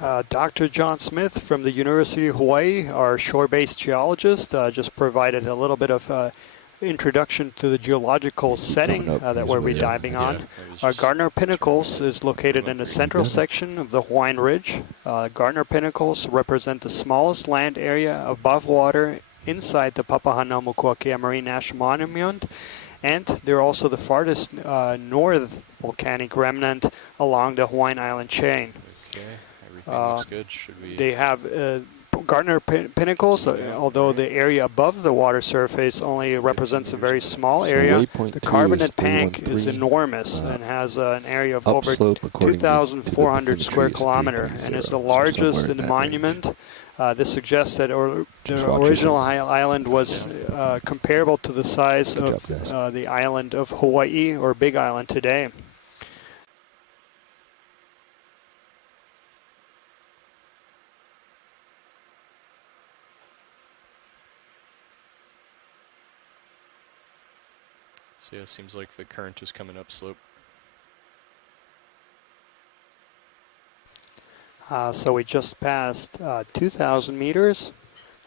Dr. John Smith from the University of Hawaii, our shore-based geologist, just provided a little bit of introduction to the geological setting that we'll be diving on. Garnder Pinnacles is located in the central section of the Hawaiian Ridge. Garnder Pinnacles represent the smallest land area above water inside the Papahanaumokuakea Marine National Monument, and they're also the farthest north volcanic remnant along the Hawaiian Island chain. Okay, everything looks good. Should we? They have Garnder Pinnacles, although the area above the water surface only represents a very small area. The carbonate tank is enormous and has an area of over 2,400 square kilometers and is the largest in the monument. This suggests that the original island was comparable to the size of the island of Hawaii, or Big Island today. So yeah, it seems like the current is coming upslope. So we just passed 2,000 meters,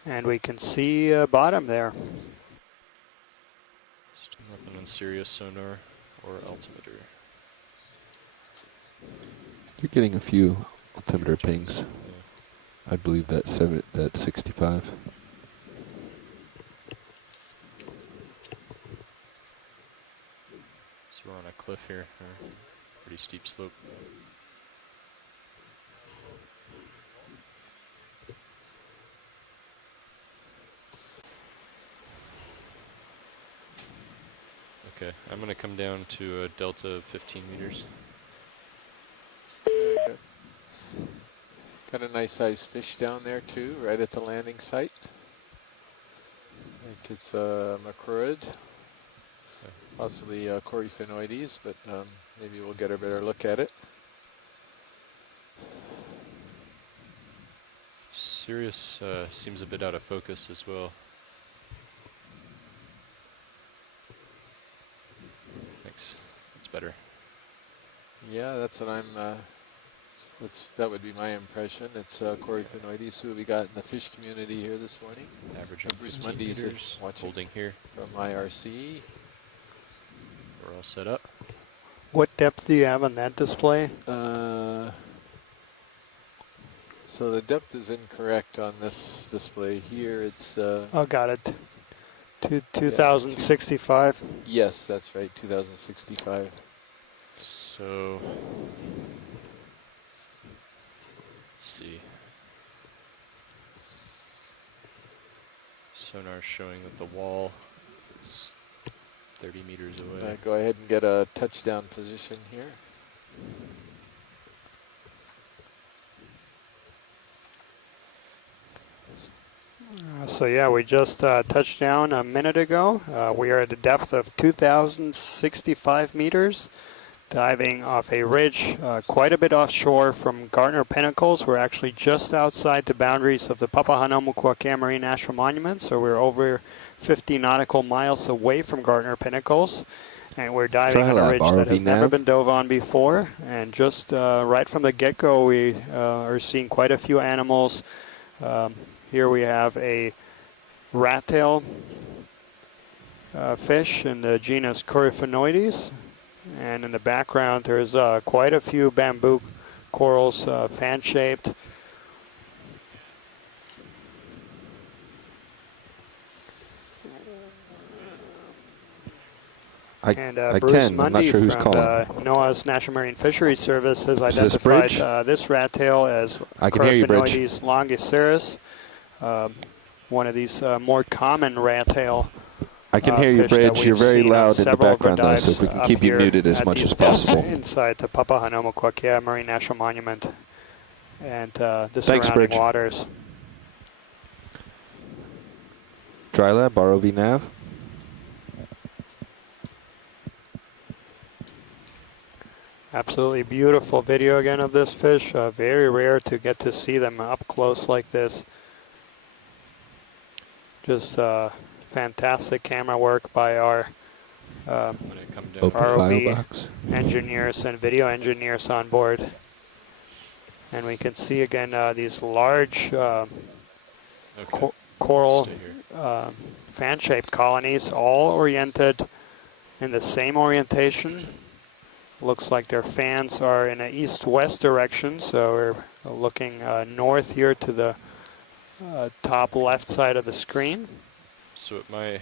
and we can see bottom there. Still nothing on Sirius sonar or altimeter. You're getting a few altimeter pings. Yeah. I believe that's 65. So we're on a cliff here, pretty steep slope. Okay, I'm going to come down to a delta of 15 meters. Got a nice sized fish down there too, right at the landing site. I think it's a macruid, possibly Coryphaenoides, but maybe we'll get a better look at it. Sirius seems a bit out of focus as well. Thanks. That's better. Yeah, that's what I'm. That would be my impression. It's Coryphaenoides, who we got in the fish community here this morning. Average of Bruce Mundy's watching holding here from IRC. We're all set up. What depth do you have on that display? So the depth is incorrect on this display here. It's oh, got it. 2,065. Yes, that's right. 2,065. So let's see. Sonar showing that the wall is 30 meters away. Go ahead and get a touchdown position here. So yeah, we just touched down a minute ago. We are at a depth of 2,065 meters, diving off a ridge quite a bit offshore from Garnder Pinnacles. We're actually just outside the boundaries of the Papahanaumokuakea Marine National Monument, so we're over 50 nautical miles away from Garnder Pinnacles. And we're diving on a ridge that has never been dove on before. And just right from the get-go, we are seeing quite a few animals. Here we have a rat-tail fish in the genus Coryphaenoides. And in the background, there's quite a few bamboo corals, fan-shaped. Bruce Mundy from NOAA's National Marine Fisheries Service has identified this rat-tail as Coryphaenoides longiceros, one of these more common rat-tail. I can hear you, Bridge. You're very loud in the background, though, so if we can keep you muted as much as possible. Inside the Papahanaumokuakea Marine National Monument and the surrounding waters. Dry lab, ROV nav. Absolutely beautiful video again of this fish. Very rare to get to see them up close like this. Just fantastic camera work by our ROV engineers and video engineers on board. And we can see again these large Okay. coral Stay here. fan-shaped colonies, all oriented in the same orientation. Looks like their fans are in an east-west direction, so we're looking north here to the top left side of the screen. So at my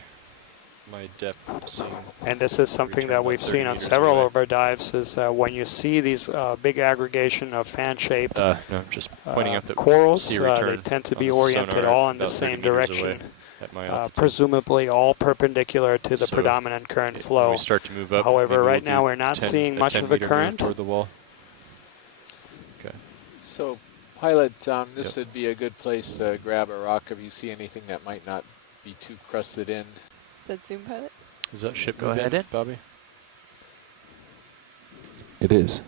depth, I'm seeing. And this is something return that about we've 30 seen on meters several away. of our dives, is when you see these big aggregation of fan-shaped No, I'm just pointing out that corals, see a they return tend to on be the oriented sonar all in the about 30 same meters direction, away at my altitude. presumably all perpendicular to the So predominant current When flow. we start to move up, However, maybe right we'll now do we're not 10 seeing much of a 10-meter move current. toward the wall. Okay. So, pilot, this Yep. would be a good place to grab a rock if you see anything that might not be too crusted in. Is that Zoom pilot? Does that ship Go move ahead in, in. Bobby? It is.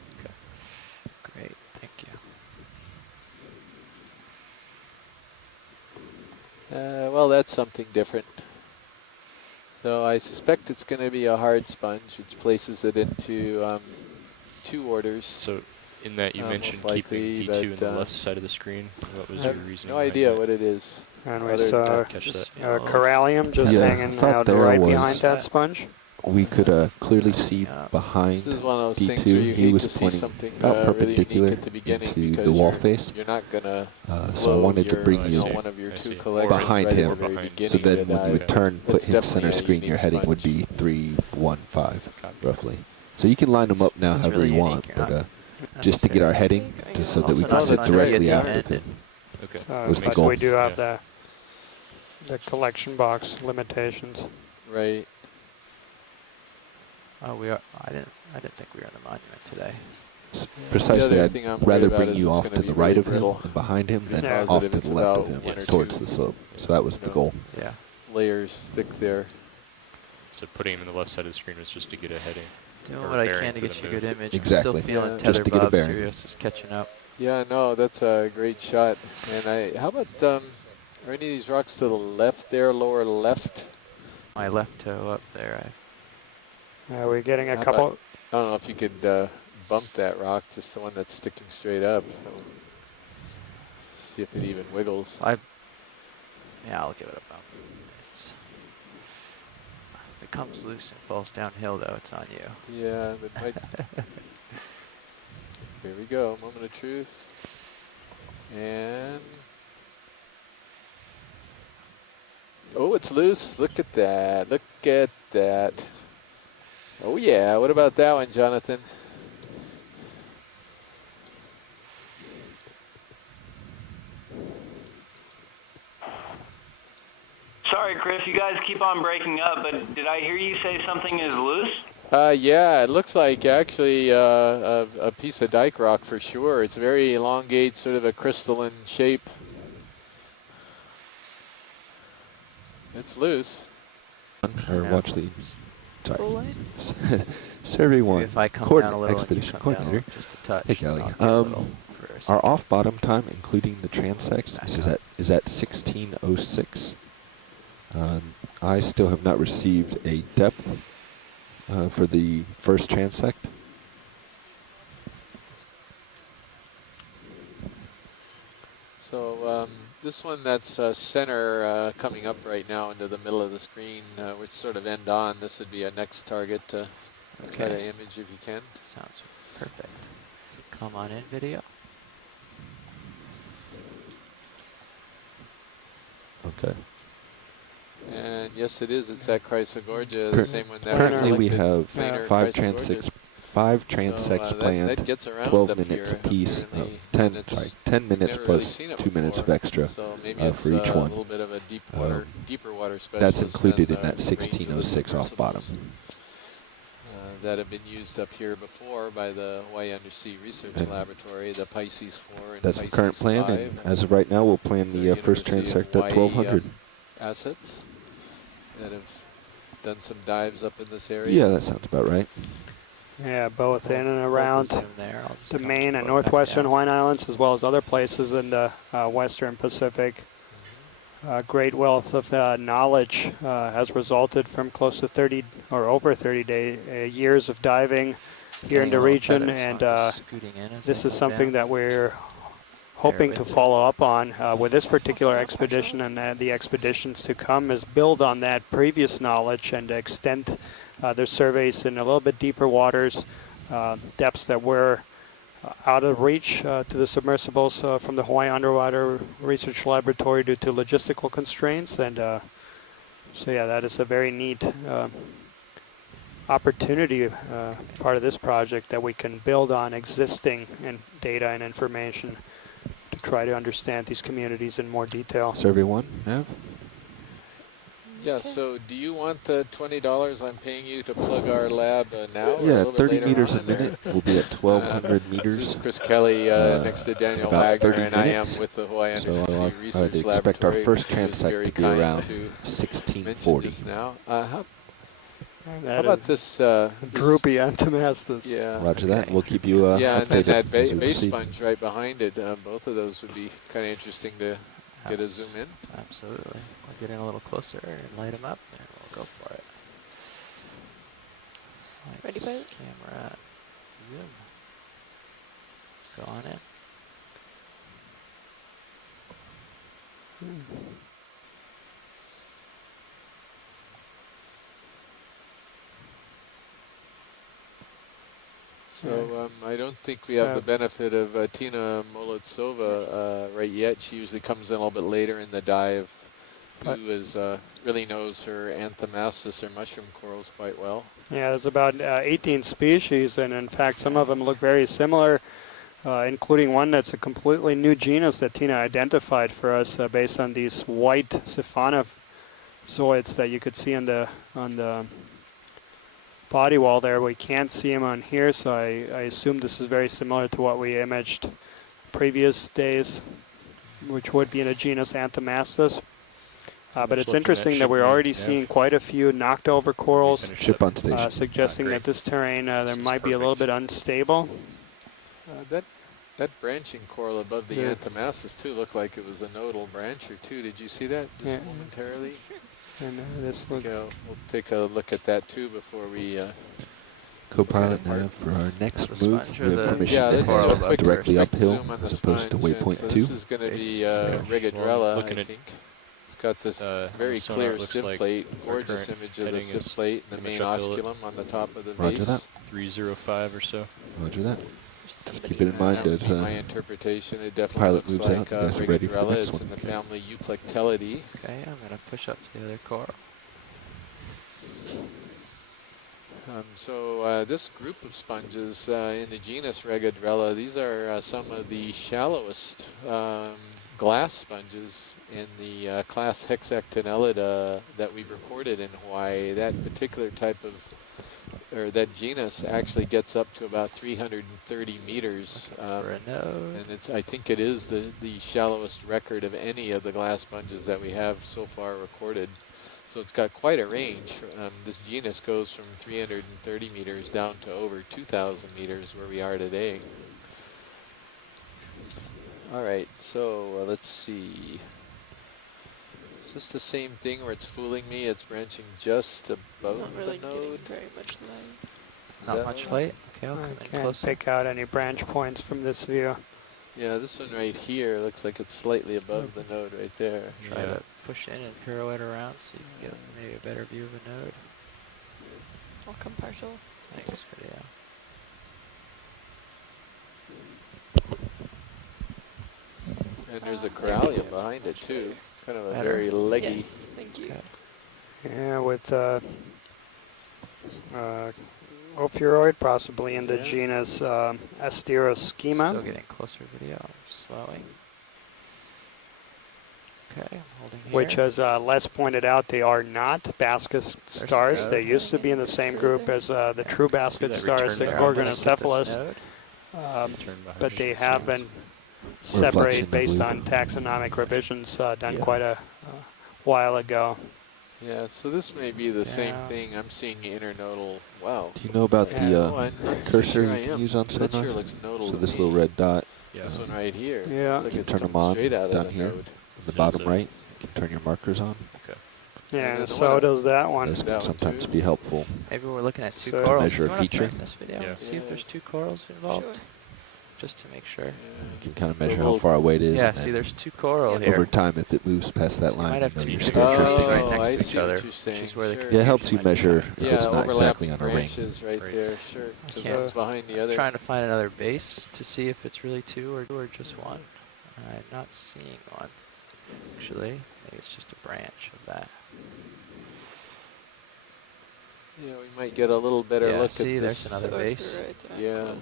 Great, thank you. Well, that's something different. So I suspect it's going to be a hard sponge, which places it into 2 orders. So in that you mentioned most keeping likely, D2 in the but, left side of the screen. What was I your have reasoning? no behind idea that? what it is. And we Other than saw that, Catch Just that. yellow. corallium just Yeah, hanging thought out there right was- behind that sponge. We could clearly see Yeah. behind This is one of those things where D2. you He hate was to see pointing something about really unique perpendicular at the beginning into because the wall you're, face. you're not going to So I wanted to bring I you see. one of your I 2 see. collections behind right him, at the very so beginning so of then the when you dive. would turn, put It's him definitely center a screen, unique your heading would sponge. be 315, Copy. roughly. So you can line them up now It's however really you unique. want, You're but not just to get our necessarily- heading, just so that we Also can notice sit it's on directly the after end him. Okay. was the But goal. we do have Yeah. the collection box limitations. Right. Oh, we are. I didn't think we were on the monument today. Precisely, other I'd thing I'm rather worried about bring is you it's off gonna to be the right really of him brittle. and behind him than Yeah. off Positive to it's the left about of him 1 or towards 2, the slope. So that was the goal. Yeah. layers thick there. So putting him in the left side of the screen was just to get a heading. Doing Or what I bearing can to for get the you a move. good image. Exactly. I'm still feeling Yeah. tether Just to get a Bob bearing. Sirius is catching up. Yeah, no, that's a great shot. And how about, are any of these rocks to the left there, lower left? My left toe up there. We're getting a How couple. about- I don't know if you could bump that rock, just the one that's sticking straight up. See if it even wiggles. Yeah, I'll give it a bump. If it comes loose and falls downhill, though, it's on you. Yeah, but might. Here we go, moment of truth. And. Oh, it's loose. Look at that. Look at that. Oh, yeah. What about that one, Jonathan? Sorry, Chris, you guys keep on breaking up, but did I hear you say something is loose? Yeah, it looks like actually a piece of dike rock for sure. It's very elongate, sort of a crystalline shape. It's loose. Or Yeah. watch the Full line? Survey Maybe 1, if I come down a coordinate little and you expedition come down coordinator. just a touch. Hey, Callie. I'll get a little for a Our second. off bottom time, including the transects, Back is up. at 16:06. I still have not received a depth for the first transect. So this one that's center coming up right now into the middle of the screen, which sort of end on, this would be a next target to try to Okay. image if you can. Sounds perfect. Come on in, video. Okay. And yes, it is. It's that Chrysogorgia, the Cur- same one that Currently, we collected have planar five Chrysogorgias. transects So, planned, that gets around 12 up minutes here, apiece, apparently, 10 and 10 minutes never really plus seen it 2 minutes of before. extra. So maybe for it's each a one. little bit of a deeper water specialist. That's included than in that the range of the 1606 off bottom. submersibles, that have been used up here before by the Hawaii Undersea Research And Laboratory, the Pisces 4 and That's the Pisces current plan, 5. and as of right now, we'll plan So the first University of transect at Hawaii, 1200. assets that have done some dives up in this area. Yeah, that sounds about right. Yeah, both in and Both around zoom there. I'll just the come main and back northwestern down. Hawaiian Islands, as well as other places in the western Pacific. Great wealth of knowledge has resulted from close to 30 or over 30 years of diving here in Getting the a little region, feathers, so and I'm just scooting in as this I is come something down. that we're hoping with to it. follow up on with this particular Follow up, expedition actually. and the expeditions to come is build on that previous knowledge and extend their surveys in a little bit deeper waters, depths that were out of reach to the submersibles from the Hawaii Underwater Research Laboratory due to logistical constraints. And so yeah, that is a very neat opportunity, part of this project, that we can build on existing data and information to try to understand these communities in more detail. Survey 1, Nav? Yeah, Okay. so do you want the $20 I'm paying you to plug our lab now or a Yeah, little bit 30 later meters a on? minute. We'll be at 1,200 meters. This is Chris Kelly next to Daniel about Wagner, 30 and I minutes. am with the Hawaii So Undersea I would Research expect our Laboratory, first which he was transect very to be kind around to mention 1640. just now. How That about is this? droopy antimastus. Yeah. Roger that. Okay. We'll keep you Yeah, and then updated that as we base proceed. sponge right behind it. Both of those would be kind of interesting to get a zoom in. Absolutely. We'll get in a little closer and light them up, and we'll go for it. Ready, Lights, pilot? camera, zoom. Go on in. So I don't think we have the benefit of Tina Molodtsova right yet. She usually comes in a little bit later in the dive. But- Who is really knows her anthomastus or mushroom corals quite well. Yeah, there's about 18 species, and in fact, some of them look very similar, including one that's a completely new genus that Tina identified for us based on these white siphonopzoids that you could see on the body wall there. We can't see them on here, so I assume this is very similar to what we imaged previous days, which would be in a genus Anthomastus. But it's interesting that we're already seeing quite a few knocked over corals, Ship on station. suggesting that this terrain there might be a little bit unstable. That branching coral above the Yeah. anthomastus too looked like it was a nodal brancher too. Did you see that just Yeah. momentarily? And this look, Okay, we'll take a look at that too before we. Co-pilot Nav for our next The move. sponge or We have the- permission Yeah, to let's coral do a head quick directly quick uphill zoom on the as opposed to sponge. waypoint So 2. this is going to be Okay. Regadrella, Well, I looking at, think. It's got this very sonar, clear it looks sim like plate, our gorgeous current image of the heading sim is plate and the pretty main much uphill at osculum on the top of the Roger vase. that. 305 or so. Roger that. There's somebody keep it in in mind there. That would as be my interpretation. It definitely pilot looks moves like out, you guys are ready for the Regadrella. next It's one. in the family Euplectellidae. Okay, I'm going to push up to the other coral. So this group of sponges in the genus Regadrella, these are some of the shallowest glass sponges in the class Hexactinellida that we've recorded in Hawaii. That particular type of, or that genus actually gets up to about 330 meters. For a node. And I think it is the shallowest record of any of the glass sponges that we have so far recorded. So it's got quite a range. This genus goes from 330 meters down to over 2,000 meters where we are today. All right, so let's see. Is this the same thing where it's fooling me? It's branching just above Not really the getting node? very much light. Not that much one? light. Okay, I'll I come in can't closer. pick out any branch points from this view. Yeah, this one right here looks like it's slightly above the node right there. Try Yeah. to push in and pirouette around so you can get maybe a better view of a node. I'll come partial. Thanks for the And there's a there we corallium go. behind it too. Kind of a Better. very leggy. Yes, thank you. Okay. Yeah, with ophiuroid, possibly in the Yeah. genus Still Asteroschema. getting closer video. Slowing. Okay, I'm holding here. Which, as Les pointed out, they are not basket stars. node. They used to be in the same group as the true basket that stars, the return Here, I'm gonna get this Gorgonocephalus, node. Turn behind but you. they have been Reflection, separated I based believe. on taxonomic revisions done Yeah. quite a while ago. Yeah, so this may be the same Yeah. thing. I'm seeing internodal. Wow. Do you know about Yeah. the Oh, I'm not so cursor sure you I can am. use on That sonar? sure looks nodal So to this me. little red dot Yeah. This one right here. Yeah. Looks like You it's turn 'em coming on straight out down of the here. node. on the So bottom it's a- right. You can turn your markers on. Okay. Yeah, there's and the so one does that one. Those That can one sometimes too. be helpful. Maybe we're looking at two So- corals. Measure Do a you wanna feature. frame this video Yeah. and see if Yeah. there's two corals involved? Sure. just to make sure. You Yeah. can kind of measure how Little- far away it is. Yeah, and see, then there's 2 coral Yep. here. over time, if it moves past that So you line, might you have know 2 you're different still trees trees. right Oh, next I to each see what other, you're which saying, is where the sure. Yeah, it helps you confusion might be measure coming if Yeah, it's not exactly overlapping on a ring. branches right Right. there, sure. I Because can't- one's behind the I'm other. trying to find another base to see if it's really 2 or just 1. I'm not seeing one. Actually, maybe it's just a branch of that. Yeah, we might get a little better Yeah, look see, at there's this. another base. Yeah.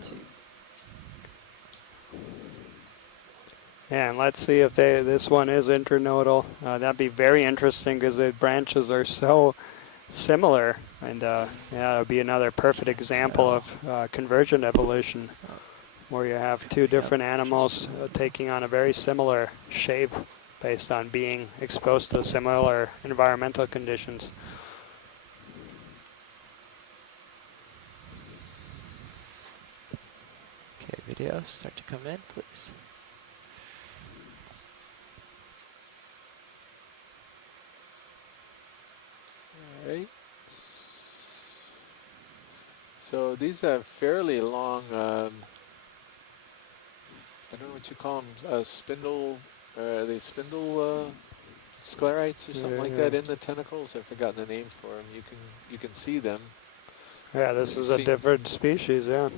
Yeah, and let's see if this one is internodal. That'd be very interesting because the branches are so similar. And yeah, it would be another perfect example of convergent evolution, where you have 2 different animals taking on a very similar shape based on being exposed to similar environmental conditions. Okay, video, start to come in, please. Right. So these have fairly long, I don't know what you call them, spindle, are they spindle sclerites or something like that in the tentacles? I've forgotten the name for them. You can see them. Yeah, this is a See- different species, yeah.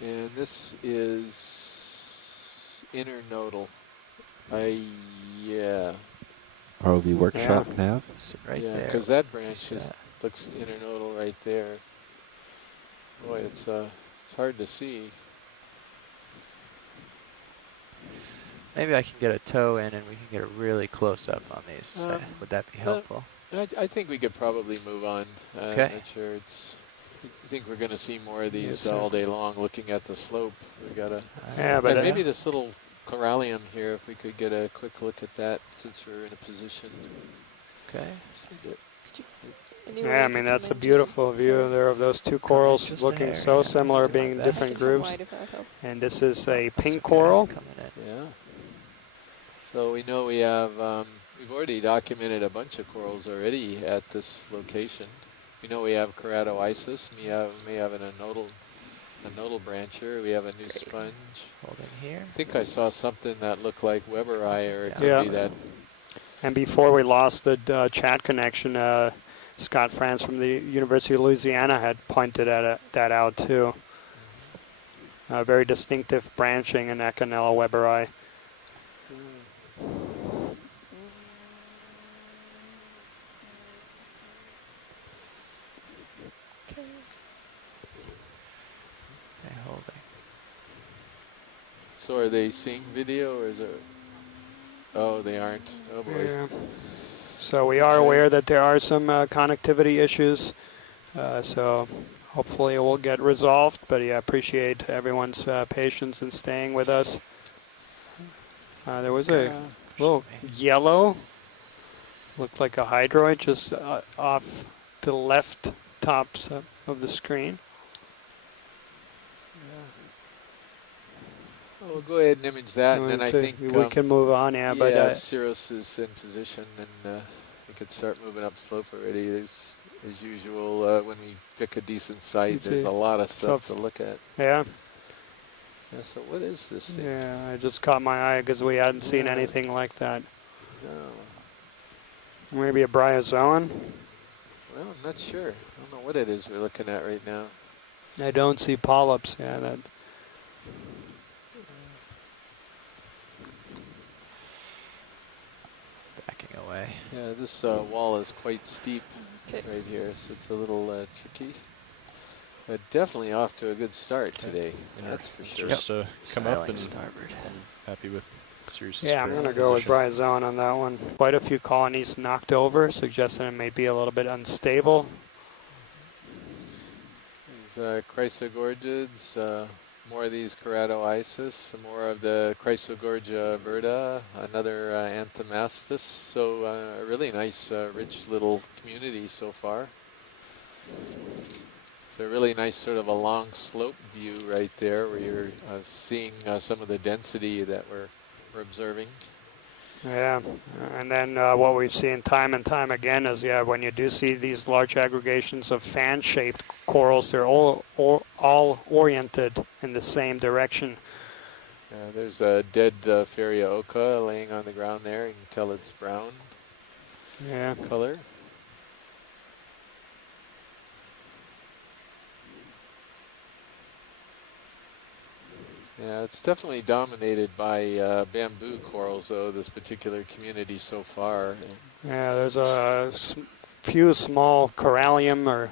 And this is internodal. Yeah. ROV Workshop nav. Sit right Yeah, there. because that Just branch just that. looks internodal right there. Boy, it's hard to see. Maybe I can get a toe in and we can get a really close up on these. Would that be helpful? I think we could probably move on. Okay. I'm not sure I think we're going to see more of these Yes, sir. all day long looking at the slope. We gotta. Yeah, And but maybe this little corallium here, if we could get a quick look at that, since we're in a position. Okay. to get- yeah, I mean that's a beautiful view there of those 2 corals just looking there, so yeah. similar, I'll do my being in best. different groups. And this is a That's pink okay, coral. coming in. Yeah. So we know we have, we've already documented a bunch of corals already at this location. We know we have keratoisis. We may have a nodal brancher. We have a new sponge. Hold in here. I think I saw something that looked like Weberi, or it could Yeah. be that. And before we lost the chat connection, Scott France from the University of Louisiana had pointed at that out too. Very distinctive branching in Echinella weberi. Okay, holding. So are they seeing video, or is it? Oh, they aren't. Oh boy. Yeah. So we are aware that there are some connectivity issues. So hopefully it will get resolved. But yeah, appreciate everyone's patience in staying with us. There was a little yellow, looked like a hydroid just off the left tops of the screen. Well, we'll go ahead and image that, and then I think we can move on. Yeah, but Cirrus is in position, and we could start moving up slope already. As usual, when we pick a decent site, there's a lot of stuff to look at. yeah. Yeah, so what is this thing? Yeah, I just caught my eye because we hadn't seen Yeah. anything like that. No. Maybe a bryozoan? Well, I'm not sure. I don't know what it is we're looking at right now. I don't see polyps. Yeah, that. Backing away. Yeah, this wall is quite steep Okay. right here, so it's a little tricky. But definitely off to a good start today. That's for sure. Just come up Sailing and starboard. I'm happy with Sirius's Yeah, I'm current going to go with position. bryozoan on that one. Quite a few colonies knocked over, suggesting it may be a little bit unstable. These chrysogorgids, more of these keratoisis, some more of the Chrysogorgia verda, another anthomastus. So a really nice, rich little community so far. It's a really nice sort of a long slope view right there, where you're seeing some of the density that we're observing. Yeah, and then what we've seen time and time again is, yeah, when you do see these large aggregations of fan-shaped corals, they're all oriented in the same direction. There's a dead Feria oca laying on the ground there. You can tell it's brown Yeah. color. Yeah, it's definitely dominated by bamboo corals, though, this particular community so far. Yeah, there's a few small corallium or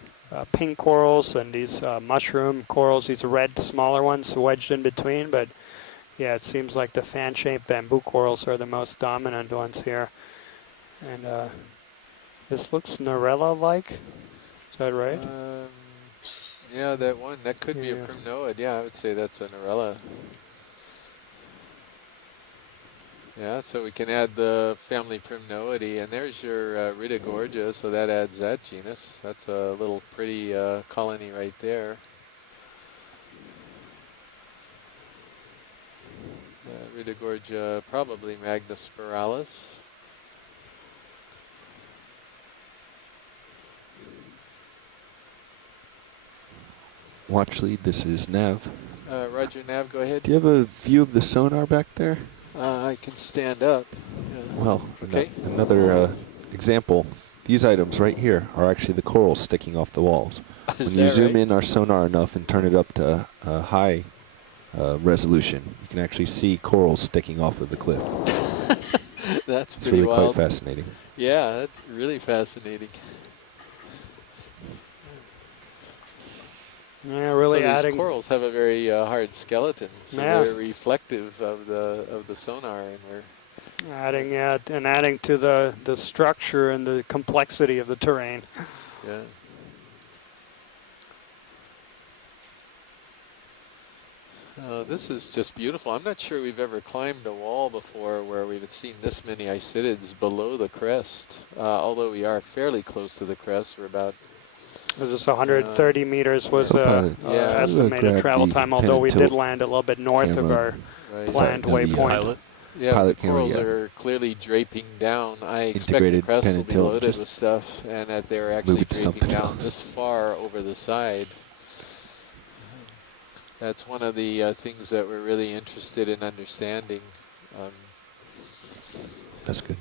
pink corals and these mushroom corals, these red smaller ones wedged in between, but yeah, it seems like the fan-shaped bamboo corals are the most dominant ones here. And this looks Narella-like, is that right? Yeah, that one, that could be a Yeah. primnoid. Yeah, I would say that's a Narella. Yeah, so we can add the family Primnoidae, and there's your Ritagorgia, so that adds that genus. That's a little pretty colony right there. Ritagorgia, probably Magnospiralis. Watch lead, this is Nav. Roger, Nav, go ahead. Do you have a view of the sonar back there? I can stand up. Well, Okay. another example. These items right here are actually the corals sticking off the walls. Is When you that zoom right? in our sonar enough and turn it up to high resolution, you can actually see corals sticking off of the cliff. That's It's pretty really wild. quite fascinating. Yeah, that's really fascinating. Yeah, really so these adding. corals have a very hard skeleton, so Yeah. they're reflective of the sonar, and we're Adding to the structure and the complexity of the terrain. yeah. This is just beautiful. I'm not sure we've ever climbed a wall before where we've seen this many isidids below the crest. Although we are fairly close to the crest, we're about Just 130 meters was the Yeah. estimated Grab travel the time, pin although and we tilt did land a little bit north of camera. our right. planned Sorry, no, the, waypoint. Pilot. Yeah, the pilot camera, corals yeah. are clearly draping down. I expect the Integrated crest pin will and be tilt, loaded just with stuff, and that they're move actually it to draping something down else. this far over the side. That's one of the things that we're really interested in understanding. That's good.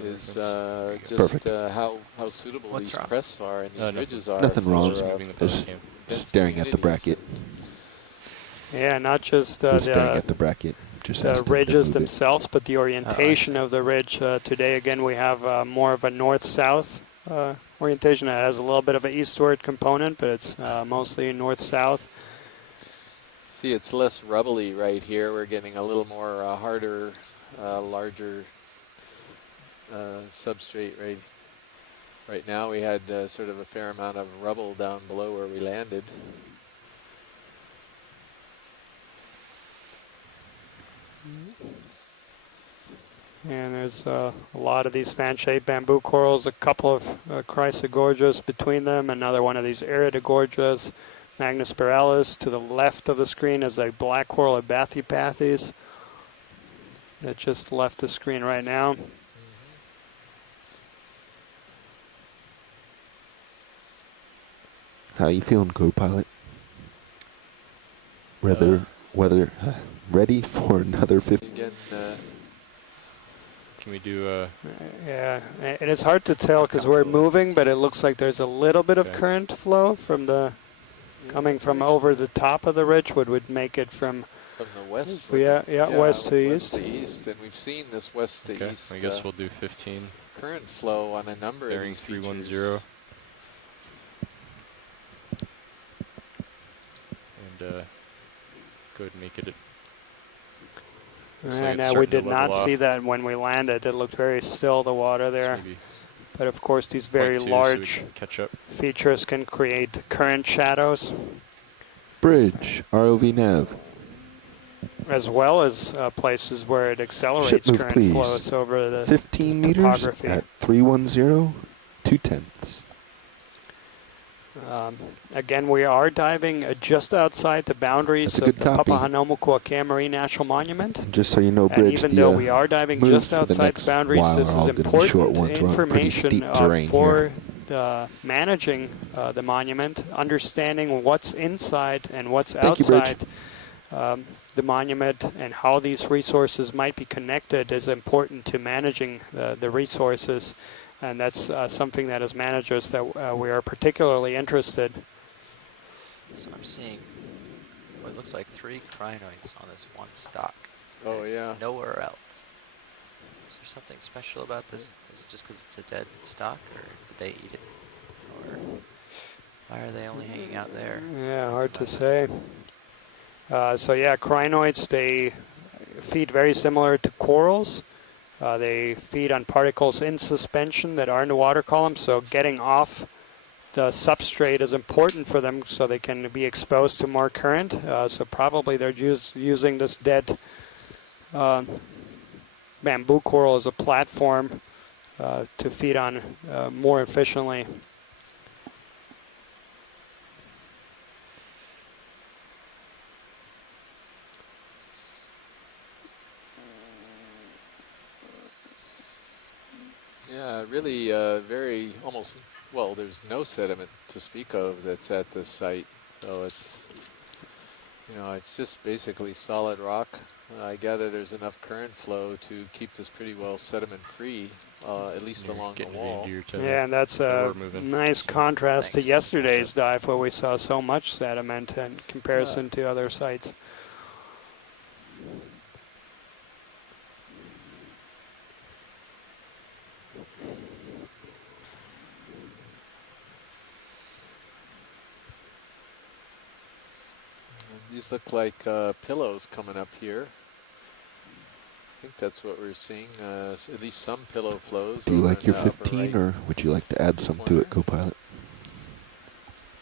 Is just Perfect. how suitable What's these wrong? crests are and these nothing. ridges are. Nothing for, wrong. Just moving the Just cam. dense staring at the communities. bracket. Yeah, not just Just staring the at the bracket. Just the asked him to ridges move it. themselves, but the orientation of the ridge. Today, again, we have more of a north-south orientation. It has a little bit of an eastward component, but it's mostly north-south. See, it's less rubbly right here. We're getting a little more harder, larger substrate right now. We had sort of a fair amount of rubble down below where we landed. And there's a lot of these fan-shaped bamboo corals, a couple of Chrysogorgias between them, another one of these Iridogorgias, Magnospiralis. To the left of the screen is a black coral of Bathypathes that just left the screen right now. How you feeling, co-pilot? Ready for another 50? Again, Can we do Yeah, and it's hard to tell because we're moving, but it looks like there's a little bit of Okay. current flow from the coming from over the top of the ridge, what would make it from the west. yeah, west to east. West to east, and we've seen this west to okay, east I guess we'll do 15. current flow on a number of Bearing these features. 310. And go ahead and make it. Looks like And it's we starting to did not level see off. that when we landed. It looked very still, the water So there. maybe But of course, these very 0.2 so we large can catch up. features can create current shadows, Bridge, ROV nav. as well as places where it accelerates move, current please. flows over the 15 meters topography. at 310, 2/10. Again, we are diving just outside the boundaries That's a of good the copy. Papahānaumoku Marine National Monument. And just so you know, And Bridge, even the though we are diving moves just for the outside the next boundaries, while this are is all gonna be important short ones. We're on pretty information steep terrain for here. the managing the monument, understanding what's inside and what's Thank you, Bridge. outside the monument and how these resources might be connected is important to managing the resources, and that's something that as managers that we are particularly interested. So I'm seeing what looks like 3 crinoids on this one stock. Oh, yeah. Nowhere else. Is there something special about this? Is it just because it's a dead stock, or did they eat it? Or why are they only hanging out there? Yeah, hard to say. So yeah, crinoids, they feed very similar to corals. They feed on particles in suspension that are in the water column, so getting off the substrate is important for them so they can be exposed to more current. So probably they're using this dead bamboo coral as a platform to feed on more efficiently. Yeah, really very almost, well, there's no sediment to speak of that's at this site. So it's, you know, it's just basically solid rock. I gather there's enough current flow to keep this pretty well sediment free, at least You're along the getting wall. into your toe. Yeah, and that's a Or moving. nice contrast to Thanks. yesterday's dive where we saw so much sediment in comparison to other sites. These look like pillows coming up here. I think that's what we're seeing, at least some pillow flows. Do you over like in your the upper 15, right. or would you like to add some to it, Copilot?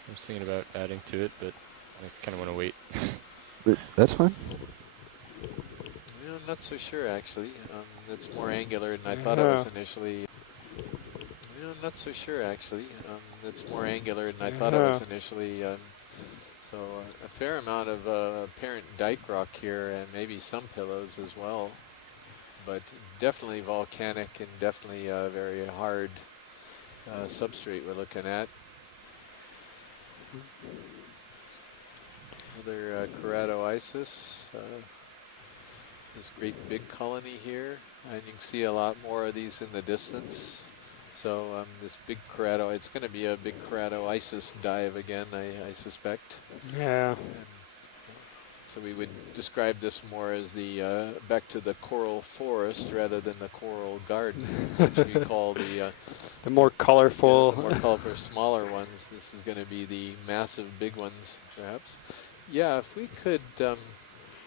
I was thinking about adding to it, but I kind of want to wait. But that's fine. Yeah, I'm not so sure actually. It's more angular than I thought it was initially. Yeah, I'm not so sure actually. It's more angular than I thought it was initially. So a fair amount of apparent dike rock here, and maybe some pillows as well. But definitely volcanic and definitely a very hard substrate we're looking at. Another keratoisis. This great big colony here, and you can see a lot more of these in the distance. So this big keratoid, it's going to be a big keratoisis dive again, I suspect. Yeah. And so we would describe this more as the back to the coral forest rather than the coral garden, which we call the more colorful. the more colorful, smaller ones. This is going to be the massive, big ones, perhaps. Yeah, if we could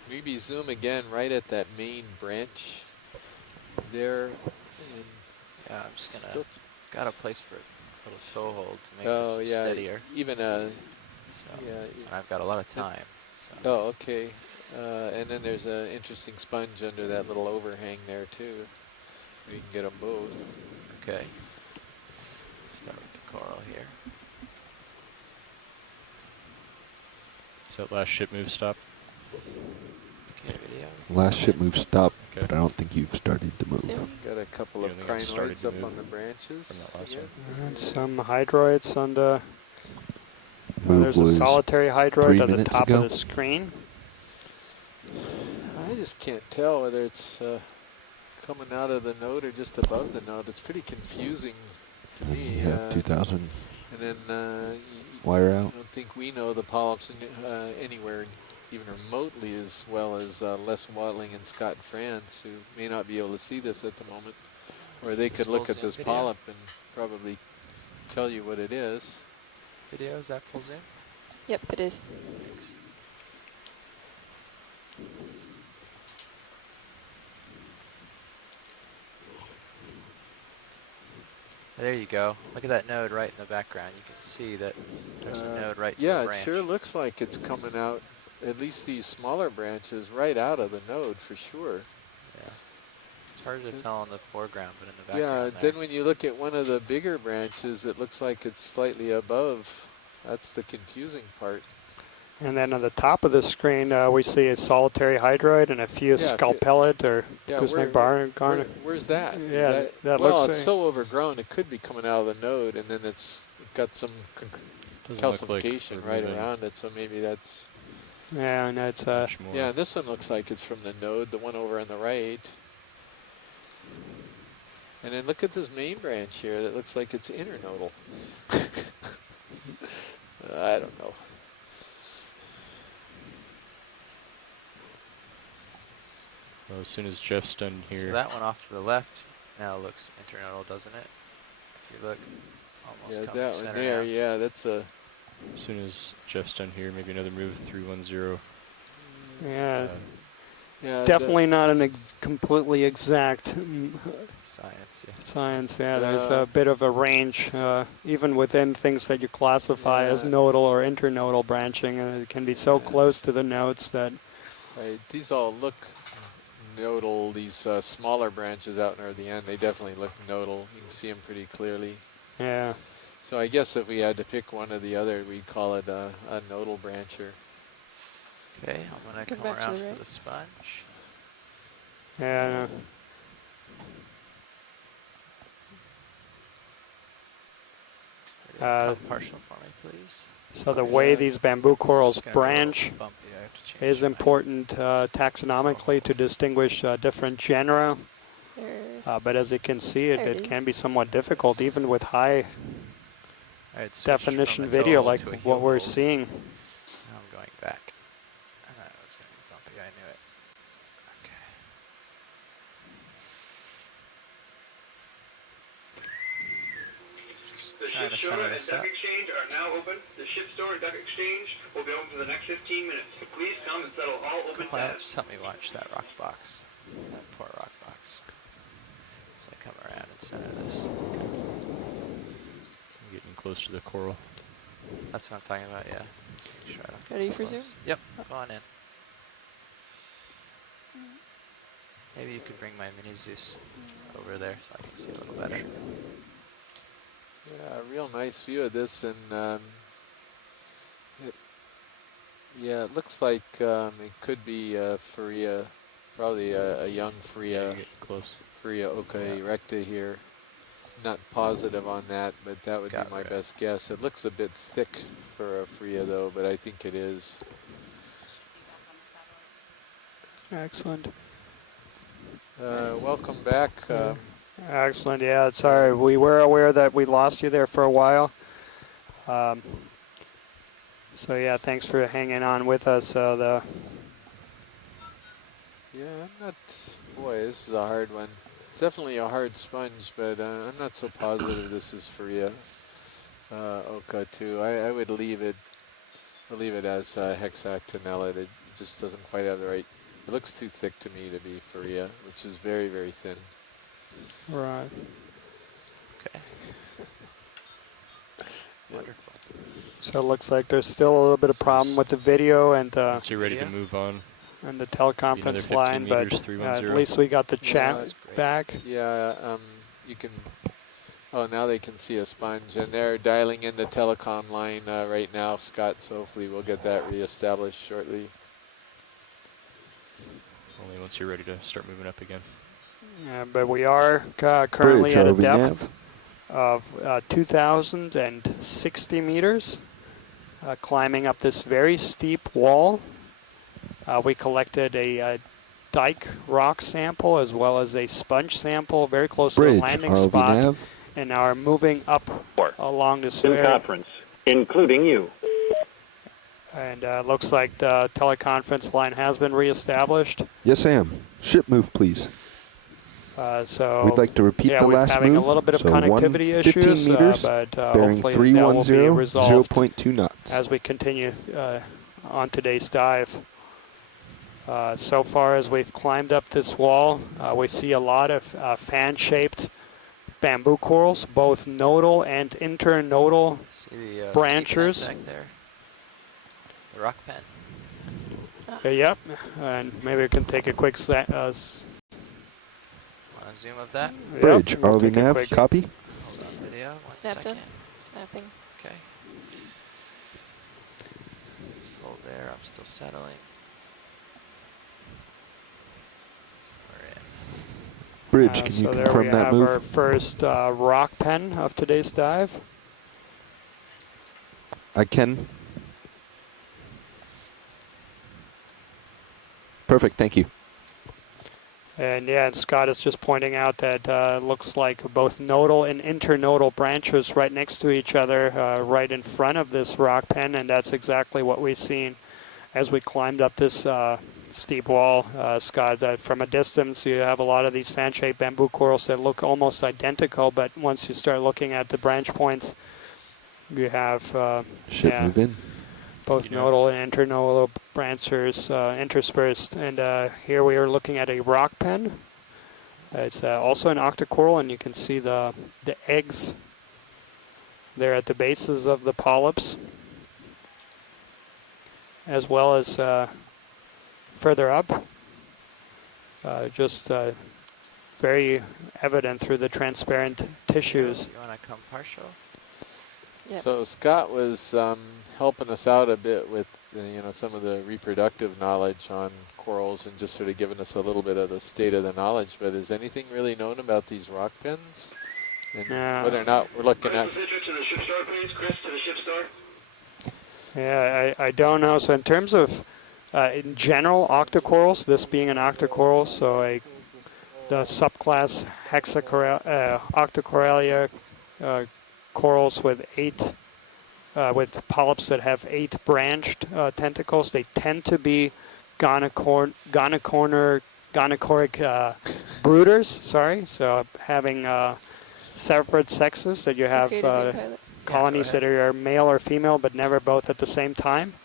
maybe zoom again right at that main branch there. And Yeah, I'm just gonna still, got a place for a little toe hold to make oh this yeah, steadier. even So, yeah. and I've got a lot of time. So. Oh, okay. And then there's an interesting sponge under that little overhang there too. We can get them both. Okay. Start with the coral here. Is that last ship move stop? Okay, video. Last ship move stop, Okay. but I don't think you've started to move. Zoom. Got a couple You of only got started crinoids to up move on the branches. from that last again. one. And some hydroids on the. Move There's a was solitary 3 hydroid at the minutes top ago. of the screen. I just can't tell whether it's coming out of the node or just above the node. It's pretty confusing to And me. you have 2000 And then wire I out. don't think we know the polyps anywhere even remotely as well as Les Watling and Scott and Franz, who may not be able to see this at the moment. Or they Is this could look full at zoom this video? polyp and probably tell you what it is. Video, is that full zoom? Yep, it is. There you go. Look at that node right in the background. You can see that there's a node right to Yeah, the it branch. sure looks like it's coming out, at least these smaller branches, right out of the node for sure. Yeah. It's hard to tell on the foreground, but in the Yeah, background then when you look at one of the bigger branches, it looks like it's slightly above. That's the confusing part. And then on the top of the screen, we see a solitary hydroid and a few Yeah, scalpellid or Yeah, gooseneck garner. where's that? Is Yeah, that well, looks it's so overgrown, it could be coming out of the node, and then it's got some Doesn't look like calcification we're right moving. around it, so maybe that's... Yeah, and it's Much more. Yeah, this one looks like it's from the node, the one over on the right. And then look at this main branch here that looks like it's internodal. I don't know. Well, as soon as Jeff's done here, So that one off to the left now looks internodal, doesn't it? If you look, almost Yeah, come that center one there, now. yeah, that's a... as soon as Jeff's done here, maybe another move 310. yeah. Yeah, It's definitely not an completely exact Science, yeah. science. Yeah, there's a bit of a range, even within things that you classify as Yeah. nodal or internodal branching. It can be so Yeah. close to the nodes that. Right, these all look nodal. These smaller branches out near the end, they definitely look nodal. You can see them pretty clearly. Yeah. So I guess if we had to pick one or the other, we'd call it a nodal brancher. Okay, I'm gonna Go come back to around the for right. the sponge. Yeah. Come partial for me, please. So the way these bamboo corals It's gonna be a little branch bumpy, I have to change is my- important taxonomically to distinguish different genera. There. But as you can see, There it it can is. be somewhat difficult, even with high Alright, switch from definition a toe video hold like to a heel what we're hold. seeing. Now I'm going back. I know it was gonna be bumpy, I knew it. Okay. Just The trying ship to store center and this duck up. exchange are now open. The ship store and duck exchange will be open for the next 15 minutes. Please come and settle all open Well, tabs. just help me watch that rock box. That poor rock box. So I come around and center this. I'm getting close to the coral. That's what I'm talking about, yeah. Just make sure I don't get Ready too for close. zoom? Yep, go on in. Maybe you could bring my mini Zeus over there so I can see a little better. Yeah, a real nice view of this, and it looks like it could be Faria, probably a young Yeah, Faria, you're getting close. Faria Oka Yeah. erecta here. Not positive on that, but that would Got be my rid. best guess. It looks a bit thick for a Faria though, but I think it is. Excellent. Welcome back. Yeah. Excellent. Yeah, sorry. We were aware that we lost you there for a while. So yeah, thanks for hanging on with us. Yeah, I'm not. Boy, this is a hard one. It's definitely a hard sponge, but I'm not so positive this is Faria Oka too. I would leave it. I'll leave it as hexactinellid. It just doesn't quite have the right. It looks too thick to me to be Faria, which is very, very thin. Right. Okay. Wonderful. So it looks like there's still a little bit of problem with the video and Once you're ready Yeah. to move on, the another teleconference 15 line, but meters, 310. at least we got the Yeah, chat that's great. back. Yeah, you can. Oh, now they can see a sponge, and they're dialing in the telecom line right now, Scott. So hopefully we'll get that reestablished shortly. only once you're ready to start moving up again. But we are currently Bridge, at a RV depth of 2,060 meters, climbing up this very steep wall. We collected a dike rock sample as well as a sponge sample very close to Bridge, the landing RV spot, nav. and are moving up along this Zoom very. conference, including you. And looks like the teleconference line has been reestablished. Yes, I am. Ship move, please. So We'd like to repeat yeah, the we're last having move. a little bit of So connectivity 15 issues, meters, but bearing hopefully that will be 310, resolved 0.2 knots. as we continue on today's dive. So far as we've climbed up this wall, we see a lot of fan-shaped bamboo corals, both nodal and internodal. See the Branchers. sea pen back there? The rock pen. Yep, and maybe we can take a quick Want a zoom of that? Bridge, we'll RV take a nav, quick- copy. Hold on, video. One Snap second. them. Snapping. Okay. Just hold there. I'm still settling. We're in. Bridge, can you so there we confirm that have move? our first rock pen of today's dive. I can. Perfect. Thank you. And yeah, and Scott is just pointing out that looks like both nodal and internodal branches right next to each other, right in front of this rock pen, and that's exactly what we've seen as we climbed up this steep wall, Scott. From a distance, you have a lot of these fan-shaped bamboo corals that look almost identical, but once you start looking at the branch points, you have Should move in. both nodal and internodal branches interspersed. And here we are looking at a rock pen. It's also an octocoral, and you can see the eggs there at the bases of the polyps, as well as further up. Just very evident through the transparent tissues. You want to come partial? Yep. So Scott was helping us out a bit with some of the reproductive knowledge on corals and just sort of giving us a little bit of the state of the knowledge. But is anything really known about these rock pens? And whether or not we're looking at... To the ship star, please. Chris, to the ship star. Yeah, I don't know. So in terms of, in general, octocorals, this being an octocoral, so the subclass Octocoralia corals with with polyps that have 8 branched tentacles, they tend to be gonachoric brooders. Sorry, so having separate sexes, that you have Okay to zoom pilot. colonies that are male or female, but never both at the same time.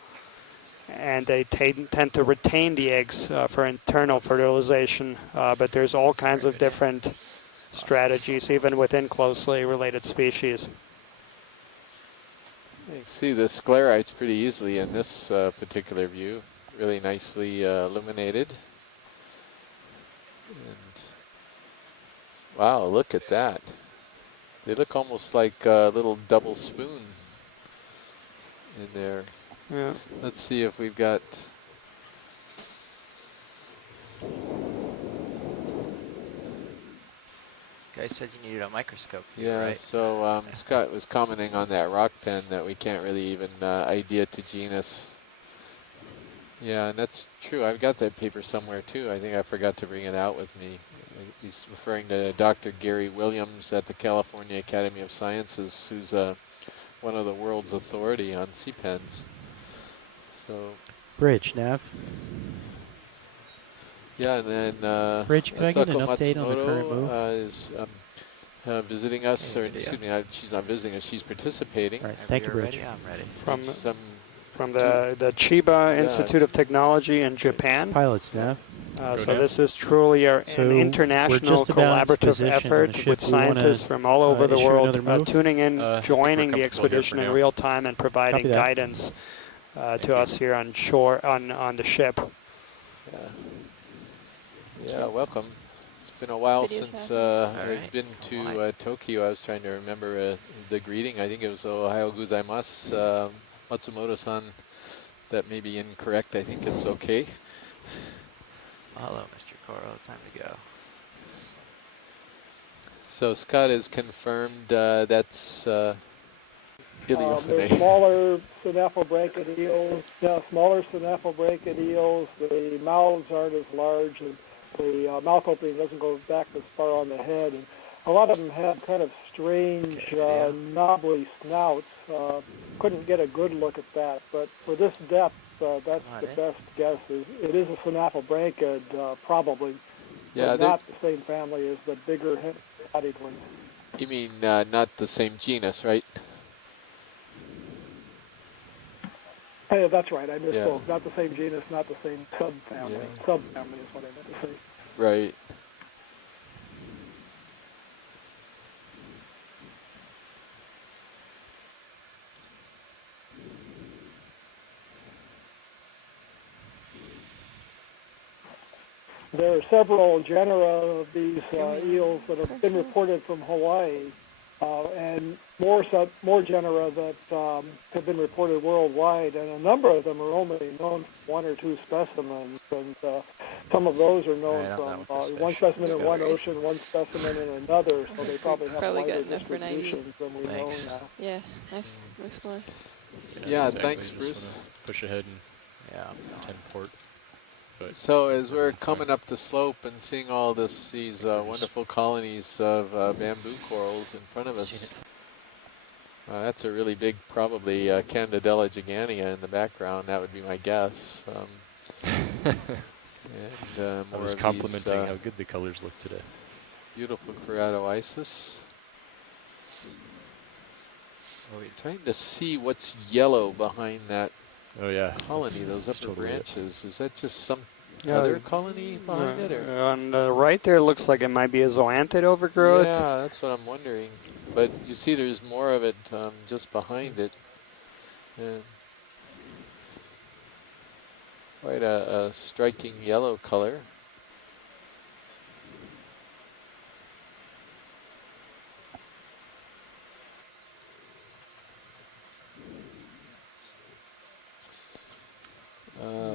And they tend to retain the eggs for internal fertilization. But there's all kinds of different strategies, even within closely related species. You can see the sclerites pretty easily in this particular view. Really nicely illuminated. And wow, look at that. They look almost like a little double spoon in there. Yeah. Let's see if we've got... You guys said you needed a microscope for Yeah, right? so Scott was commenting on that rock pen that we can't really even idea to genus. Yeah, and that's true. I've got that paper somewhere too. I think I forgot to bring it out with me. He's referring to Dr. Gary Williams at the California Academy of Sciences, who's one of the world's authority on sea pens. So Bridge, Nav. yeah, and then Bridge, could I get an Asako update on the current Matsumoto, move? is visiting us, or excuse me, she's not visiting us, she's participating. All right, Whenever thank you, you're Bridge. ready, I'm ready. From Some the Chiba Institute of Technology in Japan. Pilots, Nav. So this is truly an So we're international just about collaborative positioned on the effort ship. with We wanna, scientists from all over the issue world another move? tuning in, I think joining we're the comfortable here expedition for in now. real time and providing Copy that. guidance to us here on shore, on the ship. Yeah, welcome. It's been a while Video's since happening. I've been to Tokyo. I was trying to remember the greeting. I think it was Ohio gozaimasu, Matsumoto-san. That may be incorrect. I think it's okay. Hello, Mr. Coral. Time to go. So Scott has confirmed that's There's Iliophane. smaller synaphobranched eels. Yeah, smaller synaphobranched eels. The mouths aren't as large, and the mouth opening doesn't go back as far on the head. And a lot of them have kind of strange, knobbly snouts. Couldn't get a good look at that, but for this depth, that's the best guess. It is a synaphobranched, probably, Yeah, but not the same family as the bigger head-bodied ones. you mean not the same genus, right? Hey, that's right. I misspoke. Yeah. Not the same genus, not the same subfamily. Yeah. Subfamily is what I meant to say. Right. There are several genera of these eels that have been reported from Hawaii, and more genera that have been reported worldwide, and a number of them are only known from 1 or 2 specimens, and some of those are known from one specimen in one ocean, one specimen in another, so they probably have Probably wider got enough for 90. distributions than we know now. Yeah, nice. Nice one. Yeah, exactly. thanks, Just Bruce. wanna push ahead and 10 port. But So as we're really fine. coming up the slope and seeing all these wonderful colonies of bamboo corals in front of us, that's a really big, probably Candidella gigania in the background. That would be my guess. And I more was of complimenting these how good the colors look today. beautiful Keratoisis. We're trying to see what's yellow behind that Oh yeah, colony, those that's upper totally it. branches. Is that just some Yeah, other colony behind it? Or? on the right there, looks like it might be a zoanthid overgrowth. Yeah, that's what I'm wondering. But you see there's more of it just behind it. And quite a striking yellow color.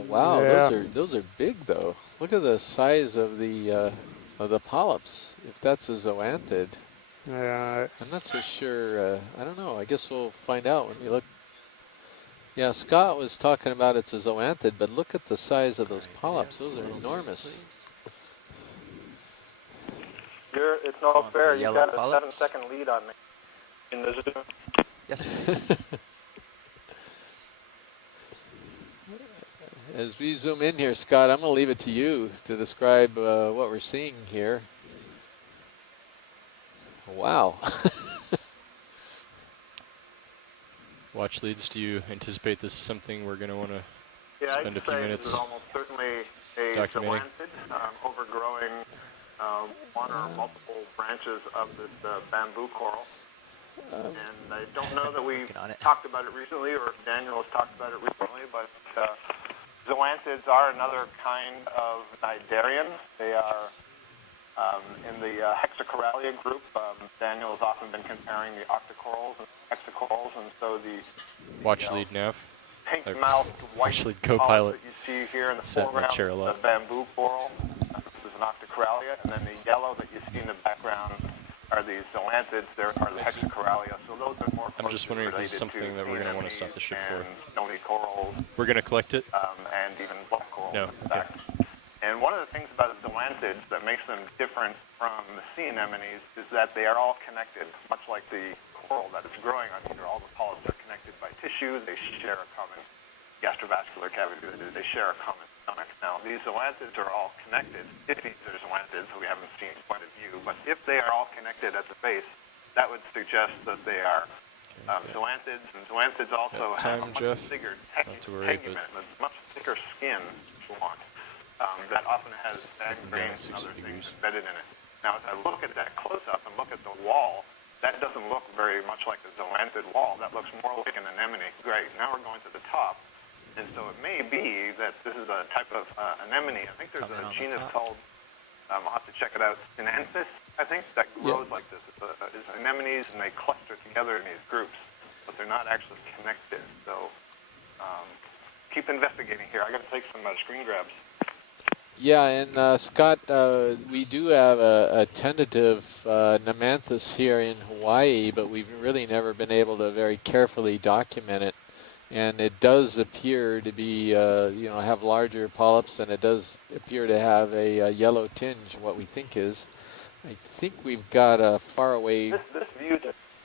Wow, Yeah. those are big though. Look at the size of the polyps. If that's a zoanthid, Yeah. I'm not so sure. I don't know. I guess we'll find out when we look. Yeah, Scott was talking about it's a zoanthid, but look at the size of those polyps. Those are enormous. It's no Calling for fair. You've yellow got a polyps? 7-second lead on me in the Zoom. Yes, please. As we zoom in here, Scott, I'm going to leave it to you to describe what we're seeing here. Wow. Watch leads. Do you anticipate this is something we're going to want to Yeah, spend a I'd few say minutes this is almost certainly a documenting? zoanthid overgrowing one or multiple branches of this bamboo coral. And I don't know that we've talked about it recently, or if Daniel has talked about it recently, but zoanthids are another kind of cnidarian. They are in the hexacoralia group. Daniel has often been comparing the octocorals and hexacorals, and so the Watch lead nav. pink-mouthed white Actually, polyp co-pilot that you see here in the sat in that foreground chair a is lot. the bamboo coral. This is an octocoralia, and then the yellow that you see in the background are the zoanthids. There are the hexacoralia. So those are more I'm just wondering if this is related something that we're going to want to stop the ship for. Stony corals, We're going to collect it? and even black corals. No. In fact. And one of the things about the zoanthids that makes them different from the sea anemones is that they are all connected, much like the coral that is growing on here. All the polyps are connected by tissue. They share a common gastrovascular cavity. They share a common stomach. Now, these zoanthids are all connected. If these are zoanthids, we haven't seen point of view, but if they are all connected at the base, that would suggest that they are zoanthids. And zoanthids also have a much bigger tegument, a much thicker skin, if you want. That often has sag grains and other things embedded in it. Now, as I look at that close-up and look at the wall, that doesn't look very much like the zoanthid wall. That looks more like an anemone. Great. Now we're going to the top. And so it may be that this is a type of anemone. I think there's a genus called, I'll have to check it out, Sinensis, I think, that grows like this. It's anemones, and they cluster together in these groups, but they're not actually connected. So keep investigating here. I got to take some screen grabs. Yeah, and Scott, we do have a tentative Nemanthus here in Hawaii, but we've really never been able to very carefully document it. And it does appear to be, have larger polyps, and it does appear to have a yellow tinge, what we think is. I think we've got a far away... This view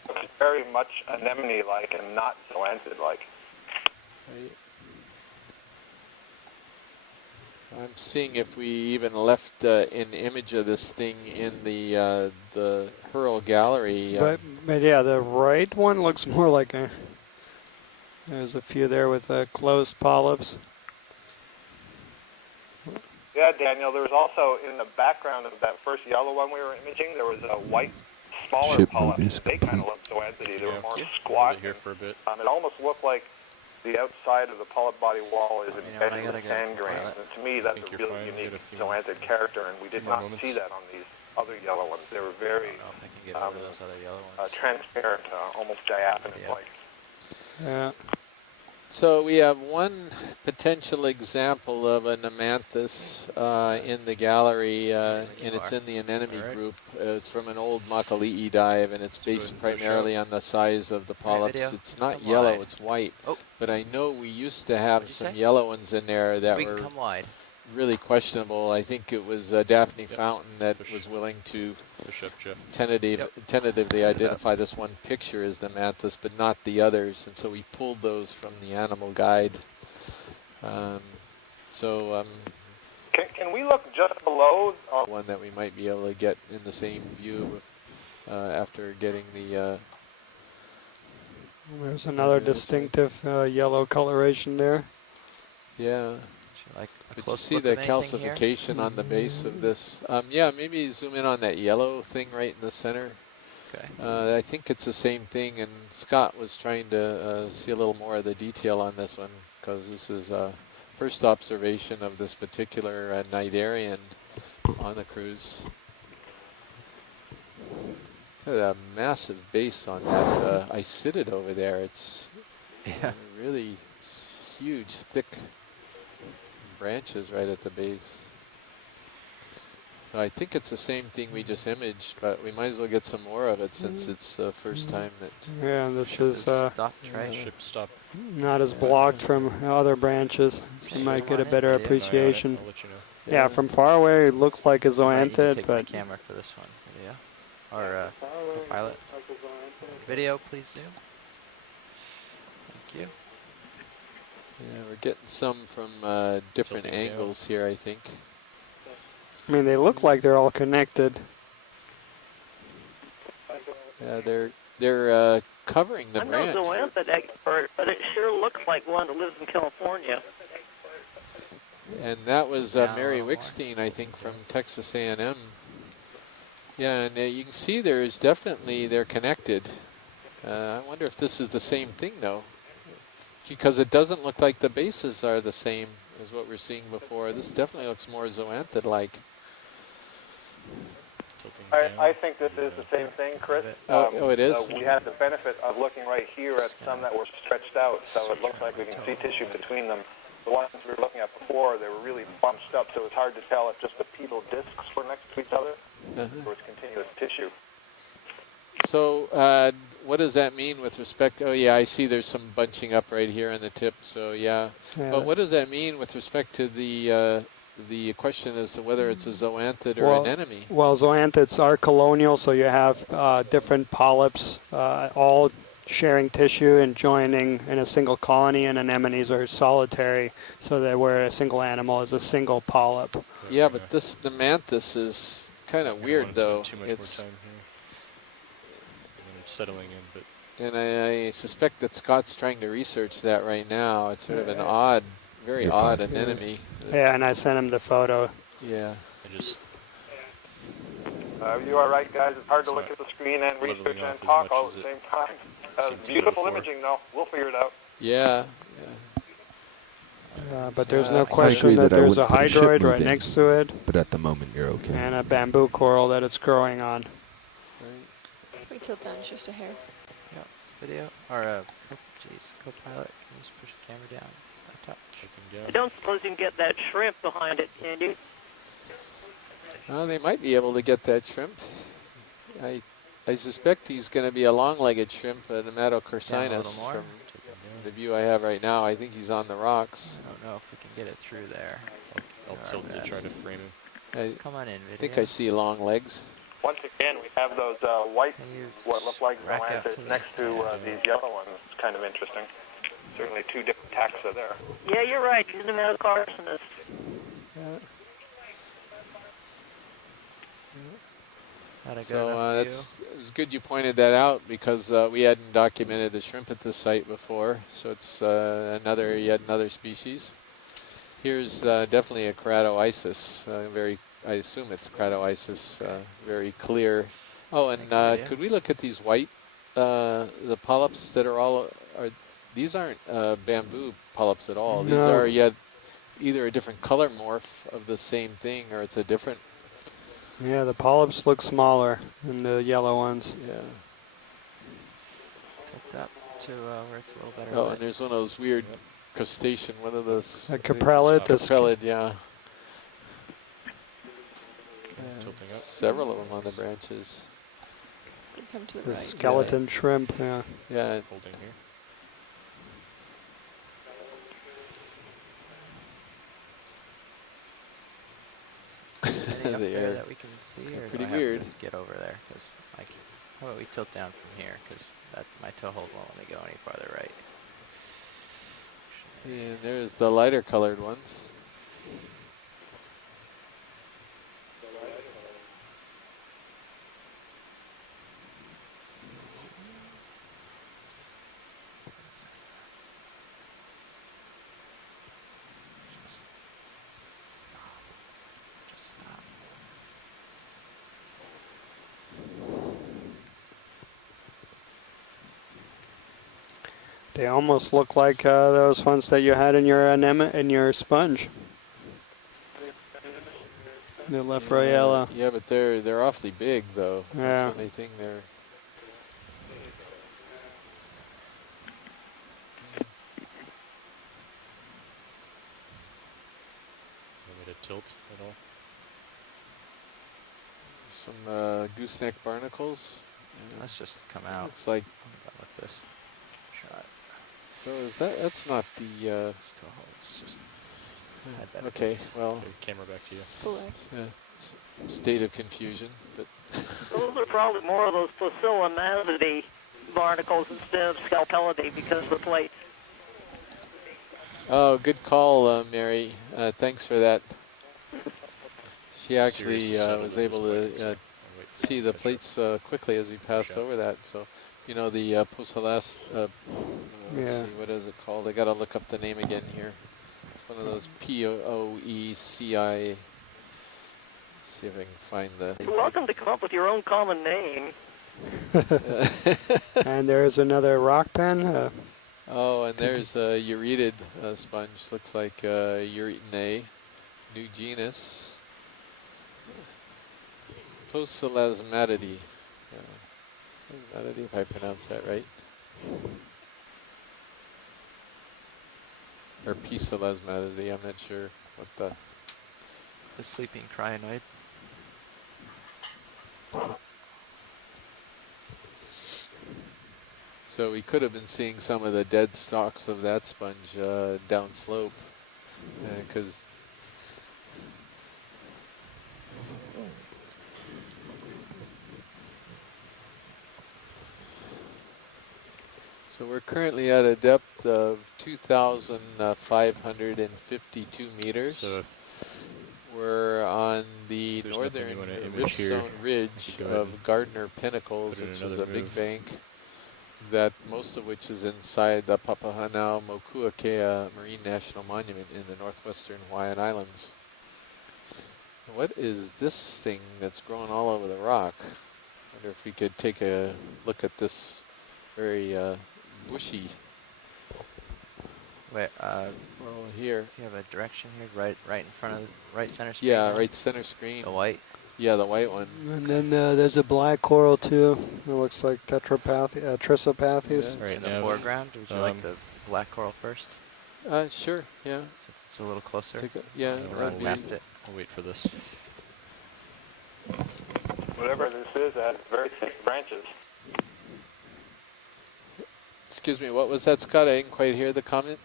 looks very much anemone-like and not zoanthid-like. Right. I'm seeing if we even left an image of this thing in the Hurl gallery. But yeah, the right one looks more like a... There's a few there with closed polyps. Yeah, Daniel, there was also in the background of that first yellow one we were imaging, there was a white, smaller polyp. They kind of looked zoanthidy. They were more squat. Here for a bit. It almost looked like the outside of the polyp body wall is embedded with sand grains. And to me, that's a really unique zoanthid character, and we did not see that on these other yellow ones. They were very transparent, almost diaphanous-like. Yeah. So we have one potential example of a Nemanthus in the gallery, and it's in the anemone group. It's from an old Makali'i dive, and it's based primarily on the size of the polyps. It's not yellow, it's white. But I know we used to have some yellow ones in there that were really questionable. I think it was Daphne Yep. Fountain that Push. was willing to Push up, Jeff. tentatively identify this one picture as the mantis, but not the others, and so we pulled those from the animal guide. Can we look just below? One that we might be able to get in the same view after getting the. There's another distinctive yellow coloration there. Yeah. Like a But you close see look the of anything here? calcification on the base of this. Yeah, maybe zoom in on that yellow thing right in the center. Okay. I think it's the same thing, and Scott was trying to see a little more of the detail on this one, because this is first observation of this particular Cnidarian on the cruise. Look at a massive base on that Isidid over there. It's really huge, thick branches right at the base. So I think it's the same thing we just imaged, but we might as well get some more of it since it's the first time that. Yeah, this is Stopped, right? Ship stop. not as blocked from other branches, so you might get a better appreciation. I'll let you know. Yeah, from far away it looked like a Right, you can zoanthid, take but the camera for this one. Video. Or pilot. Video, please zoom. Thank you. Yeah, we're getting some from different Tilting down. angles here, I think. I mean, they look like they're all connected. Yeah, they're covering the I'm branch. no zoanthid expert, but it sure looks like one that lives in California. And that was Down a Mary little more. Wickstein, I think, from Texas A&M. Yeah, and you can see they're connected. I wonder if this is the same thing, though, because it doesn't look like the bases are the same as what we're seeing before. This definitely looks more zoanthid-like. Tilting I down. think this is the same thing, Chris. Oh, it is? We had the benefit of looking right here at some that were stretched out, so it looks like we can see tissue between them. The ones we were looking at before, they were really bunched up, so it's hard to tell if just the pedal discs were next to each other or it's continuous tissue. So what does that mean with respect? Oh, yeah, I see there's some bunching up right here on the tip, so yeah. But what does that mean with respect to the question as to whether it's a zoanthid or an enemy? Well, zoanthids are colonial, so you have different polyps all sharing tissue and joining in a single colony, and anemones are solitary, so that where a single animal is a single polyp. Yeah, but the mantis is kind of weird, though. Too much more time here. And then it's settling in, but And I suspect that Scott's trying to research that right now. It's sort of an odd, very odd anemone. Yeah, and I sent him the photo. Yeah. I just You are right, guys. It's hard to It's look not at the screen and leveling research off and as talk much all as at it the same time. seemed to Beautiful before. imaging, though. We'll figure it out. Yeah. But there's I no agree question that that I there's a wouldn't put a ship hydroid right moving. next to it, But at the moment, you're okay. and a bamboo coral that it's growing on. We tilt down just a hair. Yep. Video. Or co-pilot. Can you just push the camera down a touch? tilting I down. don't suppose you can get that shrimp behind it, can you? They might be able to get that shrimp. I suspect he's going to be a long-legged shrimp, an Down a little Amatocorsinus more. from Tilting the down. view I have right now. I think he's on the rocks. I don't know if we can get it through there. I'll tilt to try to frame him. I Come on in, video. think I see long legs. Once again, we have those white, Can you what look like rack out to zoanthids the- next to these yellow ones. It's kind of interesting. Certainly two different taxa there. Yeah, you're right. He's an Amatocarcinus. Is that a good So enough it's good you pointed that out, because we hadn't documented the shrimp at this site before. So it's yet another species. Here's definitely a Keratoisis. I assume it's Keratoisis. Very clear. Oh, and could we look at these white, the polyps that are these aren't bamboo polyps at all. These No. are yet either a different color morph of the same thing, or it's a different. Yeah, the polyps look smaller than the yellow ones. Yeah. Tilt up to where it's a little better. Oh, lit. and there's one of those weird crustacean, one of those. A caprellid. Caprellid, yeah. Tilting up. Several of them on the branches. You come to the The right. skeleton shrimp, yeah. Yeah. Holding here. anything up They there are that we can see, or pretty do I weird. have to get over there? Because how about we tilt down from here? Because my toe hold won't let me go any farther right. And there's the lighter colored ones. Just stop. They almost look like those ones that you had in your in your sponge. The left Royale. Yeah, but they're awfully big though. Yeah. That's the only thing there. Want me to tilt at all? Some gooseneck barnacles. Let's just come out. Looks like. Like this. Shot. So is that's not the. Still holds. Just. Okay. Well. Okay, camera back to you. Pull back. Yeah. State of confusion, but. Those are probably more of those pusillanimity barnacles instead of scalpellidae because of the plates. Oh, good call, Mary. Thanks for that. She actually Serious setup was of able this to plate, so see the plates quickly as we passed Shot. over that. So, you know, the Pusillas, let's Yeah. see, what is it called? I got to look up the name again here. It's one of those Poeci. See if I can find the. You're welcome to come up with your own common name. And there's another rock pen. Oh, and there's a uretid sponge. Looks like Uretinae, new genus. Posillasmatidae. If I pronounce that right. Or Posillasmatidae, I'm not sure what the. The sleeping crinoid. So we could have been seeing some of the dead stalks of that sponge down slope, because so we're currently at a depth of 2,552 meters. So we're on the there's nothing northern you wanna image rift here, zone ridge go ahead of and Garnder Pinnacles, put in which is another a big move. bank, that most of which is inside the Papahanao-Mokuakea Marine National Monument in the northwestern Hawaiian Islands. What is this thing that's growing all over the rock? I wonder if we could take a look at this very bushy. Wait, Well, here. you have a direction here, right in front of, right center screen. Yeah, now? right center screen. The white. Yeah, the white one. And then there's a black coral too. It looks like Trisopathes. Yeah. Right In the now, foreground. Would you like the black coral first? Sure. Yeah. Since it's a little closer. Yeah. I'll That'd Run be, past it. I'll wait for this. Whatever this is, has very thick branches. excuse me. What was that, Scott? I didn't quite hear the comment.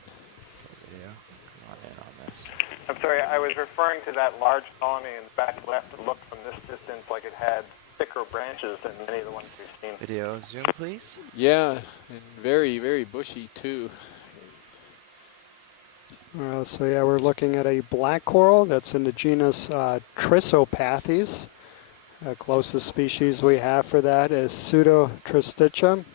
Video. Come on in on this. I'm sorry, I was referring to that large colony in the back left. It looked from this distance like it had thicker branches than many of the ones we've seen. Video zoom, please. Yeah, and very, very bushy too. So yeah, we're looking at a black coral that's in the genus Trisopathes. The closest species we have for that is Pseudotristicum.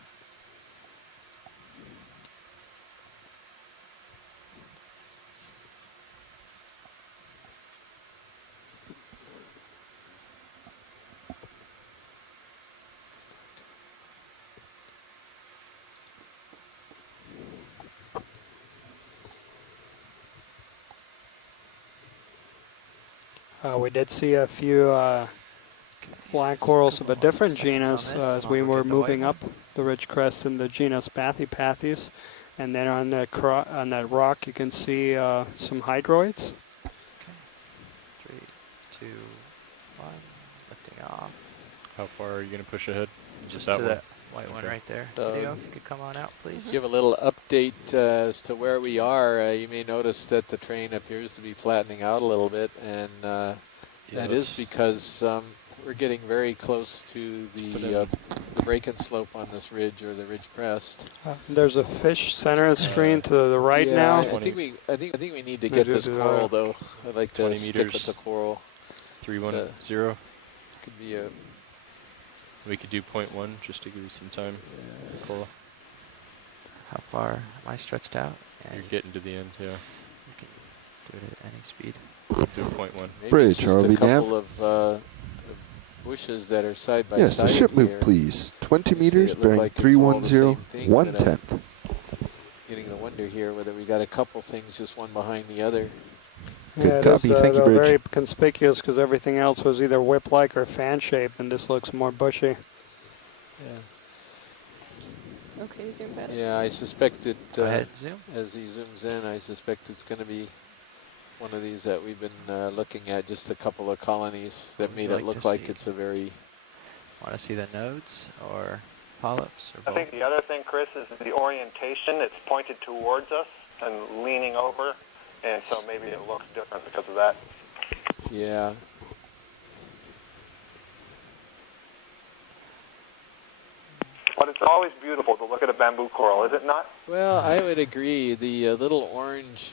We did see a few black corals of a different genus as we were moving up the ridge crest in the genus Bathypathes. And then on that rock you can see some hydroids. Okay. 3, 2, 1. Lifting off. How far are you going to push ahead? Just that to one? that white one Okay. right there. Video, if you could come on out, please. Give a little update as to where we are. You may notice that the terrain appears to be flattening out a little bit, and Yeah, That is let's because we're getting very close to the break-in slope on this ridge or the ridge crest. There's a fish center of the screen to the right yeah, now. I think we need to No, get do- this do, coral though. I'd like to 20 stick meters. with the coral. 310. Could be a We could do 0.1 just to give you some time. The coral. How far am I stretched out? And You're getting to the end, yeah. you can do it at any speed. Do 0.1. maybe Bridge, it's just RV a couple nav. of bushes that are side by Yes, side the ship here. move, please. 20 You see meters, it look bearing like it's all the 310, same thing, but 110. Getting to wonder here whether we got a couple things just one behind the other. Yeah, Good it is copy. Thank you, though Bridge. very conspicuous because everything else was either whip-like or fan-shaped, and this looks more bushy. Yeah. Okay, zoom better. Yeah, I suspect it, Go ahead, zoom. as he zooms in, I suspect it's going to be one of these that we've been looking at, just a couple of colonies that What would made you it like look to like see? it's a very... Want to see the nodes or polyps or I both? think the other thing, Chris, is the orientation. It's pointed towards us and leaning over, and so maybe it looks different because of that. Yeah. But it's always beautiful to look at a bamboo coral, is it not? Well, I would agree. The little orange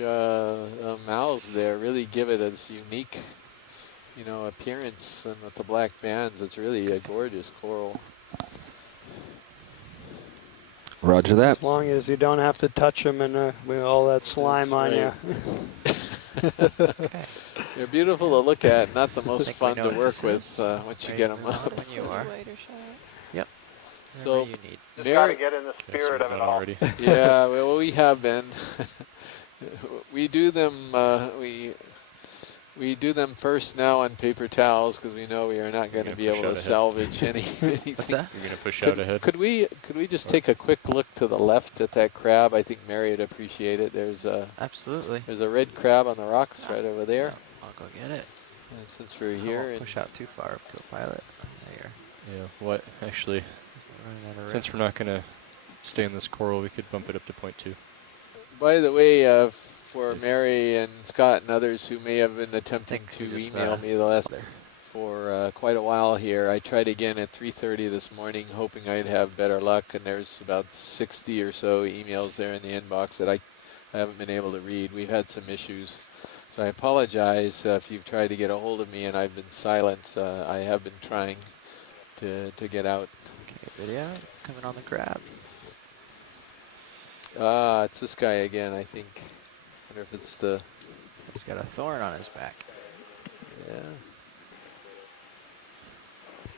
mouths there really give it its unique, appearance, and with the black bands, it's really a gorgeous coral. Roger that. As long as you don't have to touch them and with all that slime on right. you. Okay. They're beautiful to look at, not the most think we fun know to what work this with is. once you Ready get to them move on up. when you Slightly are. wider shot. So, Whatever you need. Just got to Mary, get in the Okay, so spirit we're of it done all. already. yeah, well, we have been. We do them. We do them first now on paper towels because we know we are not going to gonna be push able out to ahead. salvage anything. What's that? You're going to push out ahead. Could we just take a quick look to the left at that crab? I think Mary would appreciate it. There's a Absolutely. red crab on the rocks right over there. I'll go get it. Since we're I here, won't and push out too far, co-pilot. There. Yeah, what? Actually, Just running out of since we're not going to stay in this coral, we could bump it up to 0.2. by the way, for Mary and Scott and others who may have been attempting Think to we just, email me the last there. for quite a while here, I tried again at 3:30 this morning, hoping I'd have better luck, and there's about 60 or so emails there in the inbox that I haven't been able to read. We've had some issues, so I apologize if you've tried to get a hold of me and I've been silent. I have been trying to get out. Okay, video coming on the grab. It's this guy again, I think. Wonder if it's the... He's got a thorn on his back. Yeah.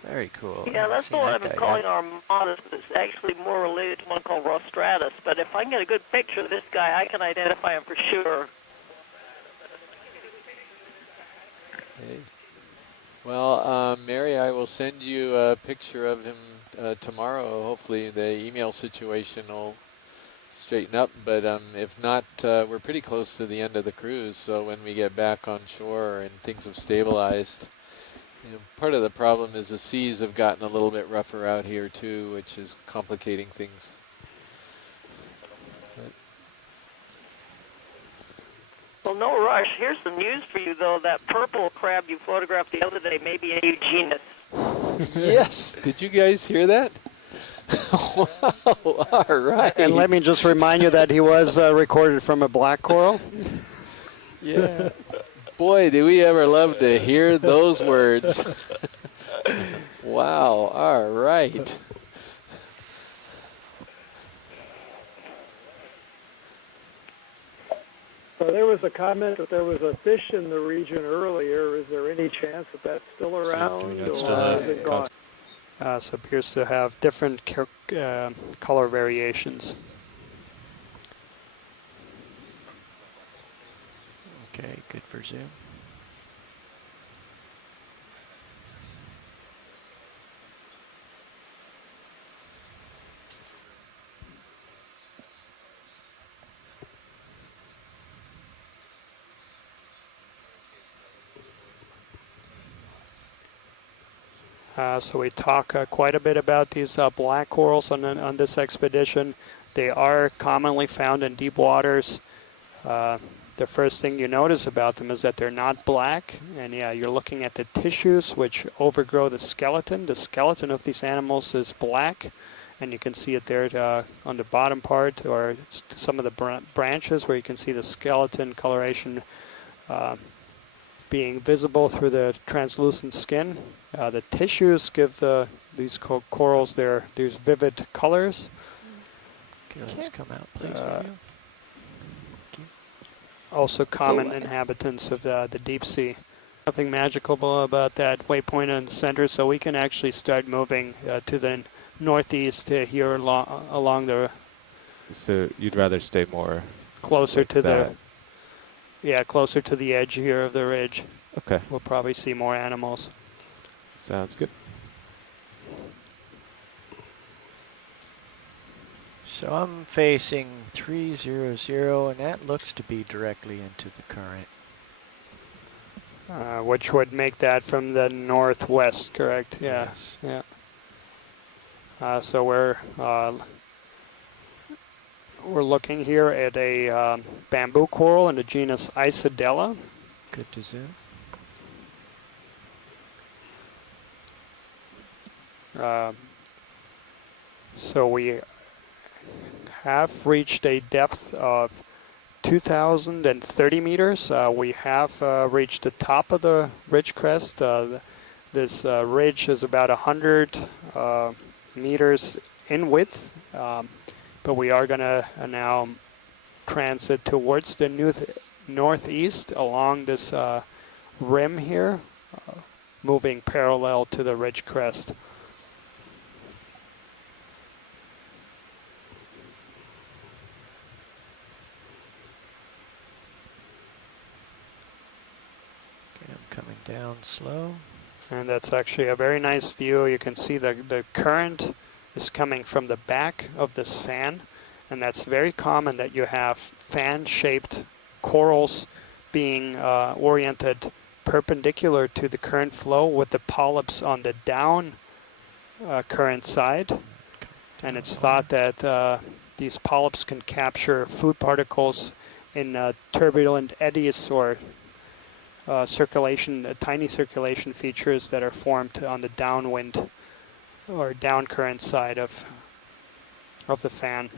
Very cool. Yeah, Haven't that's the seen one that I've been guy calling yet. Armada. It's actually more related to one called Rostratus. But if I can get a good picture of this guy, I can identify him for sure. Okay. Well, Mary, I will send you a picture of him tomorrow. Hopefully the email situation will straighten up, but if not, we're pretty close to the end of the cruise, so when we get back on shore and things have stabilized, part of the problem is the seas have gotten a little bit rougher out here too, which is complicating things. Well, no rush. Here's some news for you, though. That purple crab you photographed the other day may be a new genus. Yes. Did you guys hear that? Wow. All right. And let me just remind you that he was recorded from a black coral. Yeah. Boy, do we ever love to hear those words. Wow. All right. So there was a comment that there was a fish in the region earlier. Is there any chance that that's still around, do we or not still is have it gone? So it appears to have different color variations. Okay, good for zoom. So we talk quite a bit about these black corals on this expedition. They are commonly found in deep waters. the first thing you notice about them is that they're not black. And yeah, you're looking at the tissues which overgrow the skeleton. The skeleton of these animals is black. And you can see it there on the bottom part, or some of the branches where you can see the skeleton coloration being visible through the translucent skin. The tissues give these corals these vivid colors. Okay, let's come out, please. Video. Also common inhabitants of the deep sea. Nothing magical about that waypoint in the center, so we can actually start moving to the northeast here along the. So you'd rather stay more closer like to that. closer to the edge here of the ridge. Okay. We'll probably see more animals. Sounds good. So I'm facing 300, and that looks to be directly into the current. Which would make that from the northwest, correct? Yeah. Yes. Yeah. So we're looking here at a bamboo coral in the genus Isidella. Good to zoom. So we have reached a depth of 2,030 meters. We have reached the top of the ridge crest. This ridge is about 100 meters in width, but we are going to now transit towards the northeast along this rim here, moving parallel to the ridge crest. Coming down slow. And that's actually a very nice view. You can see the current is coming from the back of this fan, and that's very common that you have fan-shaped corals being oriented perpendicular to the current flow with the polyps on the down current side. And it's thought that these polyps can capture food particles in turbulent eddies or tiny circulation features that are formed on the downwind or down current side of the fan.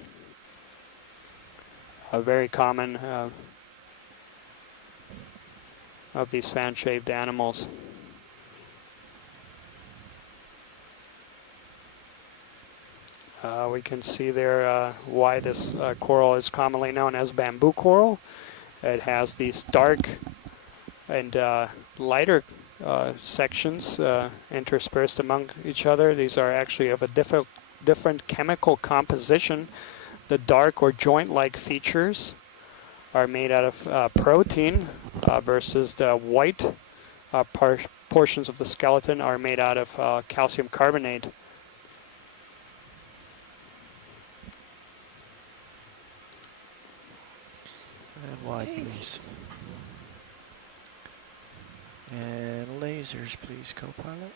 Very common of these fan-shaped animals. We can see there why this coral is commonly known as bamboo coral. It has these dark and lighter sections interspersed among each other. These are actually of a different chemical composition. The dark or joint-like features are made out of protein versus the white portions of the skeleton are made out of calcium carbonate. And wide, please. And lasers, please, co-pilot.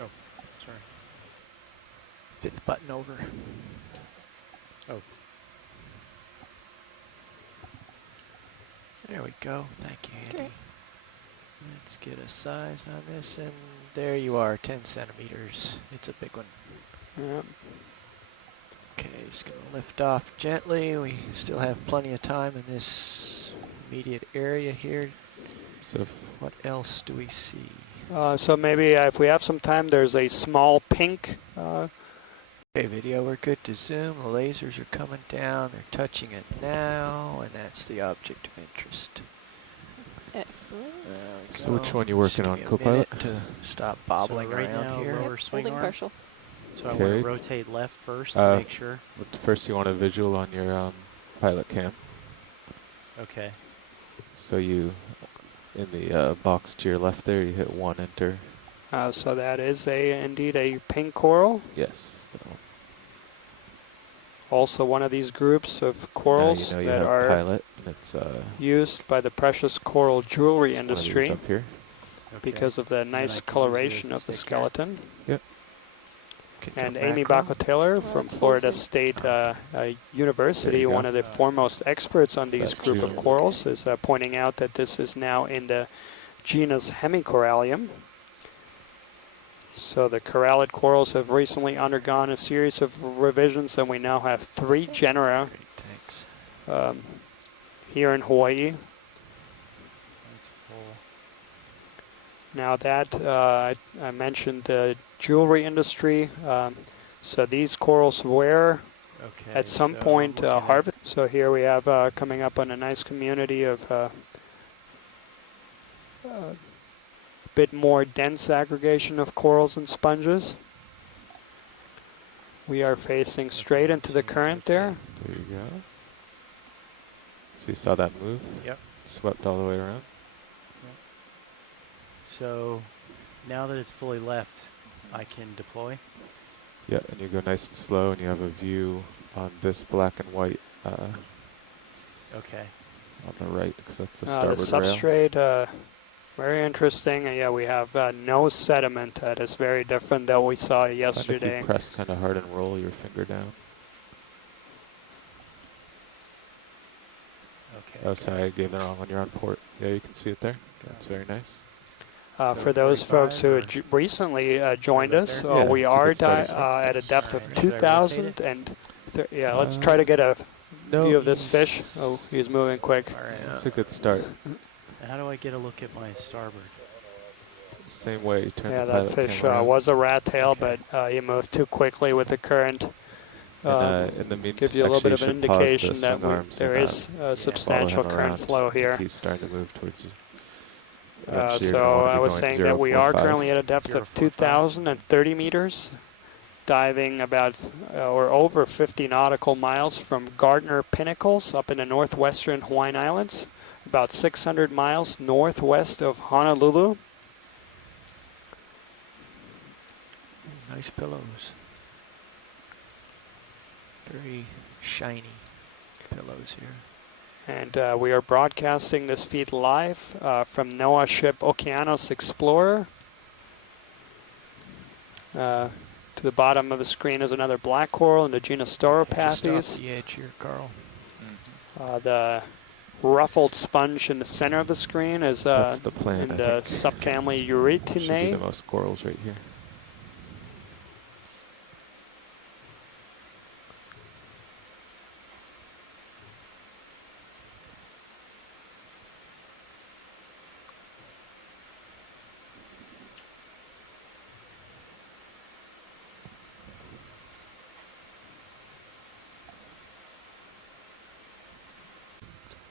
Oh, sorry. Fifth button over. Oh. There we go. Thank you, Andy. Okay. Let's get a size on this, and there you are, 10 centimeters. It's a big one. Yep. Okay, just going to lift off gently. We still have plenty of time in this immediate area here. So what else do we see? So maybe if we have some time, there's a small pink. Okay, video, we're good to zoom. The lasers are coming down. They're touching it now, and that's the object of interest. Excellent. So which one you working on, co-pilot? To stop bobbling so right around now, here. lower swing Holding arm. partial. So I want Okay. to rotate left first to make sure. But first you want a visual on your pilot cam. Okay. So you, in the box to your left there, you hit 1, enter. So that is indeed a pink coral. Yes. That one. Also one of these groups of corals you know you that have are pilot. It's used by the precious coral jewelry one of these industry up here. because of the then I nice can use it coloration as a of the stick here? skeleton. Yep. And Amy Bacco-Taylor from that's Florida easy. State There University, you go. one of the foremost experts on It's these that group of zoom. corals, is pointing out that this is now in the genus Hemicorallium. So the corallid corals have recently undergone a series of revisions, and we now have 3 genera here in Hawaii. That's full. Now that I mentioned the jewelry industry, so these corals were Okay, at some so point I'm looking at- harvest. So here we have coming up on a nice community of a bit more dense aggregation of corals and sponges. We are facing straight into the current there. There you go. So you saw that move? Yep. Swept all the way around. So now that it's fully left, I can deploy. Yeah, and you go nice and slow, and you have a view on this black and white Okay. on the right, because that's the The starboard rail. substrate, very interesting. Yeah, we have no sediment. That is very different than we saw Find if yesterday. you press kind of hard and roll your finger down. Okay. Oh, sorry, I gave the wrong one. You're on port. Yeah, you can see it there. That's very nice. So For those folks who 45 had recently joined right us, there? Yeah, we it's a are good starting point. at a depth Alright, of should I rotate 2,000 it? and yeah, let's try to get a No, view of this fish. he's- Oh, he's moving quick. All right. That's a good start. How do I get a look at my starboard? Same way, you turn Yeah, the that pilot fish camera around. was a rat tail, Okay. but you moved too quickly with the current. And, in the meantime, Gives you a little bit of an actually you should pause the indication that swing arms there and, is follow substantial him current around. flow I think here. he's starting to move towards you. So Eventually you're gonna wanna I be was going saying that we are 045. currently at a depth of 045. 2,030 meters, diving about or over 50 nautical miles from Garnder Pinnacles up in the northwestern Hawaiian Islands, about 600 miles northwest of Honolulu. Nice pillows. Very shiny pillows here. And we are broadcasting this feed live from NOAA ship Okeanos Explorer. To the bottom of the screen is another black coral in the genus Just off Stauropathes. the edge here, Carl. The ruffled sponge in the center of the screen is That's the plan, in I the think. subfamily Should be the Eurytinae. most corals right here.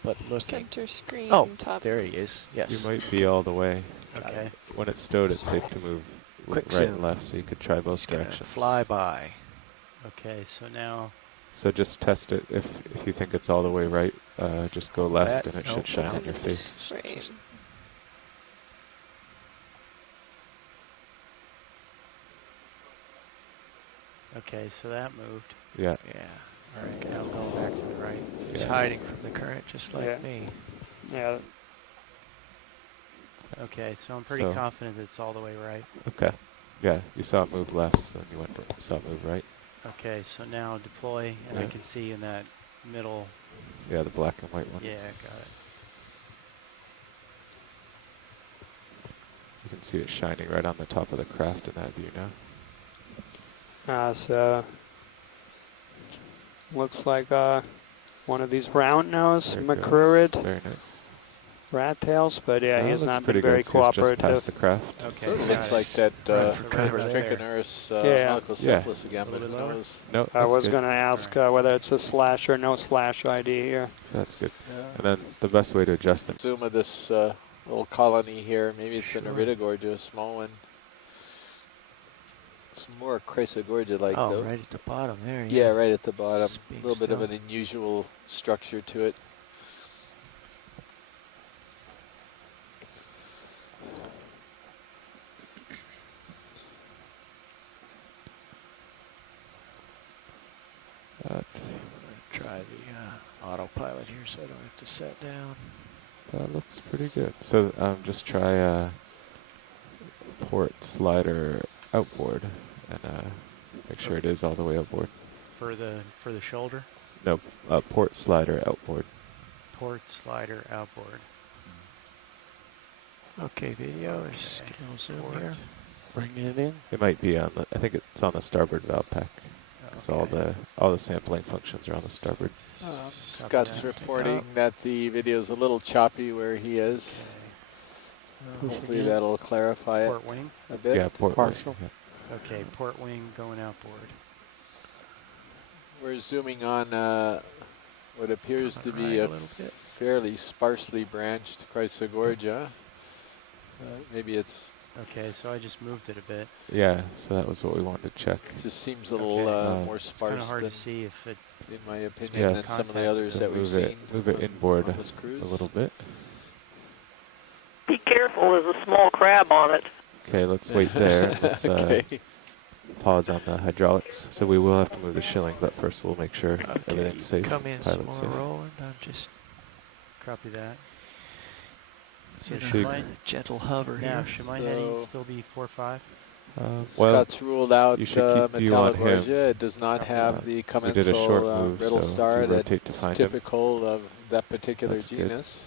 But looking. Center screen, Oh, top. there he is. Yes. You might be all the way. Okay. When it's stowed, it's safe to move Quick right zoom. and left, so you could try both Just gonna directions. fly by. Okay, so now So just test it. If you think it's all the way right, just go left, That- and it nope, should shine that on your face. Frame. okay, so that moved. Yeah. Yeah. All right, now going back to the right. He's Yeah. hiding from the current just like Yeah. me. Yeah, Okay, so I'm pretty So- confident it's all the way right. Okay. Yeah, you saw it move left, so you saw it move right. Okay, so now deploy, and I Yeah. can see in that middle. Yeah, the black and white one. Yeah, got it. You can see it shining right on the top of the craft in that view now. so looks like one of these round nose There it goes. macrurid Very nice. rat tails, but yeah, he That has looks not pretty been very good. So it's just cooperative. past the craft. Okay, Sort of got looks it. like that Right for cover there. Trichoneris Yeah. malcocephalus again, but who little lower? knows? No, I that's was good. going to ask whether it's a slash or no slash ID here. That's good. Yeah. And then the best way to adjust them. Zoom of this little colony here. Maybe it's an Sure. Iridogorgia, a small one. Some more Chrysogorgia like Oh, though. right at the bottom there. Yeah, right at the bottom. Just A being little bit of still. an unusual structure to it. That. Try the autopilot here so I don't have to set down. That looks pretty good. So just try port slider outboard and make sure it is all the way outboard. For the shoulder? No, port slider outboard. Port slider outboard. Okay, video is getting zoom here. Bringing it in. It might be on the. I think it's on the starboard valve pack. Because all the sampling functions are on the starboard. Scott's reporting that the video is a little choppy where he is. Hopefully that'll clarify Port it wing? a bit. Yeah, port partial. wing. Okay, port wing going outboard. We're zooming on what appears to be a fairly sparsely branched Chrysogorgia. Maybe it's... Okay, so I just moved it a bit. Yeah, so that was what we wanted to check. It just seems a little more It's sparse kind of hard than, to see if it... in my opinion, than some of the others so that we've seen. Move it inboard on this cruise. a little bit. Be careful, there's a small crab on it. Okay, let's wait there. Let's pause on the hydraulics. So we will have to move the shilling, but first we'll make sure everything's safe. Come in pilot's small safe. roll, and I'm just Copy that. so should- my gentle hover Now, here. should my heading still be 4-5? Well, Scott's ruled out you should keep view on him. Metallogorgia. It does not have the we did a commensal short move, brittle so if star you that's rotate to find him, typical of that particular that's good. genus.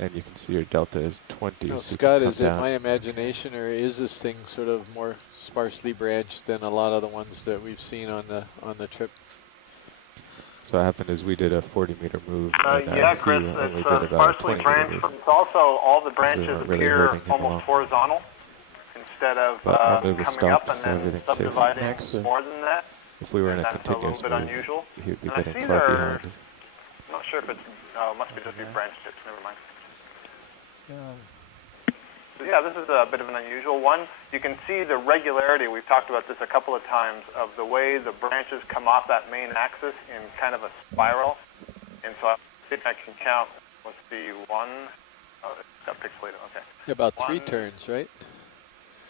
and you can see your delta is 20. Now, so you Scott, can is come it down. my imagination, or is this thing sort of more sparsely branched than a lot of the ones that we've seen on the trip? So what happened is we did a 40-meter move. and, Yeah, he Chris, only it's did about a sparsely 20-meter branched. move. It's also all the branches weren't really appear hurting him almost along. horizontal instead of But I'll move the coming up stop and so then everything's safe. subdividing Next, more than that. If we were in a That's a continuous little bit move, unusual. he would be And I getting see far there- behind. I'm not sure if it's, it must be just your branch tips, never mind. So yeah, this is a bit of an unusual one. You can see the regularity, we've talked about this a couple of times, of the way the branches come off that main axis in kind of a spiral. And so I think I can count, let's see, one, oh, it got pixelated, okay. About 3 One, turns, right?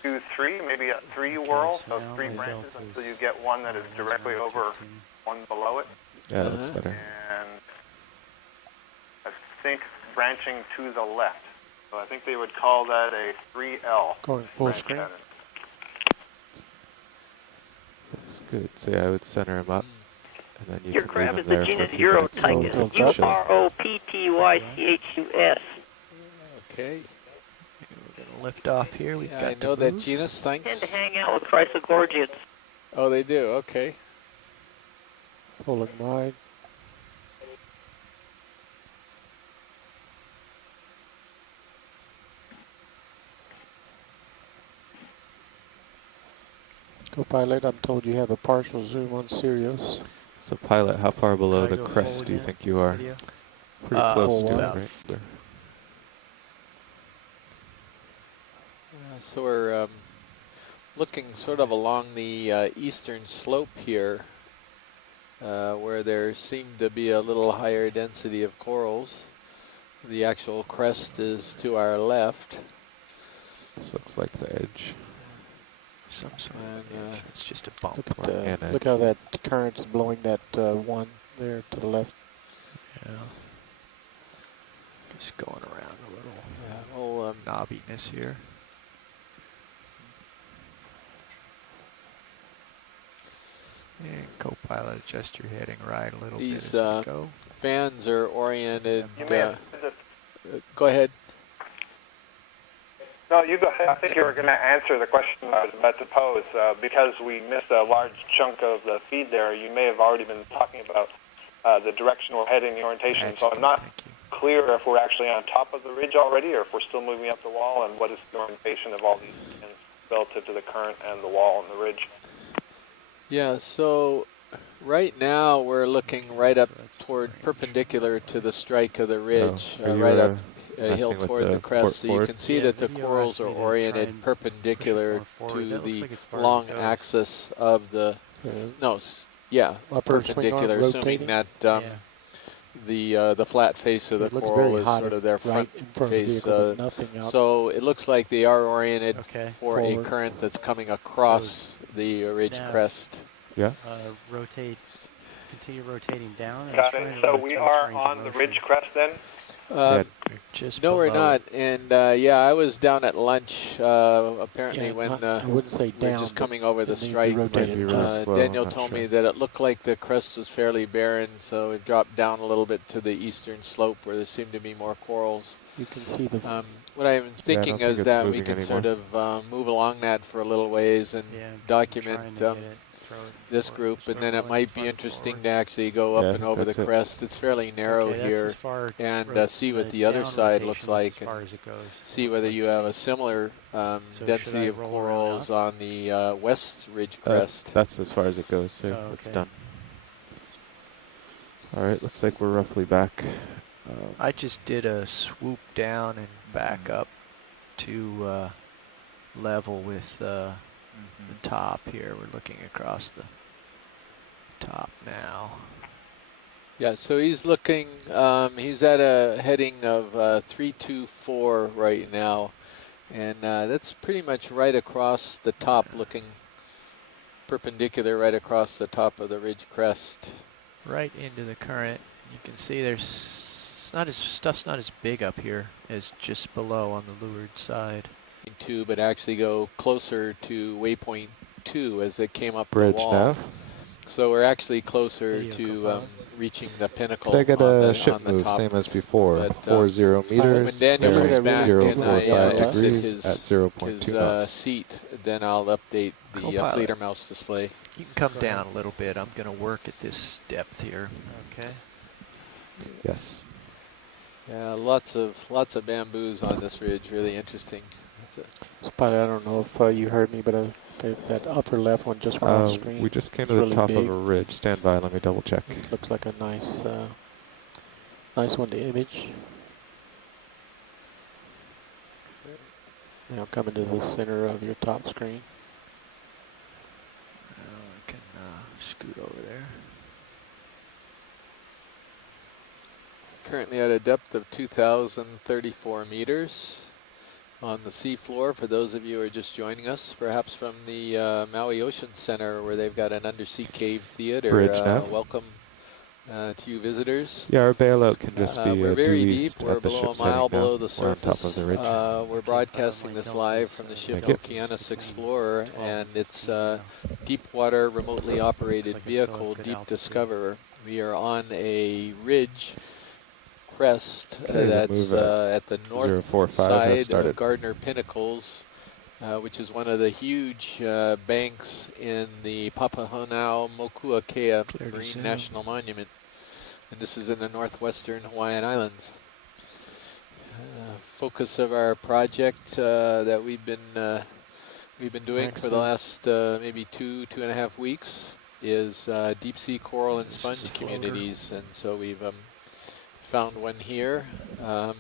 2, 3, maybe a 3 whirl, so so now 3 my branches delta's until you get one that is directly over 15. one below it. Yeah, that's better. And I think branching to the left. So I think they would call that a 3L. Going full branch screen. pattern. That's good. So yeah, I would center him up. And then you Your can crab leave is him the there for a genus few minutes while we Urotychus, touch him. Uroptychus. Okay. We're going to lift off here. We've Yeah, got I to know that move. genus, Tend thanks. to hang out with Chrysogorgians. Oh, they do, okay. Pulling wide. Co-pilot, I'm told you have a partial zoom on Sirius. So pilot, how far below Can I the go crest forward do you now? think you are? Video? Pretty close to it, about right? So we're looking sort of along the eastern slope here, where there seemed to be a little higher density of corals. The actual crest is to our left. This looks like the edge. Some sort And, of edge. It's just a bump. Look at the anode. Look how that current is blowing that one there to the left. Yeah. Just going around a little Well, knobbiness here. And co-pilot, adjust your heading right a little bit these as we go. fans are oriented. You may have, Go ahead. no, you go ahead. I think you were going to answer the question I was about to pose. Because we missed a large chunk of the feed there, you may have already been talking about the direction we're heading, the orientation. So I'm not clear if we're actually on top of the ridge already or if we're still moving up the wall, and what is the orientation of all these pins relative to the current and the wall and the ridge. Yeah, so right now we're looking right up toward perpendicular to the strike of the ridge, are you, right up a messing hill with toward the the crest. port So you forward? can see Yeah, that the video corals asked are me to try oriented and perpendicular push it more forward. to That looks the like it's far as it long goes. axis of the, no, yeah, Upper swing arm perpendicular, assuming rotating. that Yeah. the flat face of the It looks coral very is hot sort of their right front in front of the face. vehicle, but nothing out. So it looks like they are oriented Okay. for Forward. a current that's coming across the ridge Nav. crest. Yeah? Rotate continue rotating down. And Got it's it. trying to So run it we through its are range of on the motion. ridge crest then? Just No, we're below. not. And yeah, I was down at lunch apparently Yeah, when I wouldn't say we were down, just but coming over the it may be strike. rotated. Maybe real slow, Daniel I'm not told me sure. that it looked like the crest was fairly barren, so it dropped down a little bit to the eastern slope where there seemed to be more corals. You can see the. What I'm thinking think is it's that we moving can anymore. sort of move along that for a little ways and Yeah, document trying to get it, throw it this forward, group, and start then it rolling might be farther interesting forward. to actually go Yeah, I up and think over the that's it. crest. It's fairly narrow Okay, that's here, as far and see what the other down side looks rotation, that's like, as far and as it goes. see Looks whether like you to have me. a similar So density should I of roll around corals up? on the west ridge crest. That's as far as it goes, too. Oh, It's okay. done. All right, looks like we're roughly back. I just did a swoop down and back up to level with the top here. We're looking across the top now. Yeah, so he's looking, he's at a heading of 324 right now, and that's pretty much right across the top, looking perpendicular right across the top of the ridge crest. Right into the current. You can see stuff's not as big up here as just below on the leeward side. Two, but actually go closer to waypoint 2 as it came up Bridge the wall. nav. So we're actually closer Video to copilot. reaching the pinnacle Could I get on a the, ship on the move, top. same as before? But, 40 when meters, Daniel bearing comes back and I 045 exit degrees his, at 0.2 his knots. seat, then I'll update the Copilot. Fleeter mouse display. You can come down a little bit. I'm going to work at this depth here. Okay. Yes. Yeah, lots of bamboos on this ridge. Really interesting. Pilot, I don't know if you heard me, but if that upper left one just went off screen. We just came It's to the really top big. of a ridge. Stand by, let me double check. It looks like a nice, nice one to image. Now coming to the center of your top screen. I can scoot over there. Currently at a depth of 2,034 meters on the seafloor. For those of you who are just joining us, perhaps from the Maui Ocean Center, where they've got an undersea cave theater. Bridge nav. Welcome to you visitors. Yeah, our bailout can just be we're due very east deep. We're at the below a ship's mile heading below now. the We're on surface. top of the ridge. We're broadcasting this live from the ship Thank you. Okeanos Explorer, and it's deep water, remotely operated Looks like it's still vehicle, at good Deep altitude. Discoverer. We are on a ridge crest Okay, the that's move at the north 045 has side started. of Garnder Pinnacles, which is one of the huge banks in the Papahanaumokuakea Clear to Marine zoom. National Monument. And this is in the northwestern Hawaiian Islands. Focus of our project that we've been doing for the last maybe two and a half weeks is deep sea coral and This is sponge a floater. communities, and so we've found one here. Nav,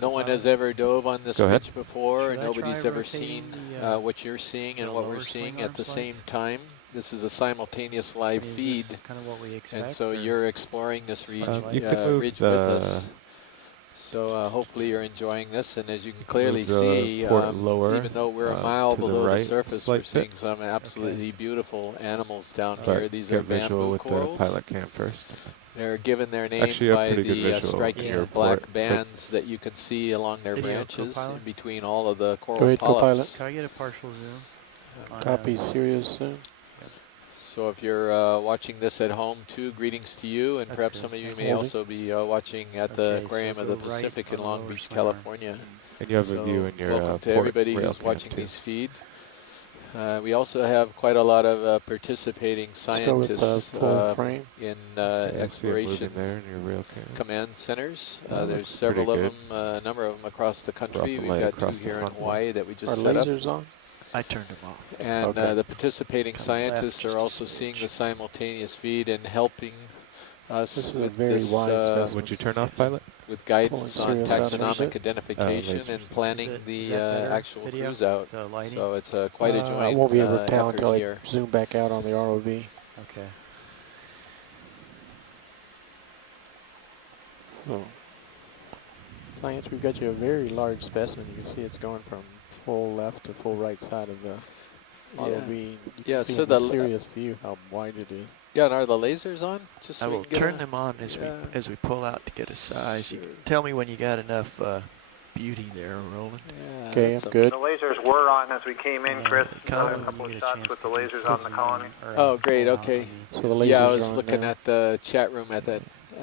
No one copilot. has ever dove on this Go ahead. ridge before, Should and I nobody's try ever rotating seen the, what you're seeing and the what we're lower seeing swing at the arm same slides? time. This is a simultaneous live I mean, feed, is this kind of what we expect? and so or- you're exploring this ridge, You can move ridge the, with us. So hopefully you're enjoying this, and as you can clearly move the see, port lower, even though we're a mile to the below the right surface, we're slight seeing bit. some absolutely beautiful animals down But here. These get are visual bamboo with corals. the pilot cam first. They're given their name Actually, you have by pretty good the visual striking near black port. It's like- bands that you can see along their Video branches copilot? in between all of the coral Go ahead, polyps. Copilot. Can I get a partial zoom? on, Copy Sirius zoom. So if you're watching this at home too, greetings to you, and That's perhaps good. some of you Thank may you. also be watching at the Okay, so Aquarium of the go right Pacific on in the Long lower Beach, swing arm. California. And you have So a view in your welcome to port everybody rail who's cam watching too. this feed. We also have quite a lot of participating Let's go with scientists full frame. in Okay, I see it moving exploration there in your rail cam. command centers. That There's looks several pretty of them, a number of them across the country. Drop the We've light got two across the here in front wall. Hawaii that we just Are set up. lasers on? I turned them off. And Okay. the participating Come scientists left just are a also seeing the smidge. simultaneous feed and helping us This is a with very this, wide specimen. Would you turn off pilot? with guidance Pulling on Sirius out a taxonomic bit. identification lasers. and planning Is the that better actual video? cruise out. The lighting? So it's quite a I joint won't be able to tell effort until here. I zoom back out on the ROV. Okay. So, Science, we've got you a very large specimen. You can see it's going from full left to full right side of the ROV. You can Yeah, see so in the the serious view how wide it is. Yeah, and are the lasers on? Just so I we will can get turn a- them on yeah. as we pull out to get a size. You Sure. can tell me when you got enough beauty there, Roland. Yeah, Okay, that's I'm a- good. The lasers were on as we came in, Chris. Connor, A couple of you get a shots chance with to the do lasers on the full colony. on, or, Oh, great. full out Okay. on So the lasers Yeah, I are was on looking now. at the chat room at that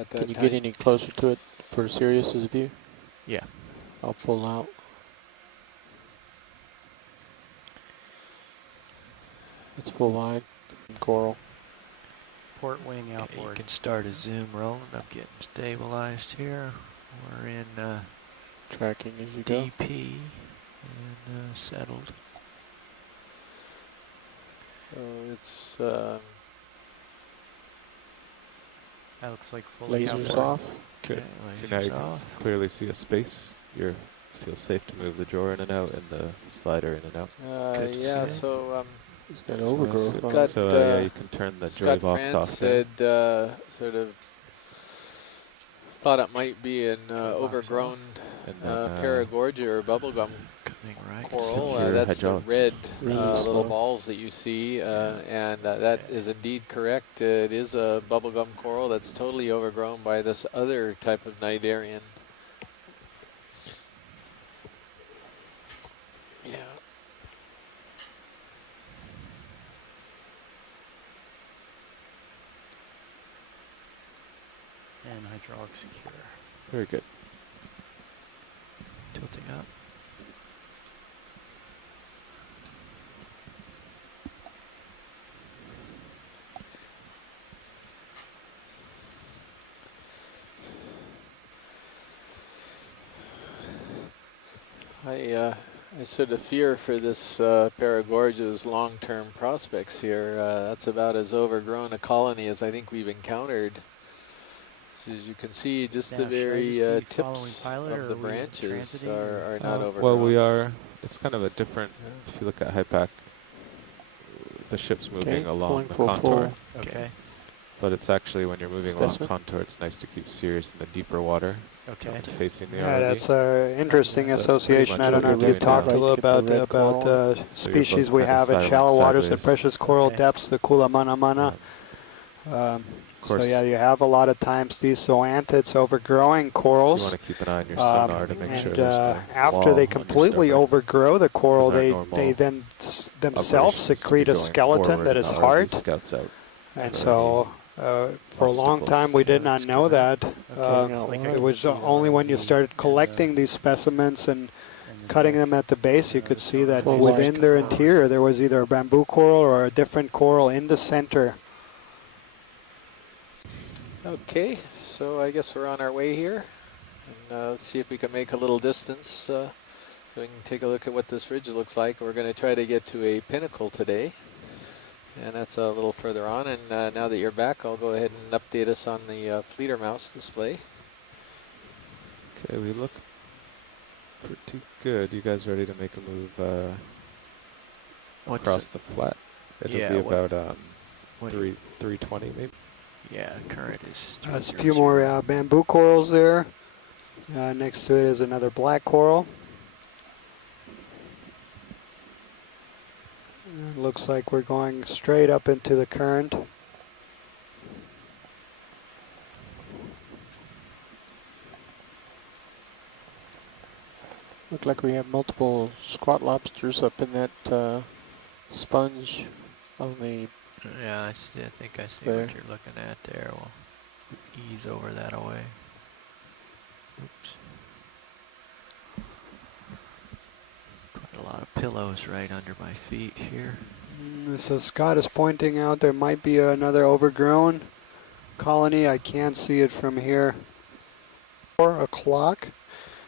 Can you time. get any closer to it for Sirius's view? Yeah. I'll pull out. It's full wide. Coral. port wing Okay, you outboard. can start a zoom, Roland. I'm getting stabilized here. We're in Tracking as you go. DP and settled. Oh, it's That looks like fully Lasers outboard. off. Good. Okay, So now you lasers can off. clearly see a space. You feel safe to move the drawer in and out and the slider in and out. Good to yeah. see. So He's got overgrowth on got, it. So yeah, you can turn the joy Scott box France off there. said sort of thought it might be an box overgrown And then, paragorgia or bubblegum Coming right. coral. Secure That's the hydraulics. red Really little slow. balls that you see, and that is indeed correct. It is a bubblegum coral that's totally overgrown by this other type of cnidarian. Yeah. And hydraulic secure. Very good. Tilting up. I sort of fear for this paragorgia's long-term prospects here. That's about as overgrown a colony as I think we've encountered. As you can see, just Now, the should I very just be following tips pilot, of or the are we branches transiting, or- are not overgrown. Well, we are. It's kind of a different. If you look at HIPAC, the ship's moving Okay, along pulling the full contour. full. Okay. But it's actually when you're moving along Specimen. contour, it's nice to keep Sirius in the deeper water, Okay. facing the Yeah, ROV. that's an interesting So that's pretty association. much I don't what know if you're you've doing talked a now. little Right, get the red about coral. the So you're both species we kinda have in silent shallow waters, the sideways. precious coral Okay. depths, the kula mana mana. So yeah, you have a lot of times these zoanthids overgrowing You corals. want to keep an eye on your sonar to make and sure there's no after wall they on your completely starboard. overgrow the coral, Because our they normal then themselves operations to be secrete a going skeleton forward that and is the ROV hard. Scouts out. And for so for a long obstacles. time we did Yeah, not it's know good. that. Okay, it's like I It can was see the only when you ROV started and collecting these specimens and and the cutting depth. them at the base, you could see that Full within white. their interior there was either a bamboo coral or a different coral in the center. Okay, so I guess we're on our way here. And let's see if we can make a little distance so we can take a look at what this ridge looks like. We're going to try to get to a pinnacle today. And that's a little further on. And now that you're back, I'll go ahead and update us on the Fleeter mouse display. Okay, we look pretty good. You guys ready to make a move What's across it? the flat? It'll Yeah, be what- about what- 320 maybe. Yeah, current is. There's a few more bamboo corals there. Next to it is another black coral. It looks like we're going straight up into the current. Look like we have multiple squat lobsters up in that sponge on the. Yeah, I see. I think I see There. what you're looking at there. We'll ease over that away. Oops. Quite a lot of pillows right under my feet here. So Scott is pointing out there might be another overgrown colony. I can't see it from here. 4 o'clock.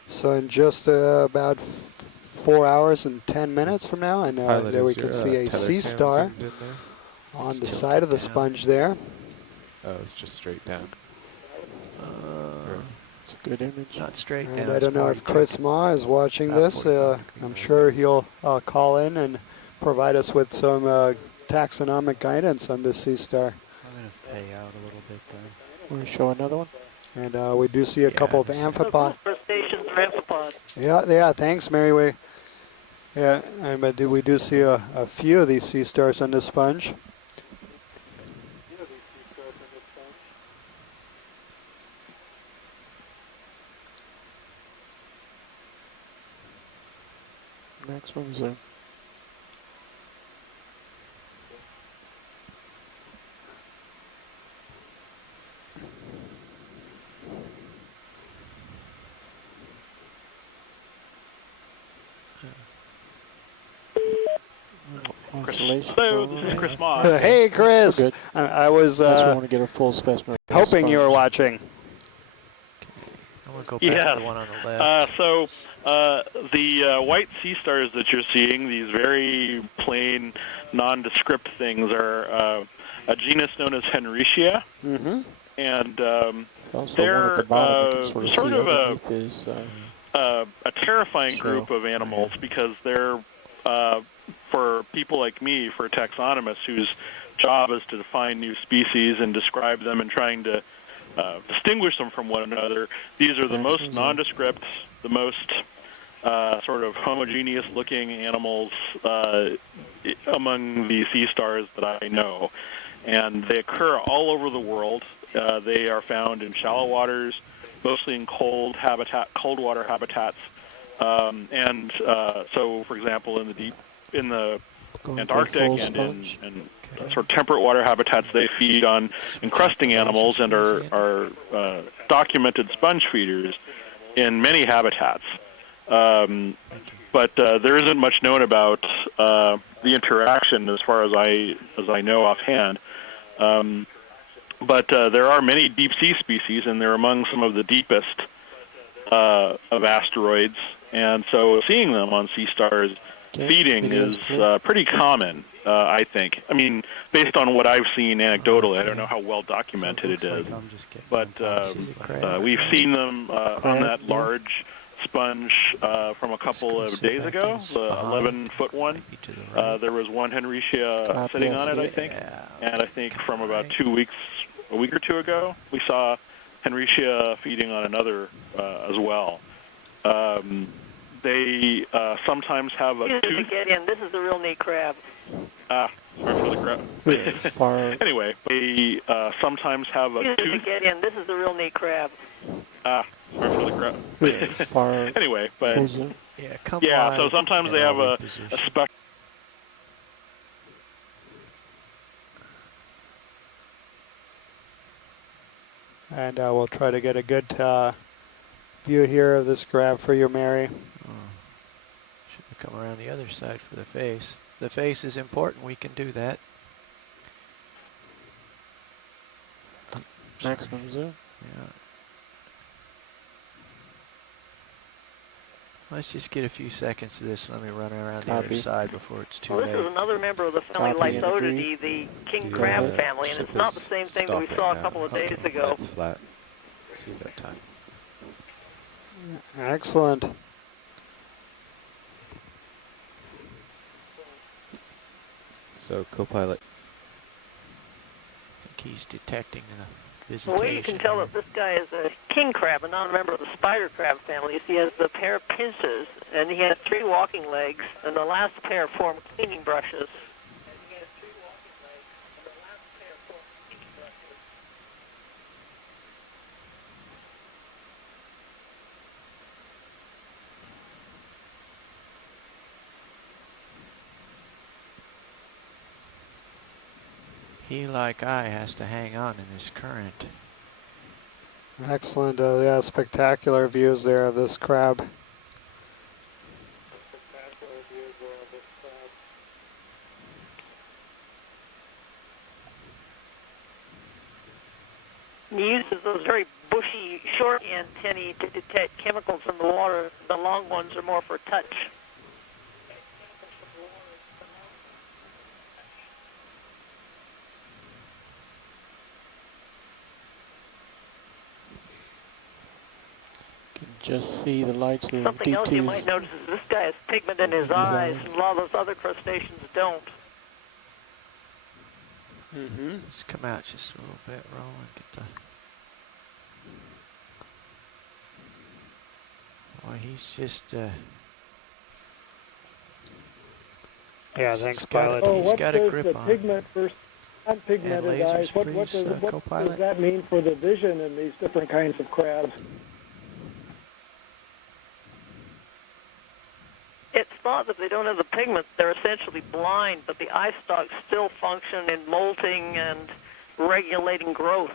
So in just about 4 hours and 10 minutes from now, and Pilot, there we is can your, see a tether sea cam star zoomed in there? on It's the tilted side of the down. sponge there. Oh, it's just straight down. It's a good image. Not straight And down. I it's don't know if 45 Chris Ma is watching about this. 45 I'm degrees. sure he'll call in and provide us with some taxonomic guidance on this sea star. I'm going to pay out a little bit then. Want to show another one? And we do see a couple of I see. amphipods. Crustaceans or amphipods. Yeah, thanks, Mary Way. Yeah, but we do see a few of these sea stars on the sponge. from Zoom. Hello, this is Chris Moss. Hey, Chris. Good. I was Unless we want to get a full specimen. hoping you were watching. I want to go back to the one on the left. The white sea stars that you're seeing, these very plain, nondescript things, are a genus known as Henricia. Mm-hmm. And also they're one at the bottom, you can sort see of underneath is, a terrifying show. group of animals because they're, for people like me, for taxonomists whose job is to define new species and describe them and trying to distinguish them from one another, these are the most nondescript, the most sort of homogeneous-looking animals among the sea stars that I know. And they occur all over the world. They are found in shallow waters, mostly in cold water habitats. So, for example, in the Antarctic and in sort of temperate water habitats, they feed on encrusting animals and are documented sponge feeders in many habitats. But there isn't much known about the interaction as far as I know offhand. But there are many deep sea species, and they're among some of the deepest of asteroids. And so seeing them on sea stars feeding is pretty common, I think. I mean, based on what I've seen anecdotally, I don't know how well documented it is. But we've seen them on that large sponge from a couple of days ago, the 11-foot one. There was one Henricia sitting on it, I think. And I think from about a week or two ago, we saw Henricia feeding on another as well. They sometimes have a tooth. Get in. This is a real neat crab. Sorry for the crab. Anyway, they sometimes have a tooth. Get in. This is a real neat crab. Sorry for the crab. Anyway, but so sometimes they have a special. And we'll try to get a good view here of this crab for you, Mary. Should have come around the other side for the face. The face is important. We can do that. Maximum zoom. Yeah. Let's just get a few seconds of this. Let me run around the other side before it's too late. This is another member of the family Lysodidae, the king crab family, and it's not the same thing that we saw a couple of days ago. It's flat. See that time. Excellent. So, co-pilot. I think he's detecting the The visitation. way you can tell that this guy is a king crab and not a member of the spider crab family is he has the pair of pincers, and he has 3 walking legs, and the last pair form cleaning brushes. He, like I, has to hang on in this current. Excellent. Yeah, spectacular views there of this crab. He uses those very bushy, short antennae to detect chemicals in the water. The long ones are more for touch. You can just see the lights of Something else you might notice is this guy has pigment in his eyes, and a lot of those other crustaceans don't. Let's come out just a little bit, roll and get the. Boy, he's just. Yeah, thanks, pilot. He's got a grip on. Pigment versus unpigmented eyes. What does that mean for the vision in these different kinds of crabs? It's thought thought that they don't have the pigment, they're essentially blind, but the eye stalks still function in molting and regulating growth.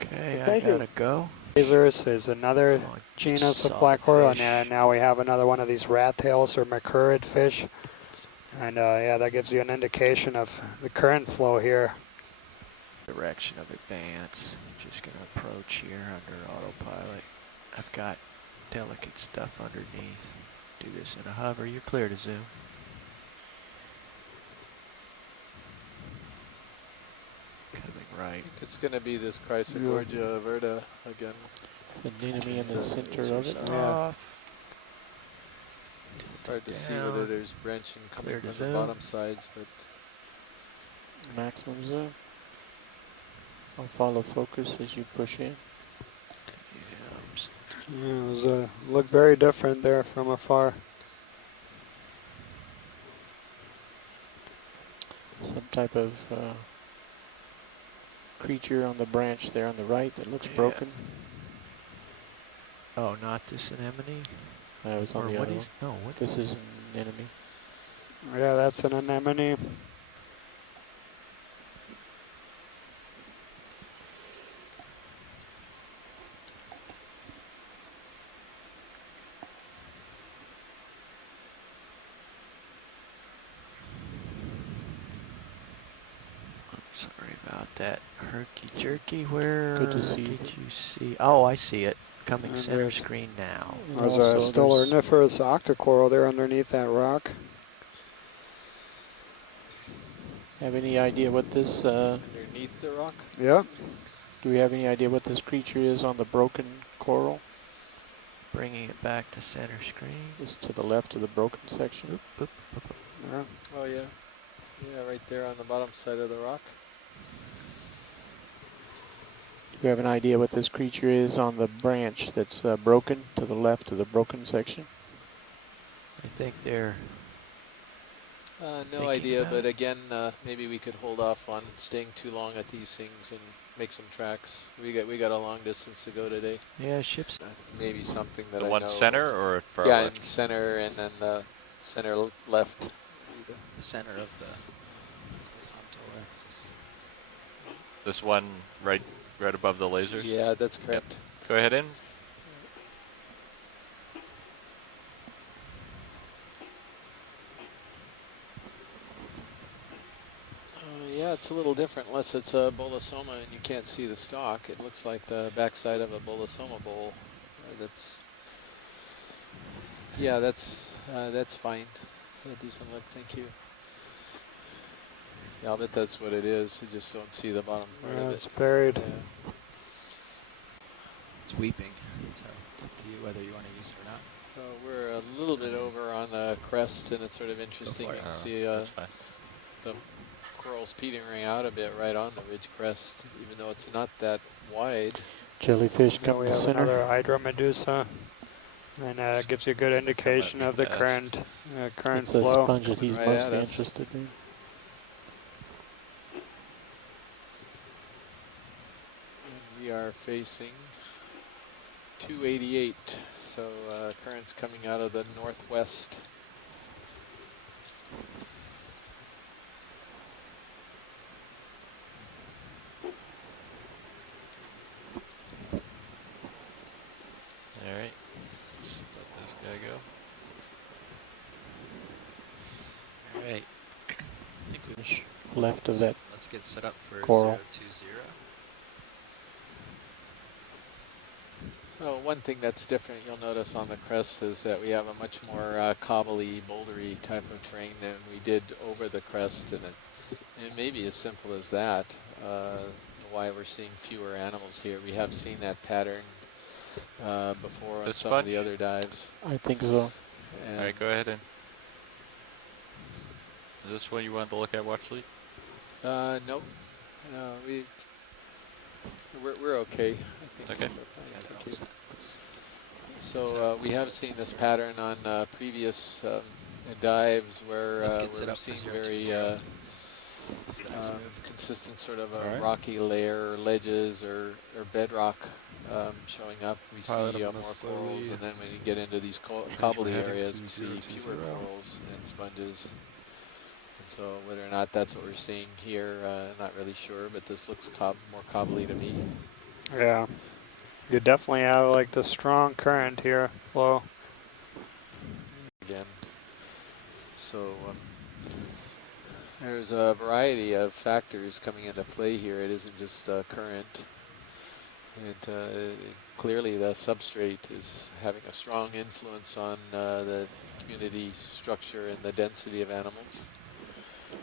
Okay, I Thank you. gotta go. Lasers is another Oh, genus saw of the black coral, and fish. now we have another one of these rat tails or macurrid fish. And yeah, that gives you an indication of the current flow here. Direction of advance. Just gonna approach here under autopilot. I've got delicate stuff underneath. Do this in a hover. You're clear to zoom. Coming I right. think it's going to be this Chrysogorgia verta again. An enemy in the Just, center of it. Off. It's hard to see whether there's branching coming Clear to from the zoom. bottom sides, but Maximum zoom. I'll follow focus as you push in. Yeah, it was, looked very different there from afar. Some type of creature on the branch there on the right that looks broken. Oh, not this anemone? That was on Or the what other is? one. No, what This is is an enemy. Yeah, that's an anemone. Sorry about that. Herky jerky, where Good to see did you. you see? Oh, I see it. Coming And center there's- screen now. And There's also a still there's- orniferous octocoral there underneath that rock. Have any idea what this? underneath the rock. Yep. Do we have any idea what this creature is on the broken coral? Bringing it back to center screen. Just to the left of the broken section. Oop, oop, oop, oop. Yeah. Oh yeah, yeah, right there on the bottom side of the rock. Do we have an idea what this creature is on the branch that's broken to the left of the broken section? I think they're No Thinking idea, about but it. again, maybe we could hold off on staying too long at these things and make some tracks. We got a long distance to go today. yeah ships. Maybe something that The I one know. center or far Yeah, left? in center and then the center left. The center of the horizontal axis. This one right above the lasers? Yeah, that's correct. Go ahead in. Yeah, it's a little different unless it's a bolosoma and you can't see the stalk. It looks like the backside of a bolosoma bowl. That's fine. Decent look, thank you. Yeah, I'll bet that's what it is. You just don't see the bottom part Yeah, of it's it. buried. Yeah. It's weeping, so it's up to you whether you want to use it or not. So we're a little bit over on the crest, and it's sort of interesting. for You it. can Oh, see that's fine. the corals petering out a bit right on the ridge crest, even though it's not that wide. Jellyfish Then come we to have center. another hydromedusa, and it gives you a good indication be of the fast. current It's a flow. sponge that he's Right at mostly us. interested in. And we are facing 288, so currents coming out of the northwest. All right. Just let this guy go. All right. I think we Left of that. Let's get set up for coral. 020. So one thing that's different you'll notice on the crest is that we have a much more cobbly, bouldery type of terrain than we did over the crest, and it may be as simple as that, why we're seeing fewer animals here. We have seen that pattern before on This some of the sponge? other dives. I think so. And All right, go ahead in. Is this what you wanted to look at, watch lead? nope. We're okay. I think Okay. we're fine. Thank you. So we have seen this pattern on previous dives where Let's get we're set up for seeing 020. very consistent sort of All right. rocky layer, ledges, or bedrock showing up. We Pilot, see I'm more gonna corals, slowly and then when you get into these change my cobbly heading areas, to we see 020. fewer corals and sponges. And so whether or not that's what we're seeing here, not really sure, but this looks more cobbly to me. Yeah. You definitely have like the strong current here flow. Again. So there's a variety of factors coming into play here. It isn't just current. Clearly the substrate is having a strong influence on the community structure and the density of animals.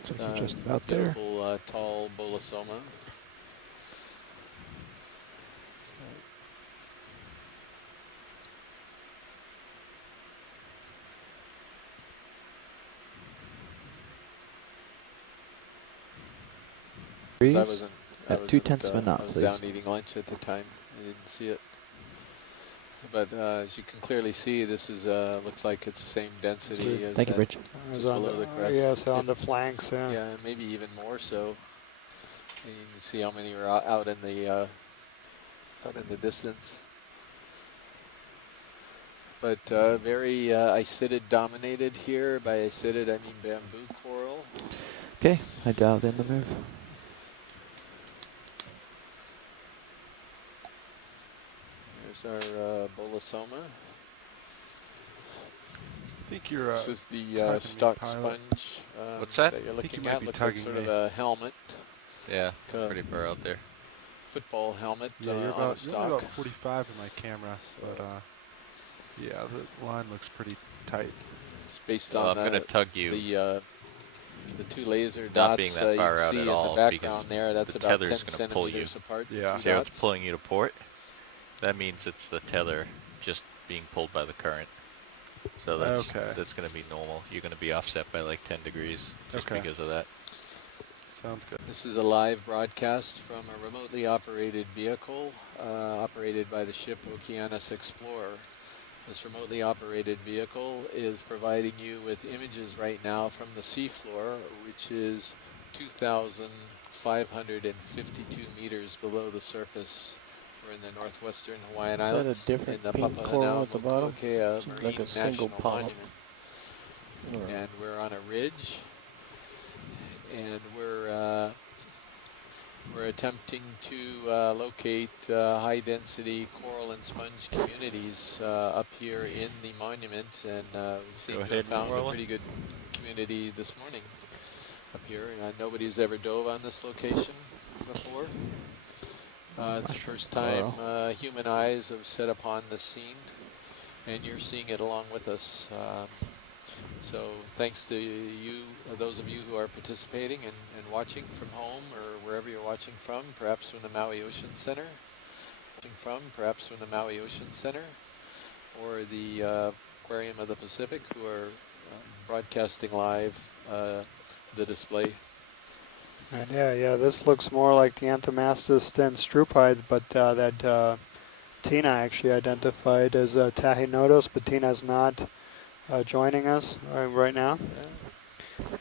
So you're just about there. Beautiful tall bolosoma. I wasn't at 2/10 of a knot, I was please. down eating lunch at the time. I didn't see it. But as you can clearly see, this is looks like it's the same density as Thank you, Rich. just below the crest. Yes, on the flanks. Yeah. Yeah, maybe even more so. And you can see how many are out in the distance. But very icidid dominated here. By icidid, I mean bamboo coral. Okay, I dialed in the move. There's our bolosoma. I think you're This is the tugging stock me, pilot. sponge What's that? you're I think you looking might at. be Looks like tugging sort me. of a helmet. Yeah, pretty far out there. Football helmet Yeah, you're on a about, you're stock. only about 45 in my camera, but yeah, the line looks pretty tight. It's based Well, on I'm gonna tug you. The two laser Not dots being that you far can out see at in the all, background because there. That's the about 10 tether's gonna pull you. centimeters apart. the Yeah. two See how dots. it's pulling you to port? That means it's the tether just being pulled by the current. So that's going to be normal. You're going to be offset by like 10 degrees just because of that. Sounds good. This is a live broadcast from a remotely operated vehicle operated by the ship Okeanos Explorer. This remotely operated vehicle is providing you with images right now from the seafloor, which is 2,552 meters below the surface. We're in the northwestern Hawaiian Is that a Islands different in the pink coral at the bottom? Papahānaumokuākea Seems Marine like a single National polyp. Monument. And we're on a ridge, and we're attempting to locate high-density coral and sponge communities up here in the monument, and we seem to have found a pretty good community this morning up here. Nobody's ever dove on this location before. It's the first time human eyes have set upon the scene, and you're seeing it along with us. So thanks to you, those of you who are participating and watching from home or wherever you're watching from, perhaps from the Maui Ocean Center, or the Aquarium of the Pacific, who are broadcasting live the display. And yeah, this looks more like the Anthomastus than strupide, but that Tina actually identified as Tachinodos, but Tina's not joining us right now.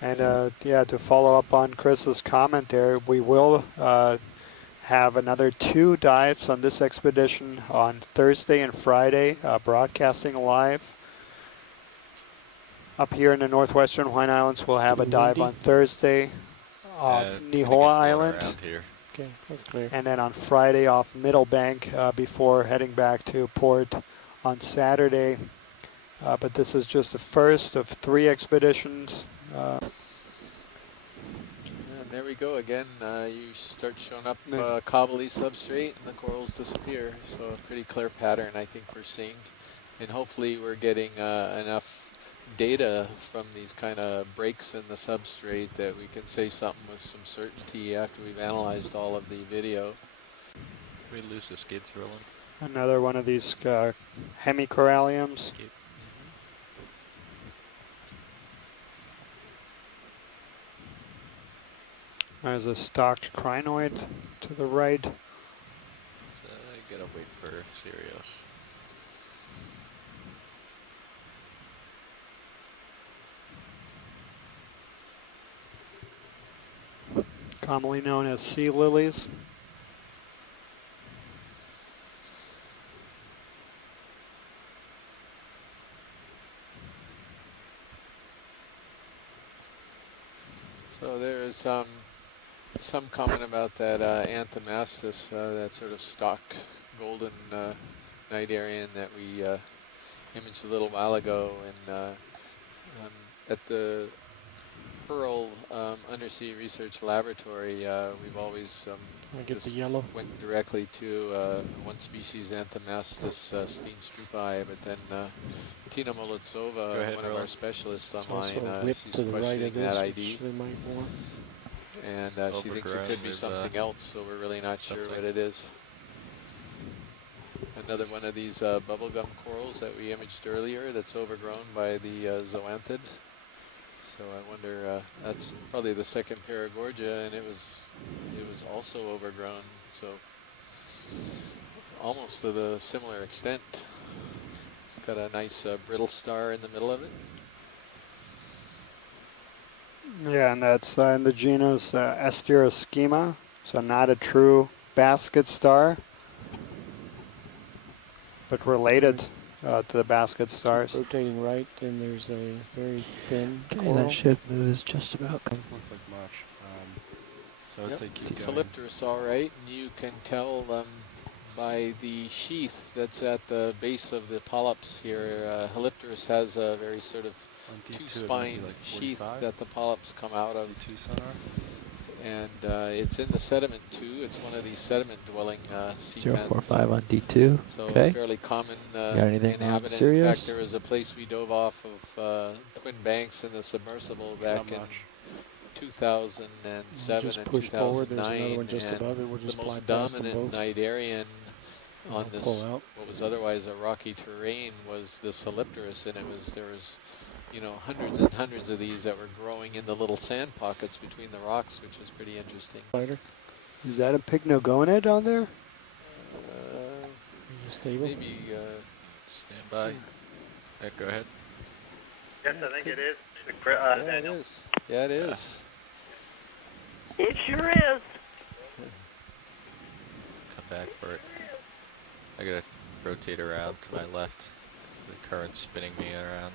And to follow up on Chris's comment there, we will have another 2 dives on this expedition on Thursday and Friday, broadcasting live. Up here in the northwestern Hawaiian Islands, we'll have a dive on Thursday off Nihoa Island. Okay, clear. And then on Friday off Middle Bank before heading back to port on Saturday. But this is just the first of 3 expeditions. And there we go again. You start showing up cobbly substrate and the corals disappear. So a pretty clear pattern I think we're seeing. And hopefully we're getting enough data from these kind of breaks in the substrate that we can say something with some certainty after we've analyzed all of the video. We lose the skids rolling. Another one of these hemicoralliums. There's a stocked crinoid to the right. So I gotta wait for Sirius. commonly known as sea lilies. So there is some comment about that Anthomastus, that sort of stalked golden night Aryan that we imaged a little while ago, and at the Pearl Undersea Research Laboratory, we've always get the just yellow. went directly to one species, Anthomastus steenstrupi, but then Tina Molitsova, one of our specialists online, she's questioning that ID. They might want. And she thinks it could be something else, so we're really not sure what it is. Another one of these bubblegum corals that we imaged earlier that's overgrown by the zoanthid. So I wonder, that's probably the second Paragorgia, and it was also overgrown, so almost to the similar extent. It's got a nice brittle star in the middle of it. Yeah, and that's in the genus Asteroschema, so not a true basket star, but related to the basket stars. Rotating right, and there's a very thin Okay, coral. that ship moves just about. Doesn't look like much. So I'd say keep It's going. Hylipterus, all right, and you can tell by the sheath that's at the base of the polyps here. Hylipterus has a very sort of two-spine sheath that the polyps come out of. D2 sonar? And it's in the sediment too. It's one of these sediment-dwelling sea 045 on D2. So Okay. a fairly common Got anything on inhabitant. In Sirius? fact, there was a place we dove off of Twin Banks in the submersible back in 2007 and push forward, there's 2009, another one just and above it. We'll just the fly most past them dominant both. Nidarian on I'll this, pull out. what was otherwise a rocky terrain, was this Hylipterus, and there was, you know, hundreds and hundreds of these that were growing in the little sand pockets between the rocks, which was pretty interesting. Is that a pycnogonid on there? Maybe. Stand by. Go ahead. Yes, I think it is. Yeah, it Daniel. is. Yeah, it is. It sure is. Come back for it. I gotta rotate around to my left. The current's spinning me around.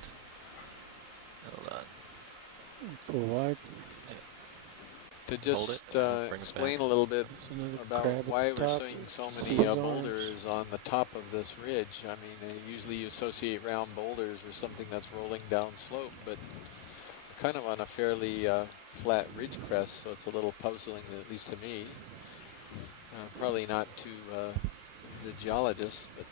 Hold on. Full wide. To Hold just it, bring it explain back. a little bit Another about crab at why the we're top. seeing so See many his arms. boulders on the top of this ridge. I mean, usually you associate round boulders with something that's rolling down slope, but we're kind of on a fairly flat ridge crest, so it's a little puzzling, at least to me. Probably not to the geologist, but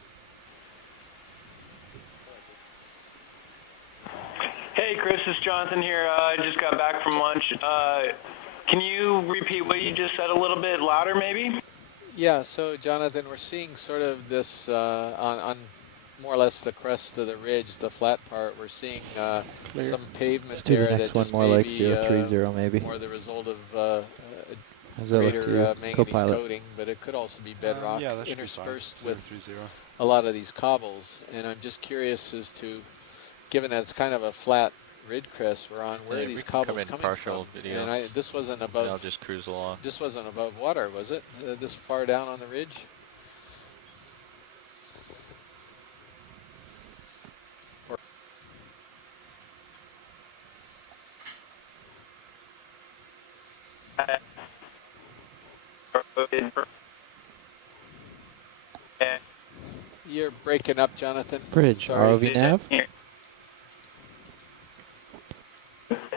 Hey, Chris, it's Jonathan here. I just got back from lunch. Can you repeat what you just said a little bit louder, maybe? yeah. So, Jonathan, we're seeing sort of this on more or less the crest of the ridge, the flat part. We're seeing some pavement Let's do the there next that one just more may like be 030 maybe. more the result of How's that look to greater you, manganese co-pilot? coating, but it could also be bedrock yeah, that should be fine. interspersed with 030. a lot of these cobbles. And I'm just curious as to, given that it's kind of a flat ridge crest we're on, where Yeah, are we these can come cobbles in coming partial from? video. And this wasn't And above. I'll just cruise along. This wasn't above water, was it? This far down on the ridge? You're breaking up, Jonathan. Bridge, Sorry. ROV nav.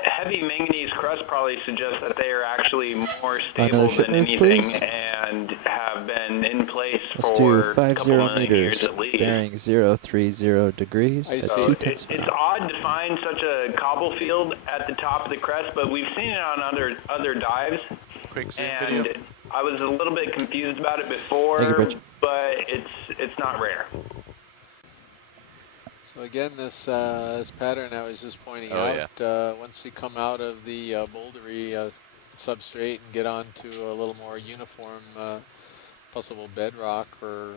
Heavy manganese crust probably suggests that they are actually more Another stable ship than move, anything please. and have been in place Let's for do a couple 50 million years meters, at least. bearing 030 degrees I at see. 2 So tenths it's odd to find such a cobble field at the top of the crest, but we've seen it on other dives. Quick zoom And video. I was a little bit confused about it Thank you, before, Rich. but it's not rare. So again, this pattern I was just pointing Oh, out, once we come out of the bouldery substrate and get onto a little more uniform possible bedrock or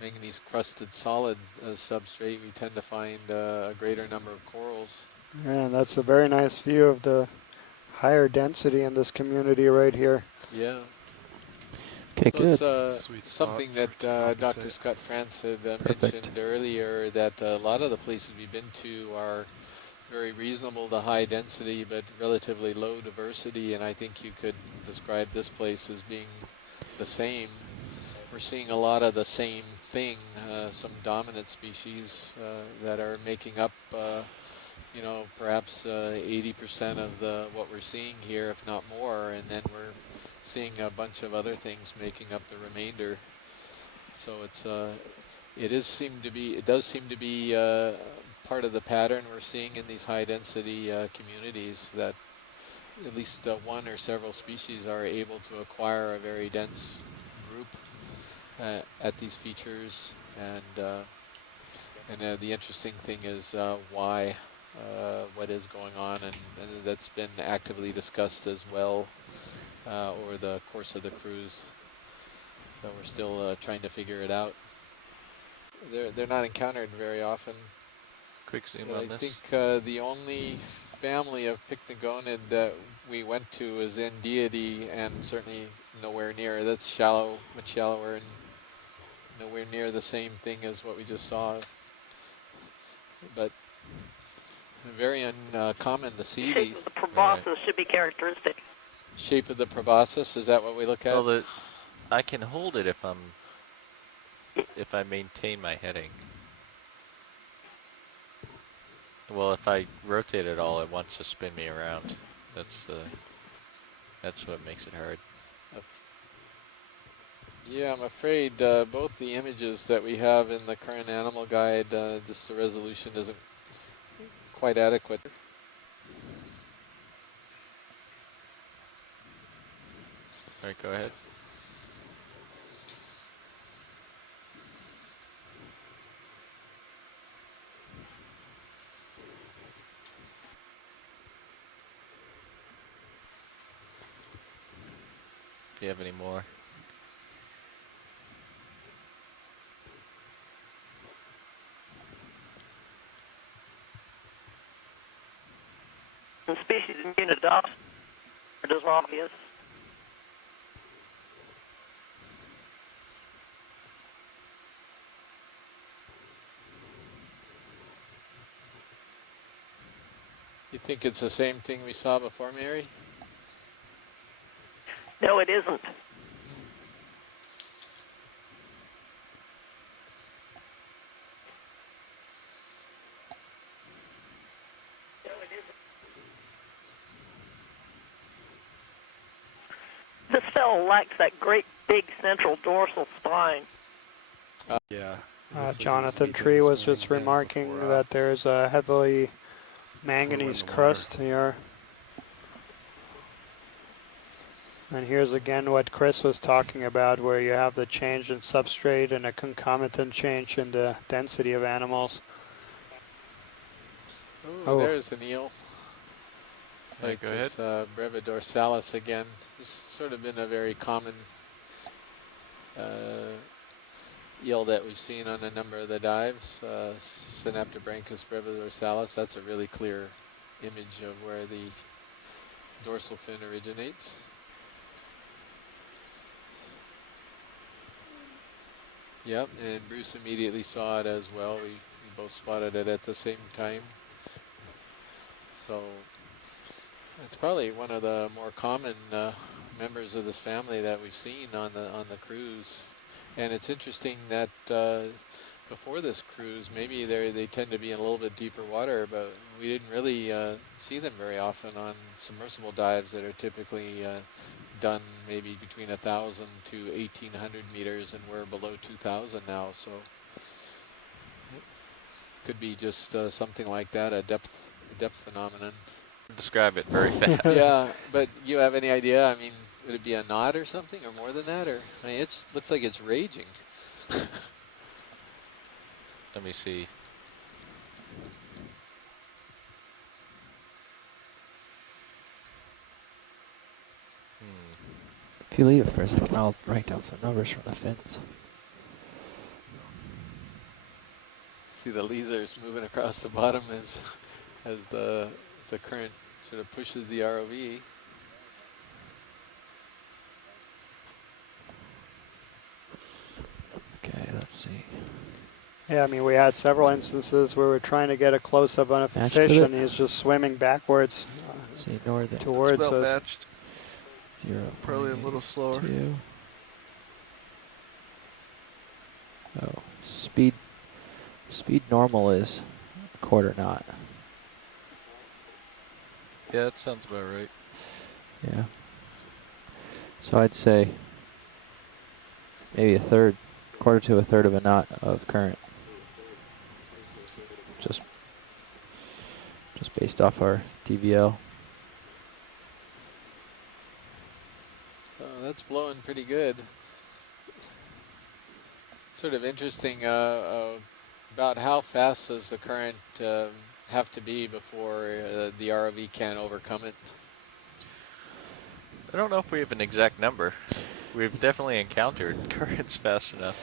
manganese crusted solid substrate, we tend to find a greater number of corals. Yeah, that's a very nice view of the higher density in this community right here. Yeah. Okay, So good. it's something that Dr. Scott France had mentioned earlier, that a lot of the places we've been to are very reasonable to high density, but relatively low diversity, and I think you could describe this place as being the same. We're seeing a lot of the same thing, some dominant species that are making up, you know, perhaps 80% of what we're seeing here, if not more, and then we're seeing a bunch of other things making up the remainder. So it does seem to be part of the pattern we're seeing in these high density communities, that at least one or several species are able to acquire a very dense group at these features, and the interesting thing is why, what is going on, and that's been actively discussed as well over the course of the cruise. So we're still trying to figure it out. They're not encountered very often. Quick zoom But on I this. think the only family of pycnogonid that we went to is in Deity, and certainly nowhere near. That's shallow, much shallower, and nowhere near the same thing as what we just saw. But very uncommon to see Shape these. of the proboscis should be characteristic. Shape of the proboscis, is that what we look at? Well, I can hold it if I maintain my heading. Well, if I rotate it all, it wants to spin me around. That's what makes it hard. Yeah, I'm afraid both the images that we have in the current animal guide, just the resolution isn't quite adequate. All right, go ahead. Do you have any more? And species in unit adoption are just obvious. You think it's the same thing we saw before, Mary? No, it isn't. This fellow lacks that great big central dorsal spine. Yeah. Jonathan Tree was just remarking that there's a heavily manganese crust here. And here's again what Chris was talking about, where you have the change in substrate and a concomitant change in the density of animals. Oh, there's an eel. Like go ahead. It's brevidorsalis again. This has sort of been a very common eel that we've seen on a number of the dives. Synaptobranchus brevidorsalis. That's a really clear image of where the dorsal fin originates. Yep, and Bruce immediately saw it as well. We both spotted it at the same time. So it's probably one of the more common members of this family that we've seen on the cruise. And it's interesting that before this cruise, maybe they tend to be in a little bit deeper water, but we didn't really see them very often on submersible dives that are typically done maybe between 1,000 to 1,800 meters, and we're below 2,000 now. So it could be just something like that, a depth phenomenon. Describe it very fast. Yeah, but you have any idea? I mean, would it be a knot or something, or more than that? Or I mean, it looks like it's raging. Let me see. If you leave it for a second, I'll write down some numbers from the fins. See the lasers moving across the bottom as the current Sort of pushes the ROV. Okay, let's see. Yeah, I mean, we had several instances where we're trying to get a close-up on a Matched fish, with it? and he's just swimming backwards Let's see, northern. towards It's well us. matched. 0. Probably a little slower. 2. Oh, speed normal is a quarter knot. Yeah, that sounds about right. Yeah. So I'd say maybe a quarter to a third of a knot of current. Just based off our DVL. So that's blowing pretty good. Sort of interesting about how fast does the current have to be before the ROV can overcome it? I don't know if we have an exact number. We've definitely encountered currents fast enough.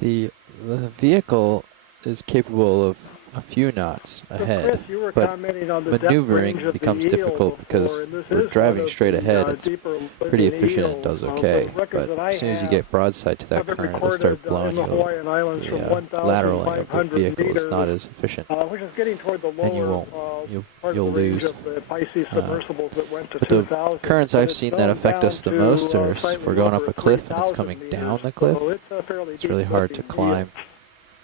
The vehicle is capable of a few knots ahead, Chris, you were but commenting on the depth range maneuvering of becomes the eel difficult because before, and this we're is driving one of straight the, ahead. It's deeper pretty living efficient. It eels. does The okay, records but that I as soon as you have get broadside to that have it current, it'll recorded start blowing in the you. Hawaiian Islands from The lateraling of the 1,500 vehicle is meters, not as efficient, which is getting toward the and you lower won't. part You'll of the range lose. of the Pisces submersibles that went to But 2,000. the currents But I've it's seen that gone affect us the down to, most are if slightly we're going up over a cliff and it's 3,000 coming meters, down the cliff. so it's a fairly It's really deep hard to living climb. eel.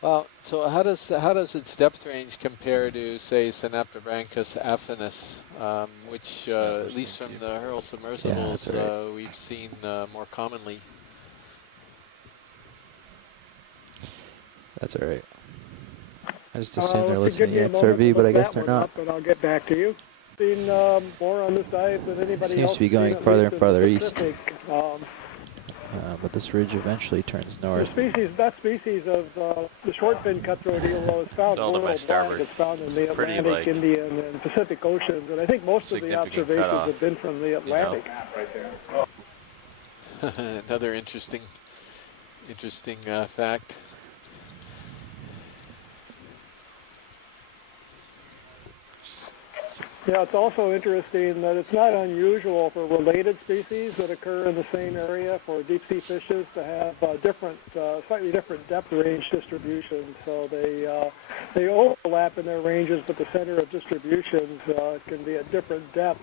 Well, so how does its depth range compare to, say, Synaptobranchus affinis, which, at least from the Hurl submersibles, right. we've seen more commonly? That's all right. I just assume they're If you give listening me to a the moment to XRV, but look I guess that they're one not. up, and I'll get back to you. Seen more on this dive than anybody Seems else. to be going seen, at farther least and farther in the east. Pacific. But this ridge eventually turns The north. that species of the short fin cutthroat eel is found It's all to my worldwide. starboard. It's found in the Pretty, Atlantic, like, Indian, and Pacific Oceans, and I think most of the significant observations cutoff, have been from the Atlantic. Another interesting fact. Yeah, it's also interesting that it's not unusual for related species that occur in the same area for deep sea fishes to have slightly different depth range distributions. So they overlap in their ranges, but the center of distributions can be at different depths.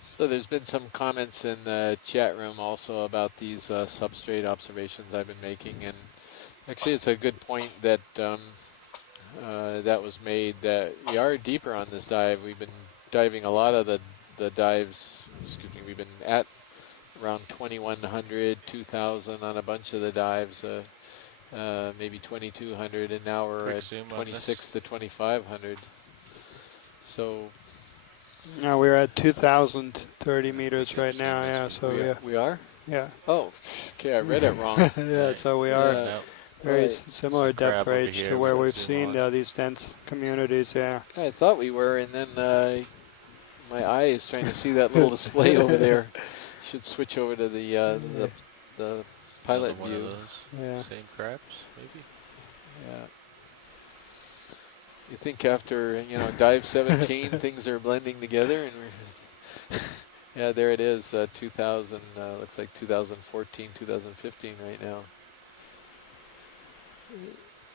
So there's been some comments in the chat room also about these substrate observations I've been making, and actually it's a good point that that was made, that we are deeper on this dive. We've been diving a lot of the dives, we've been at around 2100, 2000 on a bunch of the dives, maybe 2200, and now we're at 26 to 2500. So No, we're at 2,030 meters right now. Yeah, so we are. Yeah. Oh, okay, I read it wrong. Yeah, so we are very similar depth range to where we've seen these dense communities. Yeah. I thought we were, and then my eye is trying to see that little display over there. Should switch over to the pilot Another one view. of those Yeah. same crabs, maybe. Yeah. You think after dive 17 things are blending together, and we're yeah, there it is. 2000 looks like 2014, 2015 right now.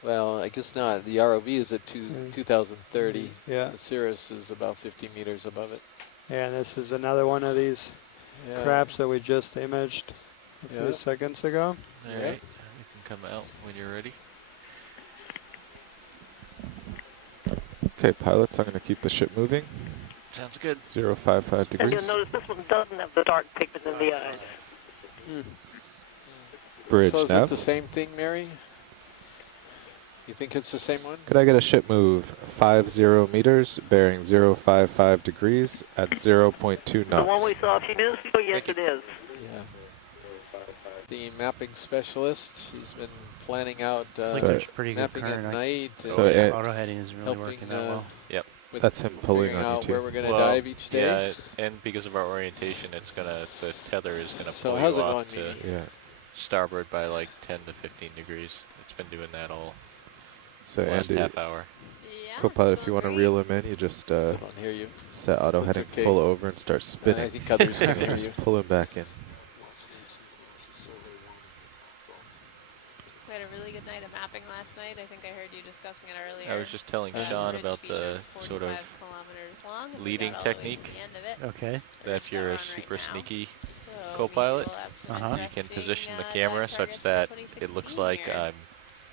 Well, I guess not. The ROV is at 2030. Yeah. The Cirrus is about 50 meters above it. Yeah, and this is another one of these crabs that we just imaged a few seconds ago. All right, you can come out when you're ready. Okay, pilots, I'm going to keep the ship moving. Sounds good. 055 And degrees. you'll notice this one doesn't have the dark pigment in the eyes. Bridge So is nav. it the same thing, Mary? You think it's the same one? Could I get a ship move 50 meters, bearing 055 degrees at 0.2 The one knots? we saw a few minutes ago, yes it is. Yeah. The mapping specialist, she's been planning out Looks like there's pretty good mapping at current. night. So it- auto heading isn't really working that well. Yep. with That's him pulling figuring on you out too. where we're going to dive each day. Yeah, and because of our orientation, the tether is gonna So pull how's you it off going, to. Yeah. starboard by like 10 to 15 degrees. It's been doing that all So the last Andy, half hour. Yeah, co-pilot, it's if you going want to great. reel him in, you just Still don't hear you. set auto That's heading okay. full over and start spinning. I think others can hear you. Just pull him back in. We had a really good night of mapping last night. I think I heard you discussing it earlier. I was just telling The Sean ridge about the features sort of 45 kilometers long, and we leading got all the way to technique. the end of it. Okay. That if you're a That run super right now. sneaky So co-pilot, maybe we'll have some you can interesting, position the dive camera such targets in that it looks 2016 like here. I'm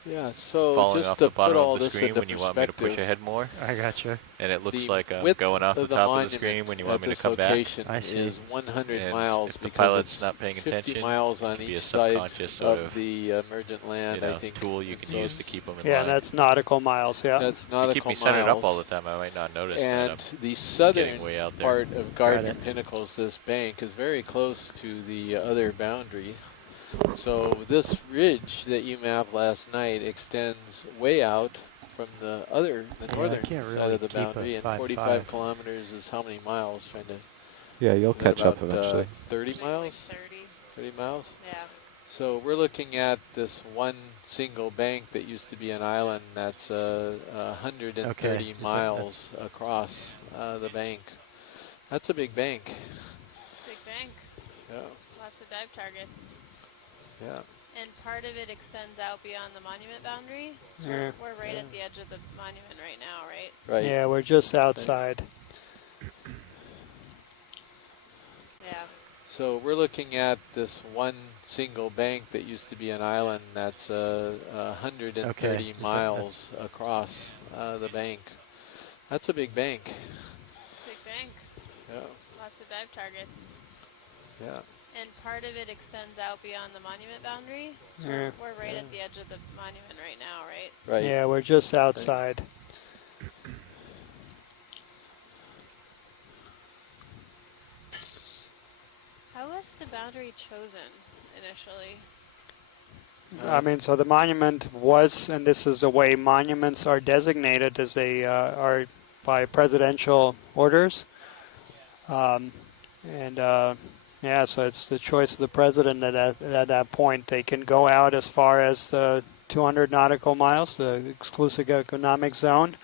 Yeah, so falling just off to the bottom put all of the this screen into when you want me to push perspective, ahead more. I gotcha. And it looks the like I'm width going off the of the top of the monument screen when you at want me to this come back. location I see. is 100 And miles if the because pilot's it's not paying 50 attention, miles it on could be a each side subconscious sort of of, the emergent land, I think. tool you And can so use to it's- keep them in Yeah, line. that's nautical miles, yeah. That's If you nautical keep me centered up all miles. the time, I might not notice And that the I'm southern getting way out there. part of Garnder Pinnacles, this bank, is very close to the other boundary. So this ridge that you mapped last night extends way out from the northern can't side really of the keep a boundary, and 5.5. 45 kilometers is how many miles? Trying to Yeah, you'll is that catch up about, eventually. 30 miles? 30 miles? Yeah. So we're looking at this one single bank that used to be an island that's 130 Okay, miles across the bank. That's a big bank. It's a big bank. Yeah. Lots of dive targets. Yeah. And part of it extends out beyond the monument boundary. So Yeah. we're right at the edge of the monument right now, right? Right. Yeah, we're just outside. Yeah. So we're looking at this one single bank that used to be an island that's 130 Okay, miles across the bank. That's a big bank. It's a big bank. Yeah. Lots of dive targets. Yeah. And part of it extends out beyond the monument boundary. So Yeah. we're right at the edge of the monument right now, right? Right. Yeah, we're just outside. How was the boundary chosen initially? I mean, so the monument was, and this is the way monuments are designated, as they are by presidential orders. Yeah, so it's the choice of the president at that point. They can go out as far as 200 nautical miles, the exclusive economic zone.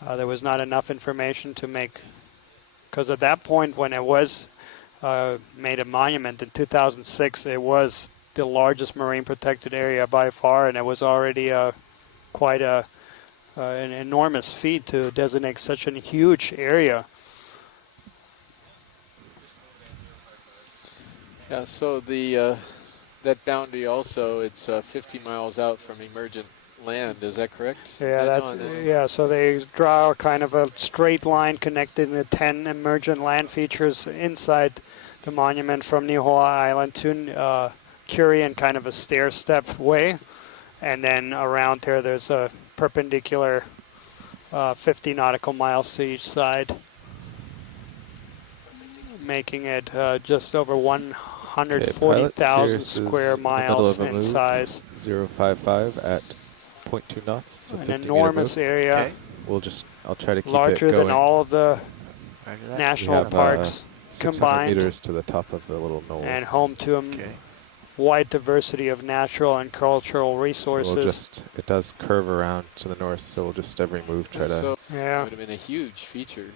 There was not enough information to make, because at that point when it was made a monument in 2006, it was the largest marine protected area by far, and it was already quite an enormous feat to designate such a huge area. Yeah, so the that boundary also, it's 50 miles out from emergent land, is that correct? Yeah, yeah. So they draw kind of a straight line connecting the 10 emergent land features inside the monument from Nihoa Island to Curie in kind of a stair-step way, and then around there's a perpendicular 50 nautical miles to each side, making it just over 140,000 square miles in size. 055 at 0.2 knots. So An 50 enormous meter move. area. Okay. I'll try to keep larger it going. than all of the national parks 600 combined, meters to the top of the little knoll. and home to a wide diversity of natural and cultural resources. It does curve around to the north, so we'll just every move try to. Yeah. Would have been a huge feature.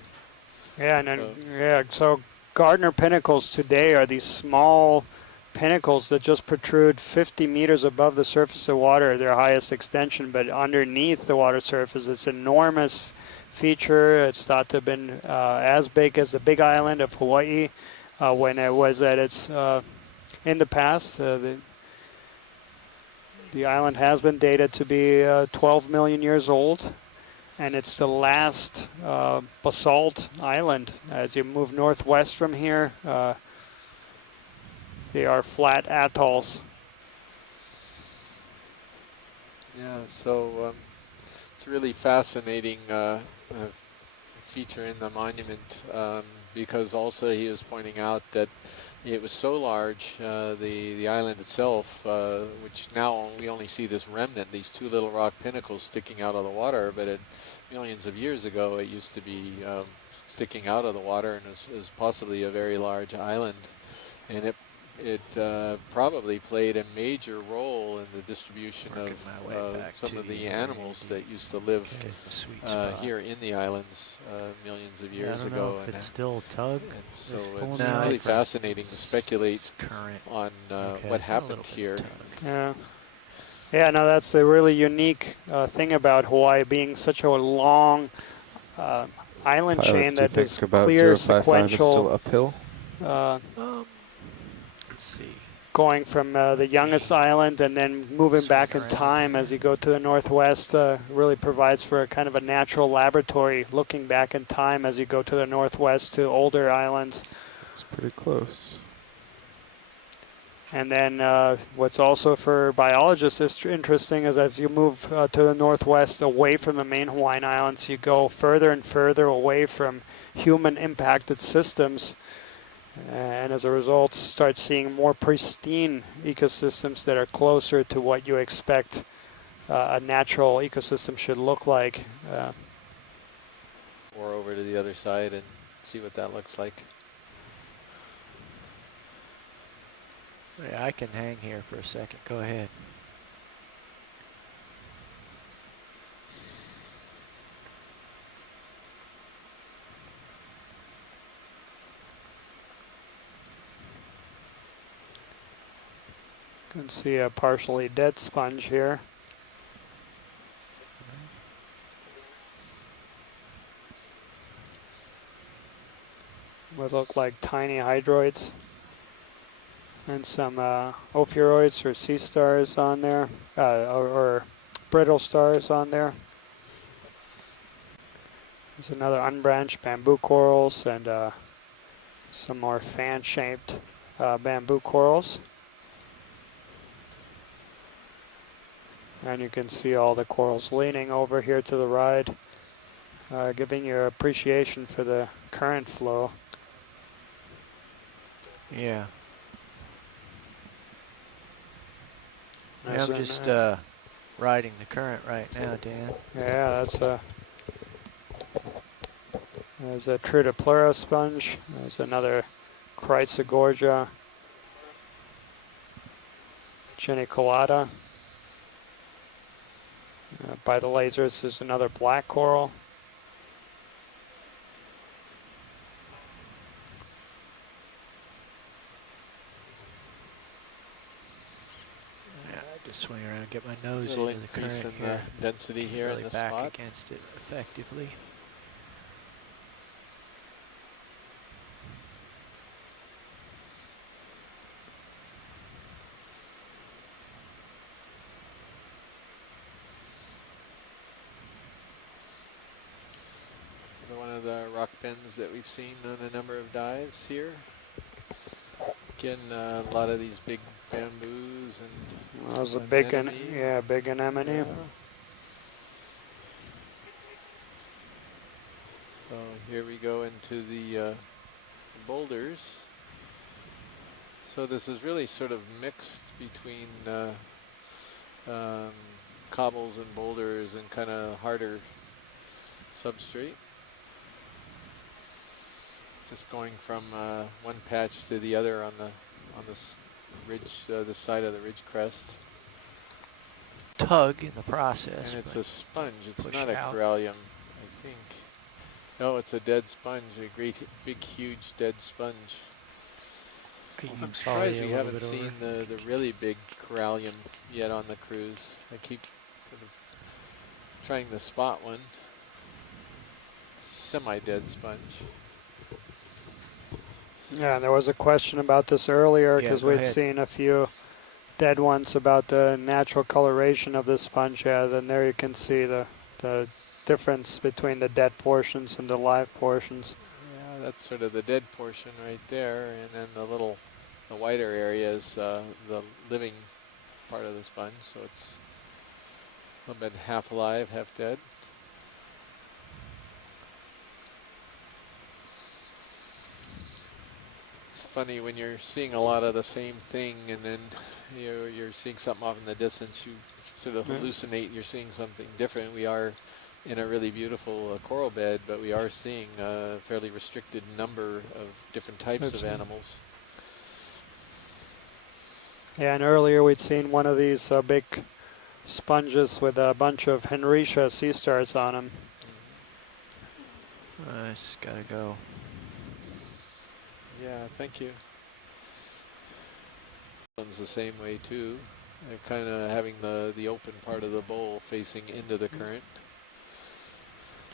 Yeah, and then, so Garnder pinnacles today are these small pinnacles that just protrude 50 meters above the surface of water, their highest extension, but underneath the water surface, it's enormous feature. It's thought to have been as big as the Big Island of Hawaii when it was at its in the past. The island has been dated to be 12 million years old, and it's the last basalt island. As you move northwest from here, they are flat atolls. Yeah, so it's a really fascinating feature in the monument because also he was pointing out that it was so large, the island itself, which now we only see this remnant, these two little rock pinnacles sticking out of the water, but millions of years ago it used to be sticking out of the water and is possibly a very large island. And it it probably played a major role in the distribution of some of the animals that used to live here in the islands millions of years I don't ago. know if it's still tug. And so It's it's pulling really out. fascinating to speculate current. on what happened here. Yeah. Yeah, no, that's the really unique thing about Hawaii being such a long island Pilots, chain do you that think is about clear 055 is still sequential. uphill? Let's see. Going from the youngest island and then moving back in time as you go to the northwest really provides for a kind of a natural laboratory looking back in time as you go to the northwest to older islands. It's pretty close. And then what's also for biologists interesting is as you move to the northwest away from the main Hawaiian Islands, you go further and further away from human impacted systems. And as a result, start seeing more pristine ecosystems that are closer to what you expect a natural ecosystem should look like. Or over to the other side and see what that looks like. Yeah, I can hang here for a second. Go ahead. You can see a partially dead sponge here. Would look like tiny hydroids. And some ophiuroids or sea stars on there, or brittle stars on there. There's another unbranched bamboo corals and some more fan-shaped bamboo corals. And you can see all the corals leaning over here to the right, giving you appreciation for the current flow. Yeah. Nice. I'm just riding the current right now, Dan. Yeah, that's there's a Trudopleura sponge. There's another Chrysogorgia geniculata. By the lasers, there's another black coral. Just swing around and get my nose Little into the increase current in here. the density here really in this back spot. against it effectively. One of the rock bends that we've seen on a number of dives here. Again, a lot of these big bamboos and That was a big, big anemone. Yeah. So here we go into the boulders. So this is really sort of mixed between cobbles and boulders and kind of harder substrate. Just going from one patch to the other on this ridge, the side of the ridge crest. Tug in the process. And it's a sponge. It's push not a out. corallium, I think. No, it's a dead sponge. A great, big, huge dead sponge. I'm surprised we haven't seen the really big corallium yet on the cruise. I keep sort of trying to spot one. Semi-dead sponge. Yeah, and there was a question about this earlier Yeah, because go we'd ahead. seen a few dead ones about the natural coloration of the sponge. Yeah, then there you can see the difference between the dead portions and the live portions. Yeah, that's sort of the dead portion right there, and then the whiter area is the living part of the sponge, so it's a little bit half alive, half dead. It's funny when you're seeing a lot of the same thing, and then you're seeing something off in the distance, you sort of hallucinate, you're seeing something different. We are in a really beautiful coral bed, but we are seeing a fairly restricted number of different types of animals. Yeah, and earlier we'd seen one of these big sponges with a bunch of Henricia sea stars on them. Nice, gotta go. Yeah, thank you. One's the same way too. They're kind of having the open part of the bowl facing into the current.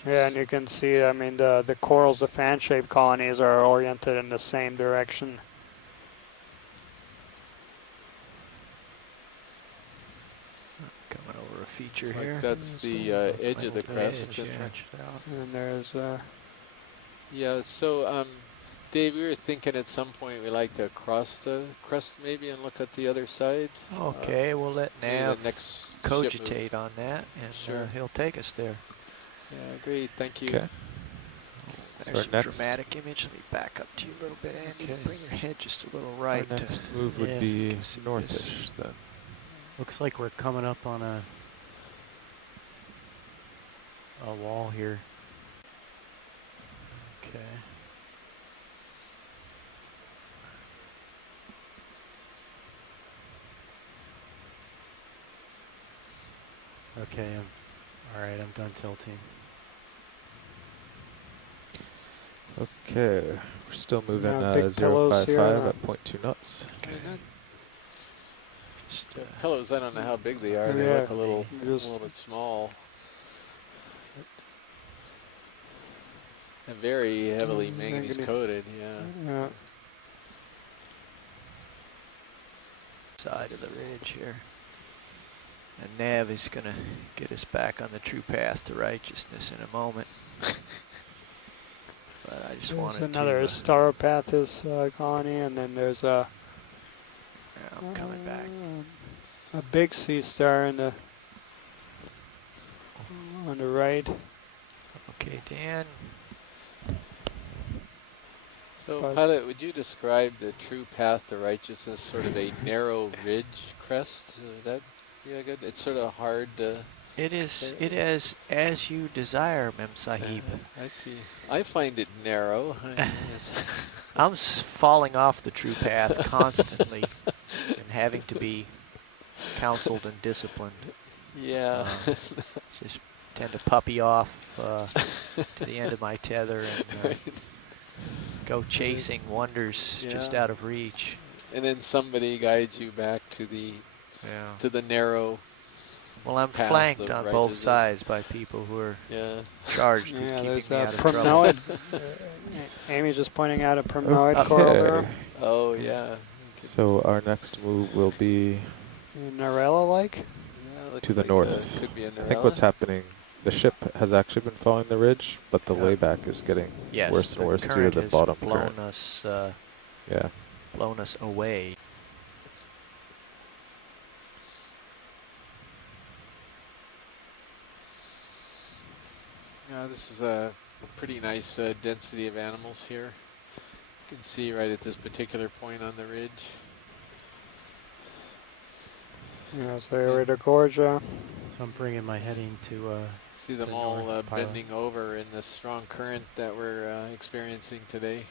Yeah, and you can see, I mean, the corals, the fan-shaped colonies are oriented in the same direction. Coming over a feature Looks here. like that's the edge of the crest. And there's yeah, so Dave, we were thinking at some point we like to cross the crest maybe and look at the other side. Okay, we'll let Nav next cogitate on that, and Sure. He'll take us there. Yeah, great, thank you. Okay. There's our some dramatic image. Let me back up to you a little bit, Andy. Okay. Bring your head just a little right. Our next move would Yes, be you can see northish then. Looks like we're coming up on a wall here. Okay. Okay, all right, I'm done tilting. Okay, we're still moving big pillows 055 here, at 0.2 knots. Okay, good. The pillows, I don't know how big they are. They Yeah, look a little bit small. And very heavily manganese coated, yeah. Side of the ridge here. And Nav is going to get us back on the true path to righteousness in a moment. But I just wanted another to... Staropathis colony, and then there's a... Yeah, I'm coming back. A big sea star in the... on the right. Okay, Dan. So, Pilot, would you describe the true path to righteousness sort of a narrow ridge crest? Is that good? It's sort of hard to... It is as you desire, Mem Sahib. I see. I find it narrow. I'm falling off the true path constantly and having to be counseled and disciplined. Yeah. Just tend to puppy off to the end of my tether and go chasing wonders just out of reach. And then somebody guides you back to the narrow. Well, I'm flanked on both sides by people who are charged with keeping me out of trouble. Amy's just pointing out a primnoid coral there. Oh, yeah. So our next move will be Narella-like? to the north. Could be a I think what's happening, the ship has actually been following the ridge, but the way back is getting worse and worse due to the bottom current. Blown us away. Yeah, this is a pretty nice density of animals here. You can see right at this particular point on the ridge. Yeah, so we're to Gorgia. So I'm bringing my heading to see them all bending over in the strong current that we're experiencing today.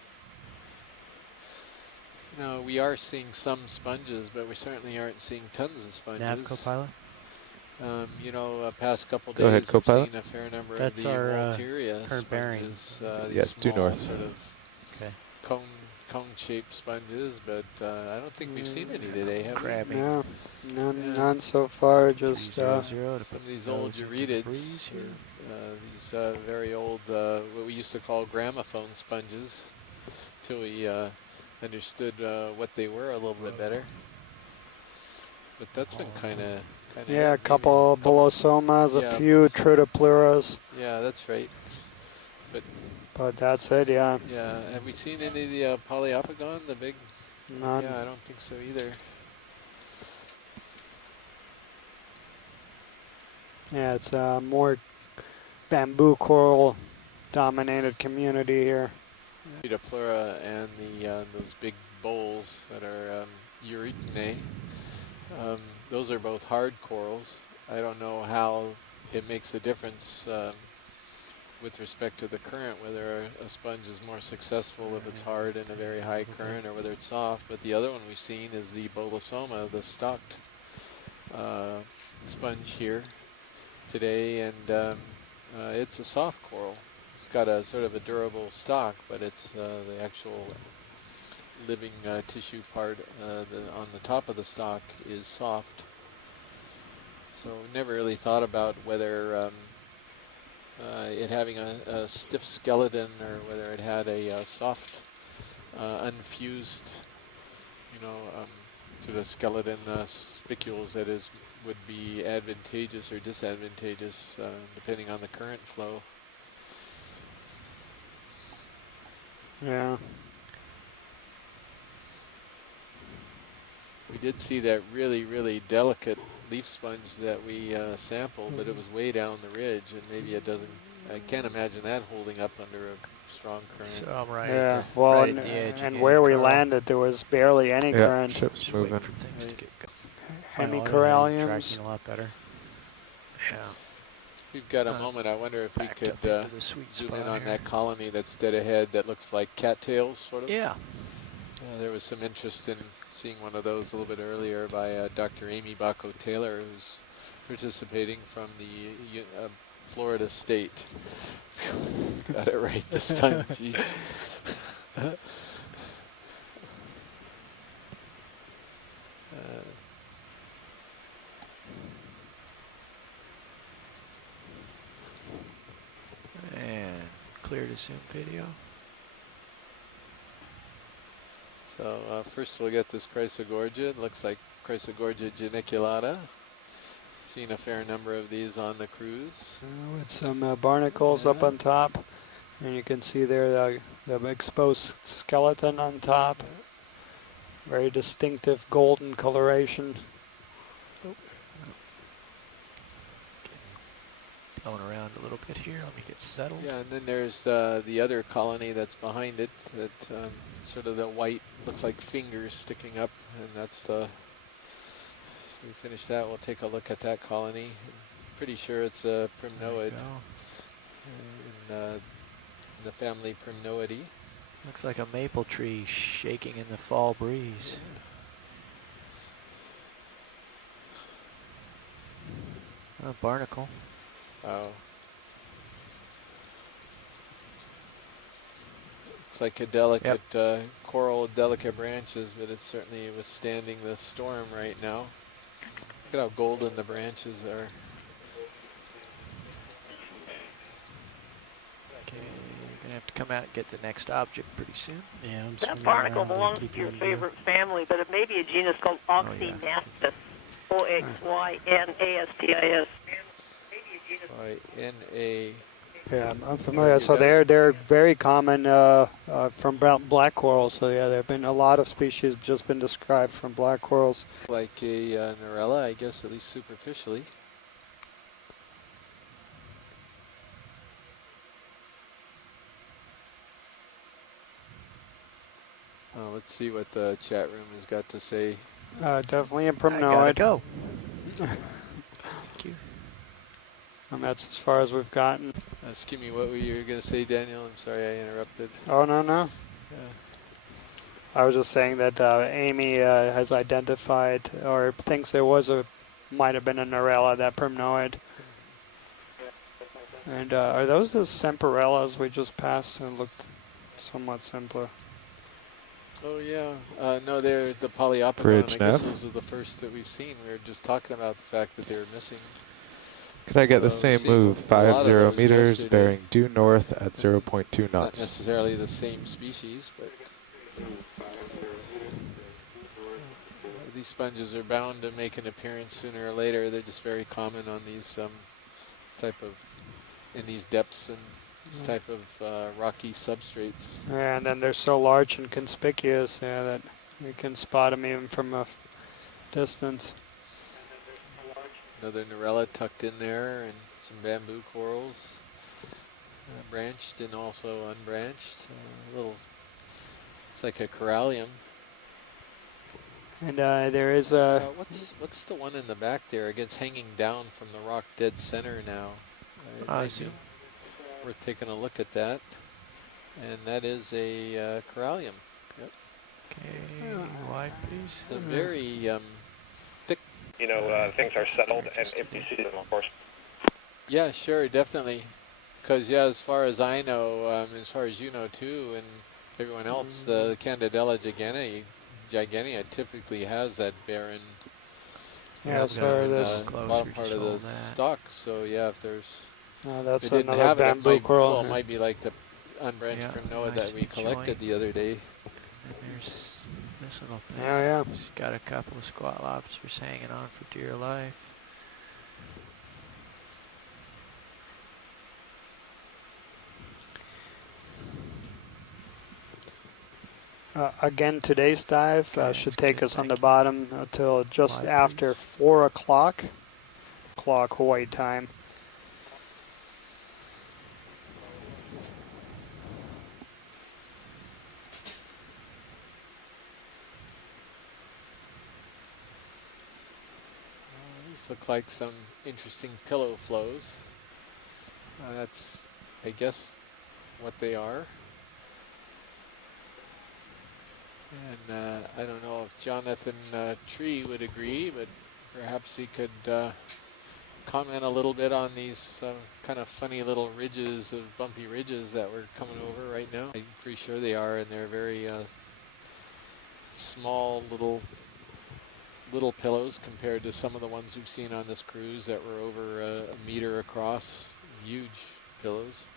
No, we are seeing some sponges, but we certainly aren't seeing tons of sponges. Nav co-pilot? Past couple Go ahead, days we've co-pilot. seen a fair number That's of the our Walteria current bearing. sponges. Yes, due small north. sort of cone-shaped sponges, but I don't think we've seen any today, have we? No, none so far. Just some of these old Euretids, these very old, what we used to call gramophone sponges, till we understood what they were a little bit better. But that's been kind of a couple Bolossomas, a few Trudopluras. Yeah, that's right. But that's it, yeah. Yeah, have we seen any of the Poliopogon, the big? None. Yeah, I don't think so either. Yeah, it's a more bamboo coral dominated community here. Trudopleura and those big bowls that are Eurytinae. Those are both hard corals. I don't know how it makes a difference with respect to the current, whether a sponge is more successful if it's hard in a very high current or whether it's soft. But the other one we've seen is the bolosoma, the stalked sponge here today, and it's a soft coral. It's got a sort of a durable stalk, but it's the actual living tissue part on the top of the stalk is soft. So never really thought about whether it having a stiff skeleton or whether it had a soft, unfused, to the skeleton spicules that would be advantageous or disadvantageous depending on the current flow. Yeah. We did see that really, really delicate leaf sponge that we sampled, but it was way down the ridge, and maybe it doesn't. I can't imagine that holding up under a strong current. So I'm right. Yeah. At the, Well, right and, at the edge and again, where we Carl. landed, there was barely any current. Ship's Just moving. waiting for things to get going. Hemicoralliums. Tracking a lot better. Yeah. We've got a moment. I wonder if we Backed could up into the sweet zoom spot in on here. that colony that's dead ahead that looks like cattails, sort of. Yeah. There was some interest in seeing one of those a little bit earlier by Dr. Amy Bacco-Taylor, who's participating from the Florida State. Got it right this time, geez. And clear to zoom video. So first we'll get this Chrysogorgia. It looks like Chrysogorgia geniculata. Seen a fair number of these on the cruise. With some barnacles up on top. And you can see there the exposed skeleton on top. Very distinctive golden coloration. Going around a little bit here. Let me get settled. Yeah, and then there's the other colony that's behind it, that sort of the white, looks like fingers sticking up, and that's the, so we finish that, we'll take a look at that colony. I'm pretty sure it's a primnoid, in the family Primnoidae. Looks like a maple tree shaking in the fall breeze. A barnacle. Oh. Looks like a delicate coral, delicate branches, but it's certainly withstanding the storm right now. Look at how golden the branches are. Okay, you're gonna have to come out and get the next object pretty soon. Yeah, I'm That barnacle belongs to your favorite family, but it may be a genus called Oxynastis. Oxynastis. Y-N-A. Yeah, I'm familiar. So they're very common from black corals. So yeah, there have been a lot of species just been described from black corals. Like a Narella, I guess, at least superficially. Let's see what the chat room has got to say. Definitely a primnoid. I gotta go. Thank you. And that's as far as we've gotten. Excuse me, what were you going to say, Daniel? I'm sorry I interrupted. Oh, no. Yeah. I was just saying that Amy has identified or thinks there was might have been a Narella, that primnoid. And are those the Semperellas we just passed and looked somewhat simpler? Oh, yeah. No, they're the Poliopogon. Bridge I guess nav. those are the first that we've seen. We were just talking about the fact that they were missing. Could I get the same move? 50 meters, yesterday. bearing due north at 0.2 Not knots. necessarily the same species, but these sponges are bound to make an appearance sooner or later. They're just very common on these in these depths and this type of rocky substrates. Yeah, and then they're so large and conspicuous that you can spot them even from a distance. Another Narella tucked in there, and some bamboo corals, branched and also unbranched. It's like a corallium. And there is a... what's the one in the back there? It's hanging down from the rock dead center now. I see. worth taking a look at that. And that is a corallium. Yep. Okay, wide please. It's a very thick. You know, things are settled, and if you see them, of course. Yeah, sure, definitely. Because, yeah, as far as I know, as far as you know too, and everyone else, the Candidella gigantea typically has that barren Yeah, so this bottom part of the stalk. So, yeah, if there's... that's it didn't another have bamboo it, coral. well, it might be like the unbranched Primnoa that we collected the other day. And there's this little thing. Oh, yeah. It's got a couple of squat lobsters hanging on for dear life. Again, today's dive should take us on the bottom until just after 4 o'clock Hawaii time. These look like some interesting pillow flows. That's, I guess, what they are. And I don't know if Jonathan Tree would agree, but perhaps he could comment a little bit on these kind of funny little ridges of bumpy ridges that we're coming over right now. I'm pretty sure they are, and they're very small little pillows compared to some of the ones we've seen on this cruise that were over a meter across. Huge pillows.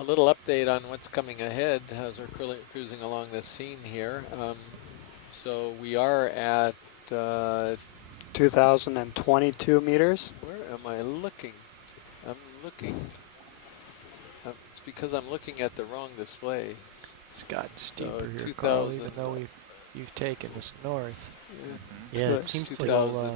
A little update on what's coming ahead as we're cruising along this scene here. So we are at 2,022 meters. Where am I looking? I'm looking. It's because I'm looking at the wrong display. It's gotten steeper so here, Carl, even though you've taken us north. Yeah, it seems like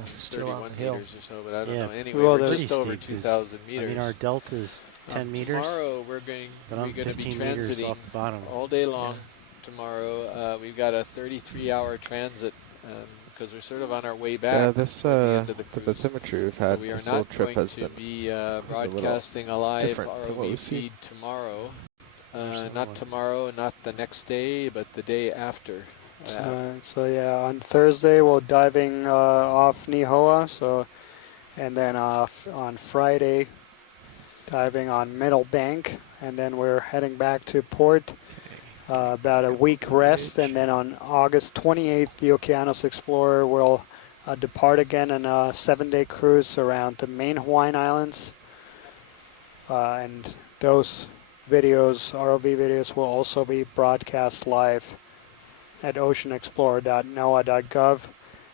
still on the hill. meters or so, but I don't know. Anyway, well, we're just over 2,000 meters. I mean, our delta is 10 meters. Tomorrow we're going to be transiting off the bottom. all day long. Tomorrow we've got a 33-hour transit because we're sort of on our way back. Yeah, this the bathymetry we've had so we are this not whole trip going has to been be broadcasting a live ROV feed feed tomorrow. Not tomorrow, not the next day, but the day after. So yeah, on Thursday we're diving off Nihoa, and then on Friday diving on Middle Bank, and then we're heading back to port. About a week rest, and then on August 28th, the Okeanos Explorer will depart again on a 7-day cruise around the main Hawaiian Islands. And those videos, ROV videos, will also be broadcast live at oceanexplorer.noaa.gov.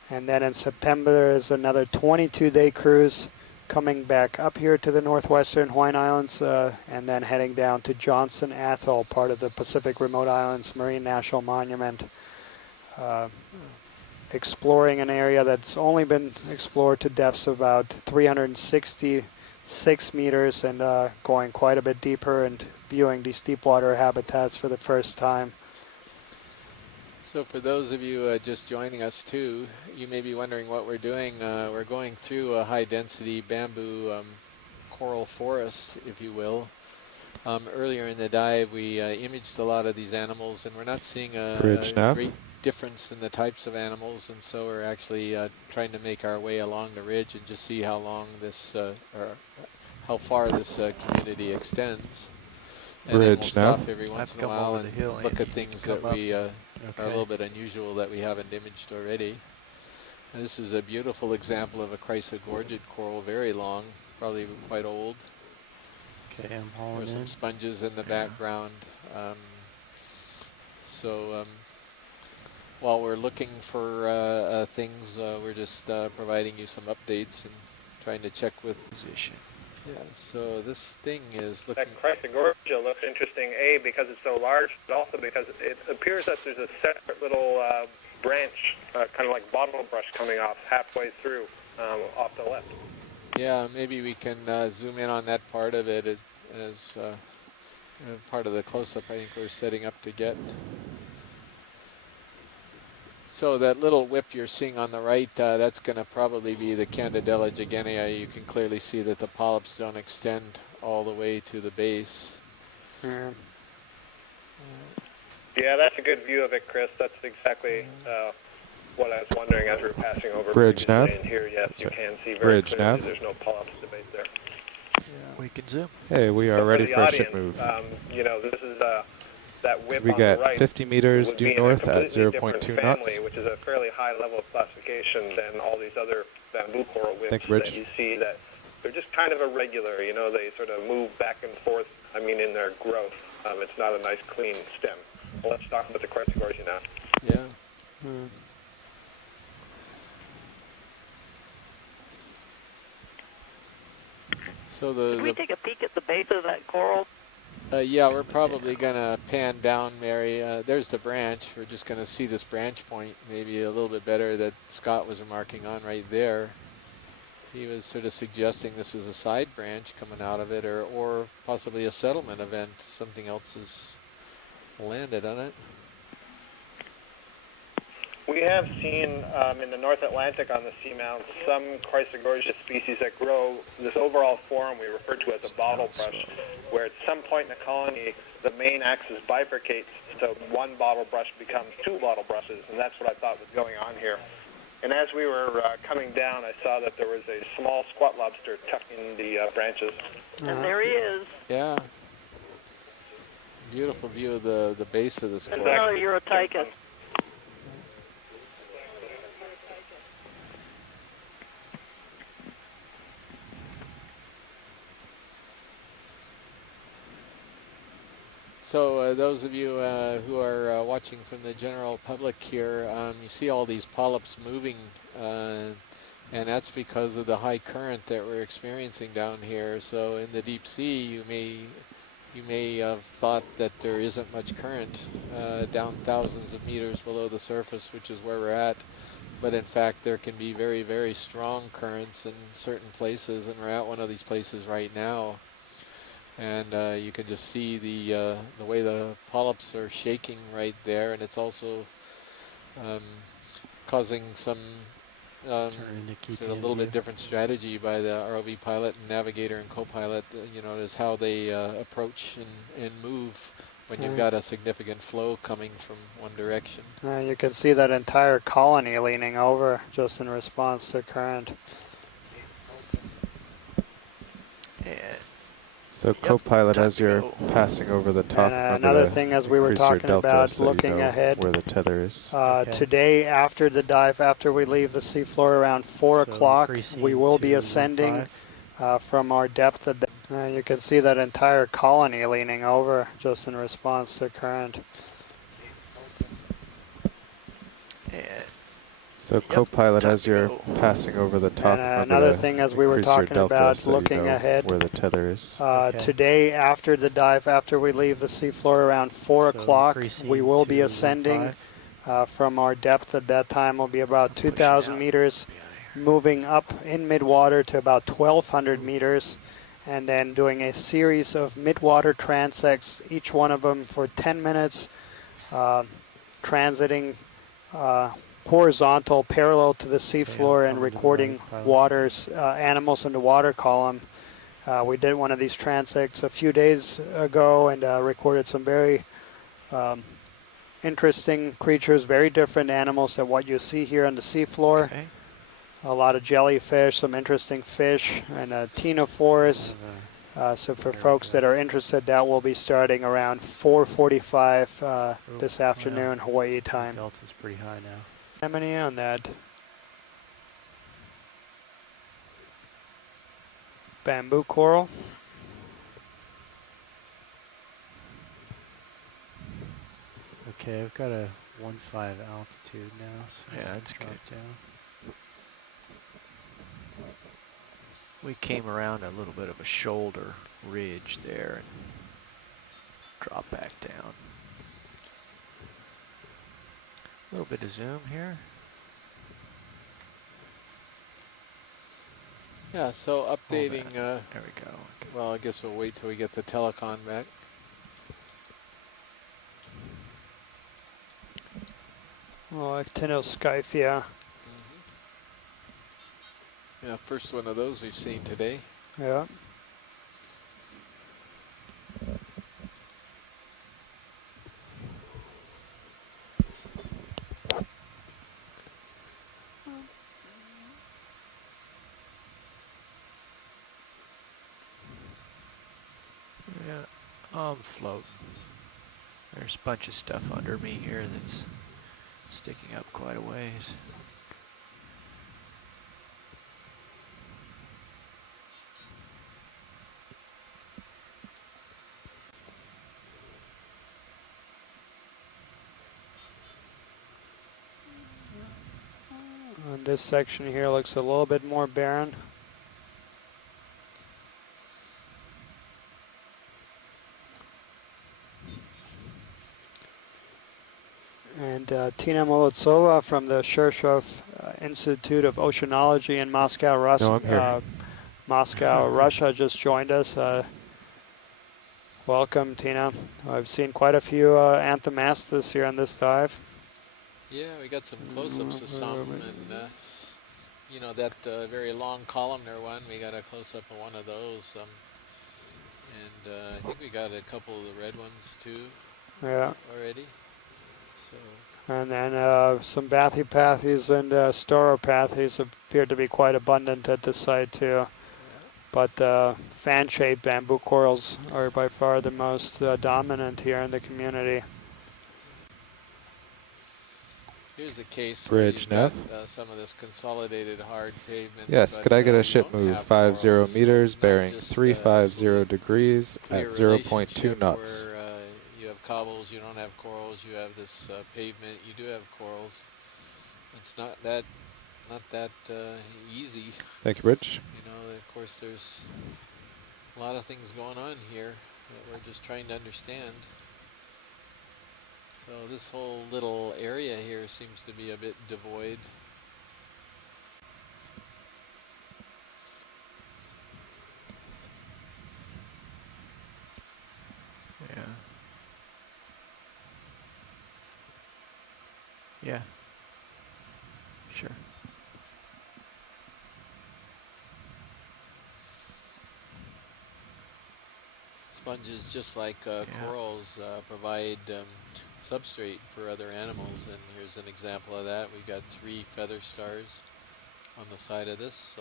And then in September, there is another 22-day cruise coming back up here to the northwestern Hawaiian Islands, and then heading down to Johnson Atoll, part of the Pacific Remote Islands Marine National Monument, exploring an area that's only been explored to depths of about 366 meters, and going quite a bit deeper and viewing these deep water habitats for the first time. So for those of you just joining us too, you may be wondering what we're doing. We're going through a high-density bamboo coral forest, if you will. Earlier in the dive, we imaged a lot of these animals, and we're not seeing a great difference in the types of animals, and so we're actually trying to make our way along the ridge and just see how long this, or how far this community extends. And then we'll stop every once in a while and look at things that we are a little bit unusual that we haven't imaged already. And this is a beautiful example of a chrysogorgid coral, very long, probably quite old. Okay, I'm hauling in. There's some sponges in the background. While we're looking for things, we're just providing you some updates and trying to check with position. Yeah, so this thing is looking... That chrysogorgia looks interesting, A, because it's so large, but also because it appears that there's a separate little branch, kind of like bottle brush coming off halfway through, off the left. Yeah, maybe we can zoom in on that part of it as part of the close-up I think we're setting up to get. So that little whip you're seeing on the right, that's going to probably be the Candidella gigantea. You can clearly see that the polyps don't extend all the way to the base. Yeah, that's a good view of it, Chris. That's exactly what I was wondering as we were passing over Bridge nav. previously. And here, yes, you can see very Bridge clearly nav. there's no polyps debate there. We can zoom. Hey, we are So ready for for the a ship audience, move. you know, this is that whip We on the got right 50 meters would due be in a north at completely different 0.2 family, knots. which is a fairly high level of classification than all these other bamboo coral whips Think bridge. that you see that they're just kind of irregular. You know, they sort of move back and forth. I mean, in their growth, it's not a nice clean stem. Well, let's talk about the Chrysogorgia now. Yeah. So Can we take a peek at the base of that coral? Yeah, we're probably going to pan down, Mary. There's the branch. We're just going to see this branch point maybe a little bit better that Scott was remarking on right there. He was sort of suggesting this is a side branch coming out of it, or possibly a settlement event. Something else has landed on it. We have seen in the North Atlantic on the seamounts some Chrysogorgia species that grow this overall form we refer to as a bottle brush, where at some point in the colony the main axis bifurcates, so one bottle brush becomes two bottle brushes, and that's what I thought was going on here. And as we were coming down, I saw that there was a small squat lobster tucked in the branches. And there he is. Yeah. Beautiful view of the base of this coral. Another Eurotychus. So those of you who are watching from the general public here, you see all these polyps moving, and that's because of the high current that we're experiencing down here. So in the deep sea, you may have thought that there isn't much current down thousands of meters below the surface, which is where we're at. But in fact, there can be very, very strong currents in certain places, and we're at one of these places right now. And you can just see the way the polyps are shaking right there, and it's also causing some sort of a little bit different strategy by the ROV pilot and navigator and co-pilot. You know, is how they approach and move when you've got a significant flow coming from one direction. You can see that entire colony leaning over just in response to current. So co-pilot, as you're passing over the top And another thing, as we were talking about, so looking ahead, where the tether is. today after the dive, after we leave the seafloor around 4 o'clock, we will be ascending from our depth. You can see that entire colony leaning over just in response to current. So co-pilot, as you're passing over the top, and another thing, as we were talking about, looking ahead, where the tether is. today after the dive, after we leave the seafloor around 4 o'clock, we will be ascending from our depth. At that time will be about 2,000 meters, moving up in midwater to about 1,200 meters, and then doing a series of midwater transects, each one of them for 10 minutes, transiting horizontal parallel to the seafloor and recording waters, animals in the water column. We did one of these transects a few days ago and recorded some very interesting creatures, very different animals than what you see here on the seafloor. A lot of jellyfish, some interesting fish, and ctenophores. So for folks that are interested, that will be starting around 4:45 this afternoon, Hawaii time. Delta's pretty high now. How many on that? Bamboo coral. Okay, I've got a 1.5 altitude now, so Yeah, that's drop good. down. We came around a little bit of a shoulder ridge there and drop back down. A little bit of zoom here. Yeah, so updating. There we go. Okay. Well, I guess we'll wait till we get the telecon back. Oh, actinoscyphia. Yeah, first one of those we've seen today. Yeah. Yeah, I'm floating. There's a bunch of stuff under me here that's sticking up quite a ways. And this section here looks a little bit more barren. And Tina Molodtsova from the Shirshov Institute of Oceanology in Moscow, No, I'm here. Moscow, Russia, just joined us. Welcome, Tina. I've seen quite a few anthomastus here on this dive. Yeah, we got some close-ups of some, and you know that very long columnar one. We got a close-up of one of those, and I think we got a couple of the red ones too. Yeah. Already. So. And then some bathypathes and stauropathes appear to be quite abundant at this site too. Yeah. But fan-shaped bamboo corals are by far the most dominant here in the community. Here's a case Bridge where nav. you've got some of this consolidated hard pavement. Yes, but, could I get a you ship don't move have 50 corals, so meters, it's not bearing just, 350 degrees clear at 0.2 relationship knots? Where, you have cobbles, you don't have corals. You have this pavement, you do have corals. It's not that easy. Thank you, Bridge. You know, of course, there's a lot of things going on here that we're just trying to understand. So this whole little area here seems to be a bit devoid. Yeah. Yeah. Sure. Sponges, just like corals, provide substrate for other animals, and here's an example of that. We've got 3 feather stars on the side of this,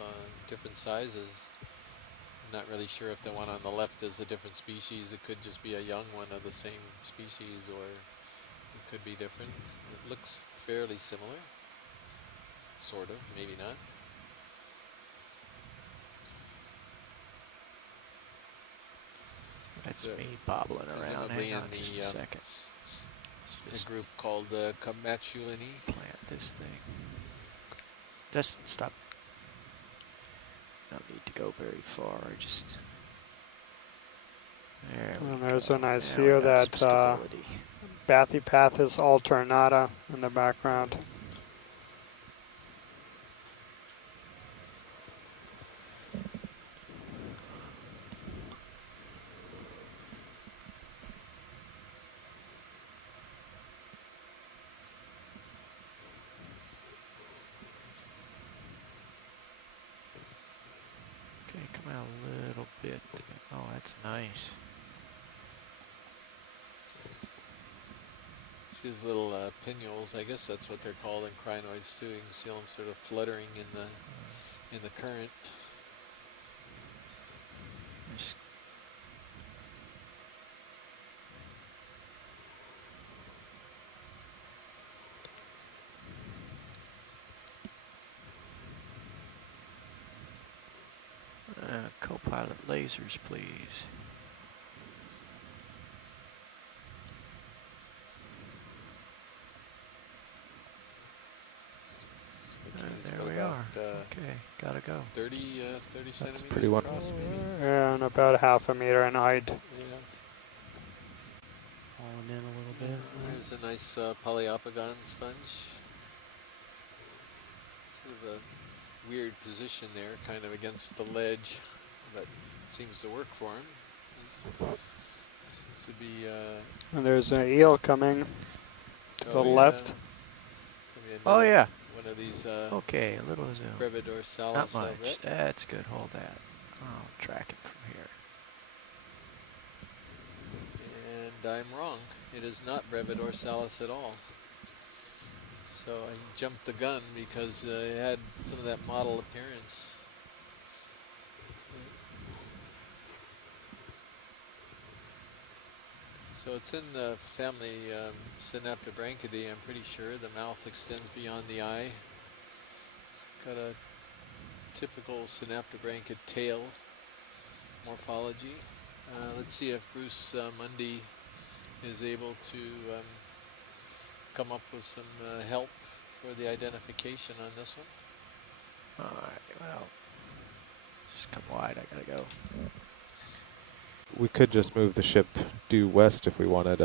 different sizes. I'm not really sure if the one on the left is a different species. It could just be a young one of the same species, or it could be different. It looks fairly similar, sort of, maybe not. That's me bobbling around. Hang on just a second. A group called Kamachulini. Plant this thing. Just stop. Don't need to go very far. Just there. And there's a nice view of that Bathypathis alternata in the background. Okay, come out a little bit. Oh, that's nice. These little pinnules, I guess that's what they're called in crinoids too. You can see them sort of fluttering in the current. Co-pilot lasers, please. There we are. Okay, gotta go. 30 centimeters pretty across, maybe. Yeah, and about half a meter in height. Yeah. Falling in a little bit. There's a nice polyopogon sponge. Sort of a weird position there, kind of against the ledge, but seems to work for him. Seems to be. And there's an eel coming to the left. Oh yeah. One of these. Okay, a little zoom. Brevidorsalis. Not much. That's good. Hold that. I'll track it from here. And I'm wrong. It is not Brevidorsalis at all. So I jumped the gun because it had some of that model appearance. So it's in the family Synaptobranchidae, I'm pretty sure. The mouth extends beyond the eye. It's got a typical synaptobranchid tail morphology. Let's see if Bruce Mundy is able to come up with some help for the identification on this one. Alright, well, just come wide, I gotta go. We could just move the ship due west if we wanted,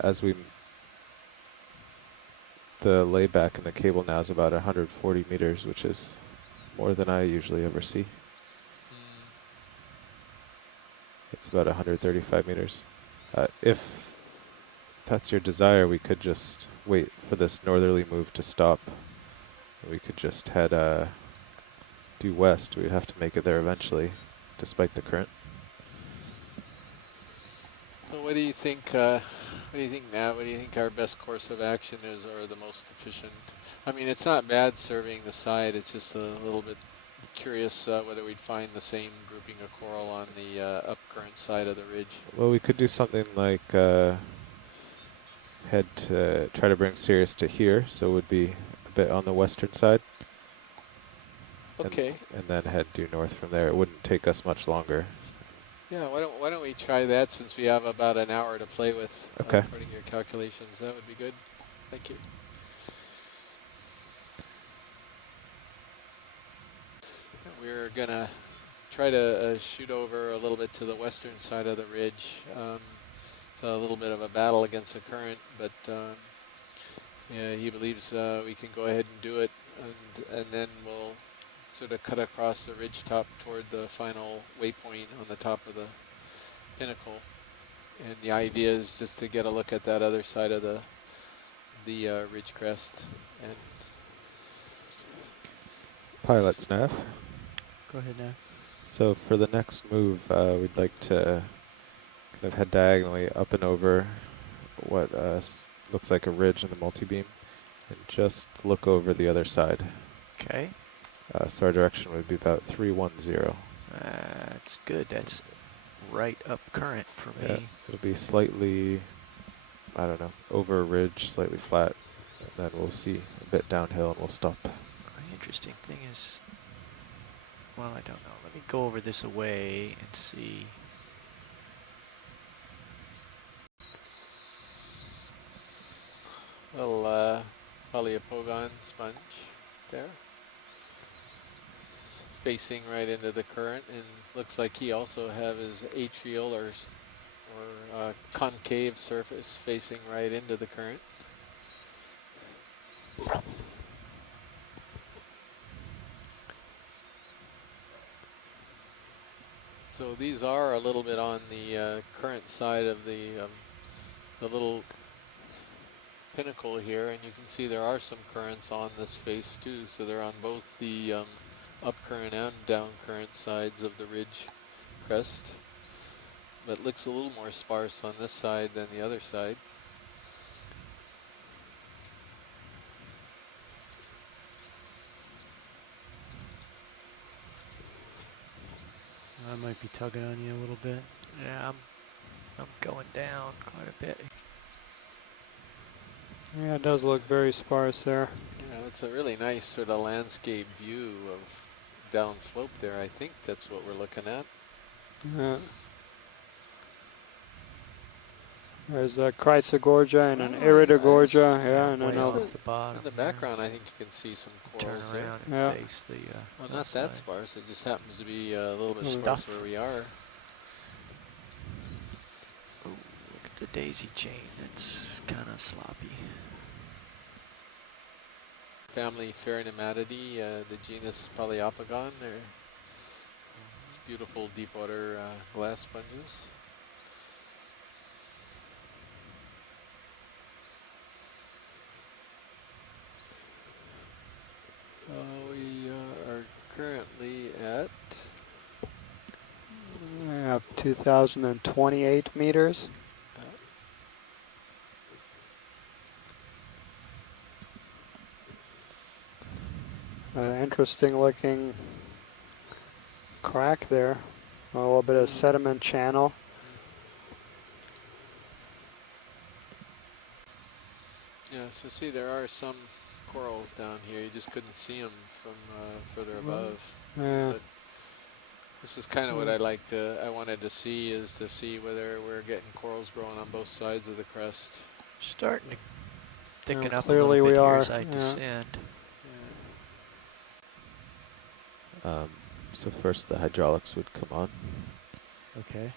as we... The layback in the cable now is about 140 meters, which is more than I usually ever see. It's about 135 meters. If that's your desire, we could just wait for this northerly move to stop. We could just head due west. We'd have to make it there eventually, despite the current. So what do you think, Matt? What do you think our best course of action is, or the most efficient? I mean, it's not bad serving the side. It's just a little bit curious whether we'd find the same grouping of coral on the upcurrent side of the ridge. Well, we could do something like head to try to bring Sirius to here, so it would be a bit on the western side. Okay. And then head due north from there. It wouldn't take us much longer. Yeah, why don't we try that, since we have about an hour to play with, okay. According to your calculations. That would be good. Thank you. We're going to try to shoot over a little bit to the western side of the ridge. It's a little bit of a battle against the current, but yeah, he believes we can go ahead and do it, and then we'll sort of cut across the ridge top toward the final waypoint on the top of the pinnacle. And the idea is just to get a look at that other side of the ridge crest. And Pilot's nav. Go ahead now. So for the next move, we'd like to kind of head diagonally up and over what looks like a ridge in the multi-beam, and just look over the other side. Okay. So our direction would be about 310. That's good. That's right up current for Yeah, me. it'll be slightly, I don't know, over a ridge, slightly flat, and then we'll see a bit downhill and we'll stop. The interesting thing is, well, I don't know. Let me go over this away and see. little Poliopogon sponge there, facing right into the current, and looks like he also have his atrial or concave surface facing right into the current. So these are a little bit on the current side of the little pinnacle here, and you can see there are some currents on this face too, so they're on both the up current and down current sides of the ridge crest, but looks a little more sparse on this side than the other side. I might be tugging on you a little bit. Yeah, I'm going down quite a bit. Yeah, it does look very sparse there. Yeah, it's a really nice sort of landscape view of downslope there. I think that's what we're looking at. Yeah. There's a Chrysogorgia and an Iridogorgia, nice. yeah, and then off the bottom. In the background, I think you can see some Turn corals around there. and face the Well, not that side. sparse. It just happens to be a little bit Stuff. sparse where we are. Oh, look at the daisy chain. That's kind of sloppy. Family Pheronematidae, the genus Poliopogon. They're these beautiful deep water glass sponges. currently at... We have 2,028 meters. Interesting looking crack there. A little bit of sediment channel. Yeah, so see there are some corals down here. You just couldn't see them from further above. Yeah. But this is kind of what I wanted to see, is to see whether we're getting corals growing on both sides of the crest. Starting to thicken up a clearly little bit we here are, as I yeah. descend. So first the hydraulics would come on. Okay.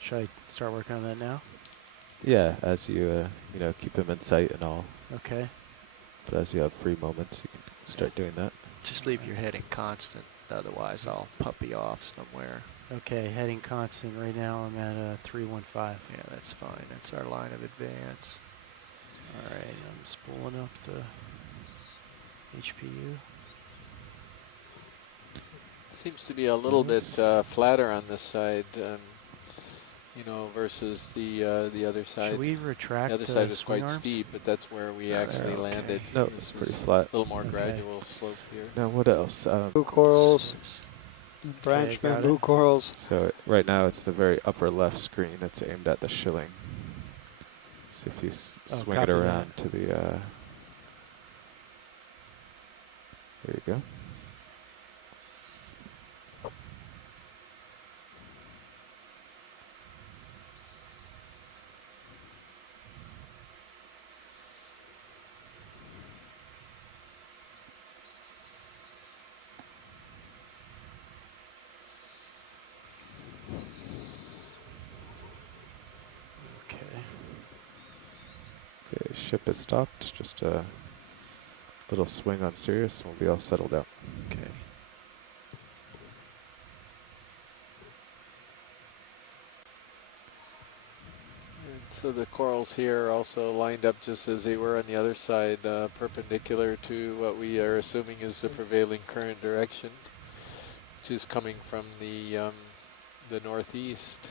Should I start working on that now? Yeah, as you you know, keep them in sight and all. Okay. But as you have free moments, you can start doing that. Just leave your heading constant, otherwise I'll puppy off somewhere. Okay, heading constant. Right now I'm at 315. Yeah, that's fine. That's our line of advance. All right, I'm spooling up the HPU. Seems to be a little bit flatter on this side, you know, versus the other side. Should we retract the other side was swing quite arms? steep, but that's where we actually landed. No, This it's pretty was flat. A little more gradual slope here. Now what else? Bamboo corals, branch got bamboo it. corals. So right now it's the very upper left screen. It's aimed at the shilling. So if you swing it copy around to the, there you go. Okay, ship is stopped. Just a little swing on Sirius and we'll be all settled out. Okay. And so the corals here are also lined up just as they were on the other side, perpendicular to what we are assuming is the prevailing current direction, which is coming from the northeast.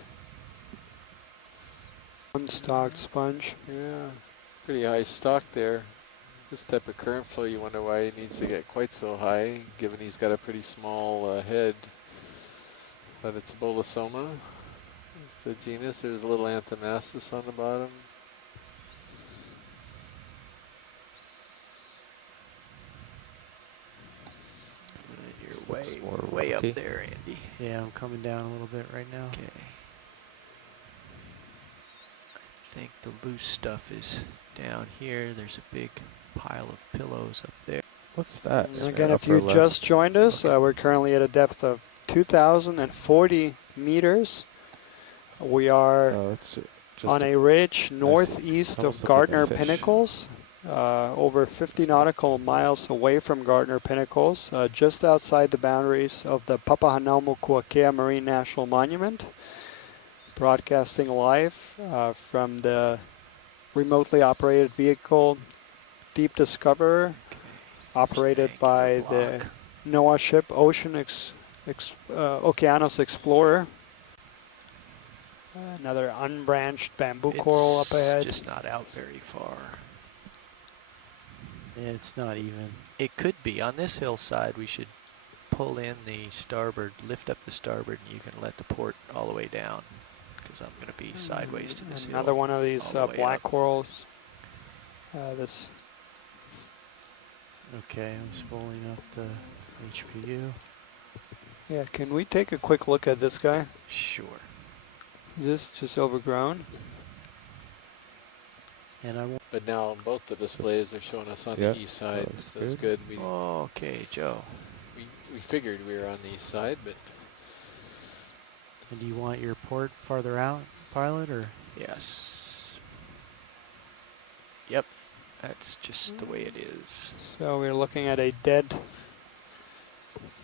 Unstocked sponge. Yeah, pretty high stock there. This type of current flow, you wonder why he needs to get quite so high, given he's got a pretty small head. But it's a Bolosoma. There's the genus. There's a little Anthomastus on the bottom. You're way up there, Andy. Yeah, I'm coming down a little bit right now. Okay. I think the loose stuff is down here. There's a big pile of pillows up there. What's that? Again, if you just joined us, we're currently at a depth of 2,040 meters. We are on a ridge northeast of Garnder Pinnacles, over 50 nautical miles away from Garnder Pinnacles, just outside the boundaries of the Papahanaumokuakea Marine National Monument. Broadcasting live from the remotely operated vehicle Deep Discoverer, operated by the NOAA ship Okeanos Explorer. Another unbranched bamboo coral up ahead. It's just not out very far. Yeah, it's not even. It could be. On this hillside, we should pull in the starboard, lift up the starboard, and you can let the port all the way down. Because I'm going to be sideways to this hill. Another one of these black corals. This. Okay, I'm spooling up the HPU. Yeah, can we take a quick look at this guy? Sure. Is this just overgrown? And but now both the displays are showing us on the east side, so it's good. We, okay, Joe. We figured we were on the east side, but. And do you want your port farther out, pilot, or? Yes. Yep. That's just the way it is. So we're looking at a dead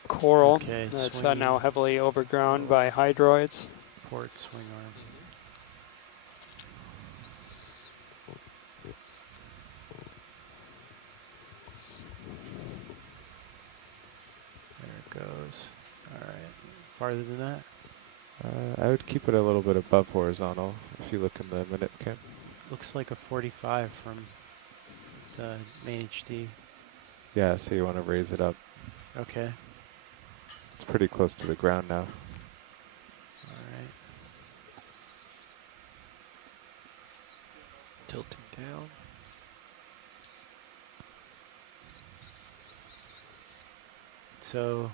coral Okay, that's swinging. now heavily overgrown by hydroids. Port swing arm. goes. All right. Farther than that? I would keep it a little bit above horizontal if you look in the minute cam. Looks like a 45 from the main HD. Yeah, so you want to raise it up. Okay. It's pretty close to the ground now. All right. Tilting down. So,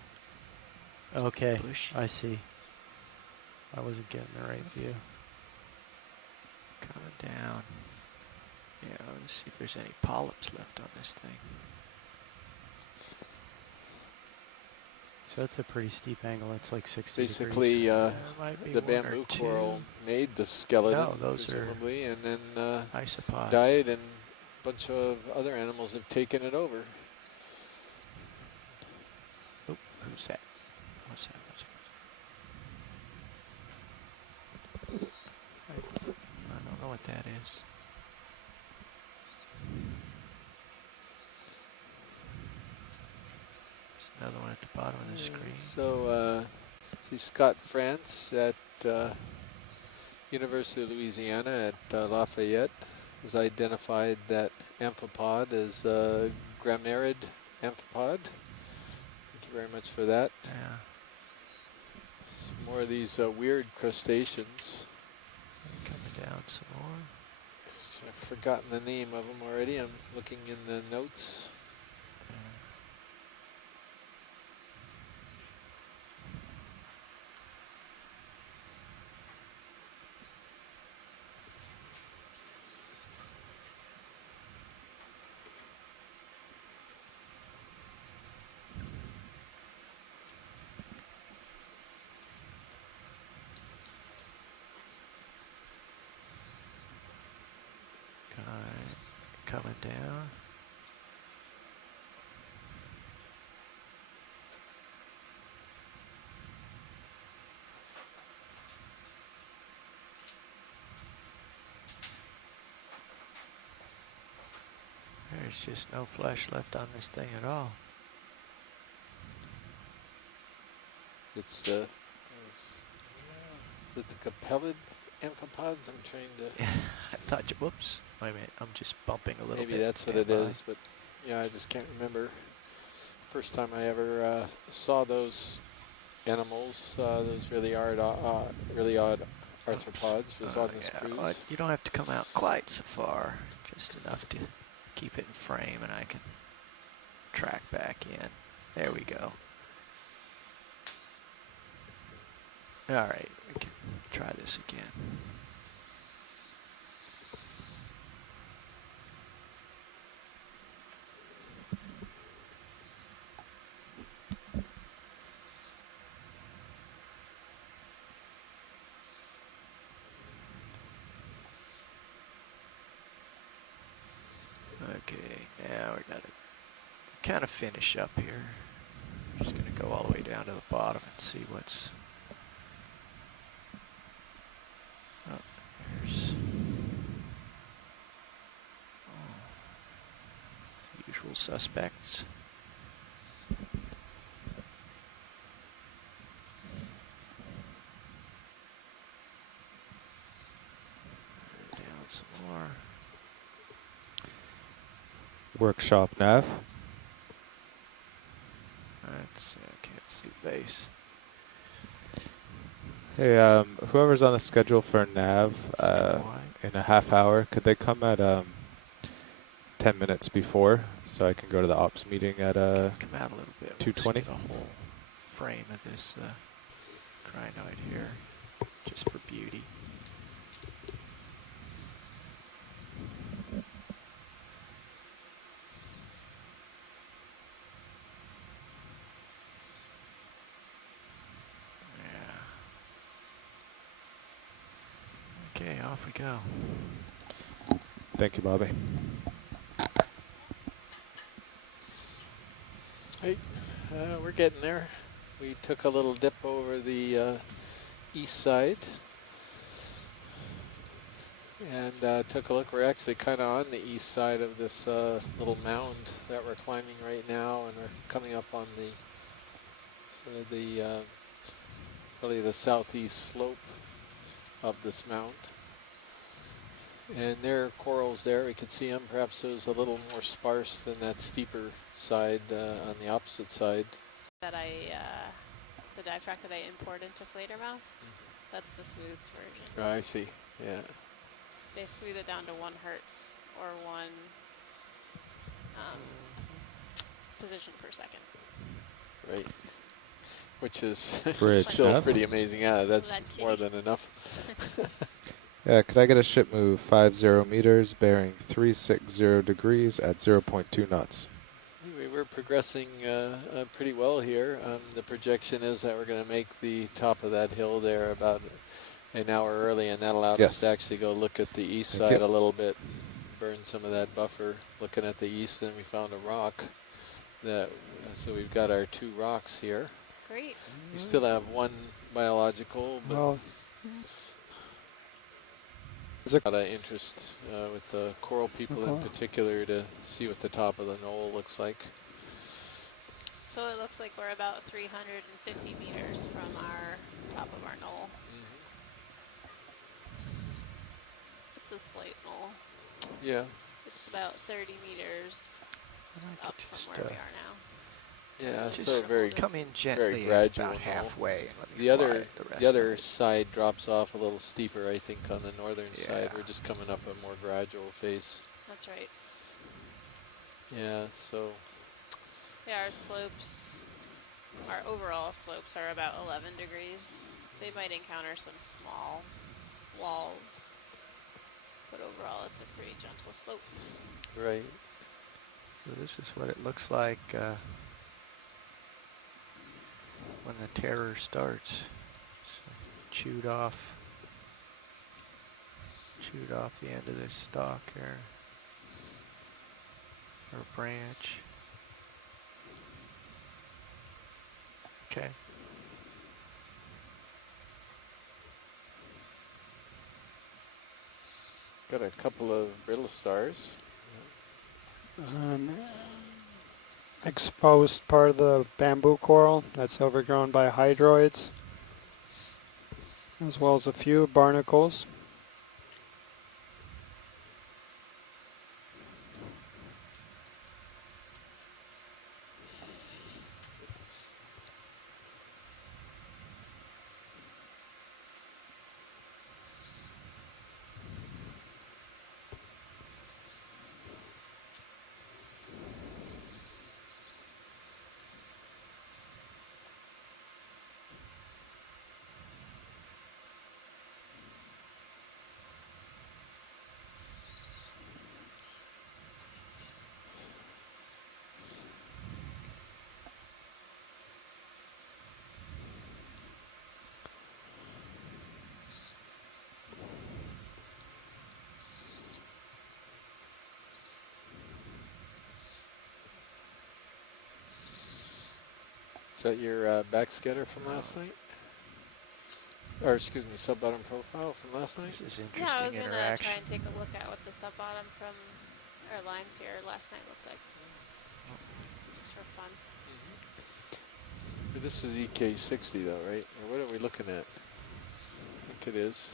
okay, Bushy. I see. I wasn't getting the right view. Coming down. Yeah, let's see if there's any polyps left on this thing. So that's a pretty steep angle. It's like 60 Basically, degrees. the bamboo coral made the skeleton, No, those presumably, and then isopods. died, and a bunch of other animals have taken it over. Oh, who's that? What's that? I don't know what that is. There's another one at the bottom of the screen. So, see Scott France at University of Louisiana at Lafayette has identified that amphipod as a grammariid amphipod. Thank you very much for that. Yeah. Some more of these weird crustaceans. Coming down some more. I've forgotten the name of them already. I'm looking in the notes. Coming down. There's just no flesh left on this thing at all. It's the, is it the capellid amphipods? I'm trying to... I thought you, whoops, wait a minute, I'm just bumping a little bit. Maybe that's what it is, but yeah, I just can't remember. First time I ever saw those animals, those really odd arthropods was on this cruise. Well, you don't have to come out quite so far, just enough to keep it in frame and I can track back in. There we go. All right, we can try this again. Okay, now we gotta kind of finish up here. Just gonna go all the way down to the bottom and see what's... Oh, there's... the usual suspects. Down some more. Workshop nav. Let's see, I can't see the base. Hey, whoever's on the schedule for nav in a half hour, could they come at 10 minutes before so I can go to the ops meeting at Come out a little bit. 2:20? Get a whole frame of this crinoid here, just for beauty. Okay, off we go. Thank you, Bobby. Hey, we're getting there. We took a little dip over the east side and took a look. We're actually kind of on the east side of this little mound that we're climbing right now, and we're coming up on the probably the southeast slope of this mount. And there are corals there. We could see them. Perhaps it was a little more sparse than that steeper side on the opposite side. That the dive track that I import into Fledermaus, that's the smooth version. Oh, I see. Yeah. They smooth it down to 1 hertz or 1 position per second. Right. Which is still pretty amazing. Yeah, that's more than enough. Yeah, could I get a ship move 50 meters, bearing 360 degrees at 0.2 knots? Anyway, we're progressing pretty well here. The projection is that we're going to make the top of that hill there about an hour early, and that allowed us to actually go look at the east side a little bit, burn some of that buffer. Looking at the east, and we found a rock. So we've got our 2 rocks here. Great. We still have 1 biological, but there's a lot of interest with the coral people in particular to see what the top of the knoll looks like. So it looks like we're about 350 meters from our top of our knoll. It's a slight knoll. Yeah. It's about 30 meters up from where we are now. Yeah, just so very come in very gently gradual. about halfway. And let me The other fly the other side drops off a little steeper, I think, on the northern side. Yeah. We're just coming up a more gradual phase. That's right. Yeah, so Yeah, our slopes, our overall slopes are about 11 degrees. They might encounter some small walls, but overall it's a pretty gentle slope. right. So this is what it looks like when the terror starts. So chewed off the end of this stalk here, or branch. Okay. Got a couple of brittle stars. Exposed part of the bamboo coral that's overgrown by hydroids, as well as a few barnacles. Is that your backscatter from last night? Or excuse me, sub-bottom profile from last night? This is Yeah, I was interesting gonna interaction. try and take a look at what the sub-bottom from our lines here last night looked like, just for fun. But this is EK60 though, right? Or what are we looking at? I think it is.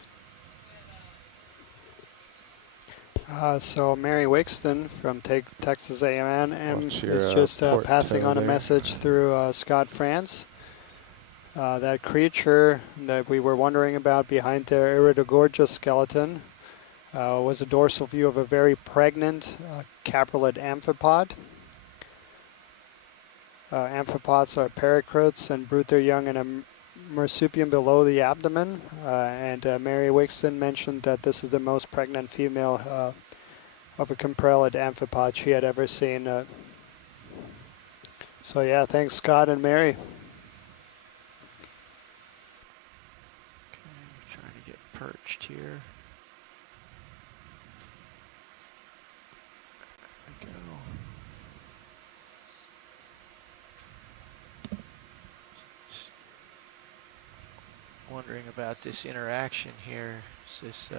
So Mary Wixton from Texas A&M Watch is your, just port passing toe on a there. message through Scott France. That creature that we were wondering about behind the iridogorgia skeleton was a dorsal view of a very pregnant caprolid amphipod. Amphipods are paracrits and brood their young in a marsupium below the abdomen, and Mary Wixton mentioned that this is the most pregnant female of a caprolid amphipod she had ever seen. So yeah, thanks Scott and Mary. Okay, trying to get perched here. There we go. Wondering about this interaction here. Is this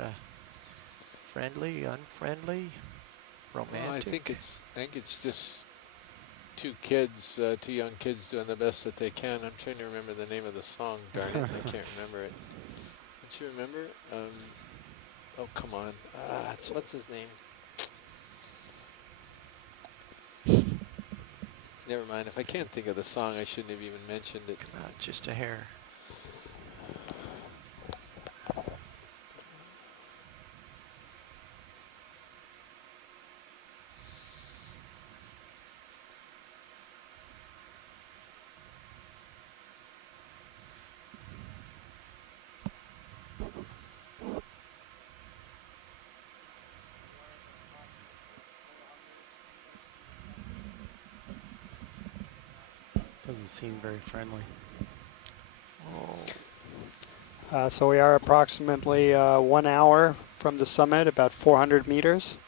friendly, unfriendly, romantic? Well, I think it's just two young kids doing the best that they can. I'm trying to remember the name of the song, darn it, I can't remember it. Don't you remember? Oh, come on. What's his name? Never mind. If I can't think of the song, I shouldn't have even mentioned it. Come out just a hair. Doesn't seem very friendly. So we are approximately 1 hour from the summit, about 400 meters.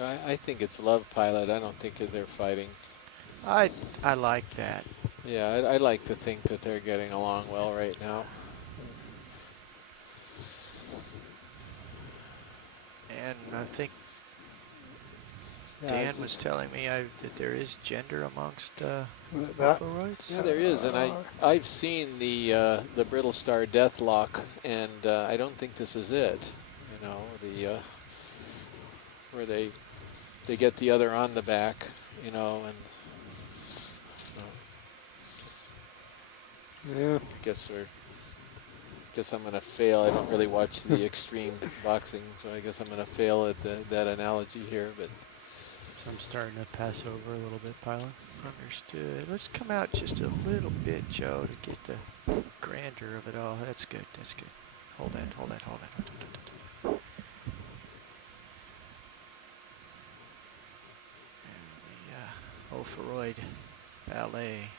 I think it's love, pilot. I don't think that they're fighting. I like that. Yeah, I like to think that they're getting along well right now. And I think Dan was telling me that there is gender amongst Ophiroids. Yeah, there is, and I've seen the brittle star deathlock, and I don't think this is it. You know, where they get the other on the back, you know, and yeah. Guess I'm gonna fail. I don't really watch the extreme boxing, so I guess I'm gonna fail at that analogy here. But So I'm starting to pass over a little bit, pilot. Understood. Let's come out just a little bit, Joe, to get the grandeur of it all. That's good. That's good. Hold that. Hold that. Hold that. And the Ophiroid ballet.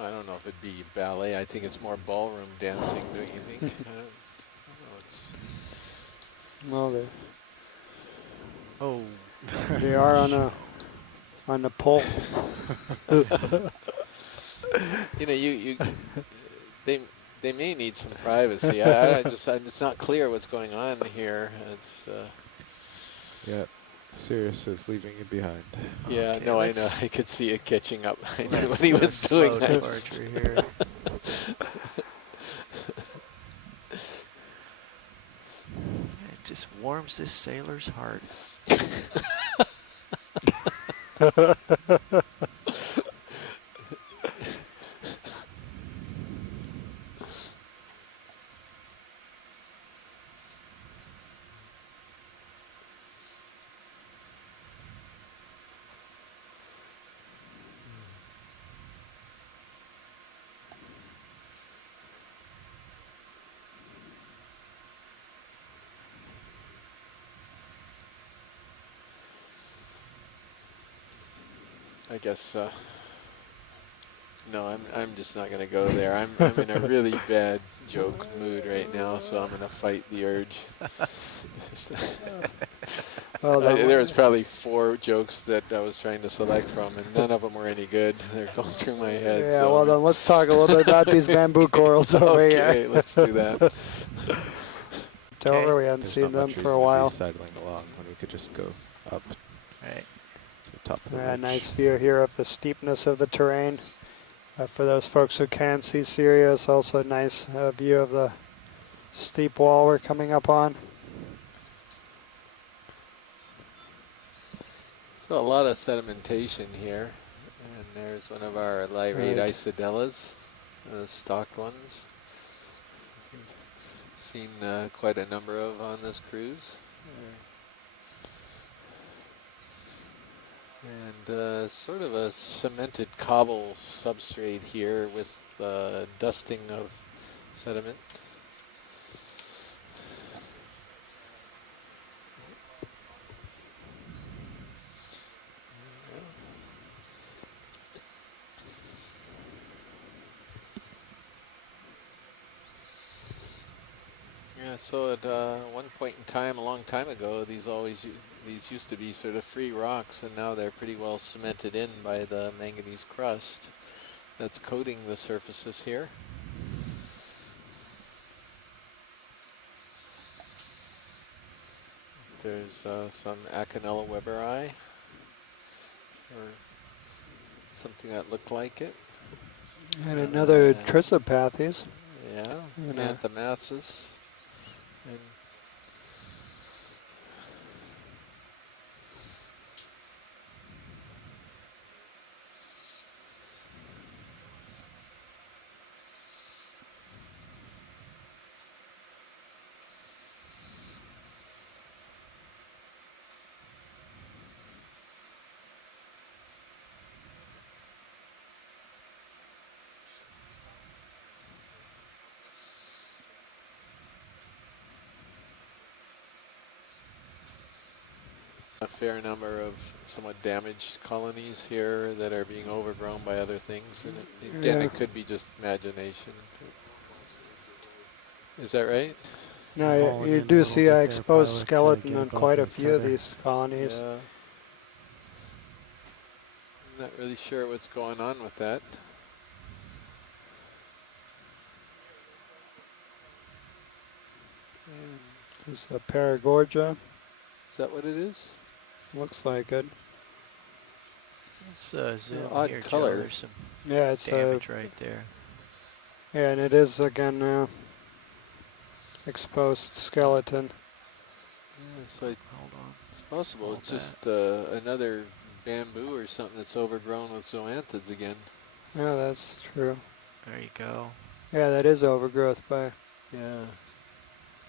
I don't know if it'd be ballet. I think it's more ballroom dancing, don't you think? I don't know. It's well, they are on the pole. You know, they may need some privacy. I'm just not clear what's going on here. It's yeah, Sirius is leaving you behind. yeah, Okay, no, I know. I could see it catching up. I knew what he do a was doing. slow departure here. It just warms this sailor's heart. I guess. No, I'm just not going to go there. I'm in a really bad joke mood right now, so I'm going to fight the urge. Well, there was probably 4 jokes that I was trying to select from, and none of them were any good. They're going through my head. Yeah, so well then let's talk a little bit about these bamboo corals over here. Okay, let's do that. Dover, we hadn't There's seen not them much for a reason to be while. sidling along when we could just go up Right. to the top of the Yeah, ridge. nice view here of the steepness of the terrain. For those folks who can't see Sirius, also a nice view of the steep wall we're coming up on. So a lot of sedimentation here, and there's one of our lyrate Right. isodellas, the stocked ones. Seen quite a number of on this cruise. And sort of a cemented cobble substrate here with dusting of sediment. Yeah, so at one point in time, a long time ago, these used to be sort of free rocks, and now they're pretty well cemented in by the manganese crust that's coating the surfaces here. There's some Acanella Weberi, or something that looked like it. And another Trisopathes. Yeah, And Anthomathis. And a fair number of somewhat damaged colonies here that are being overgrown by other things. And again, it could be just imagination. Is that right? No, you do see an exposed skeleton on quite a few of these colonies. Yeah. I'm not really sure what's going on with that. There's a Paragorgia. Is that what it is? Looks like it. Let's zoom odd here, color. Joe. There's some it's damage right there. Yeah, and it is again exposed skeleton. Yeah, so it's possible. It's just another bamboo or something that's overgrown with zoanthids again. Yeah, that's true. There you go. Yeah, that is overgrowth by. Yeah.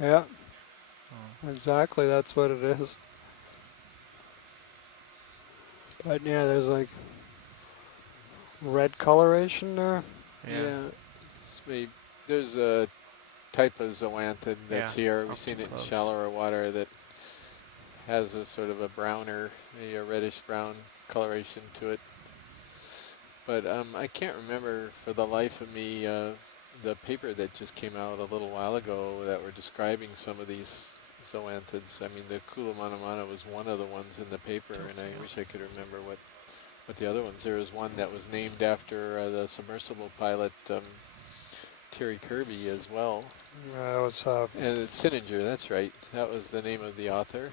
Yeah. Exactly, that's what it is. But yeah, there's like red coloration there. Yeah. There's a type of zoanthid that's here. We've seen it in shallower water that has a sort of a browner, maybe a reddish brown coloration to it. But I can't remember for the life of me the paper that just came out a little while ago that were describing some of these zoanthids. I mean, the Kulamanamana was one of the ones in the paper, and I wish I could remember what the other ones. There was one that was named after the submersible pilot Terry Kirby as well. That was and it's Sinninger, that's right. That was the name of the author.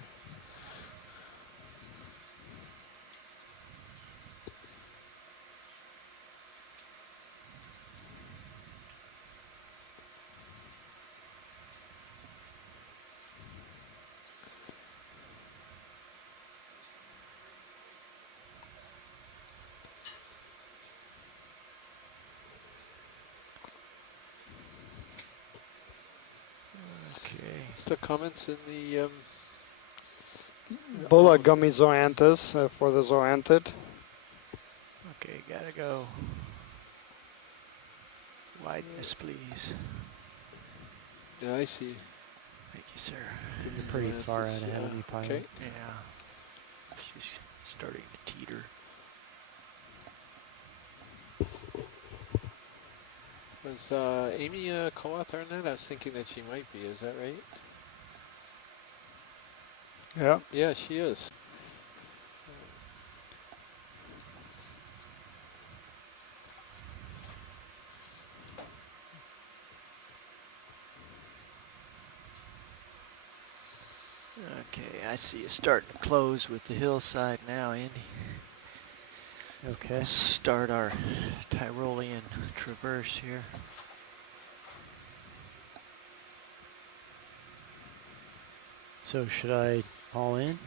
What's the comments in the Bulla gummy zoanthus for the zoanthid. Okay, gotta go. Wideness, please. Yeah, I see. Thank you, sir. You're pretty far out ahead of me, pilot. Okay. Yeah. She's starting to teeter. Was Amy a co-author on that? I was thinking that she might be. Is that right? Yeah. Yeah, she is. Okay, I see you starting to close with the hillside now, Andy. Okay. Start our Tyrolean traverse here. So should I haul in?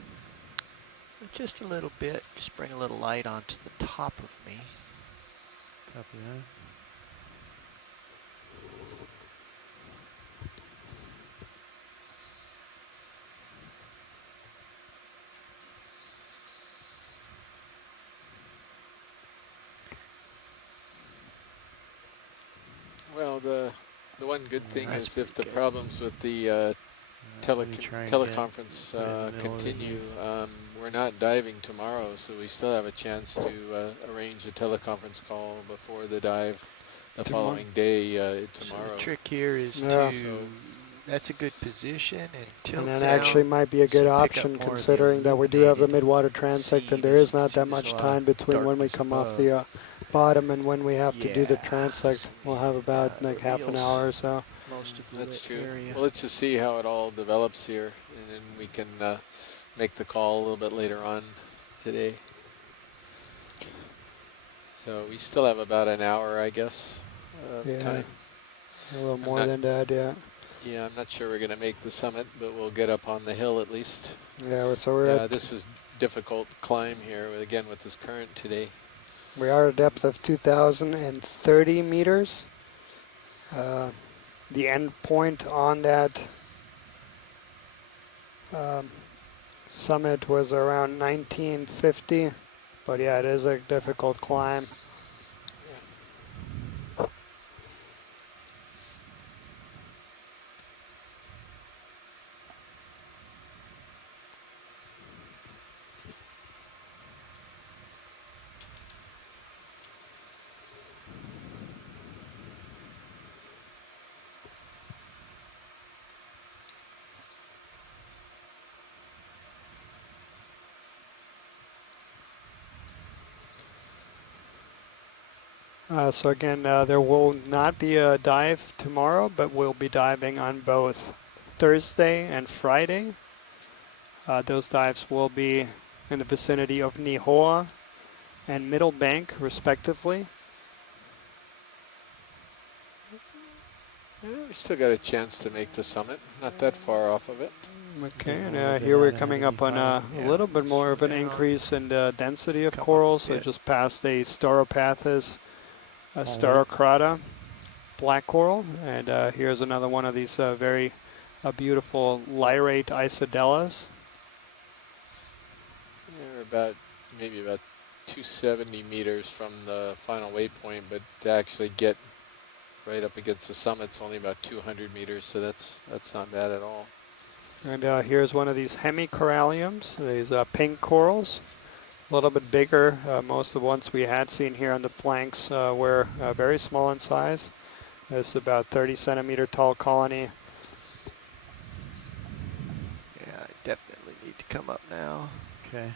Just a little bit. Just bring a little light onto the top of me. Copy that. Well, the one good thing That's is if the pretty good. problems with the Let me try and teleconference get in the middle of the continue, we're not diving tomorrow, so we still have a chance to arrange a teleconference call before the dive the following day tomorrow. So the trick here is Yeah. to that's a good position and tilt And that down. actually might be a good So pick up option more of the considering that we do have the illuminated midwater transect and there scene is not that there's much a lot time of between when we darkness come off above. the bottom and when we have to do the Yeah, transect. so We'll have about like half an reveals hour or so. most of the That's lit true. area. Well, let's just see how it all develops here, and then we can make the call a little bit later on today. So we still have about an hour, I guess, Yeah, time. a little more than that, yeah. Yeah, I'm not sure we're going to make the summit, but we'll get up on the hill at least. Yeah, so we're at... This is difficult climb here, again, with this current today. We are at a depth of 2,030 meters. The end point on that summit was around 1950, but yeah, it is a difficult climb. So again, there will not be a dive tomorrow, but we'll be diving on both Thursday and Friday. Those dives will be in the vicinity of Nihoa and Middle Bank, respectively. Yeah, we still got a chance to make the summit. Not that far off of it. Okay, and here we're coming up on a little bit more of an increase in the density of corals. So just past a Stauropathus, a Staurocrata black coral, and here's another one of these very beautiful lyrate isodellas. Yeah, we're maybe about 270 meters from the final waypoint, but to actually get right up against the summit's only about 200 meters, so that's not bad at all. And here's one of these hemicoralliums, these pink corals. A little bit bigger. Most of the ones we had seen here on the flanks were very small in size. This is about 30 centimeter tall colony. Yeah, I definitely need to come up now. Okay.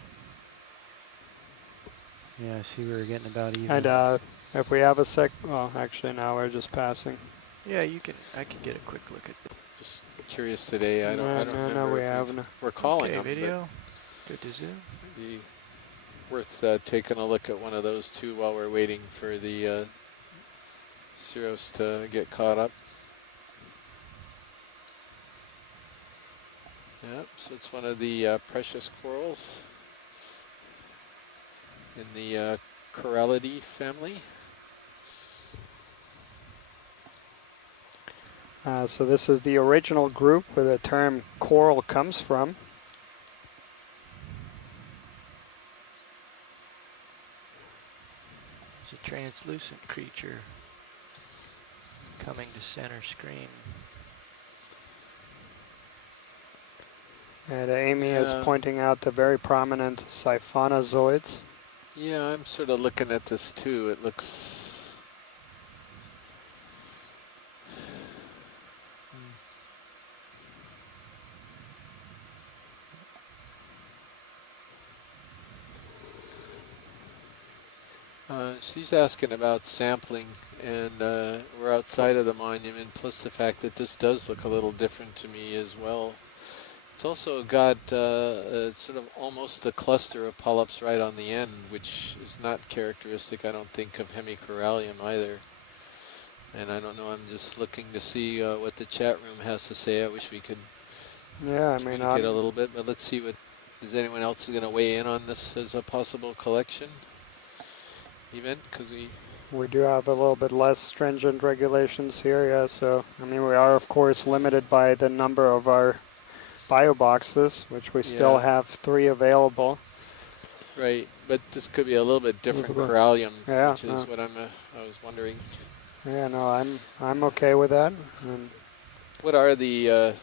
Yeah, I see we're getting about even. And if we have a sec, well, actually now we're just passing. Yeah, I can get a quick look at this. Just curious today. I don't remember no, we if haven't. we're calling okay, them. video. Good to zoom. Be worth taking a look at one of those too while we're waiting for the Cirrus to get caught up. Yep, so it's one of the precious corals in the Corallidae family. So this is the original group where the term coral comes from. It's a translucent creature coming to center screen. And Amy is pointing out the very prominent siphonozoids. Yeah, I'm sort of looking at this too. It looks... she's asking about sampling, and we're outside of the monument, plus the fact that this does look a little different to me as well. It's also got sort of almost a cluster of polyps right on the end, which is not characteristic, I don't think, of hemicorallium either. And I don't know, I'm just looking to see what the chat room has to say. I wish we could communicate a little bit, but let's see what, is anyone else going to weigh in on this as a possible collection event? Because we do have a little bit less stringent regulations here, yeah, so I mean we are of course limited by the number of our bio boxes, which we still have 3 available. Right, but this could be a little bit different corallium, yeah, which is what I was wondering. Yeah, no, I'm okay with that. And what are the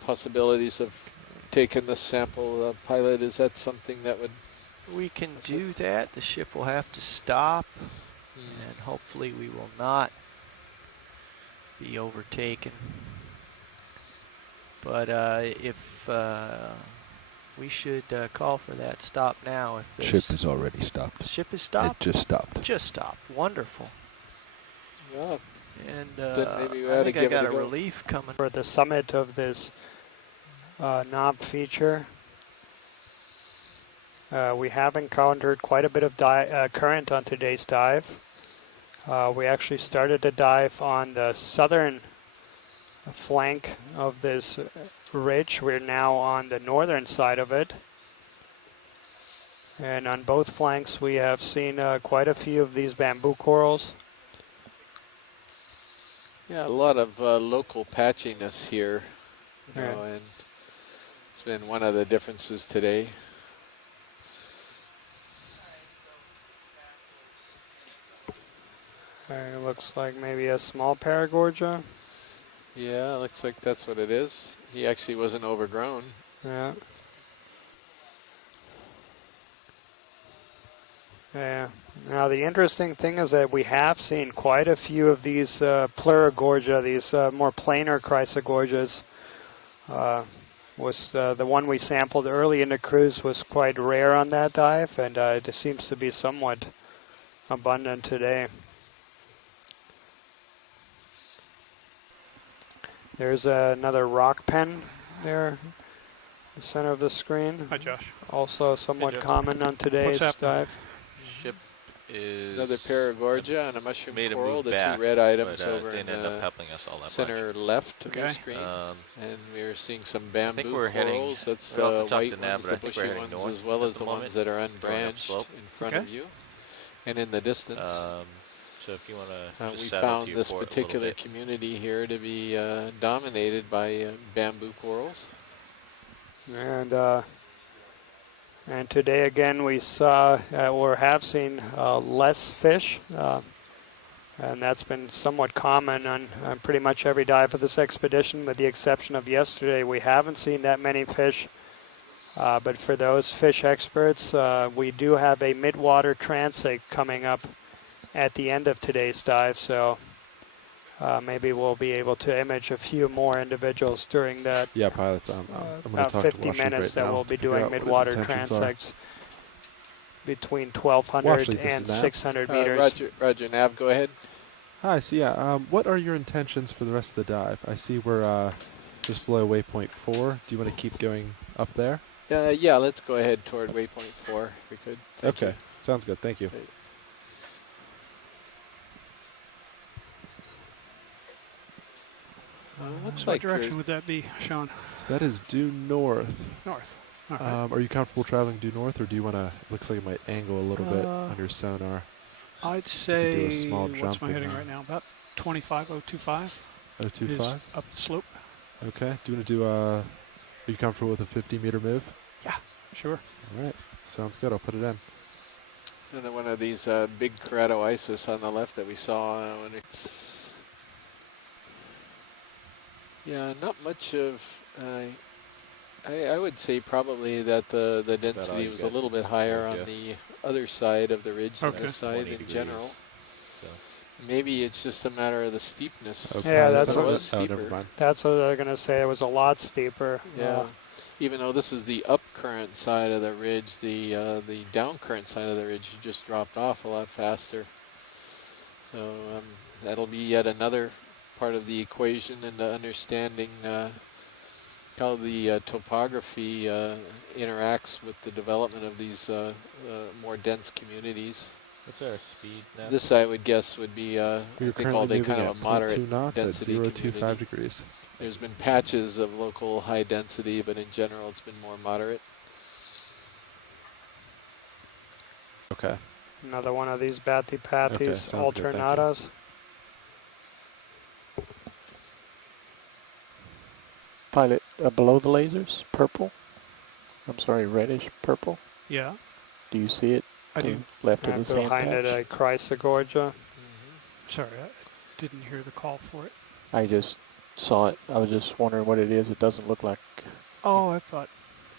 possibilities of taking this sample, pilot? Is that something that would... We can do that. The ship will have to stop, and hopefully we will not be overtaken. But if we should call for that stop now. If Ship there's is already stopped. ship is stopped. It just stopped. Just stopped. Wonderful. Yeah. And Then maybe we I ought to think I give it got a a go. relief coming. For the summit of this knob feature, we have encountered quite a bit of current on today's dive. We actually started to dive on the southern flank of this ridge. We're now on the northern side of it. And on both flanks we have seen quite a few of these bamboo corals. Yeah, a lot of local patchiness here, you Yeah. know, and it's been one of the differences today. It looks like maybe a small paragorgia. Yeah, looks like that's what it is. He actually wasn't overgrown. Yeah. Yeah. Now the interesting thing is that we have seen quite a few of these Pleurogorgia, these more planar chrysogorgias. The one we sampled early in the cruise was quite rare on that dive, and it seems to be somewhat abundant today. There's another rock pen there, the center of the screen. Hi, Josh. Also somewhat Jeff. common on today's dive. Ship is Another paragorgia and a mushroom made a coral, move the back, two red items but, over didn't in end up the helping us all that center much. left of your Okay. screen. Um, And we're seeing some I bamboo think we're heading. corals. That's we're off the the top white to nav, ones, but the I think bushy we're heading ones, north as well at as the the moment, ones that are going up unbranched slope. in front Okay. of you. And in the distance, So if you want to we just saddle to found your this port a little particular bit. community here to be dominated by bamboo corals. And today again we saw or have seen less fish, and that's been somewhat common on pretty much every dive of this expedition, with the exception of yesterday. We haven't seen that many fish, but for those fish experts, we do have a midwater transect coming up at the end of today's dive, so maybe we'll be able to image a few more individuals during that. Yeah, pilots. I'm going to About talk 50 to Washington minutes right that now we'll be to figure doing out what his midwater intentions are. transects between 1,200 Washly, this and is Nav. 600 meters. Roger, Nav, go ahead. Hi, so yeah, what are your intentions for the rest of the dive? I see we're just below waypoint 4. Do you want to keep going up there? Yeah, let's go ahead toward waypoint 4 if we could. Thank Okay, you. sounds good. Thank you. Great. Looks What like direction would that be, Sean? So that is due north. North. All right. Are you comfortable traveling due north, or do you want to? Looks like it might angle a little bit on your sonar. I'd Do say, a small what's jump my in, heading right now? About 25025. 025? Is up the slope. Okay. Do you want to do are you comfortable with a 50-meter move? Yeah, sure. All right. Sounds good. I'll put it in. And then one of these big keratoisis on the left that we saw when it's... Yeah, not much of... I would say probably that the density was a little bit higher on the other side of the ridge than this side in general. Maybe it's just a matter of the steepness. Okay. Yeah, that's what it was steeper. never mind. That's what they're going to say. It was a lot steeper. Yeah. Even though this is the up current side of the ridge, the down current side of the ridge just dropped off a lot faster. So that'll be yet another part of the equation and understanding how the topography interacts with the development of these more dense communities. What's our speed now? This, I would guess, would be I You're think all day currently kind moving of a at moderate 0.2 knots at density 0.25 community. degrees. There's been patches of local high density, but in general it's been more moderate. Okay. Another one of these Bathypathes Okay, sounds good, thank you. alternatas. Pilot, below the lasers, purple. I'm sorry, reddish purple. Yeah. Do you see it? I to do. Left of the sand Behind it, patch? a Chrysogorgia. Sorry, I didn't hear the call for it. I just saw it. I was just wondering what it is. It doesn't look like. Oh, I thought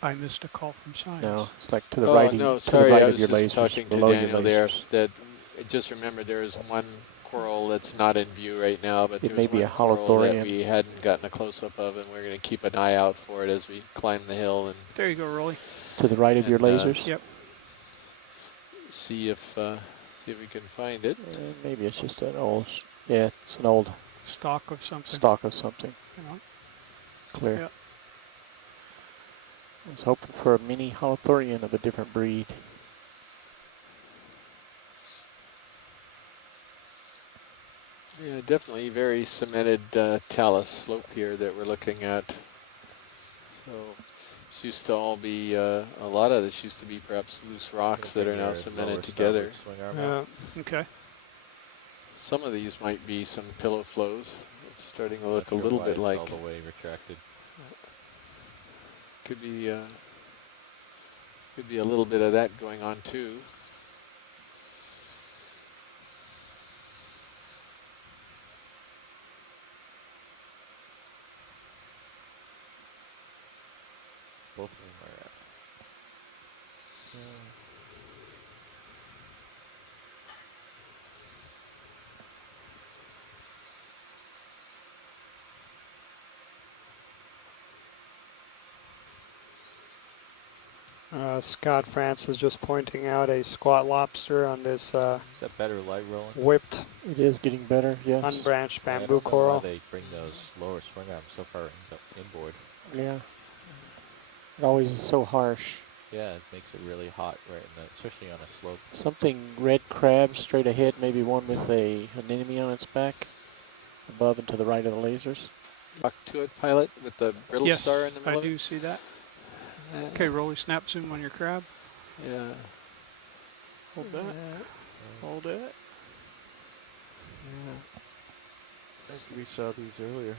I missed a call from science. No, it's like to the Oh, right. no, to sorry, the right I of was your just lasers, talking to below your Daniel there. lasers. That just remember there is one coral that's not in view right now, but It there's may be one a coral that holothorian. we hadn't gotten a close-up of, and we're going to keep an eye out for it as we climb the hill. And There you go, Rolly. To the right of your lasers? Yep. See if we can find it. Maybe it's just an old, yeah, it's an old Stock of something. stock of something. You know? Clear. Yep. I was hoping for a mini holothorian of a different breed. Yeah, definitely very cemented talus slope here that we're looking at. So this used to all be, a lot of this used to be perhaps loose rocks that are now cemented together. Yeah, okay. Some of these might be some pillow flows. It's starting to look a little bit like. All the way retracted. Could be a little bit of that going on too. Both of them are at. Scott France is just pointing out a squat lobster on this Is that better light rolling? whipped, It is getting better, yes. unbranched I bamboo don't know coral. why they bring those lower swing arms so far inboard. Yeah. It always is so harsh. Yeah, it makes it really hot right in the, especially on a slope. Something red crab straight ahead, maybe one with an enemy on its back, above and to the right of the lasers. Talk to it, pilot, with the brittle Yes, star in the middle. I do see that. Okay, Rolly, snap zoom on your crab. Yeah. Hold that. Hold it. Yeah. I think we saw these earlier.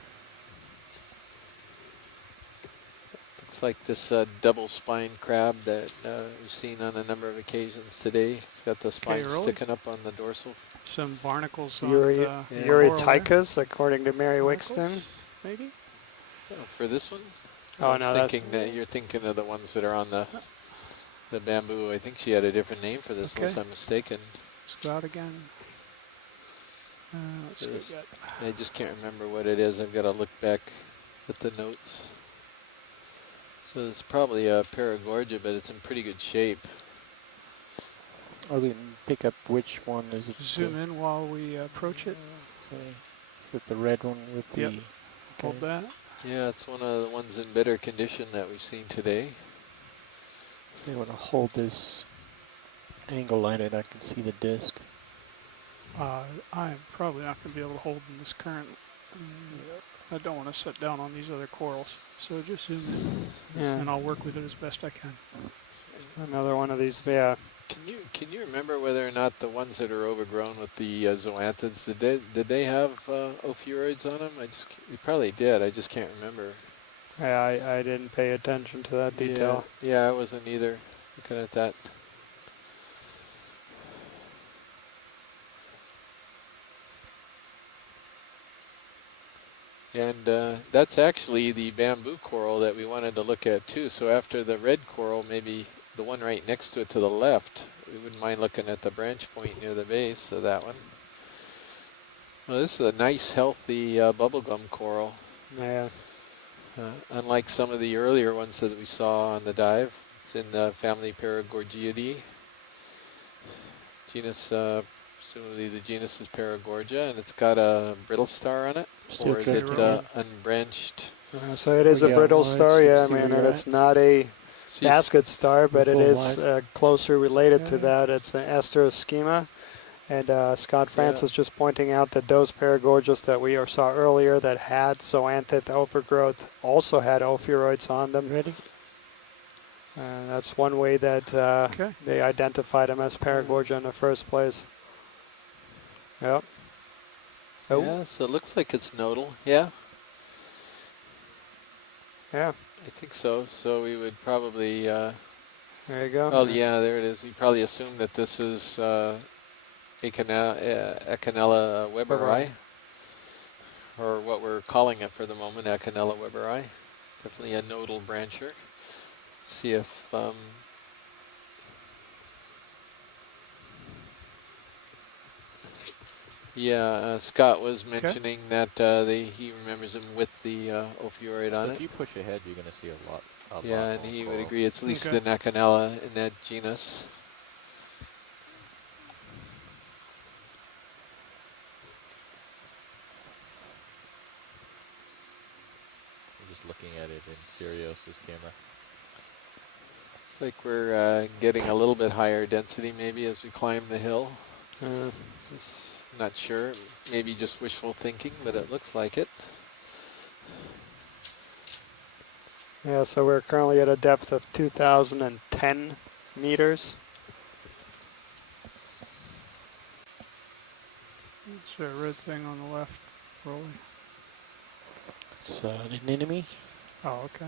Looks like this double spine crab that we've seen on a number of occasions today. It's got the spine Rolly. sticking up on the dorsal. Some barnacles on Uri, the coral there. Euryticus, according to Mary Wixton. Barnacles, maybe? Oh, for this one? Oh, I was no, that's- thinking that you're thinking of the ones that are on the bamboo. I think she had a different name for this, unless Okay. I'm mistaken. Let's go out again. Let's see what we got. I just can't remember what it is. I've got to look back at the notes. So it's probably a Paragorgia, but it's in pretty good shape. I didn't pick up which one is it. Zoom in while we approach it. Okay. With the red one with the. Yep. Hold that. Yeah, it's one of the ones in better condition that we've seen today. They want to hold this angle on it. I can see the disc. I'm probably not going to be able to hold in this current. I don't want to sit down on these other corals, so just zoom in, Yeah. and I'll work with it as best I can. Another one of these, yeah. Can you remember whether or not the ones that are overgrown with the zoanthids, did they have ophiuroids on them? They probably did. I just can't remember. I didn't pay attention to that detail. Yeah, I wasn't either. Looking at that. And that's actually the bamboo coral that we wanted to look at too. So after the red coral, maybe the one right next to it to the left, we wouldn't mind looking at the branch point near the base of that one. Well, this is a nice, healthy bubblegum coral. Yeah. Unlike some of the earlier ones that we saw on the dive. It's in the family Paragorgiidae. Genus, presumably the genus is Paragorgia, and it's got a brittle star on it. Still Or is drifting it around. unbranched? So it is a Yeah, brittle well, star, you yeah, see where man, you're and at. it's not a See, basket star, but it full is light. closer related to Yeah. that. It's an esterschema. And Scott France Yeah. is just pointing out that those Paragorgias that we saw earlier that had zoanthid overgrowth also had ophiuroids on them. Ready? And that's one way that Okay. they identified them as Paragorgia in the first place. Yep. Oh, Yeah, so it looks like it's nodal. Yeah, yeah. I think so. So we would probably, There you go. oh yeah, there it is. We probably assume that this is Acanella weberi, or what we're calling it for the moment, Acanella weberi. Definitely a nodal brancher. See if Yeah, Scott was mentioning that he remembers him with the ophiuroid on If it. you push ahead, you're going to see a lot. Yeah, and he would agree it's at least the Nacanella in that genus. I'm just looking at it in Sirius's camera. It's like we're getting a little bit higher density maybe as we climb the hill. Just not sure. Maybe just wishful thinking, but it looks like it. Yeah, so we're currently at a depth of 2,010 meters. It's a red thing on the left, rolling. It's an anemone. Oh, okay.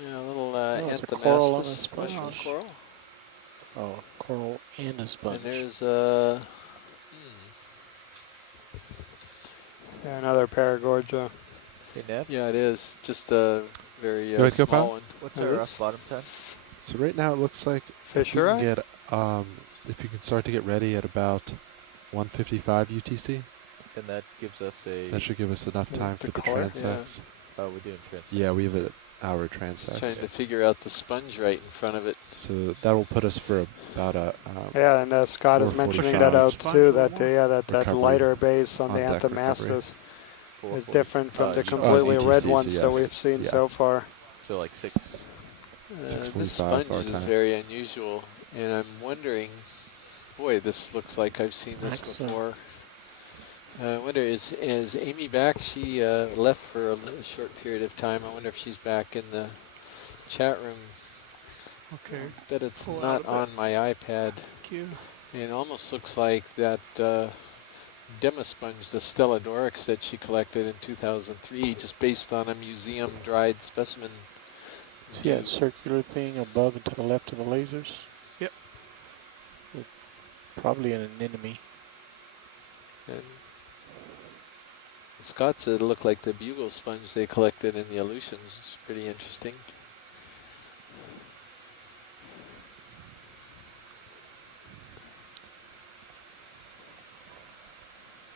Yeah, a little it's a coral on a Anthemastous sponge. mushroom coral. Oh, coral and a sponge. And there's Yeah, another Paragorgia. Hey, Neb? yeah, it is. Just a very You like to go, small pal? one. What's our rough bottom time? So right now it looks like Fisher if you can get, if you can start to get ready at about 155 UTC. And that gives us a... That should give us enough time for the transects. Oh, we're doing transects. Yeah, we have an hour transects. Trying to figure out the sponge right in front of it. So that will put us for about a... yeah, and Scott is mentioning that out too, that that lighter base on the Anthemastus is different from the completely red ones that we've seen so far. So like this sponge is very unusual, and I'm wondering, boy, this looks like I've seen this before. I wonder, is Amy back? She left for a short period of time. I wonder if she's back in the chat room. Okay. Bet it's not on my iPad. Thank you. It almost looks like that Demasponge, the Stelladorix that she collected in 2003, just based on a museum dried specimen. See that circular thing above and to the left of the lasers? Yep. Probably an anemone. And Scott said it looked like the bugle sponge they collected in the Aleutians. It's pretty interesting.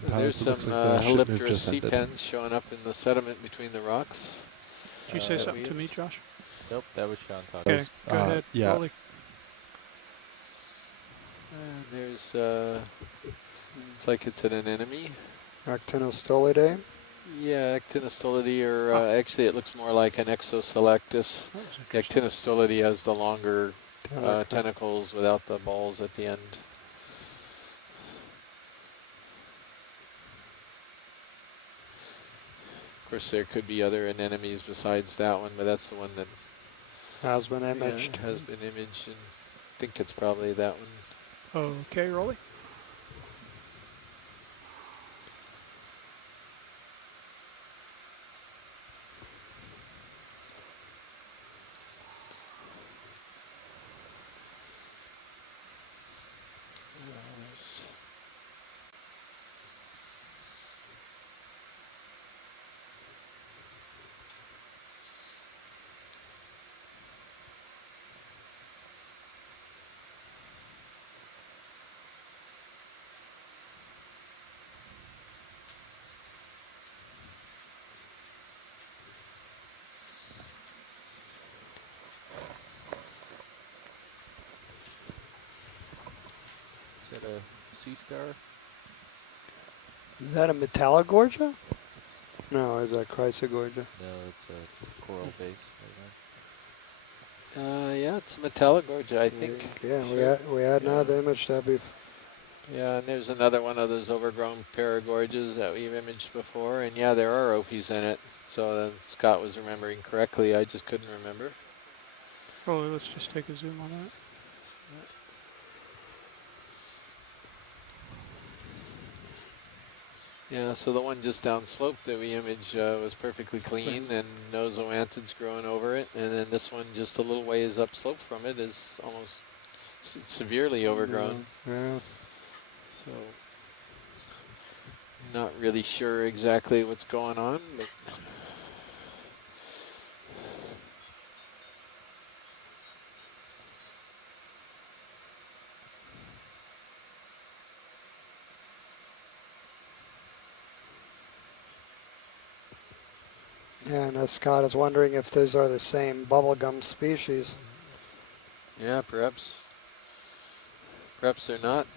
There's some Helipterus sea pens showing up in the sediment between the rocks. Did you say something to me, Josh? Nope, that was Sean talking. Okay, go ahead. Yeah. Rolly. And there's, looks like it's an anemone. Actinostolidae. Yeah, Actinostolidae, or actually it looks more like an Exoselectus. Actinostolidae has the longer tentacles without the balls at the end. Of course, there could be other anemones besides that one, but that's the one that has been imaged. Yeah, has been imaged, and I think it's probably that one. Okay, Rolly. Is that a sea star? Is that a Metallogorgia? No, is that Chrysogorgia? No, it's a coral base. Yeah, it's a Metallogorgia, I think. Yeah, sure. we had not imaged that before. Yeah, and there's another one of those overgrown Paragorgias that we've imaged before, and yeah, there are Ophies in it. So Scott was remembering correctly. I just couldn't remember. Rolly, let's just take a zoom on that. Yeah, so the one just downslope that we imaged was perfectly clean and no zoanthids growing over it. And then this one just a little ways upslope from it is almost severely overgrown. Yeah. So not really sure exactly what's going on, but And Scott is wondering if those are the same bubblegum species. Yeah, perhaps. Perhaps they're not.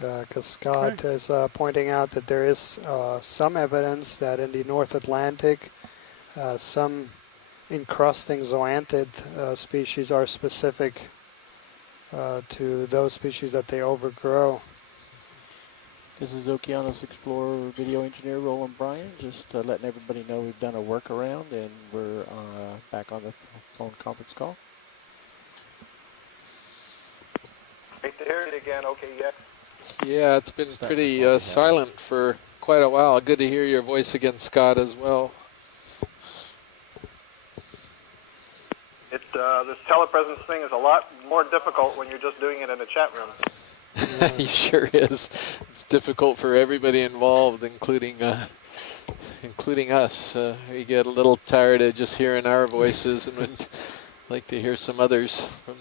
Because Scott is pointing out that there is some evidence that in the North Atlantic, some encrusting zoanthid species are specific to those species that they overgrow. This is Okeanos Explorer video engineer Roland Bryan, just letting everybody know we've done a workaround and we're back on the phone conference call. Great to hear you again, EX. Yeah, it's been pretty silent for quite a while. Good to hear your voice again, Scott, as well. This telepresence thing is a lot more difficult when you're just doing it in a chat room. He sure is. It's difficult for everybody involved, including us. We get a little tired of just hearing our voices, and would like to hear some others from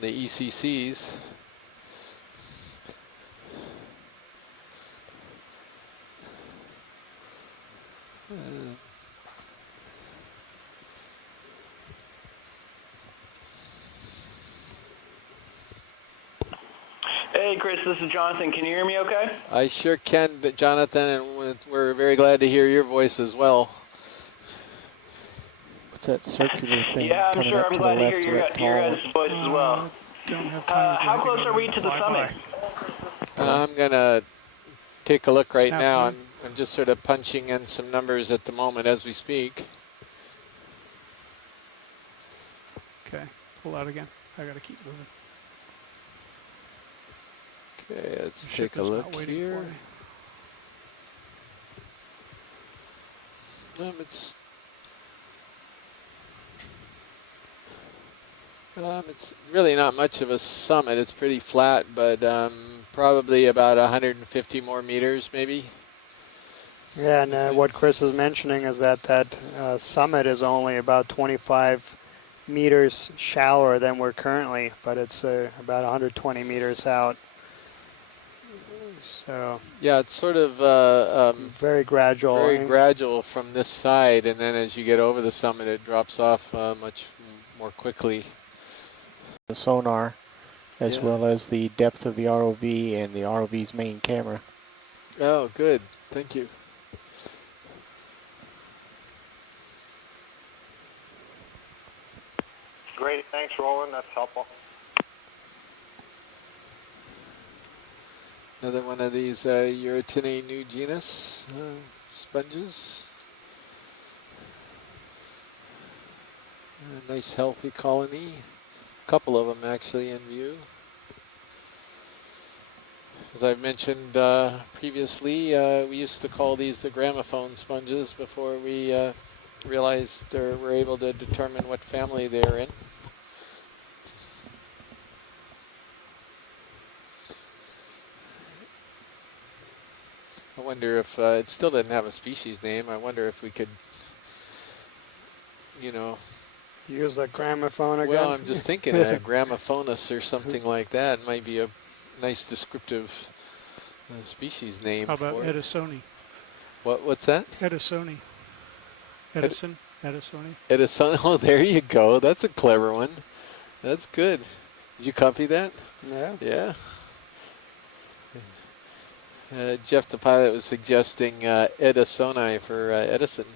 the ECCs. Hey, Chris, this is Jonathan. Can you hear me okay? I sure can, Jonathan, and we're very glad to hear your voice as well. What's that circular thing? Yeah, I'm coming sure. up I'm to glad the to left hear your guys' voice as well. Don't have time How close are we to the summit? I'm going to take a look right Snap now. zoom. I'm just sort of punching in some numbers at the moment as we speak. Okay, pull out again. I gotta keep moving. Okay, let's The ship take a is look not waiting here. for me. It's really not much of a summit. It's pretty flat, but probably about 150 more meters, maybe. Yeah, and what Chris is mentioning is that summit is only about 25 meters shallower than we're currently, but it's about 120 meters out. So yeah, it's sort of very gradual. Very gradual from this side, and then as you get over the summit, it drops off much more quickly. The sonar, as well as the depth of the ROV and the ROV's main camera. Oh, good. Thank you. Great, thanks, Roland. That's helpful. Another one of these Eurytinae new genus sponges. A nice healthy colony. A couple of them actually in view. As I've mentioned previously, we used to call these the gramophone sponges before we realized or were able to determine what family they are in. I wonder if it still didn't have a species name. I wonder if we could, use a gramophone again. Well, I'm just thinking a grammophonus or something like that might be a nice descriptive species name. How about for it. Edisoni? What's that? Edisoni. Edison. Edisoni. Edison. Oh, there you go. That's a clever one. That's good. Did you copy that? Yeah. Yeah. Jeff the pilot was suggesting Edisoni for Edison.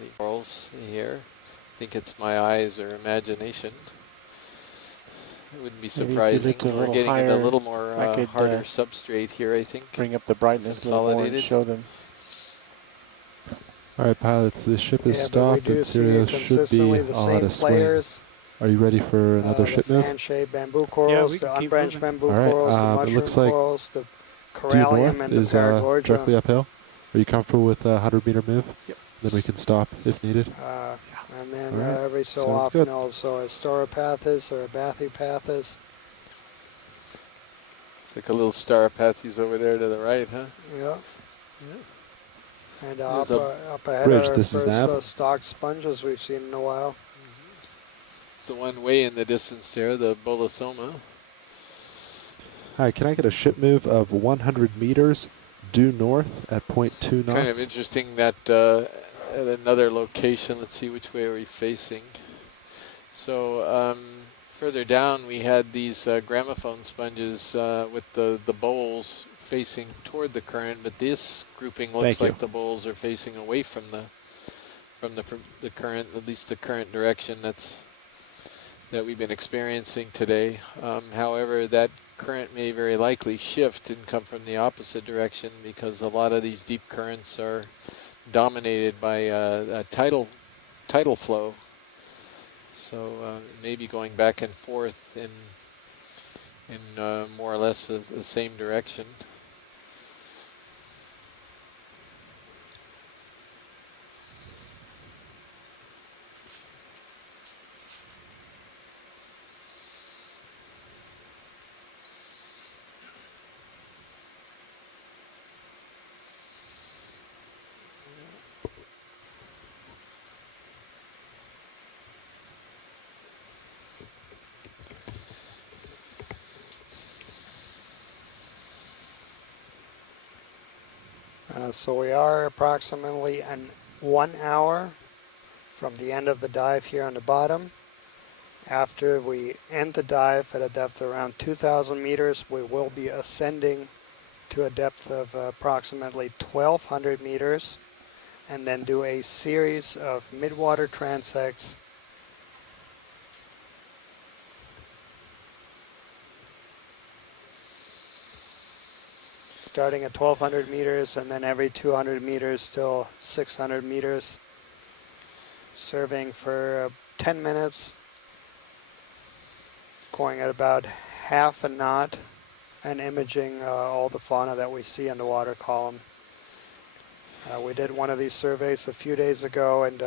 The corals here. I think it's my eyes or imagination. It wouldn't be surprising. We're getting higher, a little more harder substrate here, I think. Bring up the brightness a little more and show them. All right, pilots, the ship is Yeah, stopped and Sirius should be on a swing. Are you ready for another ship move? The fan-shaped bamboo corals, we can the keep unbranched moving. bamboo All right, corals, the it mushroom looks like corals, the due corallium, north and the is paragorgia. directly uphill. Are you comfortable with a 100-meter move? Yep. Then we can stop if needed. And then All right, every so sounds often good. also a stauropathis or a bathypathis. It's like a little Stauropathes over there to the right, huh? Yeah. And There's up ahead Bridge, are this is first Nav. stock sponges we've seen in a while. the one way in the distance there, the Bolosoma. Hi, can I get a ship move of 100 meters due north at 0.2 knots? Kind of interesting that at another location, let's see which way are we facing. So further down we had these gramophone sponges with the bowls facing toward the current, but this grouping looks like the bowls are facing away from the current, at least the current direction that we've been experiencing today. However, that current may very likely shift and come from the opposite direction because a lot of these deep currents are dominated by a tidal flow. So maybe going back and forth in more or less the same direction. So we are approximately 1 hour from the end of the dive here on the bottom. After we end the dive at a depth around 2,000 meters, we will be ascending to a depth of approximately 1,200 meters and then do a series of midwater transects starting at 1,200 meters and then every 200 meters till 600 meters, serving for 10 minutes, going at about half a knot and imaging all the fauna that we see in the water column. We did one of these surveys a few days ago, and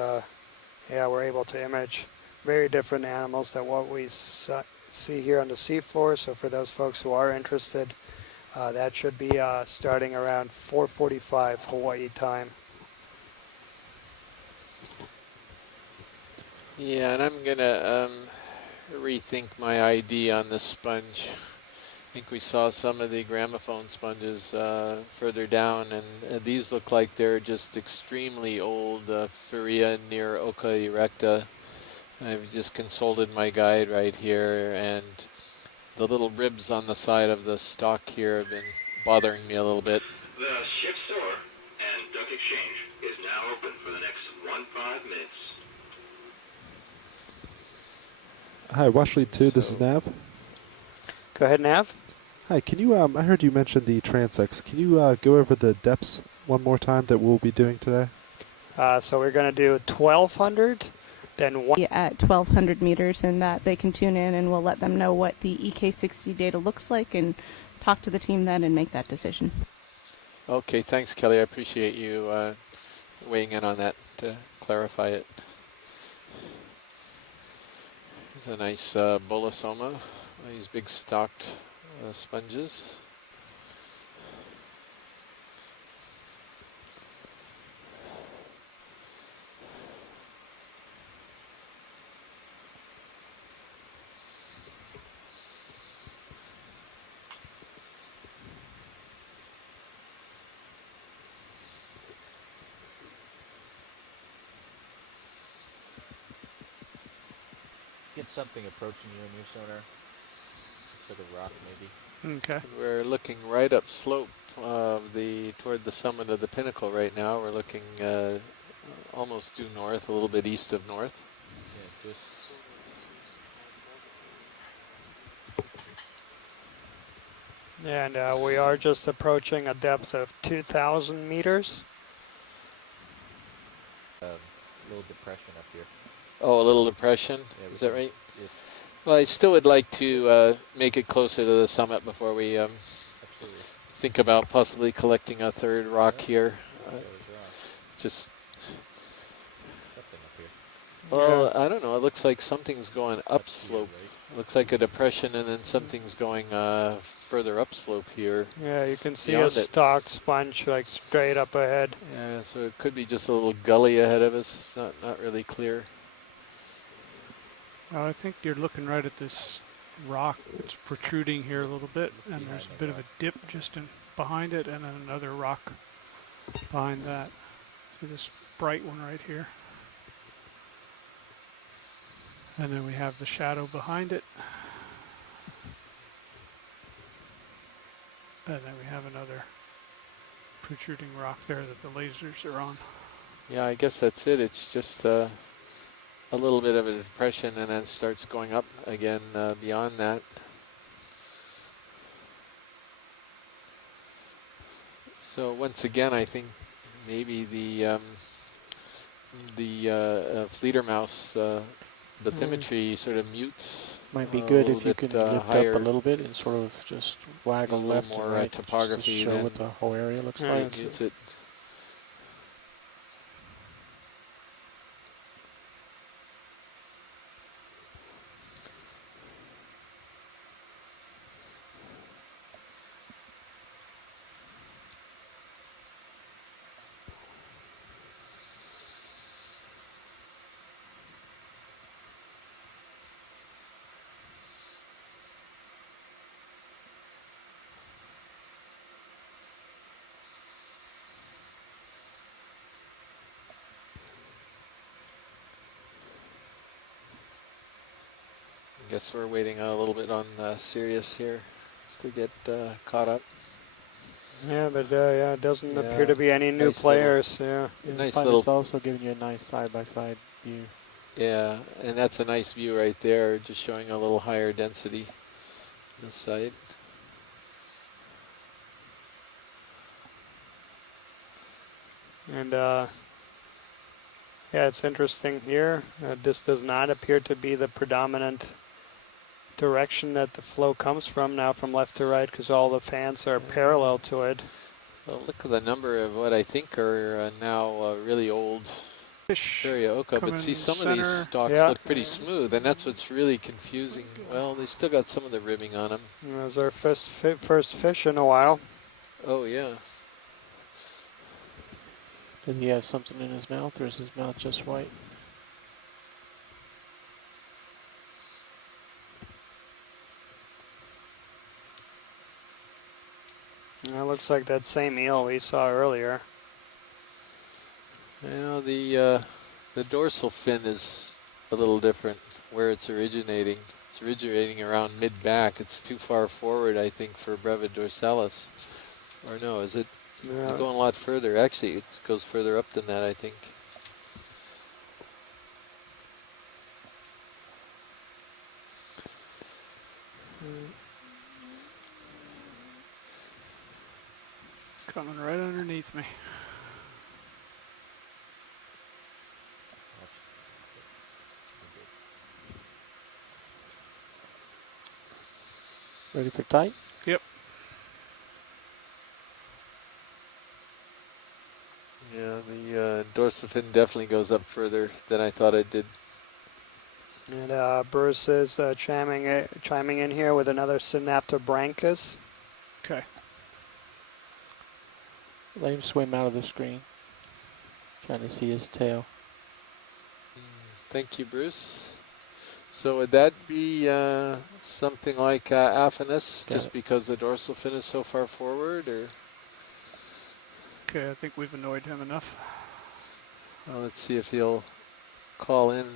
yeah, we're able to image very different animals than what we see here on the seafloor. So for those folks who are interested, that should be starting around 4:45 Hawaii time. Yeah, and I'm gonna rethink my ID on this sponge. I think we saw some of the gramophone sponges further down, and these look like they're just extremely old Furia near Oka erecta. I've just consulted my guide right here, and the little ribs on the side of the stalk here have been bothering me a little bit. The ship store and duck exchange is now open for the next 15 minutes. Hi, Washlead 2, this is Nav. Go ahead, Nav. Hi, can you, I heard you mention the transects. Can you go over the depths one more time that we'll be doing today? So we're going to do 1,200, then one. At 1,200 meters, and that they can tune in and we'll let them know what the EK60 data looks like and talk to the team then and make that decision. Okay, thanks, Kelly. I appreciate you weighing in on that to clarify it. There's a nice Bolosoma, these big stalked sponges. Get something approaching you in your sonar. Looks like a rock, maybe. Okay. We're looking right up slope of toward the summit of the pinnacle right now. We're looking almost due north, a little bit east of north. Yeah, just And we are just approaching a depth of 2,000 meters. little depression up here. Oh, a little depression? Yeah, is that right? Well, I still would like to make it closer to the summit before we think about possibly collecting a third rock here. Just, well, I don't know. It looks like something's going upslope. Looks like a depression, and then something's going further upslope here. Yeah, you can see a stalked sponge like straight up ahead. Yeah, so it could be just a little gully ahead of us. It's not really clear. I think you're looking right at this rock that's protruding here a little bit, and there's a bit of a dip just behind it, and then another rock behind that. So this bright one right here. And then we have the shadow behind it. And then we have another protruding rock there that the lasers are on. Yeah, I guess that's it. It's just a little bit of a depression, and then starts going up again beyond that. So once again, I think maybe the Fledermaus bathymetry sort of mutes. Might be good if you bit, can lift higher, up a little bit and sort of just waggle left more and right topography just to show than what the whole area looks right, like. mutes it. Guess we're waiting a little bit on Sirius here just to get caught up. Yeah, but yeah, it doesn't appear to be any new players. Nice It's also giving you a nice side-by-side view. Yeah, and that's a nice view right there, just showing a little higher density on the site. And yeah, it's interesting here. This does not appear to be the predominant direction that the flow comes from now, from left to right, because all the fans are parallel to it. Well, look at the number of what I think are now really old Oka, but see, some of these stalks look pretty smooth, and that's what's really confusing. Well, they still got some of the ribbing on them. Those are first fish in a while. Oh, yeah. Did he have something in his mouth, or is his mouth just white? That looks like that same eel we saw earlier. Well, the dorsal fin is a little different where it's originating. It's originating around mid-back. It's too far forward, I think, for Breva dorsalis. Or no, is it going a lot further? Actually, it goes further up than that, I think. Coming right underneath me. Ready for tight? Yep. Yeah, the dorsal fin definitely goes up further than I thought it did. And Bruce is chiming in here with another Synaptobranchus. Okay. Let him swim out of the screen. Trying to see his tail. Thank you, Bruce. So would that be something like Aphanus, just because the dorsal fin is so far forward, or? Okay, I think we've annoyed him enough. Well, let's see if he'll call in.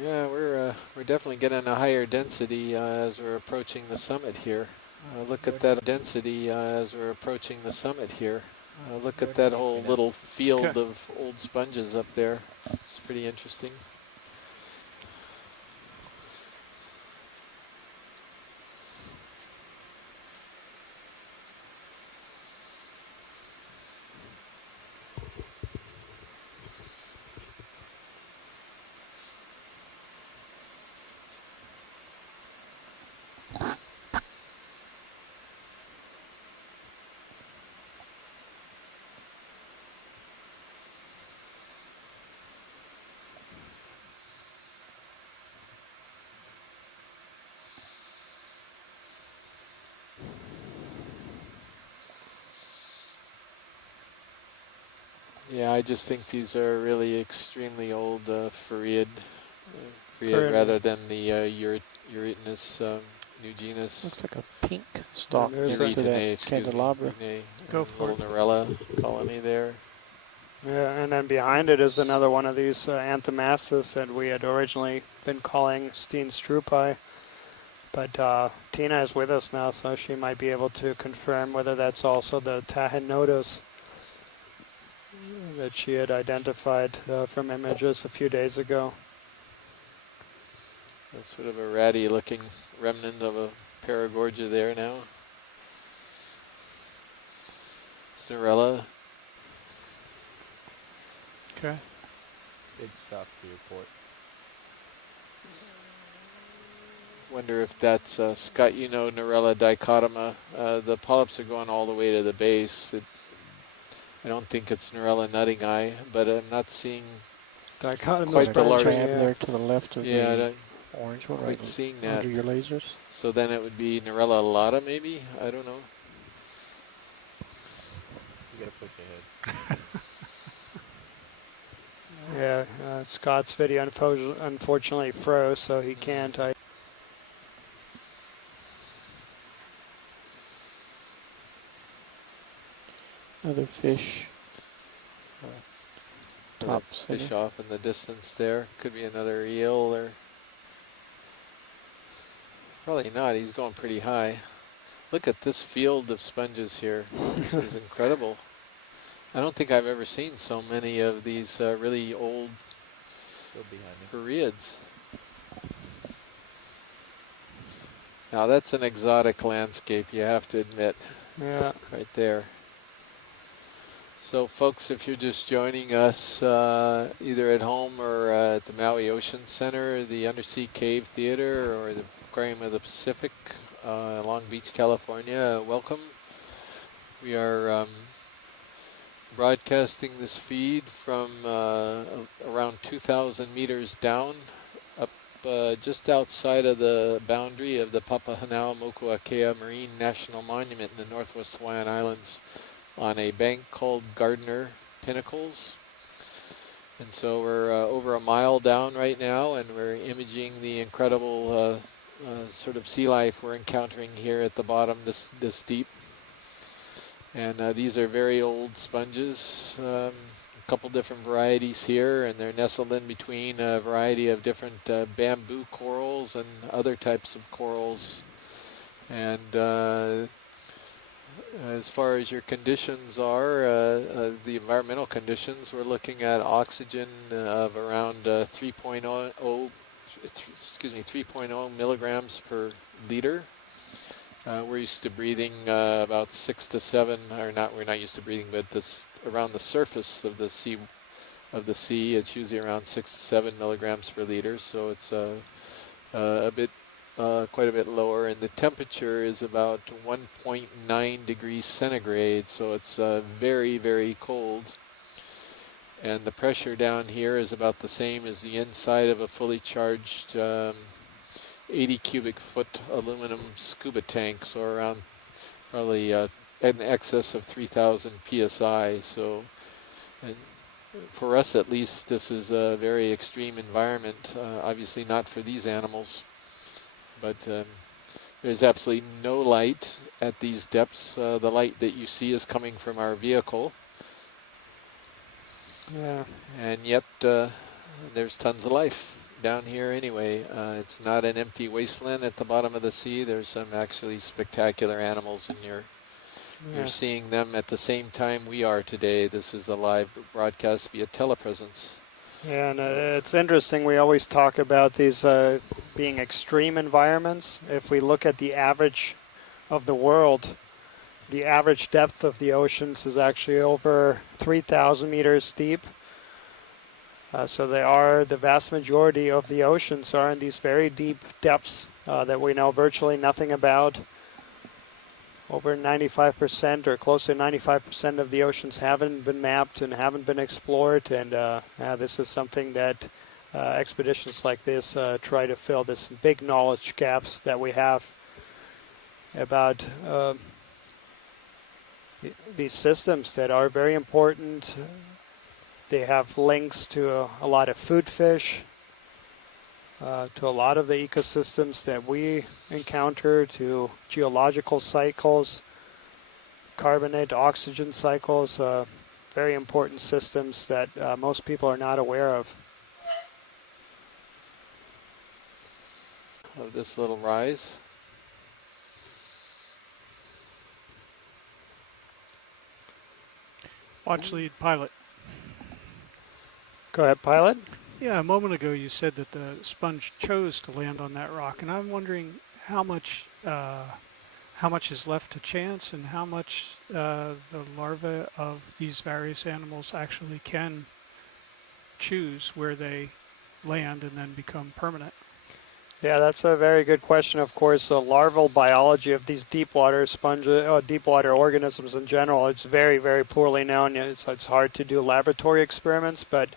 Yeah, we're definitely getting a higher density as we're approaching the summit here. Look at that density as we're approaching the summit here. Look at that whole little field of old sponges up there. It's pretty interesting. Yeah, I just think these are really extremely old Fareid, Fareid. rather than the Eurytinus new genus. Looks like a pink stalk there's next to that excuse me, candelabra. Go for little it. Narella colony there. Yeah, and then behind it is another one of these Anthomastus that we had originally been calling Steenstrupi. But Tina is with us now, so she might be able to confirm whether that's also the Tahenotus that she had identified from images a few days ago. That's sort of a ratty looking remnant of a Paragorgia there now. Narella. Okay. Big stock to report. Wonder if that's, Scott, you know Narella dichotoma. The polyps are going all the way to the base. I don't think it's Narella nutting eye, but I'm not seeing Dichotomous quite the large crab there to the left of the orange one, quite right seeing that. under your lasers. So then it would be Narella alata, maybe? I don't know. You gotta push ahead. Yeah, Scott's video unfortunately froze, so he can't. Another fish. Top Fish center. off in the distance there. Could be another eel or... Probably not. He's going pretty high. Look at this field of sponges here. This is incredible. I don't think I've ever seen so many of these really old Fareids. Now that's an exotic landscape, you have to admit. Yeah. Right there. So folks, if you're just joining us either at home or at the Maui Ocean Center, the Undersea Cave Theater, or the Aquarium of the Pacific, Long Beach, California, welcome. We are broadcasting this feed from around 2,000 meters down, up just outside of the boundary of the Papahanaumokuakea Marine National Monument in the Northwest Hawaiian Islands, on a bank called Garnder Pinnacles. And so we're over a mile down right now, and we're imaging the incredible sort of sea life we're encountering here at the bottom this deep. And these are very old sponges, a couple different varieties here, and they're nestled in between a variety of different bamboo corals and other types of corals. And as far as your conditions are, the environmental conditions, we're looking at oxygen of around 3.0 milligrams per liter. We're used to breathing about 6 to 7, or not. We're not used to breathing, but this around the surface of the sea. It's usually around 6 to 7 milligrams per liter. So it's quite a bit lower, and the temperature is about 1.9 degrees centigrade, so it's very, very cold. And the pressure down here is about the same as the inside of a fully charged 80 cubic foot aluminum scuba tank, so around probably in excess of 3,000 psi. So, and for us at least, this is a very extreme environment. Obviously not for these animals. But there's absolutely no light at these depths. The light that you see is coming from our vehicle. Yeah. And yet there's tons of life down here anyway. It's not an empty wasteland at the bottom of the sea. There's some actually spectacular animals, and you're seeing them at the same time we are today. This is a live broadcast via telepresence. Yeah, and it's interesting. We always talk about these being extreme environments. If we look at the average of the world, the average depth of the oceans is actually over 3,000 meters deep. So the vast majority of the oceans are in these very deep depths that we know virtually nothing about. Over 95% or close to 95% of the oceans haven't been mapped and haven't been explored, and this is something that expeditions like this try to fill, this big knowledge gaps that we have about these systems that are very important They have links to a lot of food fish, to a lot of the ecosystems that we encounter, to geological cycles, carbonate oxygen cycles, very important systems that most people are not aware of. Of this little rise. Watch lead, pilot. Go ahead, pilot. Yeah, a moment ago you said that the sponge chose to land on that rock, and I'm wondering how much is left to chance, and how much the larvae of these various animals actually can choose where they land and then become permanent. Yeah, that's a very good question. Of course, the larval biology of these deep water deep water organisms in general, it's very, very poorly known. It's hard to do laboratory experiments, but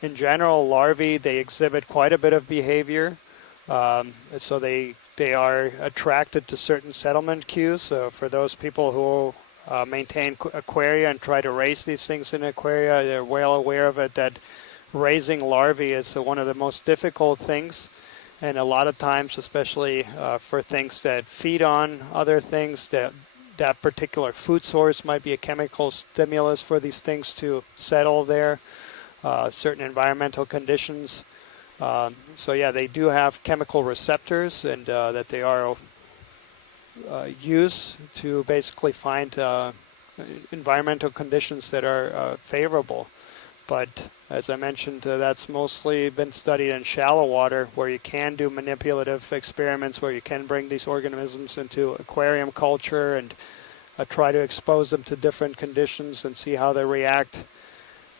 in general, larvae, they exhibit quite a bit of behavior. So they are attracted to certain settlement cues. So for those people who maintain aquaria and try to raise these things in aquaria, they're well aware of it, that raising larvae is one of the most difficult things. And a lot of times, especially for things that feed on other things, that particular food source might be a chemical stimulus for these things to settle there. Certain environmental conditions. So yeah, they do have chemical receptors, and that they are used to basically find environmental conditions that are favorable. But as I mentioned, that's mostly been studied in shallow water, where you can do manipulative experiments, where you can bring these organisms into aquarium culture and try to expose them to different conditions and see how they react.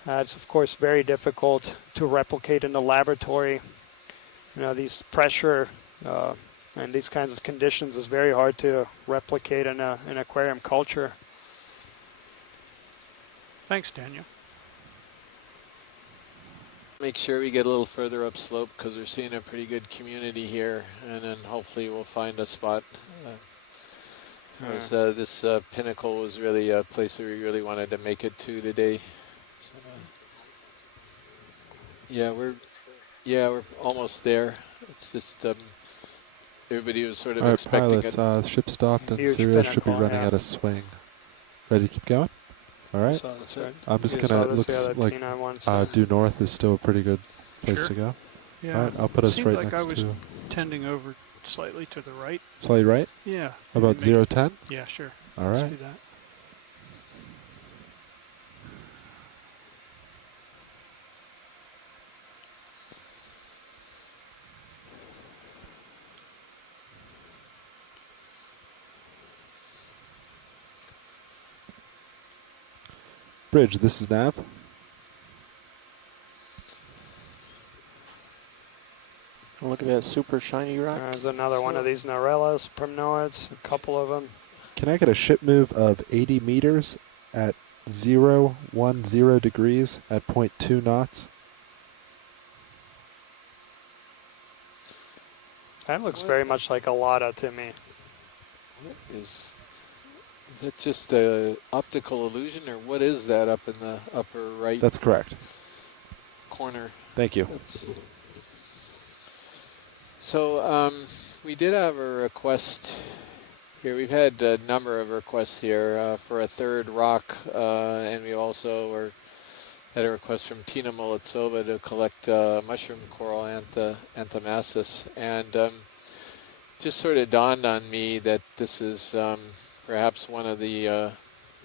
It's of course very difficult to replicate in the laboratory. You know, these pressure and these kinds of conditions is very hard to replicate in an aquarium culture. Thanks, Daniel. Make sure we get a little further upslope, because we're seeing a pretty good community here, and then hopefully we'll find a spot. This pinnacle was really a place that we really wanted to make it to today. So, we're almost there. It's just everybody was sort of All right, expecting pilots, ship stopped and Serial should be running out of swing. Ready to keep going? All right. So that's right. I'm just gonna looks like due north is still a pretty good place to go. Yeah. All right, I'll put us right like next I was to. tending over slightly to the right. Slightly right? Yeah. How about 010? Yeah, sure. All Let's right. do that. Bridge, this is Nav. Look at that super shiny rock. There's another one of these Narellas, primnoids, a couple of them. Can I get a ship move of 80 meters at 010 degrees at 0.2 knots? That looks very much like a Lada to me. Is that just an optical illusion, or what is that up in the upper right? That's correct. Corner. Thank you. So we did have a request here. We've had a number of requests here for a third rock, and we also had a request from Tina Molitsova to collect mushroom coral Anthomassus, and just sort of dawned on me that this is perhaps one of the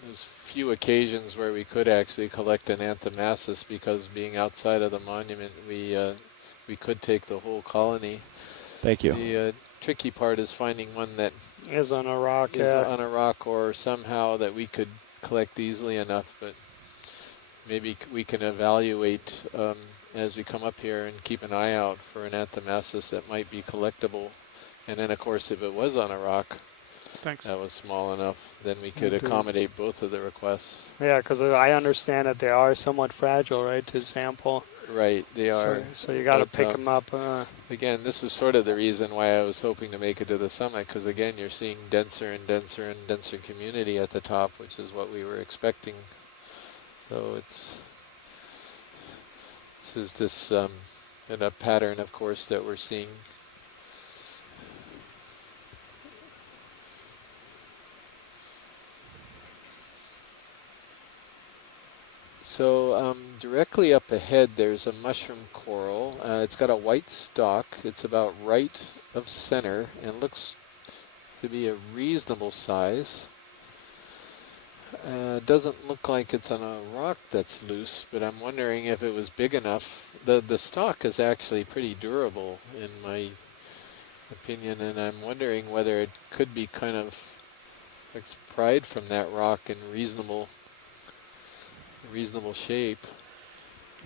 those few occasions where we could actually collect an Anthomassus, because being outside of the monument, we could take the whole colony. Thank you. The tricky part is finding one that is on a rock, on a rock, or somehow that we could collect easily enough. But maybe we can evaluate as we come up here and keep an eye out for an Anthomassus that might be collectible. And then, of course, if it was on a rock that was small enough, then we could accommodate both of the requests. Yeah, because I understand that they are somewhat fragile, right, to sample. Right, they are. So you got to pick them up. Again, this is sort of the reason why I was hoping to make it to the summit, because again, you're seeing denser and denser and denser community at the top, which is what we were expecting. So it's This is this in a pattern, of course, that we're seeing. So directly up ahead, there's a mushroom coral. It's got a white stalk. It's about right of center and looks to be a reasonable size. Doesn't look like it's on a rock that's loose, but I'm wondering if it was big enough. The stalk is actually pretty durable in my opinion, and I'm wondering whether it could be kind of like pried from that rock in reasonable shape.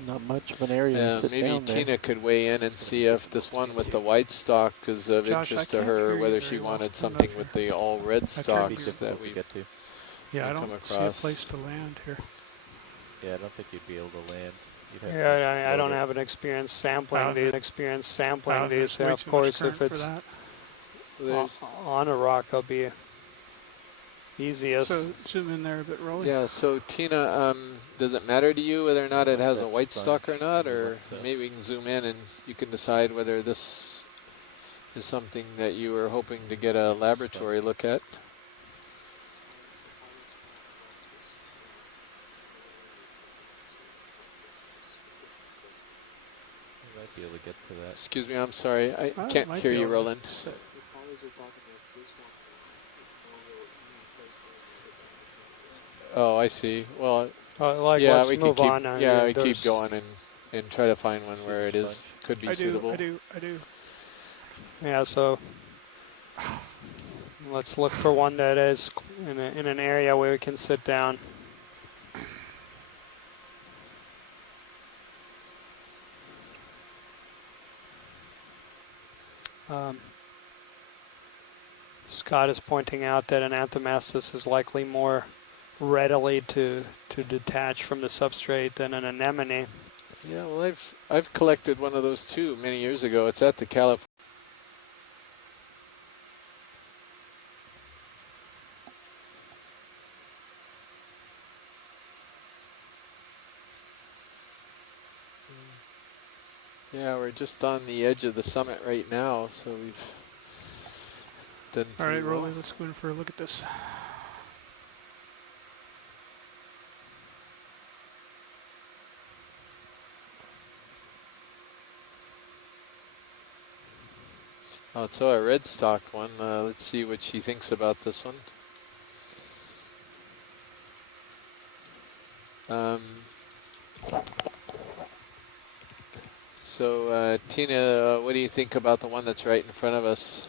Not much of an area to sit maybe down there. Tina could weigh in and see if this one with the white stalk is of Josh, interest I to can't her, hear you whether very she well. wanted I'm not something sure. with the all red I tried stalks to that we get to. Yeah, I come don't see a across. place to land here. Yeah, I don't think you'd be able to land. You'd have Yeah, I load don't it. have an experience sampling these. There's So way of too much course, current if for it's that. on a rock, it'll be easiest. So zoom in there a bit, Rolly. Yeah, so Tina, does it matter to you whether or not it has a white stalk or not, or maybe we can zoom in and you can decide whether this is something that you were hoping to get a laboratory look at? You might be able to get to that. Excuse me, I'm sorry, I Oh, can't might hear be you, able to Roland. sit. Oh, I see. Well, Like, yeah, let's we move could keep. on. Yeah, we keep there's- going and try to find one where it is could be I suitable. do. Yeah, so let's look for one that is in an area where we can sit down. Scott is pointing out that an anthomastus is likely more readily to detach from the substrate than an anemone. Yeah, well, I've collected one of those too many years ago. It's at the California. Yeah, we're just on the edge of the summit right now, so we've done All pretty right, well. Rolly, let's go in for a look at this. Oh, it's a red stalked one. Let's see what she thinks about this one. So, Tina, what do you think about the one that's right in front of us?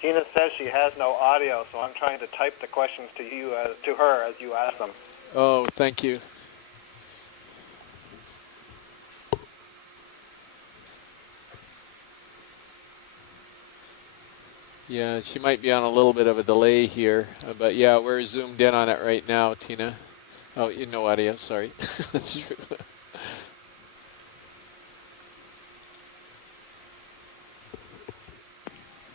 Tina says she has no audio, so I'm trying to type the questions to you, to her as you ask them. Oh, thank you. Yeah, she might be on a little bit of a delay here, but yeah, we're zoomed in on it right now, Tina. Oh, you know audio, sorry. That's true.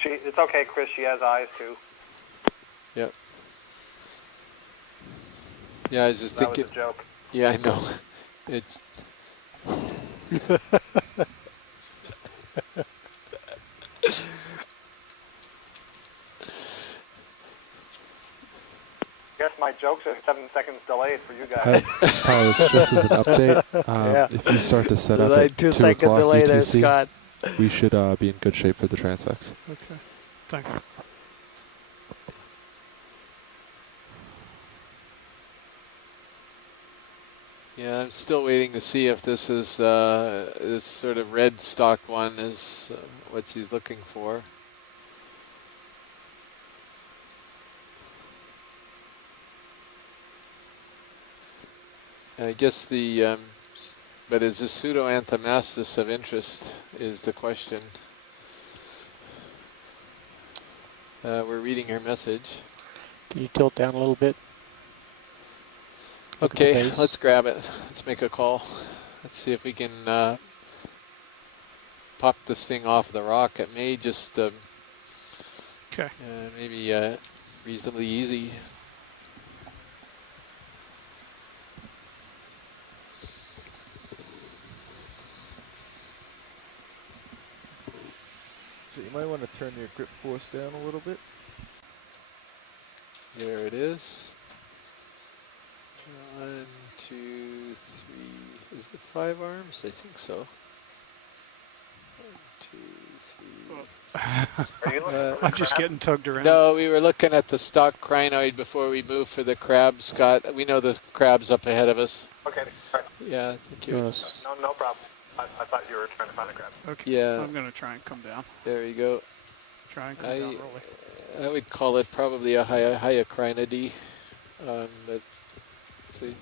It's okay, Chris, she has eyes too. Yep. Yeah, I was just thinking. That was a joke. Yeah, I know. It's. I guess my jokes are 7 seconds delayed for you guys. Pilots, just as an update, Yeah. if you start to set up Like at 2 2 second o'clock delay there, UTC, Scott. we should be in good shape for the transects. Okay, thank you. Yeah, I'm still waiting to see if this is this sort of red stock one is what she's looking for. I guess the, but is the pseudoanthomastus of interest is the question. We're reading her message. Can you tilt down a little bit? Look at the Okay, base. let's grab it. Let's make a call. Let's see if we can pop this thing off the rock. It may just okay. Maybe reasonably easy. might want to turn your grip force down a little bit. There it is. 1, 2, 3. Is it 5 arms? I think so. 1, 2, 3. I'm just getting tugged around. No, we were looking at the stock crinoid before we moved for the crabs, Scott. We know the crab's up ahead of us. Okay. Right. Yeah, thank you. Yes. No problem. I thought you were trying to find a crab. Okay. Yeah. I'm going to try and come down. There you go. Try and come down early. I would call it probably a hyacrinidae, but let's see.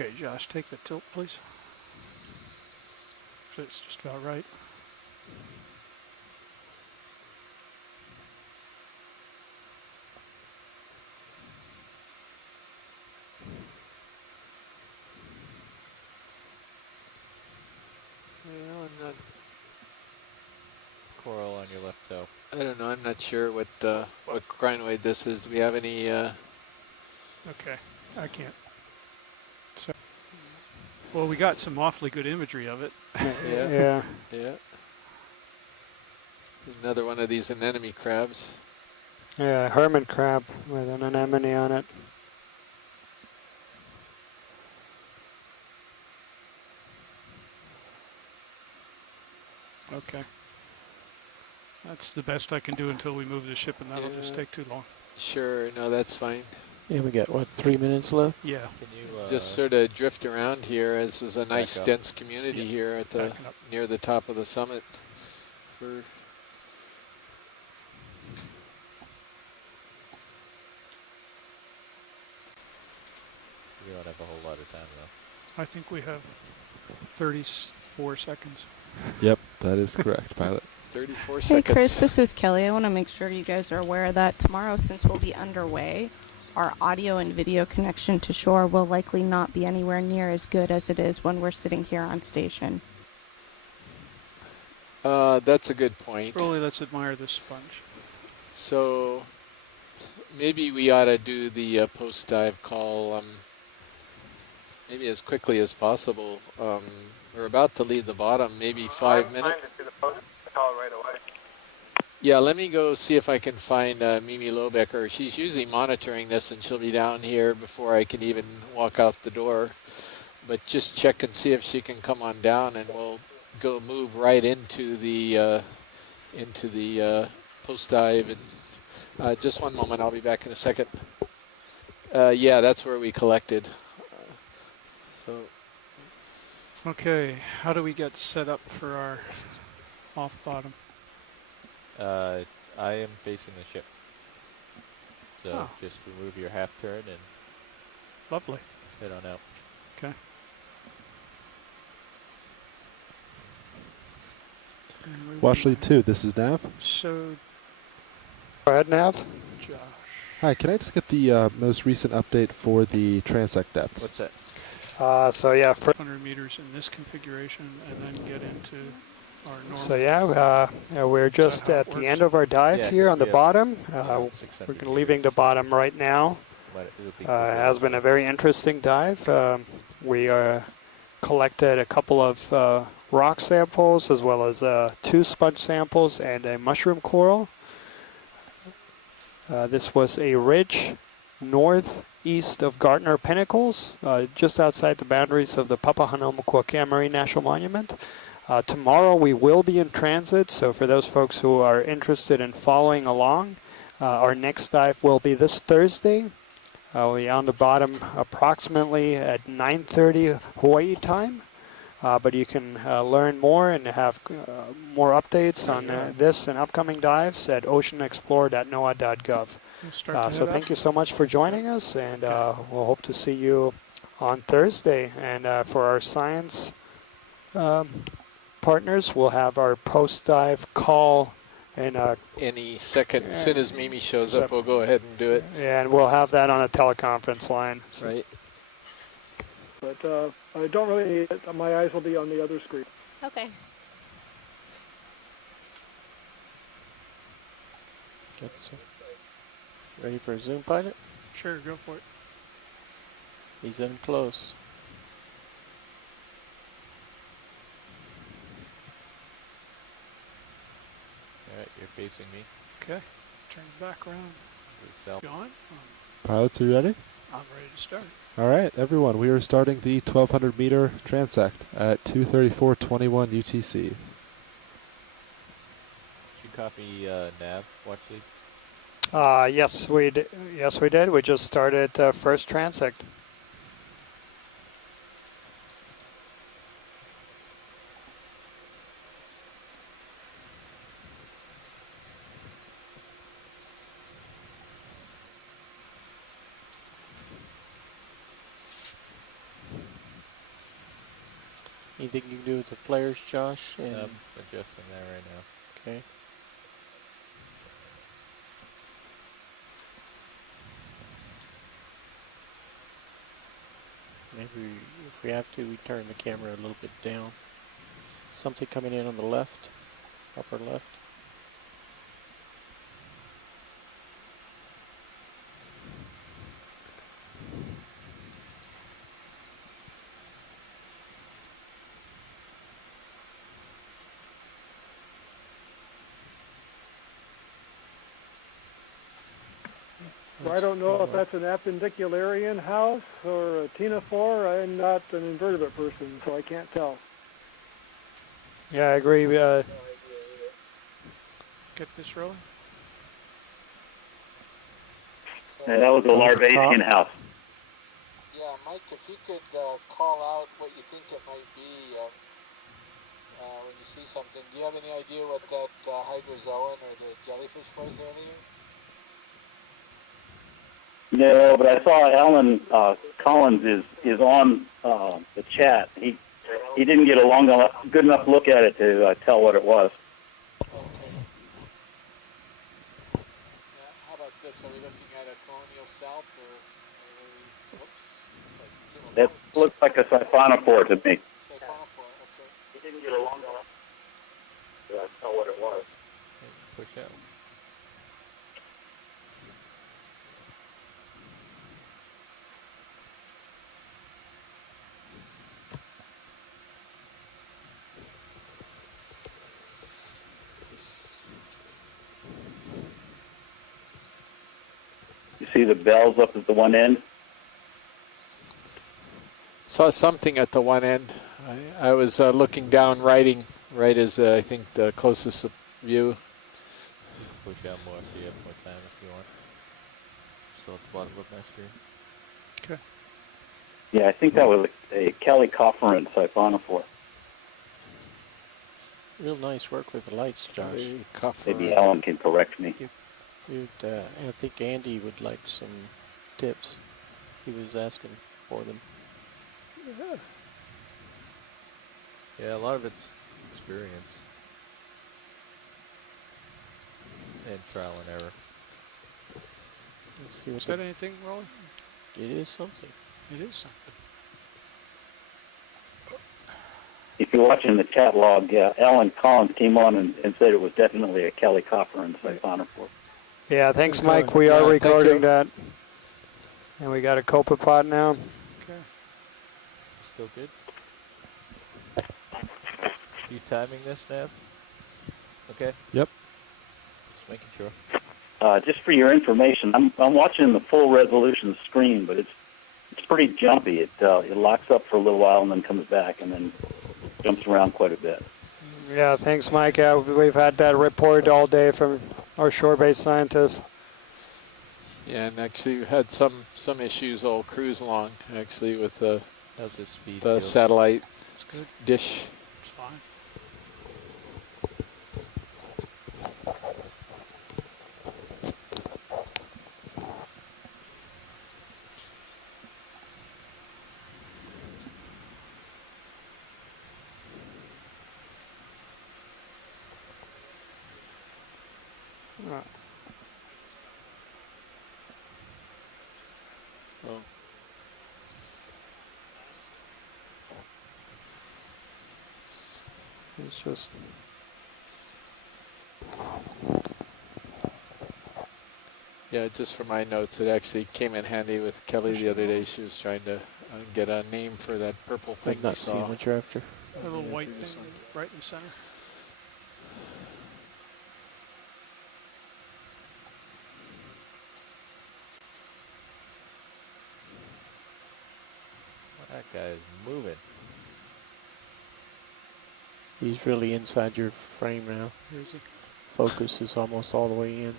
Okay, Josh, take the tilt, please. That's just about right. Well, I'm not. Coral on your left toe. I don't know. I'm not sure what crinoid this is. Do we have any? Okay, I can't. So, well, we got some awfully good imagery of it. Yeah. Another one of these anemone crabs. Yeah, hermit crab with an anemone on it. Okay. That's the best I can do until we move the ship, and that'll just take too long. Sure, no, that's fine. Yeah, we got, what, 3 minutes left? Yeah. Can you just sort of drift around here. This is a nice up. dense community here at the near the top of the summit. You don't have a whole lot of time though. I think we have 34 seconds. Yep, that is correct, pilot. 34 Hey seconds. Chris, this is Kelly. I want to make sure you guys are aware that tomorrow, since we'll be underway, our audio and video connection to shore will likely not be anywhere near as good as it is when we're sitting here on station. That's a good point. Rolly, let's admire this sponge. So maybe we ought to do the post-dive call maybe as quickly as possible. We're about to leave the bottom, maybe 5 minutes. I'm trying to do the post call right away. Yeah, let me go see if I can find Mimi Lobecker. She's usually monitoring this, and she'll be down here before I can even walk out the door. But just check and see if she can come on down, and we'll go move right into the post dive. And just one moment, I'll be back in a second. Yeah, that's where we collected. So. Okay, how do we get set up for our off bottom? I am facing the ship. So Oh. just remove your half turn and Lovely. head on out. Okay. Washley 2, this is Nav. So, go ahead, Nav. Josh. Hi, can I just get the most recent update for the transect depths? What's that? So yeah, 500 meters in this configuration, and then get into our normal. So yeah, we're just at the end of our dive here on the bottom. We're leaving the bottom right now. It has been a very interesting dive. We collected a couple of rock samples, as well as 2 sponge samples and a mushroom coral. This was a ridge northeast of Garnder Pinnacles, just outside the boundaries of the Papahanaumokuakea Marine National Monument. Tomorrow we will be in transit, so for those folks who are interested in following along, our next dive will be this Thursday. We'll be on the bottom approximately at 9:30 Hawaii time. But you can learn more and have more updates on this and upcoming dives at oceanexplore.noaa.gov. So thank you so much for joining us, and we'll hope to see you on Thursday. And for our science partners, we'll have our post-dive call in any second. As soon as Mimi shows up, we'll go ahead and do it. Yeah, and we'll have that on a teleconference line. So. Right. But I don't really need it. My eyes will be on the other screen. Okay. Ready for a zoom pilot? Sure, go for it. He's in close. Alright, you're facing me. Okay. Turn it back around. You on? Pilots, are you ready? I'm ready to start. All right, everyone, we are starting the 1,200 meter transect at 2:34:21 UTC. Did you copy nav watch lead? Yes, we did. We just started first transect. Anything you can do with the flares, Josh? And I'm adjusting that right now. Okay. Maybe if we have to, we turn the camera a little bit down. Something coming in on the left, upper left. So I don't know if that's an appendicularian house or a ctenophore. I'm not an invertebrate person, so I can't tell. Yeah, I agree. Get this rolling. And that was a Larvasian house. Yeah, Mike, if you could call out what you think it might be when you see something. Do you have any idea what that hydrozoan or the jellyfish was earlier? No, but I saw Alan Collins is on the chat. He didn't get a good enough look at it to tell what it was. Okay. How about this? Are we looking at a colonial salp or whoops? It looks like a siphonophore to me. Siphonophore, okay. He didn't get a long enough to tell what it was. Push out. You see the bells up at the one end? Saw something at the one end. I was looking down, right as I think the closest view. Push out more so you have more time if you want. Still at the bottom of my screen. Okay. Yeah, I think that was a Calicophoran siphonophore. Real nice work with the lights, Josh. Maybe Alan can correct me. I think Andy would like some tips. He was asking for them. Yeah, a lot of it's experience and trial and error. Let's see what Is that anything, Rolly? It is something. It is something. If you're watching the chat log, Alan Collins came on and said it was definitely a Calicophoran siphonophore. Yeah, thanks, Mike. We are recording that. And we got a copepod now. Okay. Still good? You timing this, Nav? Okay. Yep. Just making sure. Just for your information, I'm watching the full resolution screen, but it's pretty jumpy. It locks up for a little while and then comes back and then jumps around quite a bit. Yeah, thanks, Mike. We've had that report all day from our shore-based scientists. Yeah, and actually we had some issues all cruise along actually with the satellite dish. It's fine. Oh. It's just... Yeah, just for my notes, it actually came in handy with Kelly the other day. She was trying to get a name for that purple thing I've we not saw. seen what you're after. A little white thing right in the center. That guy's moving. He's really inside your frame now. Where is he? Focus is almost all the way in.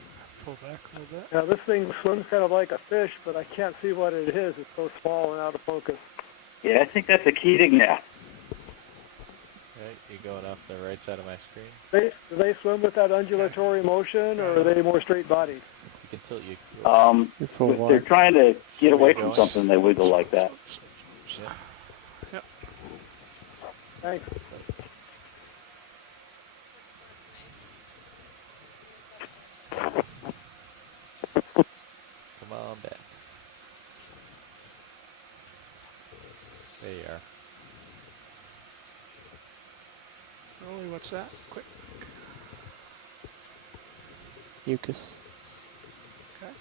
Pull back a little bit. Now this thing swims kind of like a fish, but I can't see what it is. It's so small and out of focus. Yeah, I think that's a Keating now. Right, you're going off the right side of my screen. Do they swim with that undulatory motion, or are they more straight bodied? You can tilt you. If they're trying to get away from something, they wiggle like that. Yeah. Yep. Thanks. Come on back. There you are. Rolly, what's that? Quick. Mucus. Okay.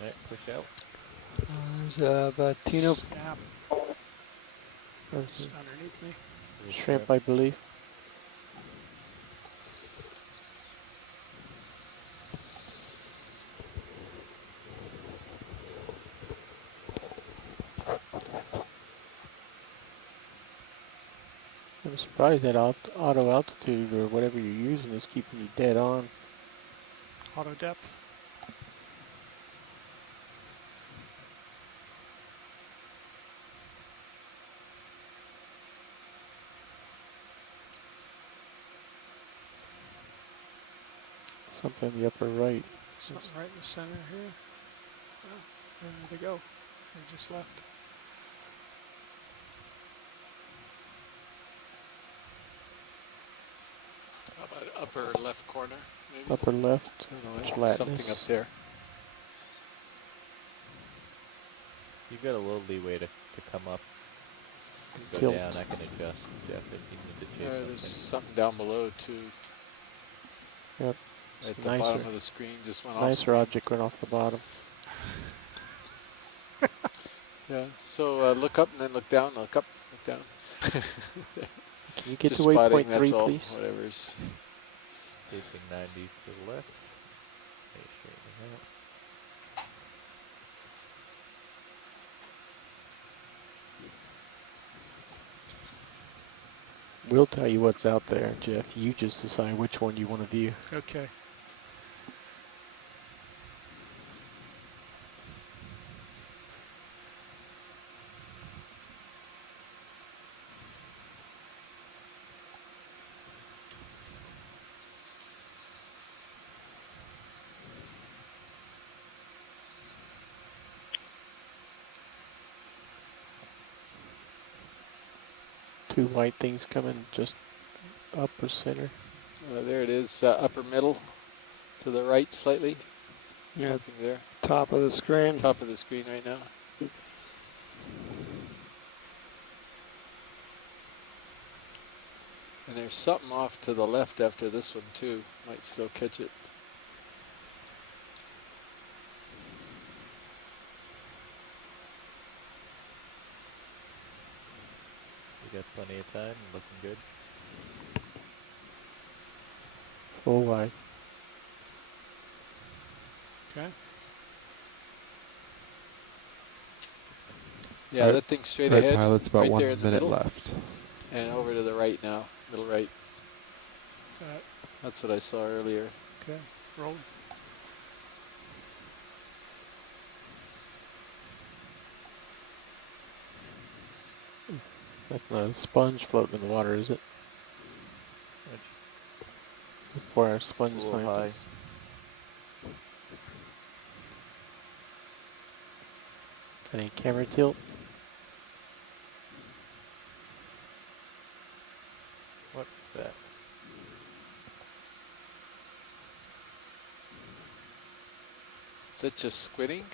Alright, push out. There's Batino. Snap. It's underneath me. Shrimp, I believe. I'm surprised that auto altitude or whatever you're using is keeping you dead on. Auto depth. Something in the upper right. Something right in the center here. Oh, where did they go? They just left. How about upper left corner, maybe? Upper left. Something up there. You've got a little leeway to come up. Go Tilt. down, I can adjust. Jeff, if you need to chase There's something. something down below, too. Yep. At the bottom of the screen, just went off. Nicer object went off the bottom. Yeah, so look up and then look down, look up, look down. Can you get just to spotting, waypoint that's 3, all, please? whatever's. Chasing 90 to the left. Stay straight out. We'll tell you what's out there, Jeff. You just decide which one you want to view. Okay. Two white things coming just upper center. There it is, upper middle, to the right slightly. Yeah, Something there. top of the screen. Top of the screen right now. And there's something off to the left after this one too. Might still catch it. You got plenty of time, looking good. Full wide. Okay. Yeah, that thing's straight right ahead. pilot's about right 1 there in the minute middle. left. And over to the right now, middle right. Got it. That's what I saw earlier. Okay. Roll. That's not a sponge floating in the water, is it? For our sponge It's a little scientists. Any camera tilt? What's that? Is that just squid ink?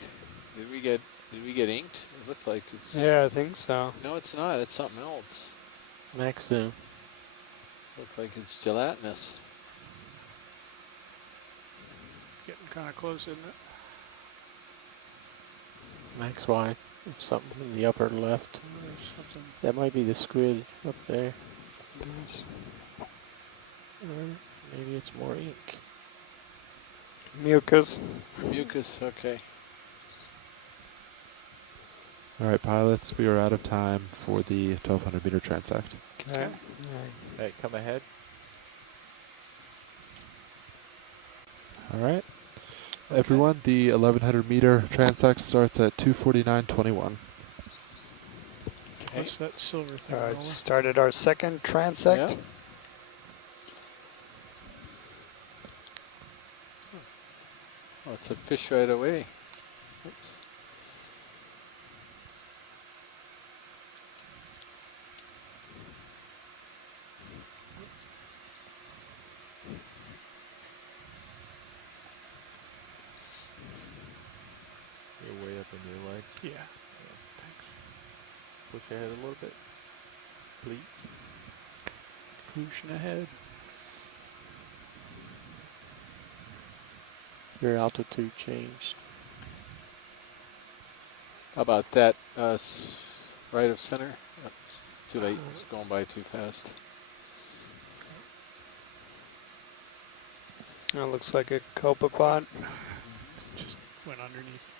Did we get inked? It looked like it's. Yeah, I think so. No, it's not. It's something else. Max zoom. It looks like it's gelatinous. getting kind of close, isn't it? Max Y, something in the upper left. There's something. That might be the squid up there. There's Or maybe it's more ink. Mucus. Mucus, okay. All right, pilots, we are out of time for the 1,200 meter transect. Okay. Right, come ahead. All right. Everyone, the 1,100 meter transect starts at 2:49:21. What's that silver thing? Started our second transect. Yeah. Oh, it's a fish right away. Oops. You're way up in your leg. Yeah. Thanks. Push ahead a little bit. Please. Pushing ahead. Your altitude changed. How about that? Right of center? It's too late. It's going by too fast. That looks like a copepod. Just went underneath.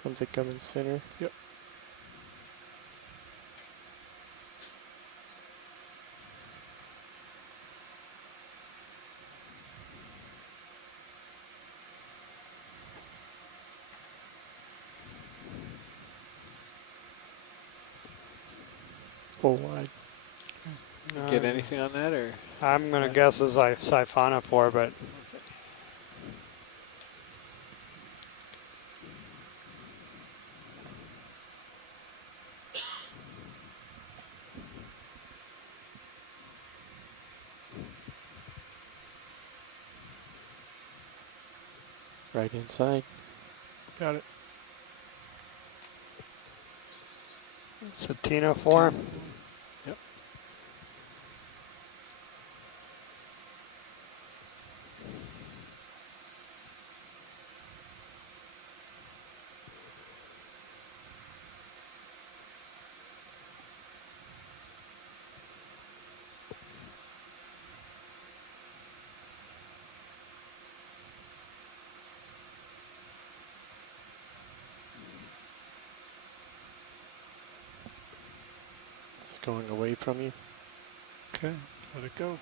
Something coming center. Yep. Full wide. Get anything on that, or? I'm gonna guess it's siphonophore, but Right inside. Got it. it's a Tinophore. Yep. It's going away from you. Okay. Let it go.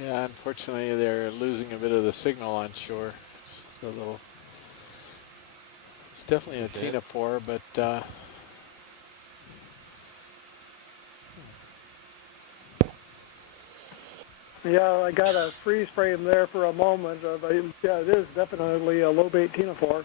Yeah, unfortunately, they're losing a bit of the signal on shore. So they'll. It's definitely a Tinophore, but. Yeah, I got a freeze frame there for a moment. But yeah, it is definitely a low bait Tinophore.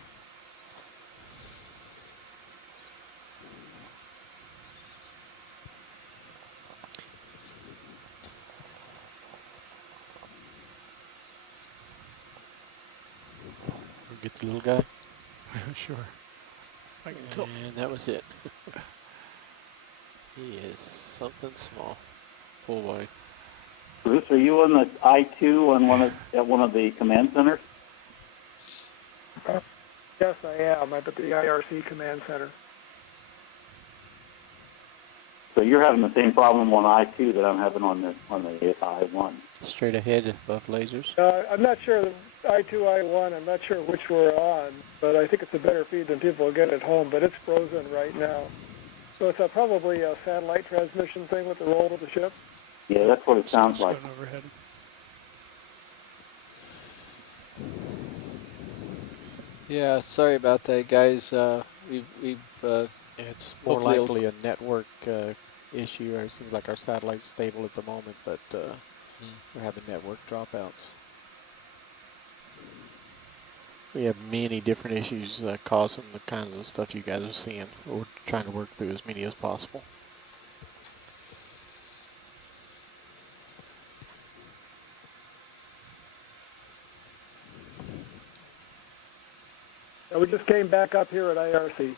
We'll get the little guy. Sure. I can tell. And that was it. He is something small. Full wide. Bruce, are you on the I-2 on at one of the command centers? Yes, I am. I'm at the IRC command center. So you're having the same problem on I-2 that I'm having on the I-1. Straight ahead above lasers. I'm not sure the I2, I1. I'm not sure which we're on, but I think it's a better feed than people get at home. But it's frozen right now, so it's probably a satellite transmission thing with the roll of the ship. Yeah, that's what it sounds like. Going overhead. Yeah, sorry about that, guys. We've It's more hopefully likely a network issue. It seems like our satellite's stable at the moment, but we're having network dropouts. We have many different issues causing the kinds of stuff you guys are seeing. We're trying to work through as many as possible. And we just came back up here at IRC.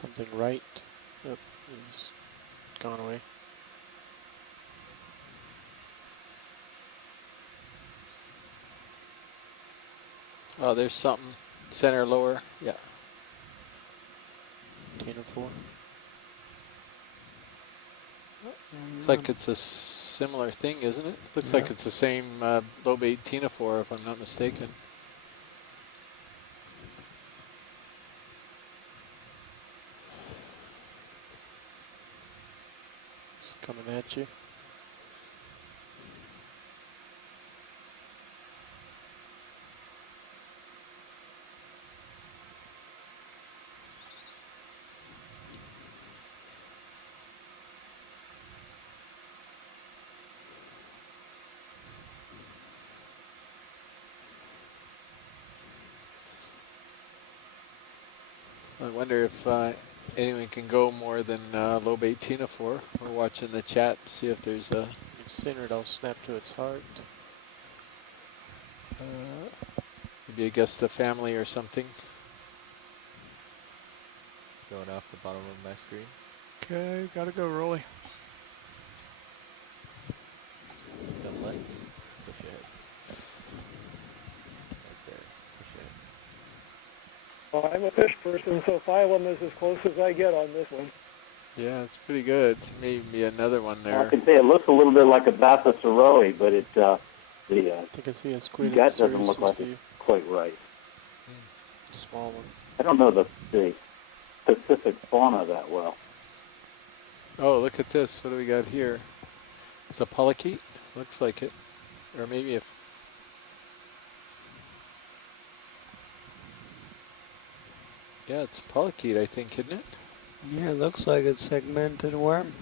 Something right. Yep, it's gone away. Oh, there's something. Center lower. Yeah. 10 and 4. It's like it's a similar thing, isn't it? Looks like it's the same low bait Tinaphore, if I'm not mistaken. It's coming at you. I wonder if anyone can go more than low bait Tinaphore. We're watching the chat, see if there's a... Center, it'll snap to its heart. Maybe I guess the family or something. Going off the bottom of my screen. Okay, gotta go, Rolly. Don't let. Push ahead. Right there. Push ahead. Well, I'm a fish person, so phylum is as close as I get on this one. Yeah, it's pretty good. Maybe another one there. I can say it looks a little bit like a Bassa Saroe, but it I think I see a squid. gut doesn't look like it's quite right. Small one. I don't know the specific fauna that well. Oh, look at this. What do we got here? It's a polychaete? Looks like it. Or maybe if... Yeah, it's a polychaete, I think, isn't it? Yeah, it looks like it's segmented worm.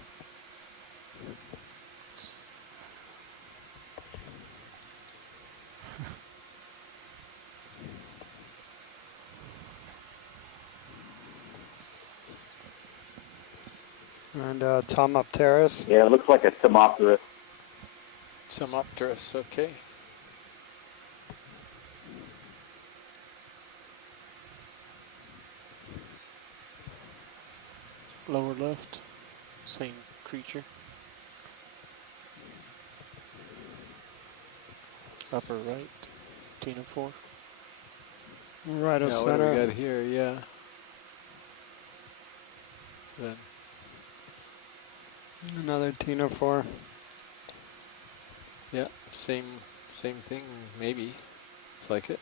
And Tomopteris. Yeah, it looks like a Tomopteris. Tomopteris, okay. Lower left, same creature. Upper right, Tinaphore. Right of What center. do we got here? Yeah. So then Another Tinaphore. yeah, same thing, maybe. It's like it.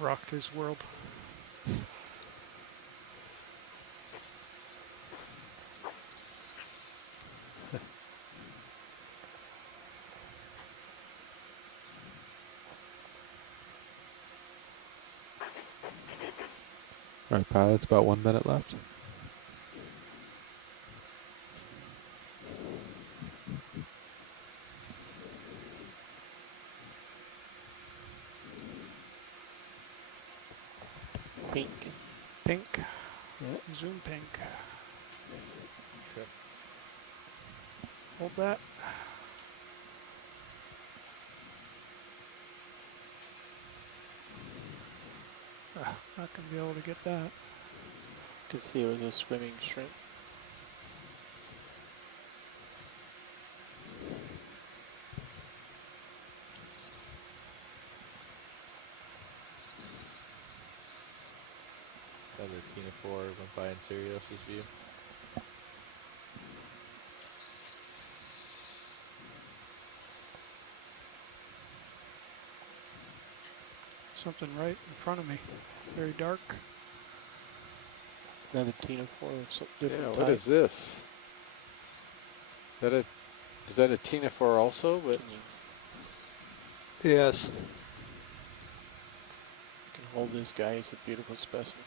Rocked his world. All right, pilots, about 1 minute left. Pink. Pink. Yeah. Zoom pink. Okay. Hold that. Not gonna be able to get that. Could see it was a swimming shrimp. Another Tina 4 went by in Sirius's view. Something right in front of me. Very dark. Another Tina 4 of some different Yeah, type. what is this? Is that a Tina 4 also? But Yes. You can hold this guy. He's a beautiful specimen.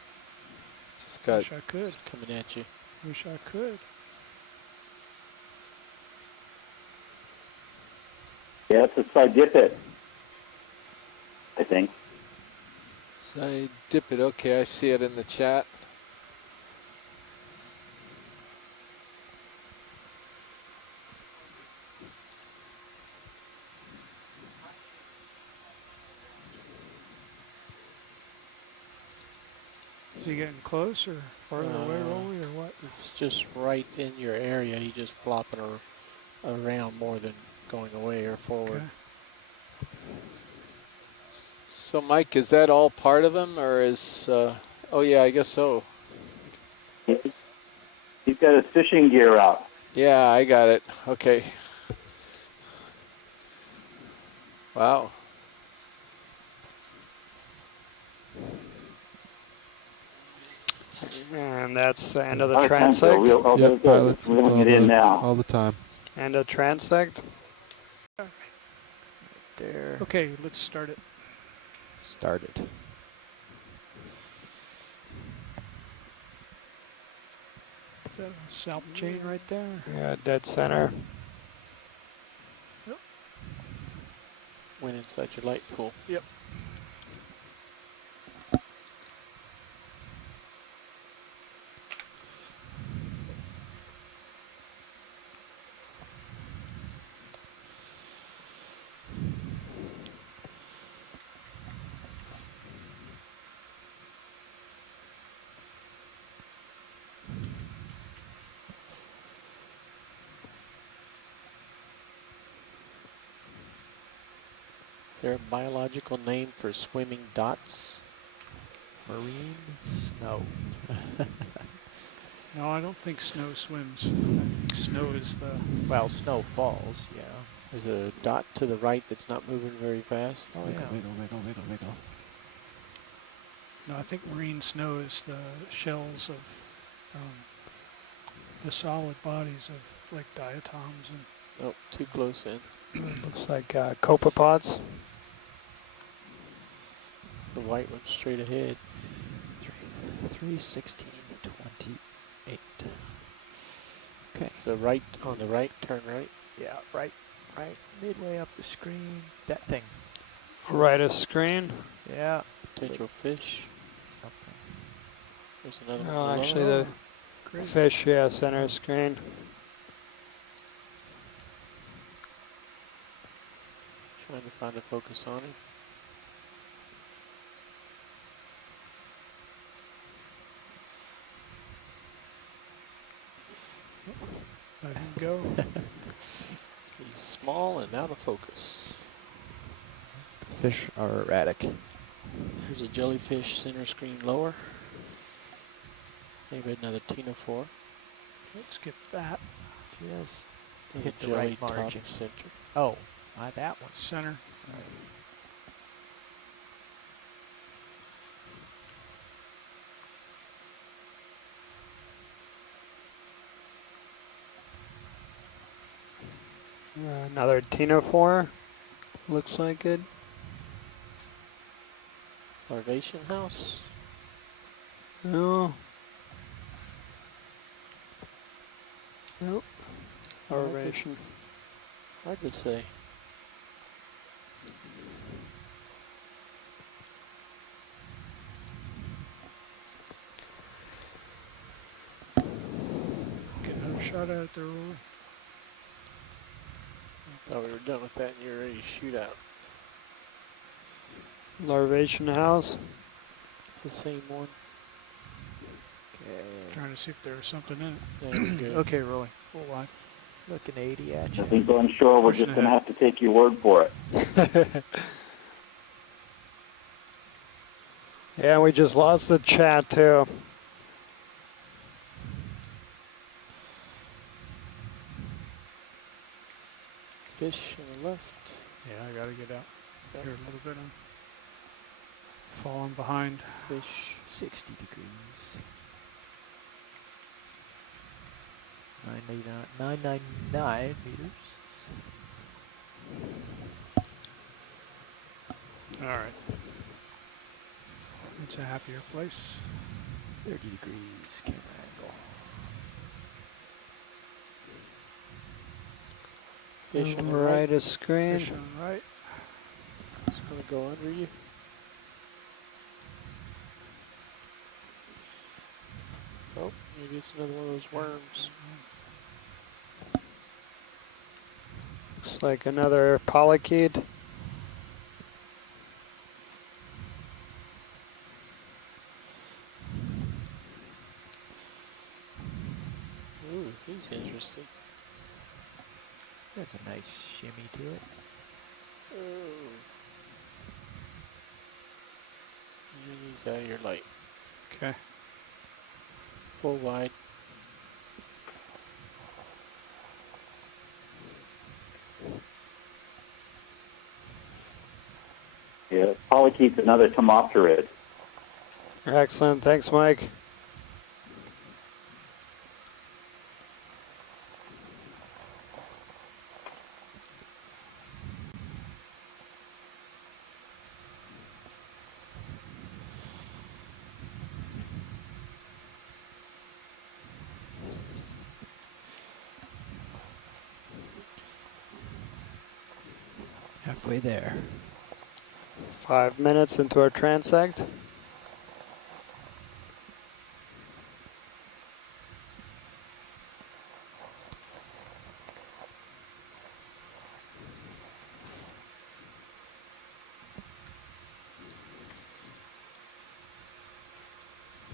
it's got Wish I could. It's coming at you. Wish I could. Yeah, it's a side dip it, I think. side dip it. Okay, I see it in the chat. Is he getting close or farther away, Rolly, or what? It's just right in your area. He's just flopping around more than going away or forward. Okay. So, Mike, is that all part of him, or is? Oh yeah, I guess so. He's got his fishing gear out. Yeah, I got it. Okay. Wow. And that's the end of the Our time's so transect. real. Oh, Yep, there's pilots, we're it's going to get in now. all the time. End of transect. There. Okay, let's start it. Started. Is that a south chain right there? Yeah, dead center. Went inside your light pool. Yep. Is there a biological name for swimming dots? Marine snow. No, I don't think snow swims. I think snow is the... Well, snow falls, yeah. There's a dot to the right that's not moving very fast. Oh, yeah. Wiggle. No, I think marine snow is the shells of the solid bodies of like diatoms and... Oh, too close in. Looks like copepods. The white one straight ahead. 31628. Okay. So right on the right, turn right. Yeah, right. Midway up the screen. That thing. Right of screen. Yeah. Potential fish. Something. There's another one. Oh, below. actually the Great. fish, yeah, center screen. Trying to find a focus on it. Let him go. He's small and out of focus. Fish are erratic. There's a jellyfish center screen lower. Maybe another Tina 4. Let's get that. Just There's hit a the right jelly top margin. center. Oh, not that one. Center. Another Tina 4. Looks like it. Larvation house. No. Nope. Elevation. Hard to say. Get another shot at it there, Rolly. Thought we were done with that and you're ready to shoot out. Larvation house. It's the same one. Okay. Trying to see if there was something in it. There we go. Okay, Rolly. Full line. Looking 80 at I you. think going shore, we're Pushing just going to ahead. have to take your word for it. Yeah, we just lost the chat too. Fish on the left. Yeah, I gotta get out here a little bit. I'm falling behind. Fish. 60 degrees. 999 meters. All right. It's a happier place. 30 degrees camera angle. Fish on the right. Of screen. Fish on the right. It's gonna go under you. Oh, maybe it's another one of those worms. Looks like another polychaete. Ooh, he's interesting. That's a nice shimmy to it. Oh. He's out of your light. Okay. Full wide. Yeah, polychaete's another tomopterid. Excellent. Thanks, Mike. Halfway there. 5 minutes into our transect.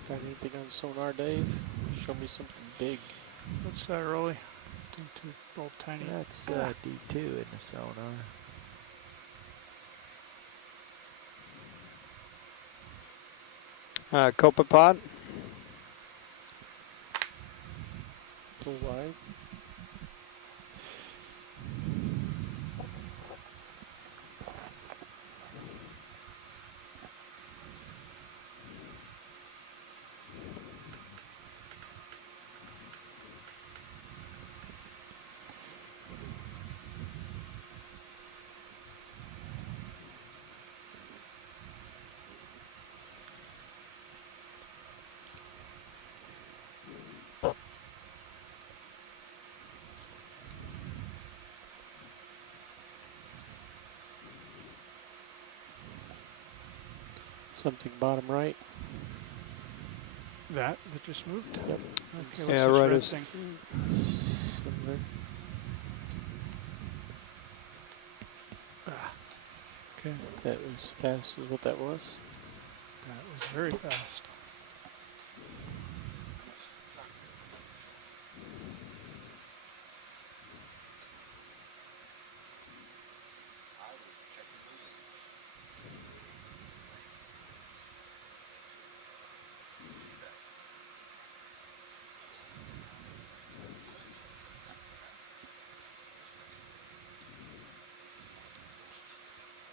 Got anything on sonar, Dave? Show me something big. What's that, Rolly? D2, old tiny. That's D2 in the sonar. Copepod. Full wide. Something bottom right. That just moved? Yep. Okay, Yeah, what's right. this red thing? Similar. Okay. That was fast is what that was. That was very fast.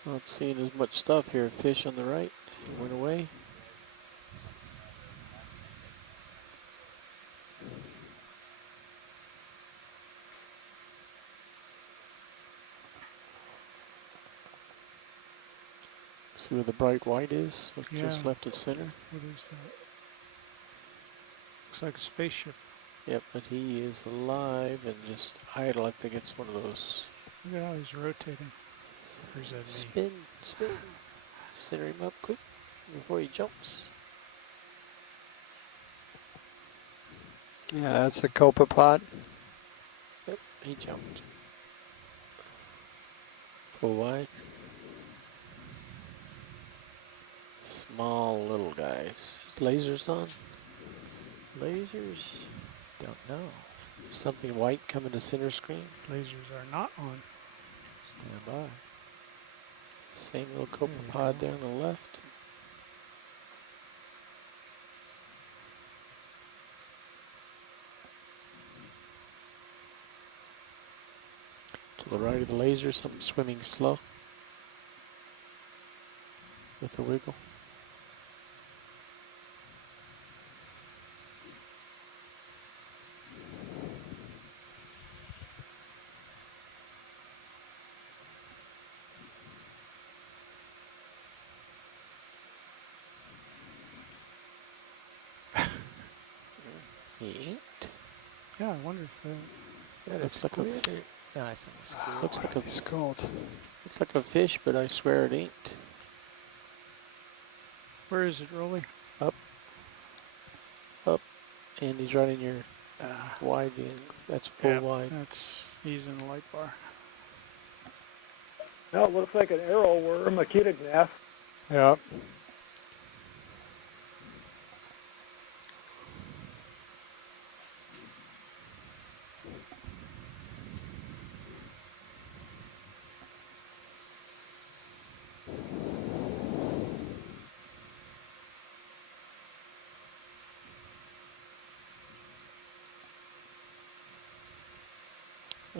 Not seeing as much stuff here. Fish on the right. Went away. See where the bright white is? Just left of center. What is that? Looks like a spaceship. Yep, but he is alive and just idle. I think it's one of those. Look at how he's rotating. Or is that me? Spin, spin. Center him up quick before he jumps. Yeah, that's a copepod. Yep, he jumped. Full wide. Small little guys. Lasers on? Lasers? Don't know. Something white coming to center screen. Lasers are not on. Stand by. Same little copepod there on the left. To the right of the laser, something swimming slow. With a wiggle. He ain't. Yeah, I wonder if That looks looks like a squid. No, I think squid. looks like a It's called. looks like a fish, but I swear it ain't. Where is it, Rolly? Up, and he's right in your wide end. That's full Yeah, wide. he's in the light bar. Now it looks like an arrow worm, a Ketognath. Yep.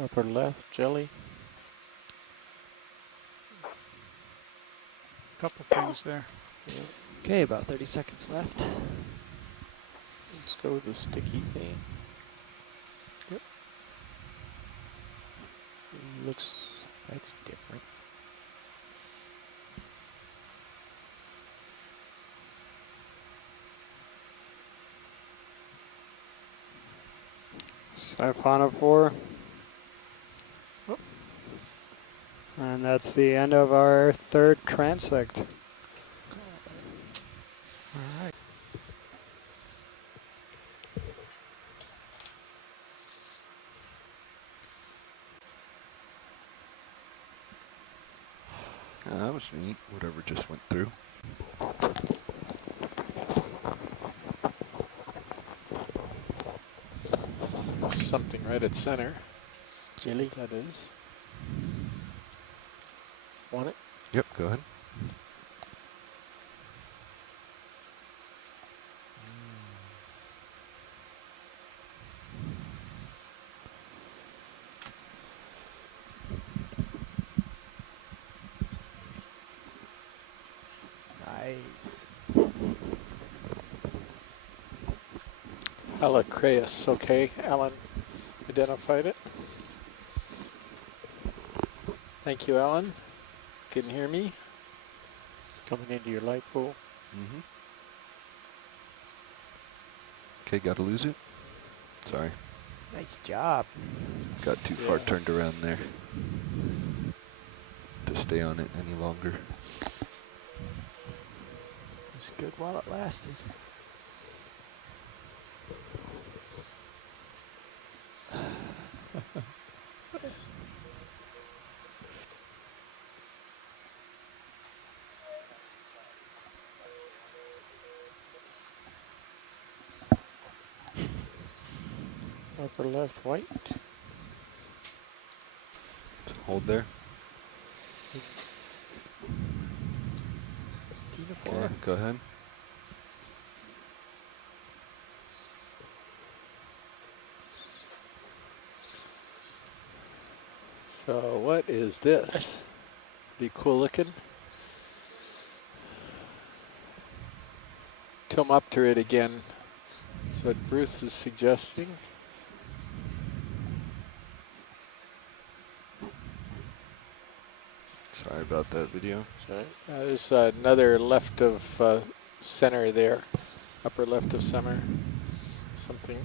Upper left, jelly. Couple things there. Yeah. Okay, about 30 seconds left. Let's go with the sticky thing. Yep. Looks, that's different. Siphonophore. Oh. And that's the end of our third transect. All right. That was neat, whatever just went through. Something right at center. Jelly. That is. Want it? Yep, go ahead. Nice. Alacreus, okay. Alan identified it. Thank you, Alan. Can you hear me? It's coming into your light pool. Mm-hmm. Okay, gotta lose it. Sorry. Nice job. Got too far turned around there to stay on it any longer. It's good while it lasted. Upper left, white. Hold there. Okay, go ahead. So what is this? Be cool looking. Come up to it again. That's what Bruce is suggesting. Sorry about that video. Sorry. There's another left of center there. Upper left of center. Something.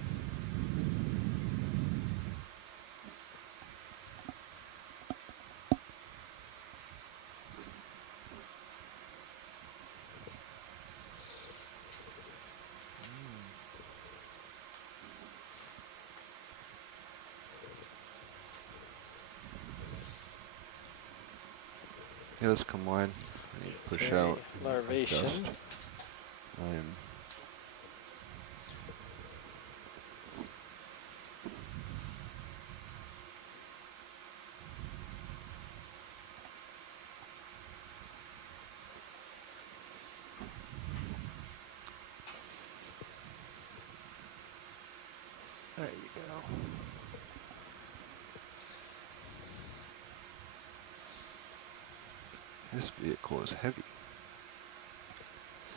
Yeah, let's come wide. I need to push Okay, out. larvation. Adjust. I am. There you go. This vehicle is heavy.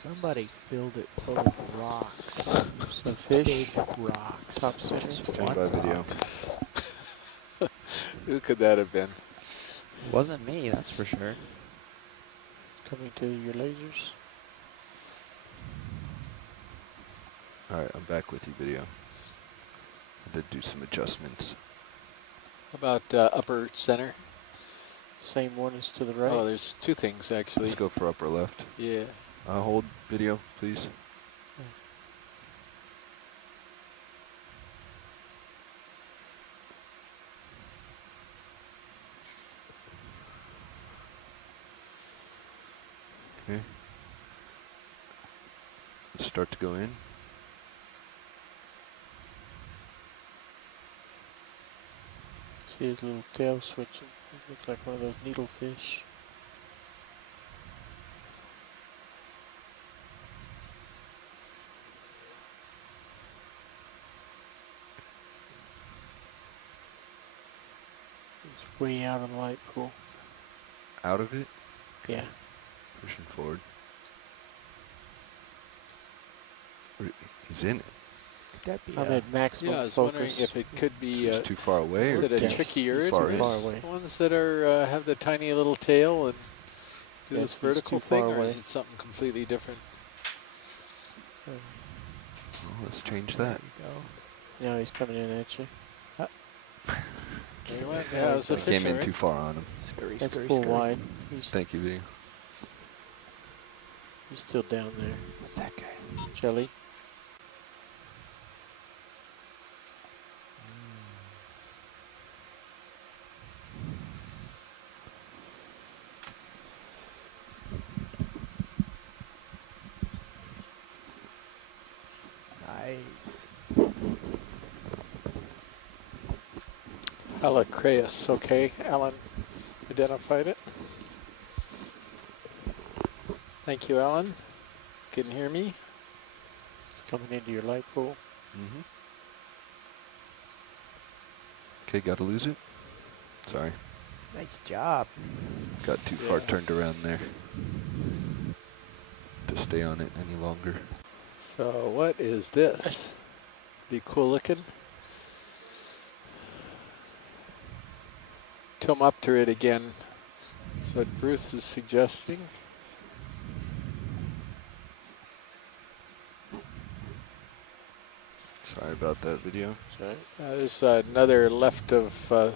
Somebody filled it full of rocks. Some fish. Big rocks. Top center. Stand by video. Who could that have been? Wasn't me, that's for sure. Coming to your lasers. Alright, I'm back with you, video. I did do some adjustments. How about upper center? Same one as to the right. Oh, there's two things actually. Let's go for upper left. Yeah. Hold video, please. Okay. Let's start to go in. See his little tail switching. It looks like one of those needlefish. He's way out of the light pool. Out of it? Yeah. Pushing forward. He's in it. I'm at maximum Yeah, I was focus. wondering if it could be. It's too far away. Is Or it a too trickier? far in? far away. Ones that are have the tiny little tail and do Yes, this he's vertical too far thing, or away. is it something completely different? Well, let's change that. Now he's coming in at you. There you went. Yeah, it was a I fish, came in alright. too far on him. That's full wide. Thank you, video. He's still down there. What's that guy? Jelly. Nice. Alacreus, okay. Alan identified it. Thank you, Alan. Can you hear me? It's coming into your light pool. Mm-hmm. Okay, gotta lose it. Sorry. Nice job. Got too far turned around there to stay on it any longer. So what is this? Be cool looking. Come up to it again. That's what Bruce is suggesting. Sorry about that, video. There's another left of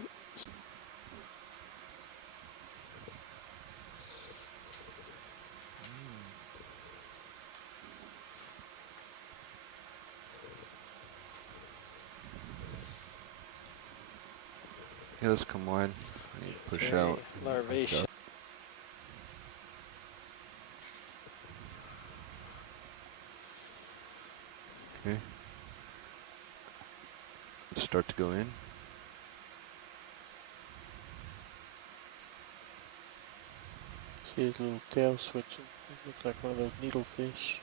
Yeah, let's come wide. I need to push out. larvation. Okay. Let's start to go in. See his little tail switching. It looks like one of those needlefish.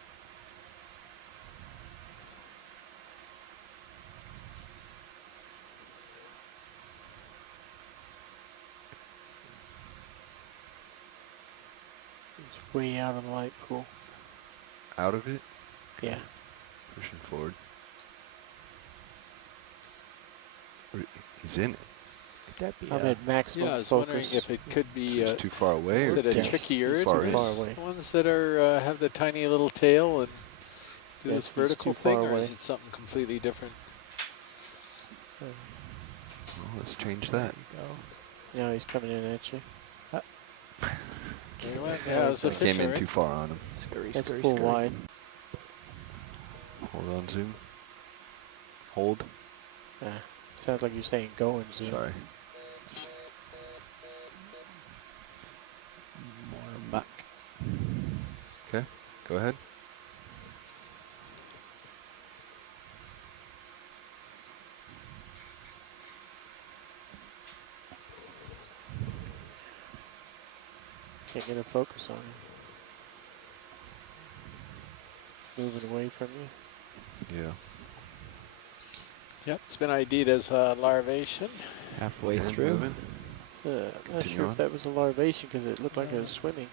He's way out of the light pool. Out of it? Yeah. Pushing forward. He's in it. I'm at maximum Yeah, I was focus. wondering if it could be. It's too far away. Is Or it a too trickier? far in? far away. Ones that are have the tiny little tail and do Yes, this he's vertical too far thing, or away. is it something completely different? Well, let's change that. Now he's coming in at you. There you went. Yeah, it was a I fish, came in alright. too far on him. That's full wide. Hold on, zoom. Hold. Sounds like you're saying go and zoom. Sorry. More back. Okay, go ahead. Can't get a focus on him. Moving away from you. Yeah. Yep, it's been ID'd as larvation. Halfway Okay, through. moving. So, I'm not Continue sure on. if that was a larvation because it looked like it was swimming.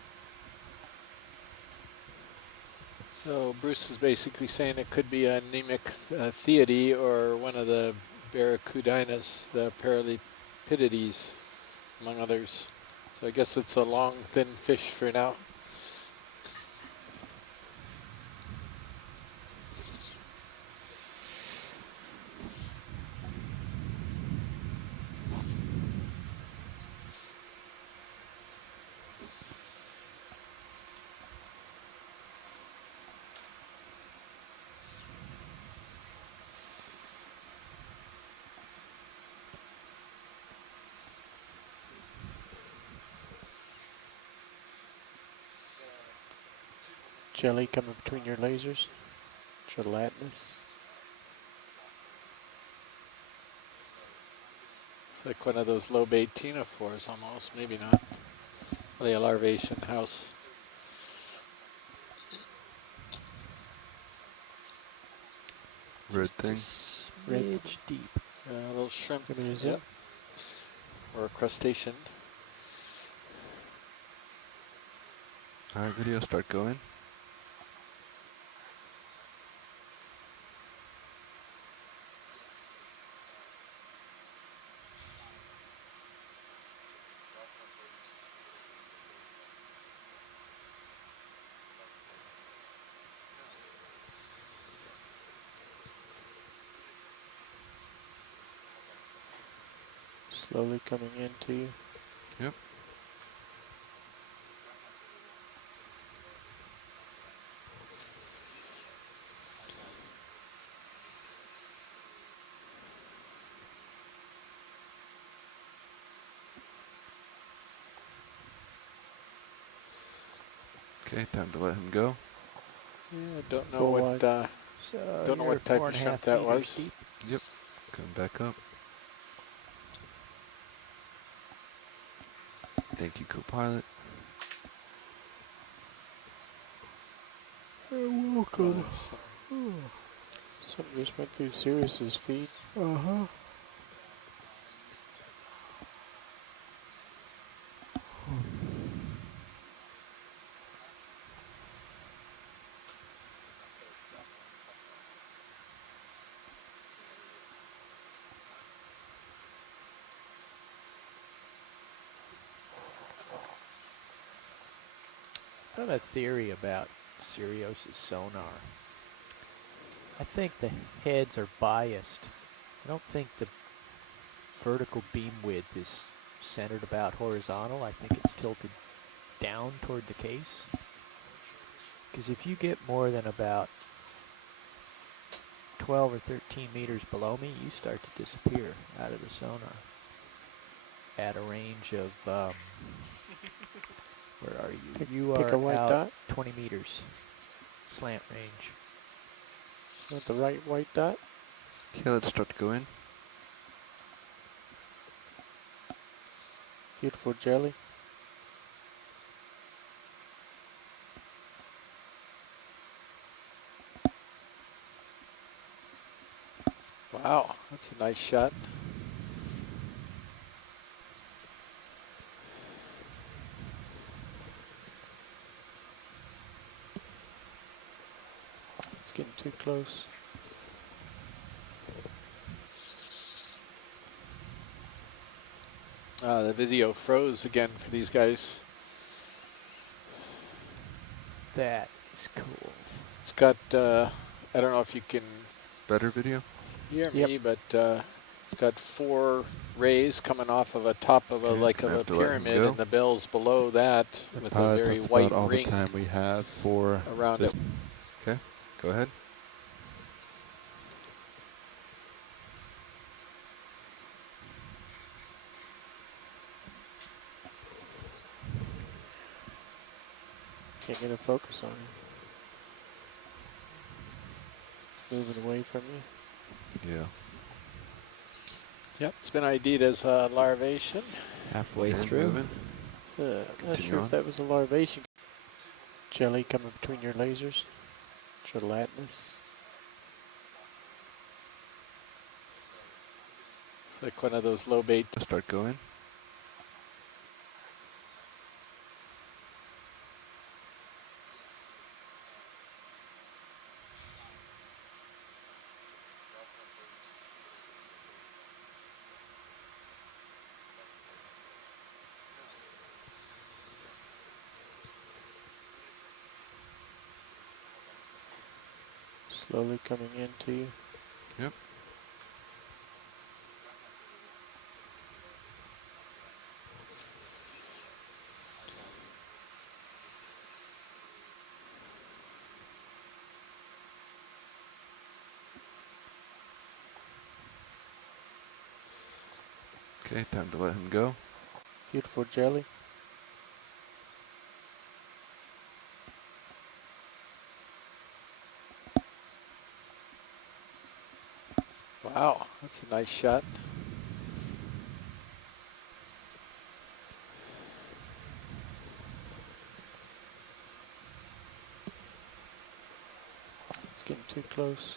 So Bruce is basically saying it could be a anemic theody or one of the barracudinas, the paralipidides, among others. So I guess it's a long, thin fish for now. Jelly coming between your lasers. Gelatinous. It's like one of those low bait ctenophores almost, maybe not. Really a larvation house. Red thing. Smidge deep. A little shrimp. I mean, is Yep. it? Or a crustacean. All right, video, start going. Slowly coming into you. Yep. Okay, time to let him go. Yeah, don't know Full what wide. don't know you're what type 4.5 of shrimp that meters was. deep. Yep. Coming back up. Thank you, co-pilot. You're welcome. Something just went through Sirius's feed. Uh-huh. I've got a theory about Sirius's sonar. I think the heads are biased. I don't think the vertical beam width is centered about horizontal. I think it's tilted down toward the case. Because if you get more than about 12 or 13 meters below me, you start to disappear out of the sonar at a range of, where are you? You pick are a white out dot. 20 meters, slant range. With the right white dot. Okay, let's start to go in. Beautiful jelly. Wow, that's a nice shot. It's getting too close. The video froze again for these guys. That is cool. It's got, I don't know if you can Better video? hear me, but it's got 4 rays coming off of a top of a Okay, like gonna of a have to let him pyramid, go. and the bells below that with a very That's white about all the ring time we have for around this. it. Okay, go ahead. Can't get a focus on it. Moving away from you. Yeah. Yep, it's been ID'd as a larvation. Halfway Okay, through. moving. So, I'm not Continue sure on. if that was a larvation. Jelly coming between your lasers. Gelatinous. It's like one of those low bait. Start going. Slowly coming into you. Yep. Okay, time to let him go. Beautiful jelly. Wow, that's a nice shot. It's getting too close.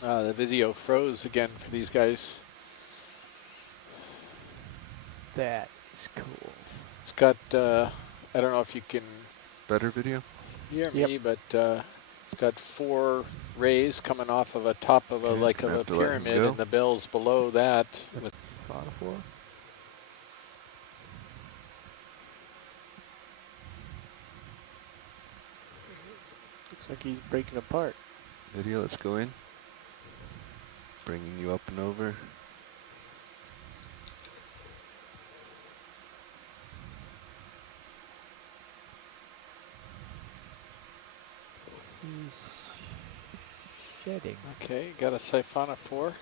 The video froze again for these guys. That is cool. It's got, I don't know if you can Better video? hear me, but it's got 4 rays coming off of a top of a Okay, like gonna of a have to let him pyramid, go. and the bells below that. With Semaphore. Looks like he's breaking apart. Video, let's go in. Bringing you up and over. He's shedding. Okay, got a siphonophore.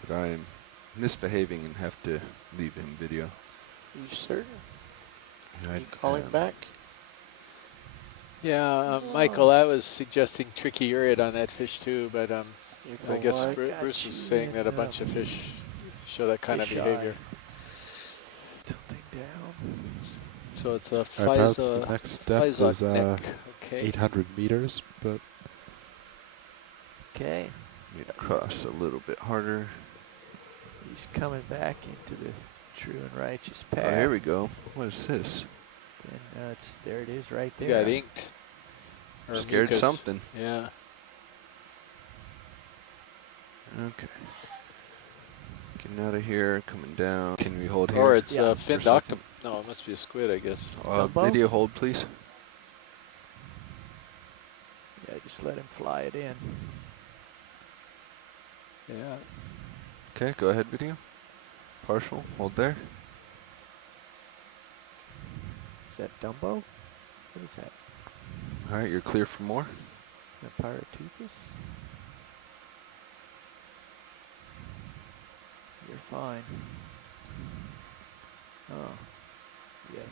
But I'm misbehaving and have to leave him video. You certain? I, You calling back? Yeah, Michael, I was suggesting tricky urid on that fish too, but I guess I got Bruce you was saying that a in, bunch of fish show that kind of fish eye. behavior. Tilting down. So it's a About the next depth is neck. Okay. 800 meters, but Okay. Need to cross a little bit harder. He's coming back into the true and righteous path. Oh, here we go. What is this? And there it is right there. You got inked. Or Scared mucus. something. Yeah. Okay. Getting out of here, coming down. Can we hold here? Or it's for a finned second? octopus. No, it must be a squid, I guess. Video hold, please. Yeah, just let him fly it in. Yeah. Okay, go ahead, video. Partial, hold there. Is that Dumbo? What is that? All right, you're clear for more. The Pyroteuthis? You're fine. Oh, yes.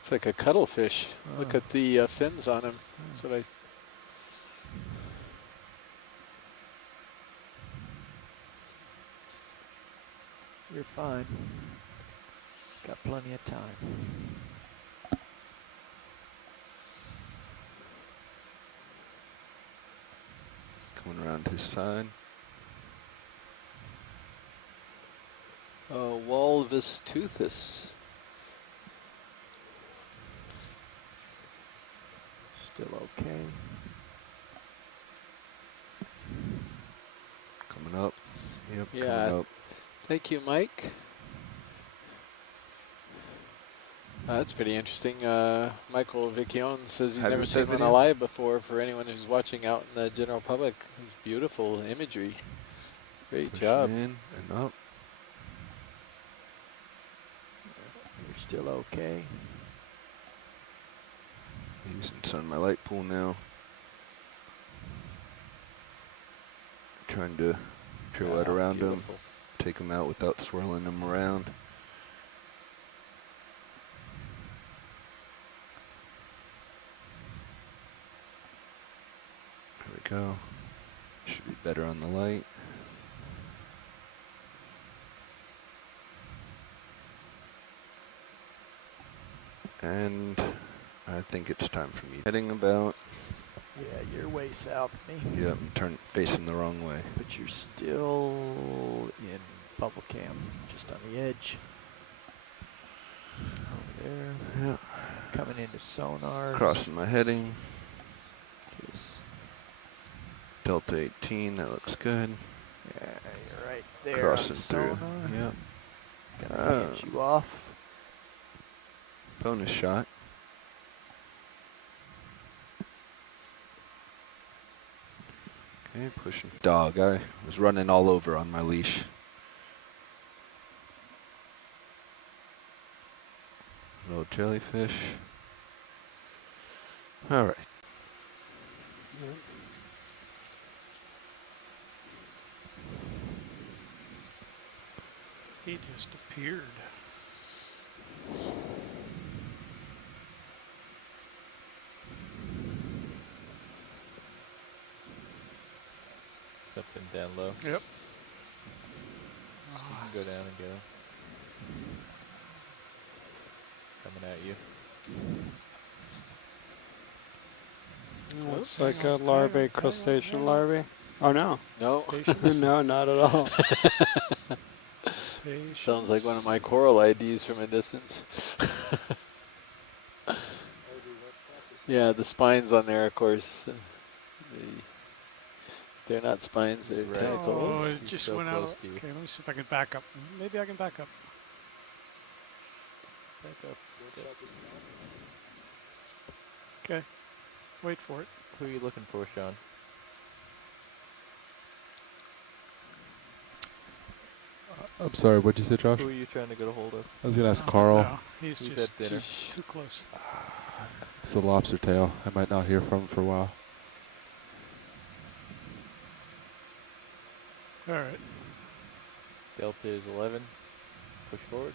It's like a cuttlefish. Look at the fins on him. That's what I. You're fine. Got plenty of time. Coming around his side. Walvis toothus. Still okay. Coming up. Yep, Yeah. coming up. Thank you, Mike. That's pretty interesting. Michael Vicchione says he's Happy never with seen that one video? alive before. For anyone who's watching out in the general public, it's beautiful imagery. Great Pushing job. in and up. You're still okay. Using some of my light pool now. Trying to pirouette around him. Beautiful. Take him out without swirling him around. There we go. Should be better on the light. And I think it's time for me. Heading about. Yeah, you're way south of me. Yep, I'm facing the wrong way. But you're still in bubble cam, just on the edge. Over there. Yeah. Coming into sonar. Crossing my heading. Just Delta 18, that looks good. Yeah, you're right there. Crossing on through. sonar. Yep. Gonna get you off. Bonus shot. Okay, pushing. Dog, I was running all over on my leash. Little jellyfish. All right. He just appeared. Something down low. Yep. You can go down and get him. Coming at you. Looks like a larvae, crustacean larvae. Oh no. No. No, not at all. Sounds like one of my coral IDs from a distance. Yeah, the spines on there, of course. They're not spines, they're tentacles. Oh, it just went out. Okay, let me see if I can back up. Maybe I can back up. Back up. Okay. Wait for it. Who are you looking for, Sean? I'm sorry, what'd you say, Josh? Who are you trying to get a hold of? I was gonna ask Carl. No, he's Who's just had dinner? too close. It's the lobster tail. I might not hear from him for a while. All right. Delta is 11. Push forward.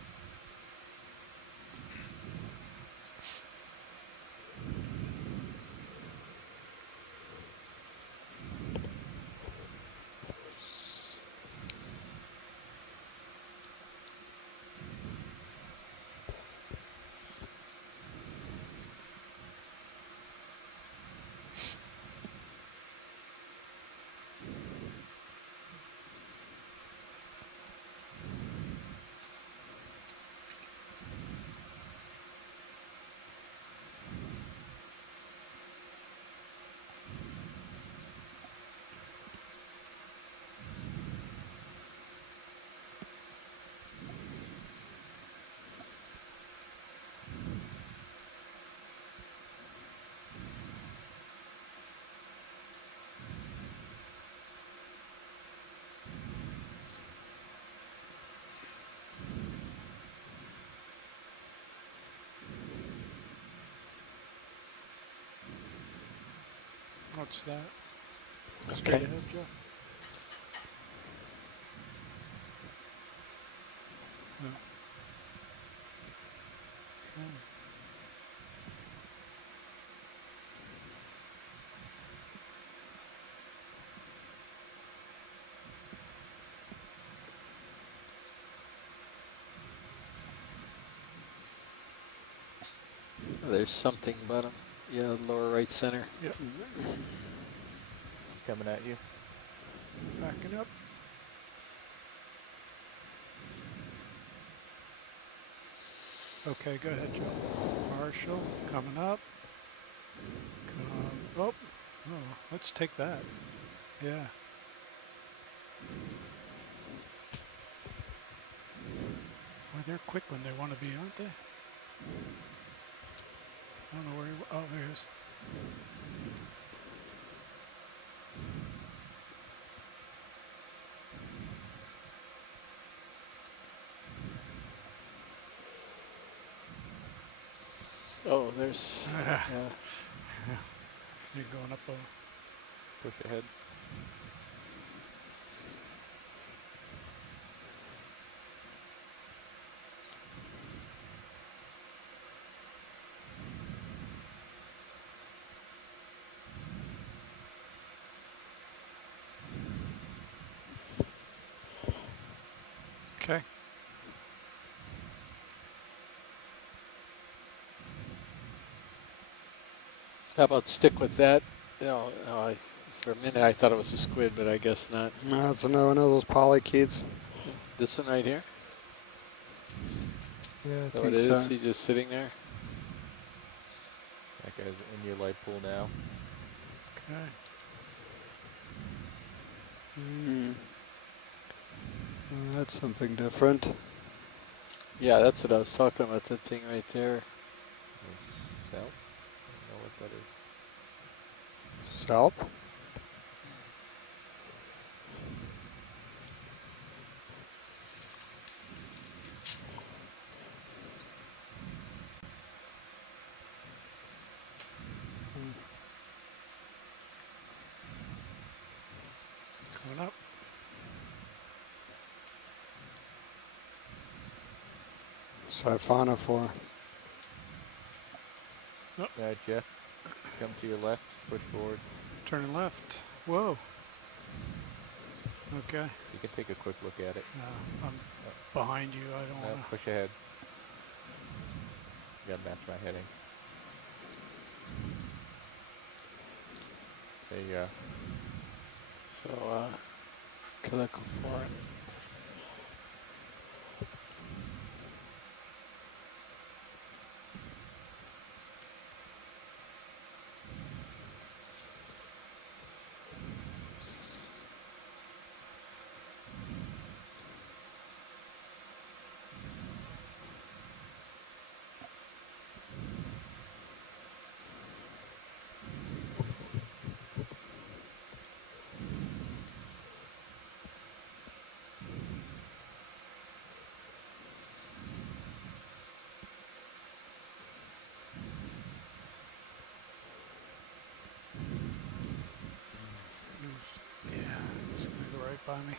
What's that? Okay. Straight ahead, Joe. No. Okay. There's something bottom. Yeah, lower right center. Yep. Coming at you. Backing up. Okay, go ahead, Joe. Marshall, coming up. Oh, let's take that. Yeah. Well, they're quick when they want to be, aren't they? I don't know where he. Oh, there he is. Oh, there's. Yeah. You're going up a. Push ahead. Okay. How about stick with that? For a minute I thought it was a squid, but I guess not. No, that's another one of those polychaetes. This one right here? Yeah, I So think it is? so. He's just sitting there? That guy's in your light pool now. Okay. something different. Yeah, that's what I was talking about, that thing right there. Selp? I don't know what that is. Salp? Coming up. Siphonophore. Oh. Jeff, come to your left, push forward. Turning left. Whoa. Okay. You can take a quick look at it. I'm behind you. I don't want to. Push ahead. You gotta match my heading. There you go. So, Calico Foreign. It's going to go right by me.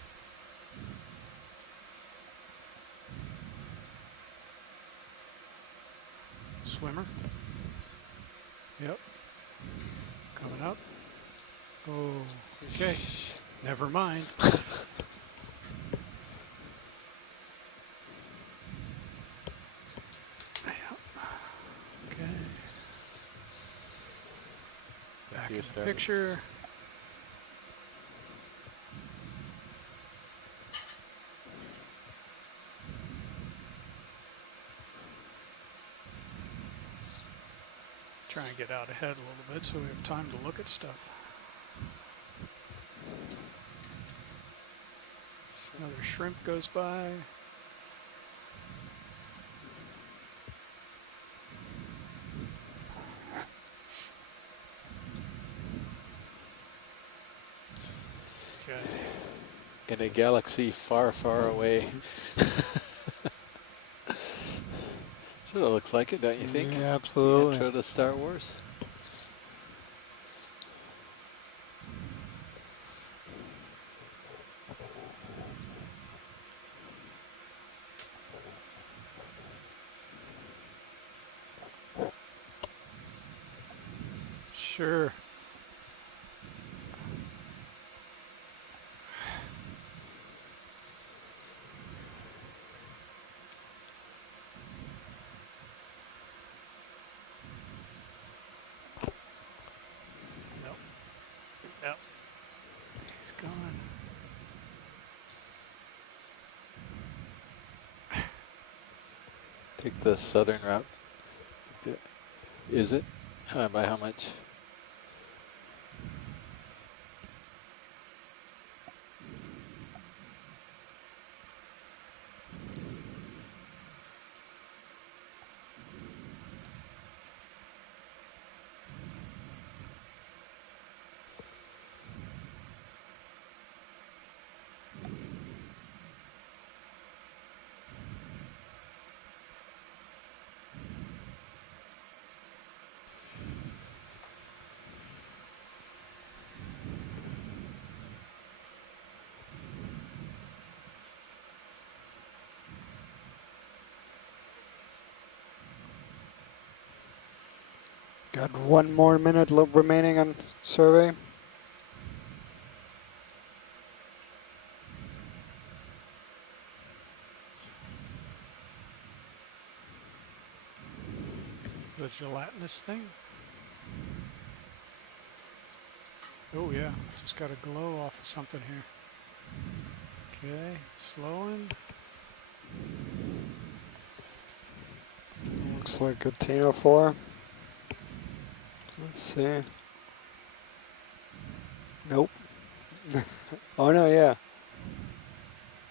Swimmer. Yep. Coming up. Oh, okay. Never mind. Okay. Back in the picture. Try and get out ahead a little bit so we have time to look at stuff. Another shrimp goes by. Okay. In a galaxy far, far away. Sort of looks like it, don't you think? Yeah, absolutely. Intro to Star Wars. Sure. Nope. Yep. He's gone. Take the southern route. Is it? By how much? Got 1 more minute remaining on survey. The gelatinous thing. Oh yeah, just got a glow off of something here. Okay, slowing. Looks like a Tino 4. Let's see. Nope. Oh no, yeah.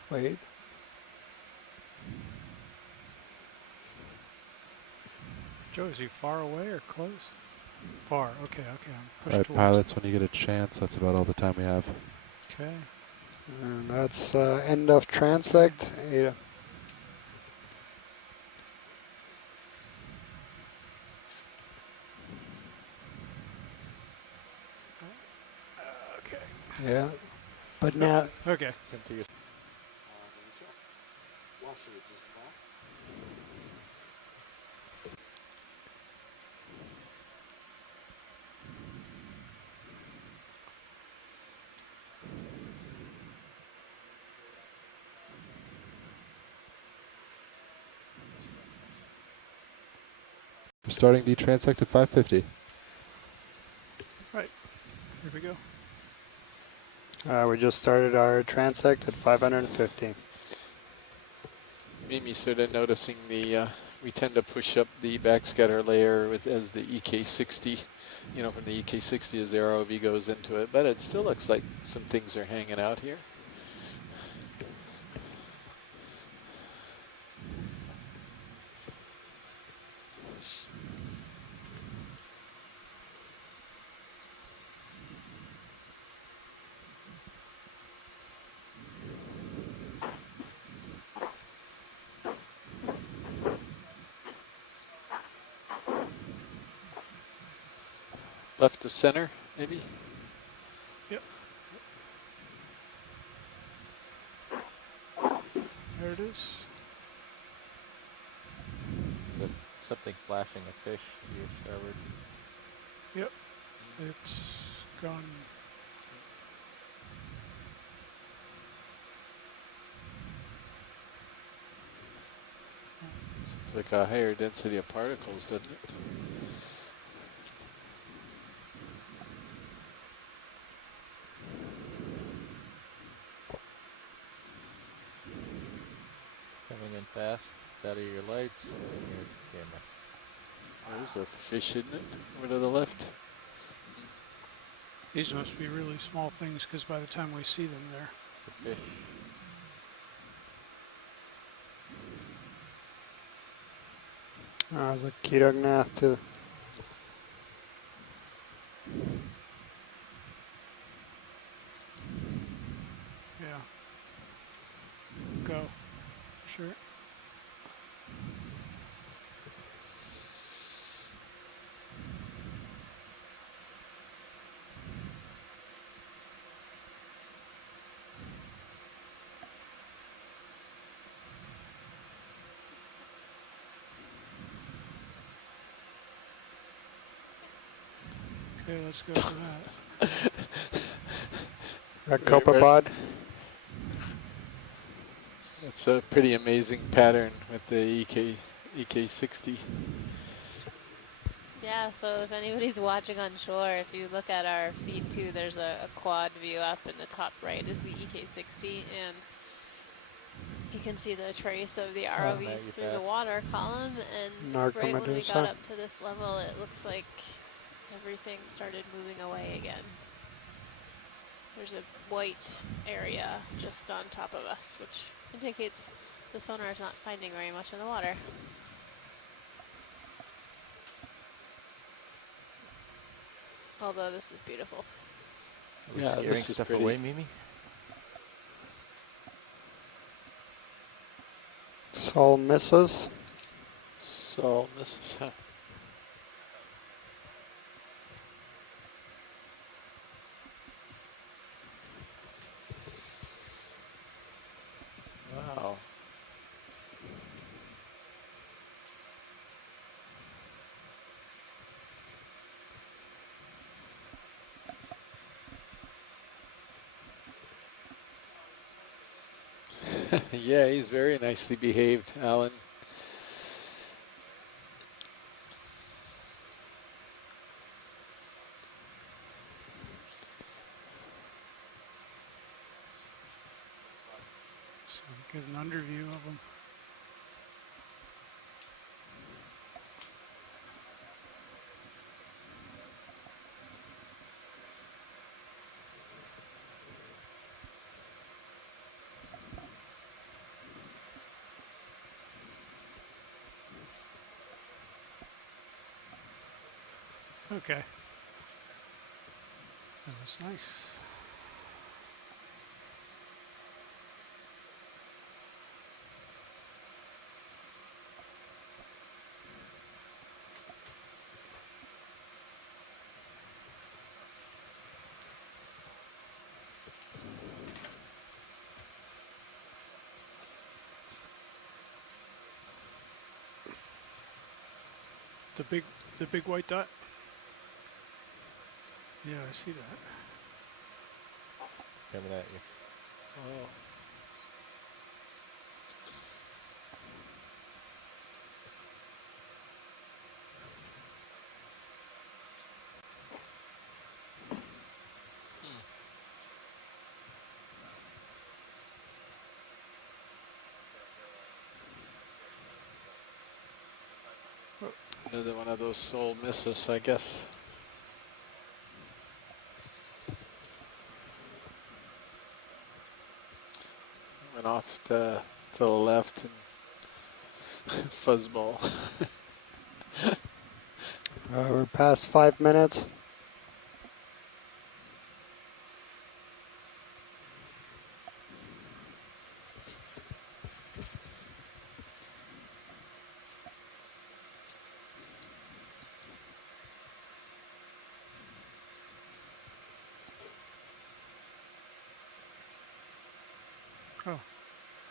Wait. Joe, is he far away or close? Far. Okay. I'm All pushed right, towards pilots, when you get a chance, that's about all the time we have. Okay. And that's end of transect. Okay. Yeah. But now. Okay. We're starting the transect at 550. Right. Here we go. We just started our transect at 550. Mimi sort of noticing the, we tend to push up the backscatter layer with as the EK60, you know, from the EK60 as the ROV goes into it, but it still looks like some things are hanging out here. Left of center, maybe? Yep. There it is. Something flashing a fish to your starboard. Yep. It's gone. Seems like a higher density of particles, doesn't it? Coming in fast. Out of your lights and your camera. Oh, there's a fish, isn't it? Over to the left. These must be really small things because by the time we see them, they're the fish. There's a Kirognath too. Yeah. Go. Sure. Okay, let's go for that. A copepod. It's a pretty amazing pattern with the EK60. Yeah, so if anybody's watching on shore, if you look at our feed too, there's a quad view up in the top right is the EK60, and you can see the trace of the ROVs through the water column, and right when we got up to this level, it looks like everything started moving away again. There's a white area just on top of us, which indicates the sonar is not finding very much in the water. Although this is beautiful. Yeah, this is stuff pretty. Away, Mimi? Sol misses. Sol misses, huh? Wow. Yeah, he's very nicely behaved, Alan. So get an underview of them. Okay. That was nice. The big white dot? Yeah, I see that. Coming at you. Oh. Another one of those soul misses, I guess. Went off to the left and fuzzball. We're past 5 minutes.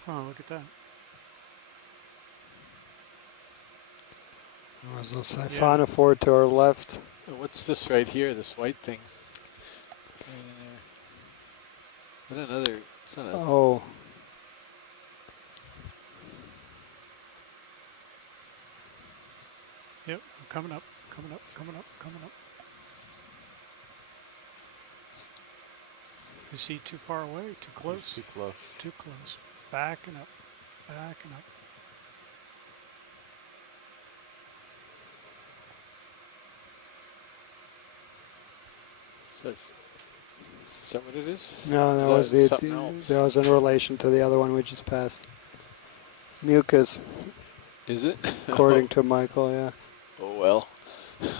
Oh, look at that. There's a siphonophore to our left. What's this right here? This white thing. Right in there. What another? It's not a. Oh. Yep, coming up, coming up, coming up, coming up. Is he too far away? Too close? He's too close. Too close. Backing up, backing up. Is that what it is? No, that was something else? that was in relation to the other one we just passed. Mucus. Is it? According to Michael, yeah. Oh well. Okay.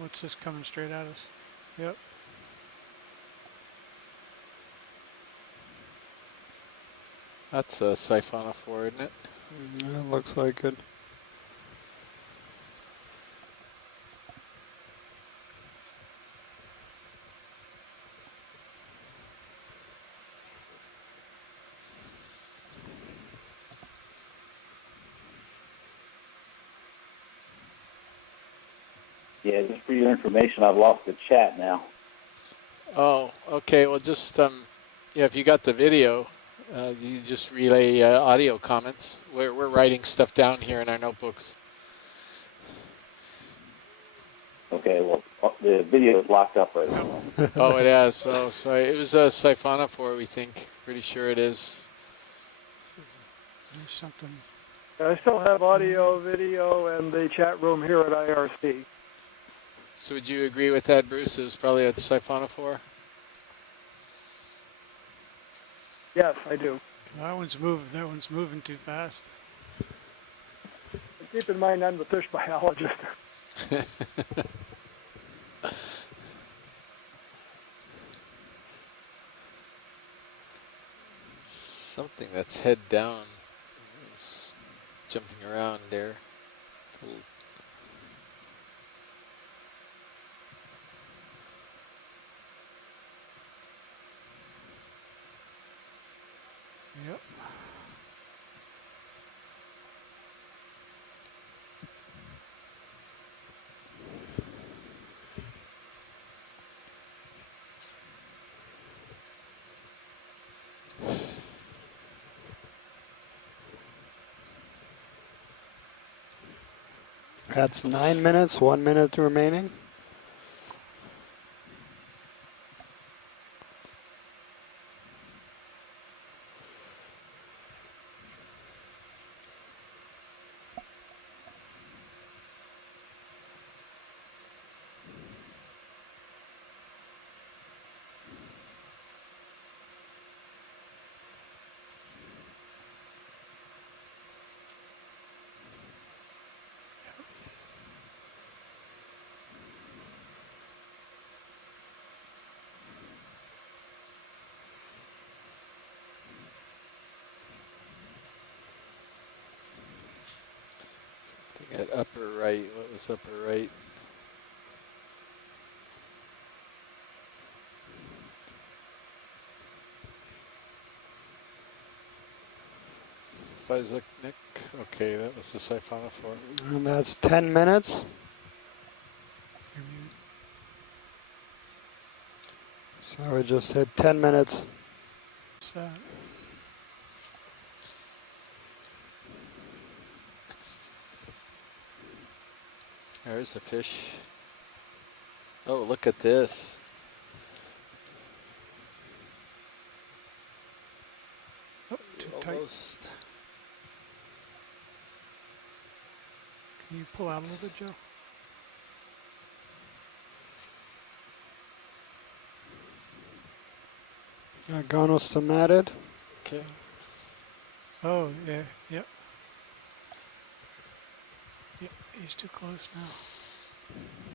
What's this coming straight at us? Yep. That's a siphonophore, isn't it? Yeah, it looks like it. Yeah, just for your information, I've lost the chat now. Oh, okay. Well, just yeah, if you got the video, you just relay audio comments. We're writing stuff down here in our notebooks. Okay, well, the video is locked up right now. Oh, it has. Oh, sorry. It was a siphonophore, we think. Pretty sure it is. There's something. I still have audio, video, and the chat room here at IRC. So would you agree with that, Bruce? It was probably a siphonophore? Yes, I do. That one's moving. That one's moving too fast. Keep in mind, I'm the fish biologist. Something that's head down is jumping around there. Yep. That's 9 minutes, 1 minute remaining. At upper right, what was upper right? Nick. Okay, that was the siphonophore. And that's 10 minutes. So we just hit 10 minutes. What's that? There's a fish. Oh, look at this. Oh, too Almost. tight. Can you pull out a little bit, Joe? Okeanos still matted. Okay. Oh, yeah, yep. Yep, he's too close now.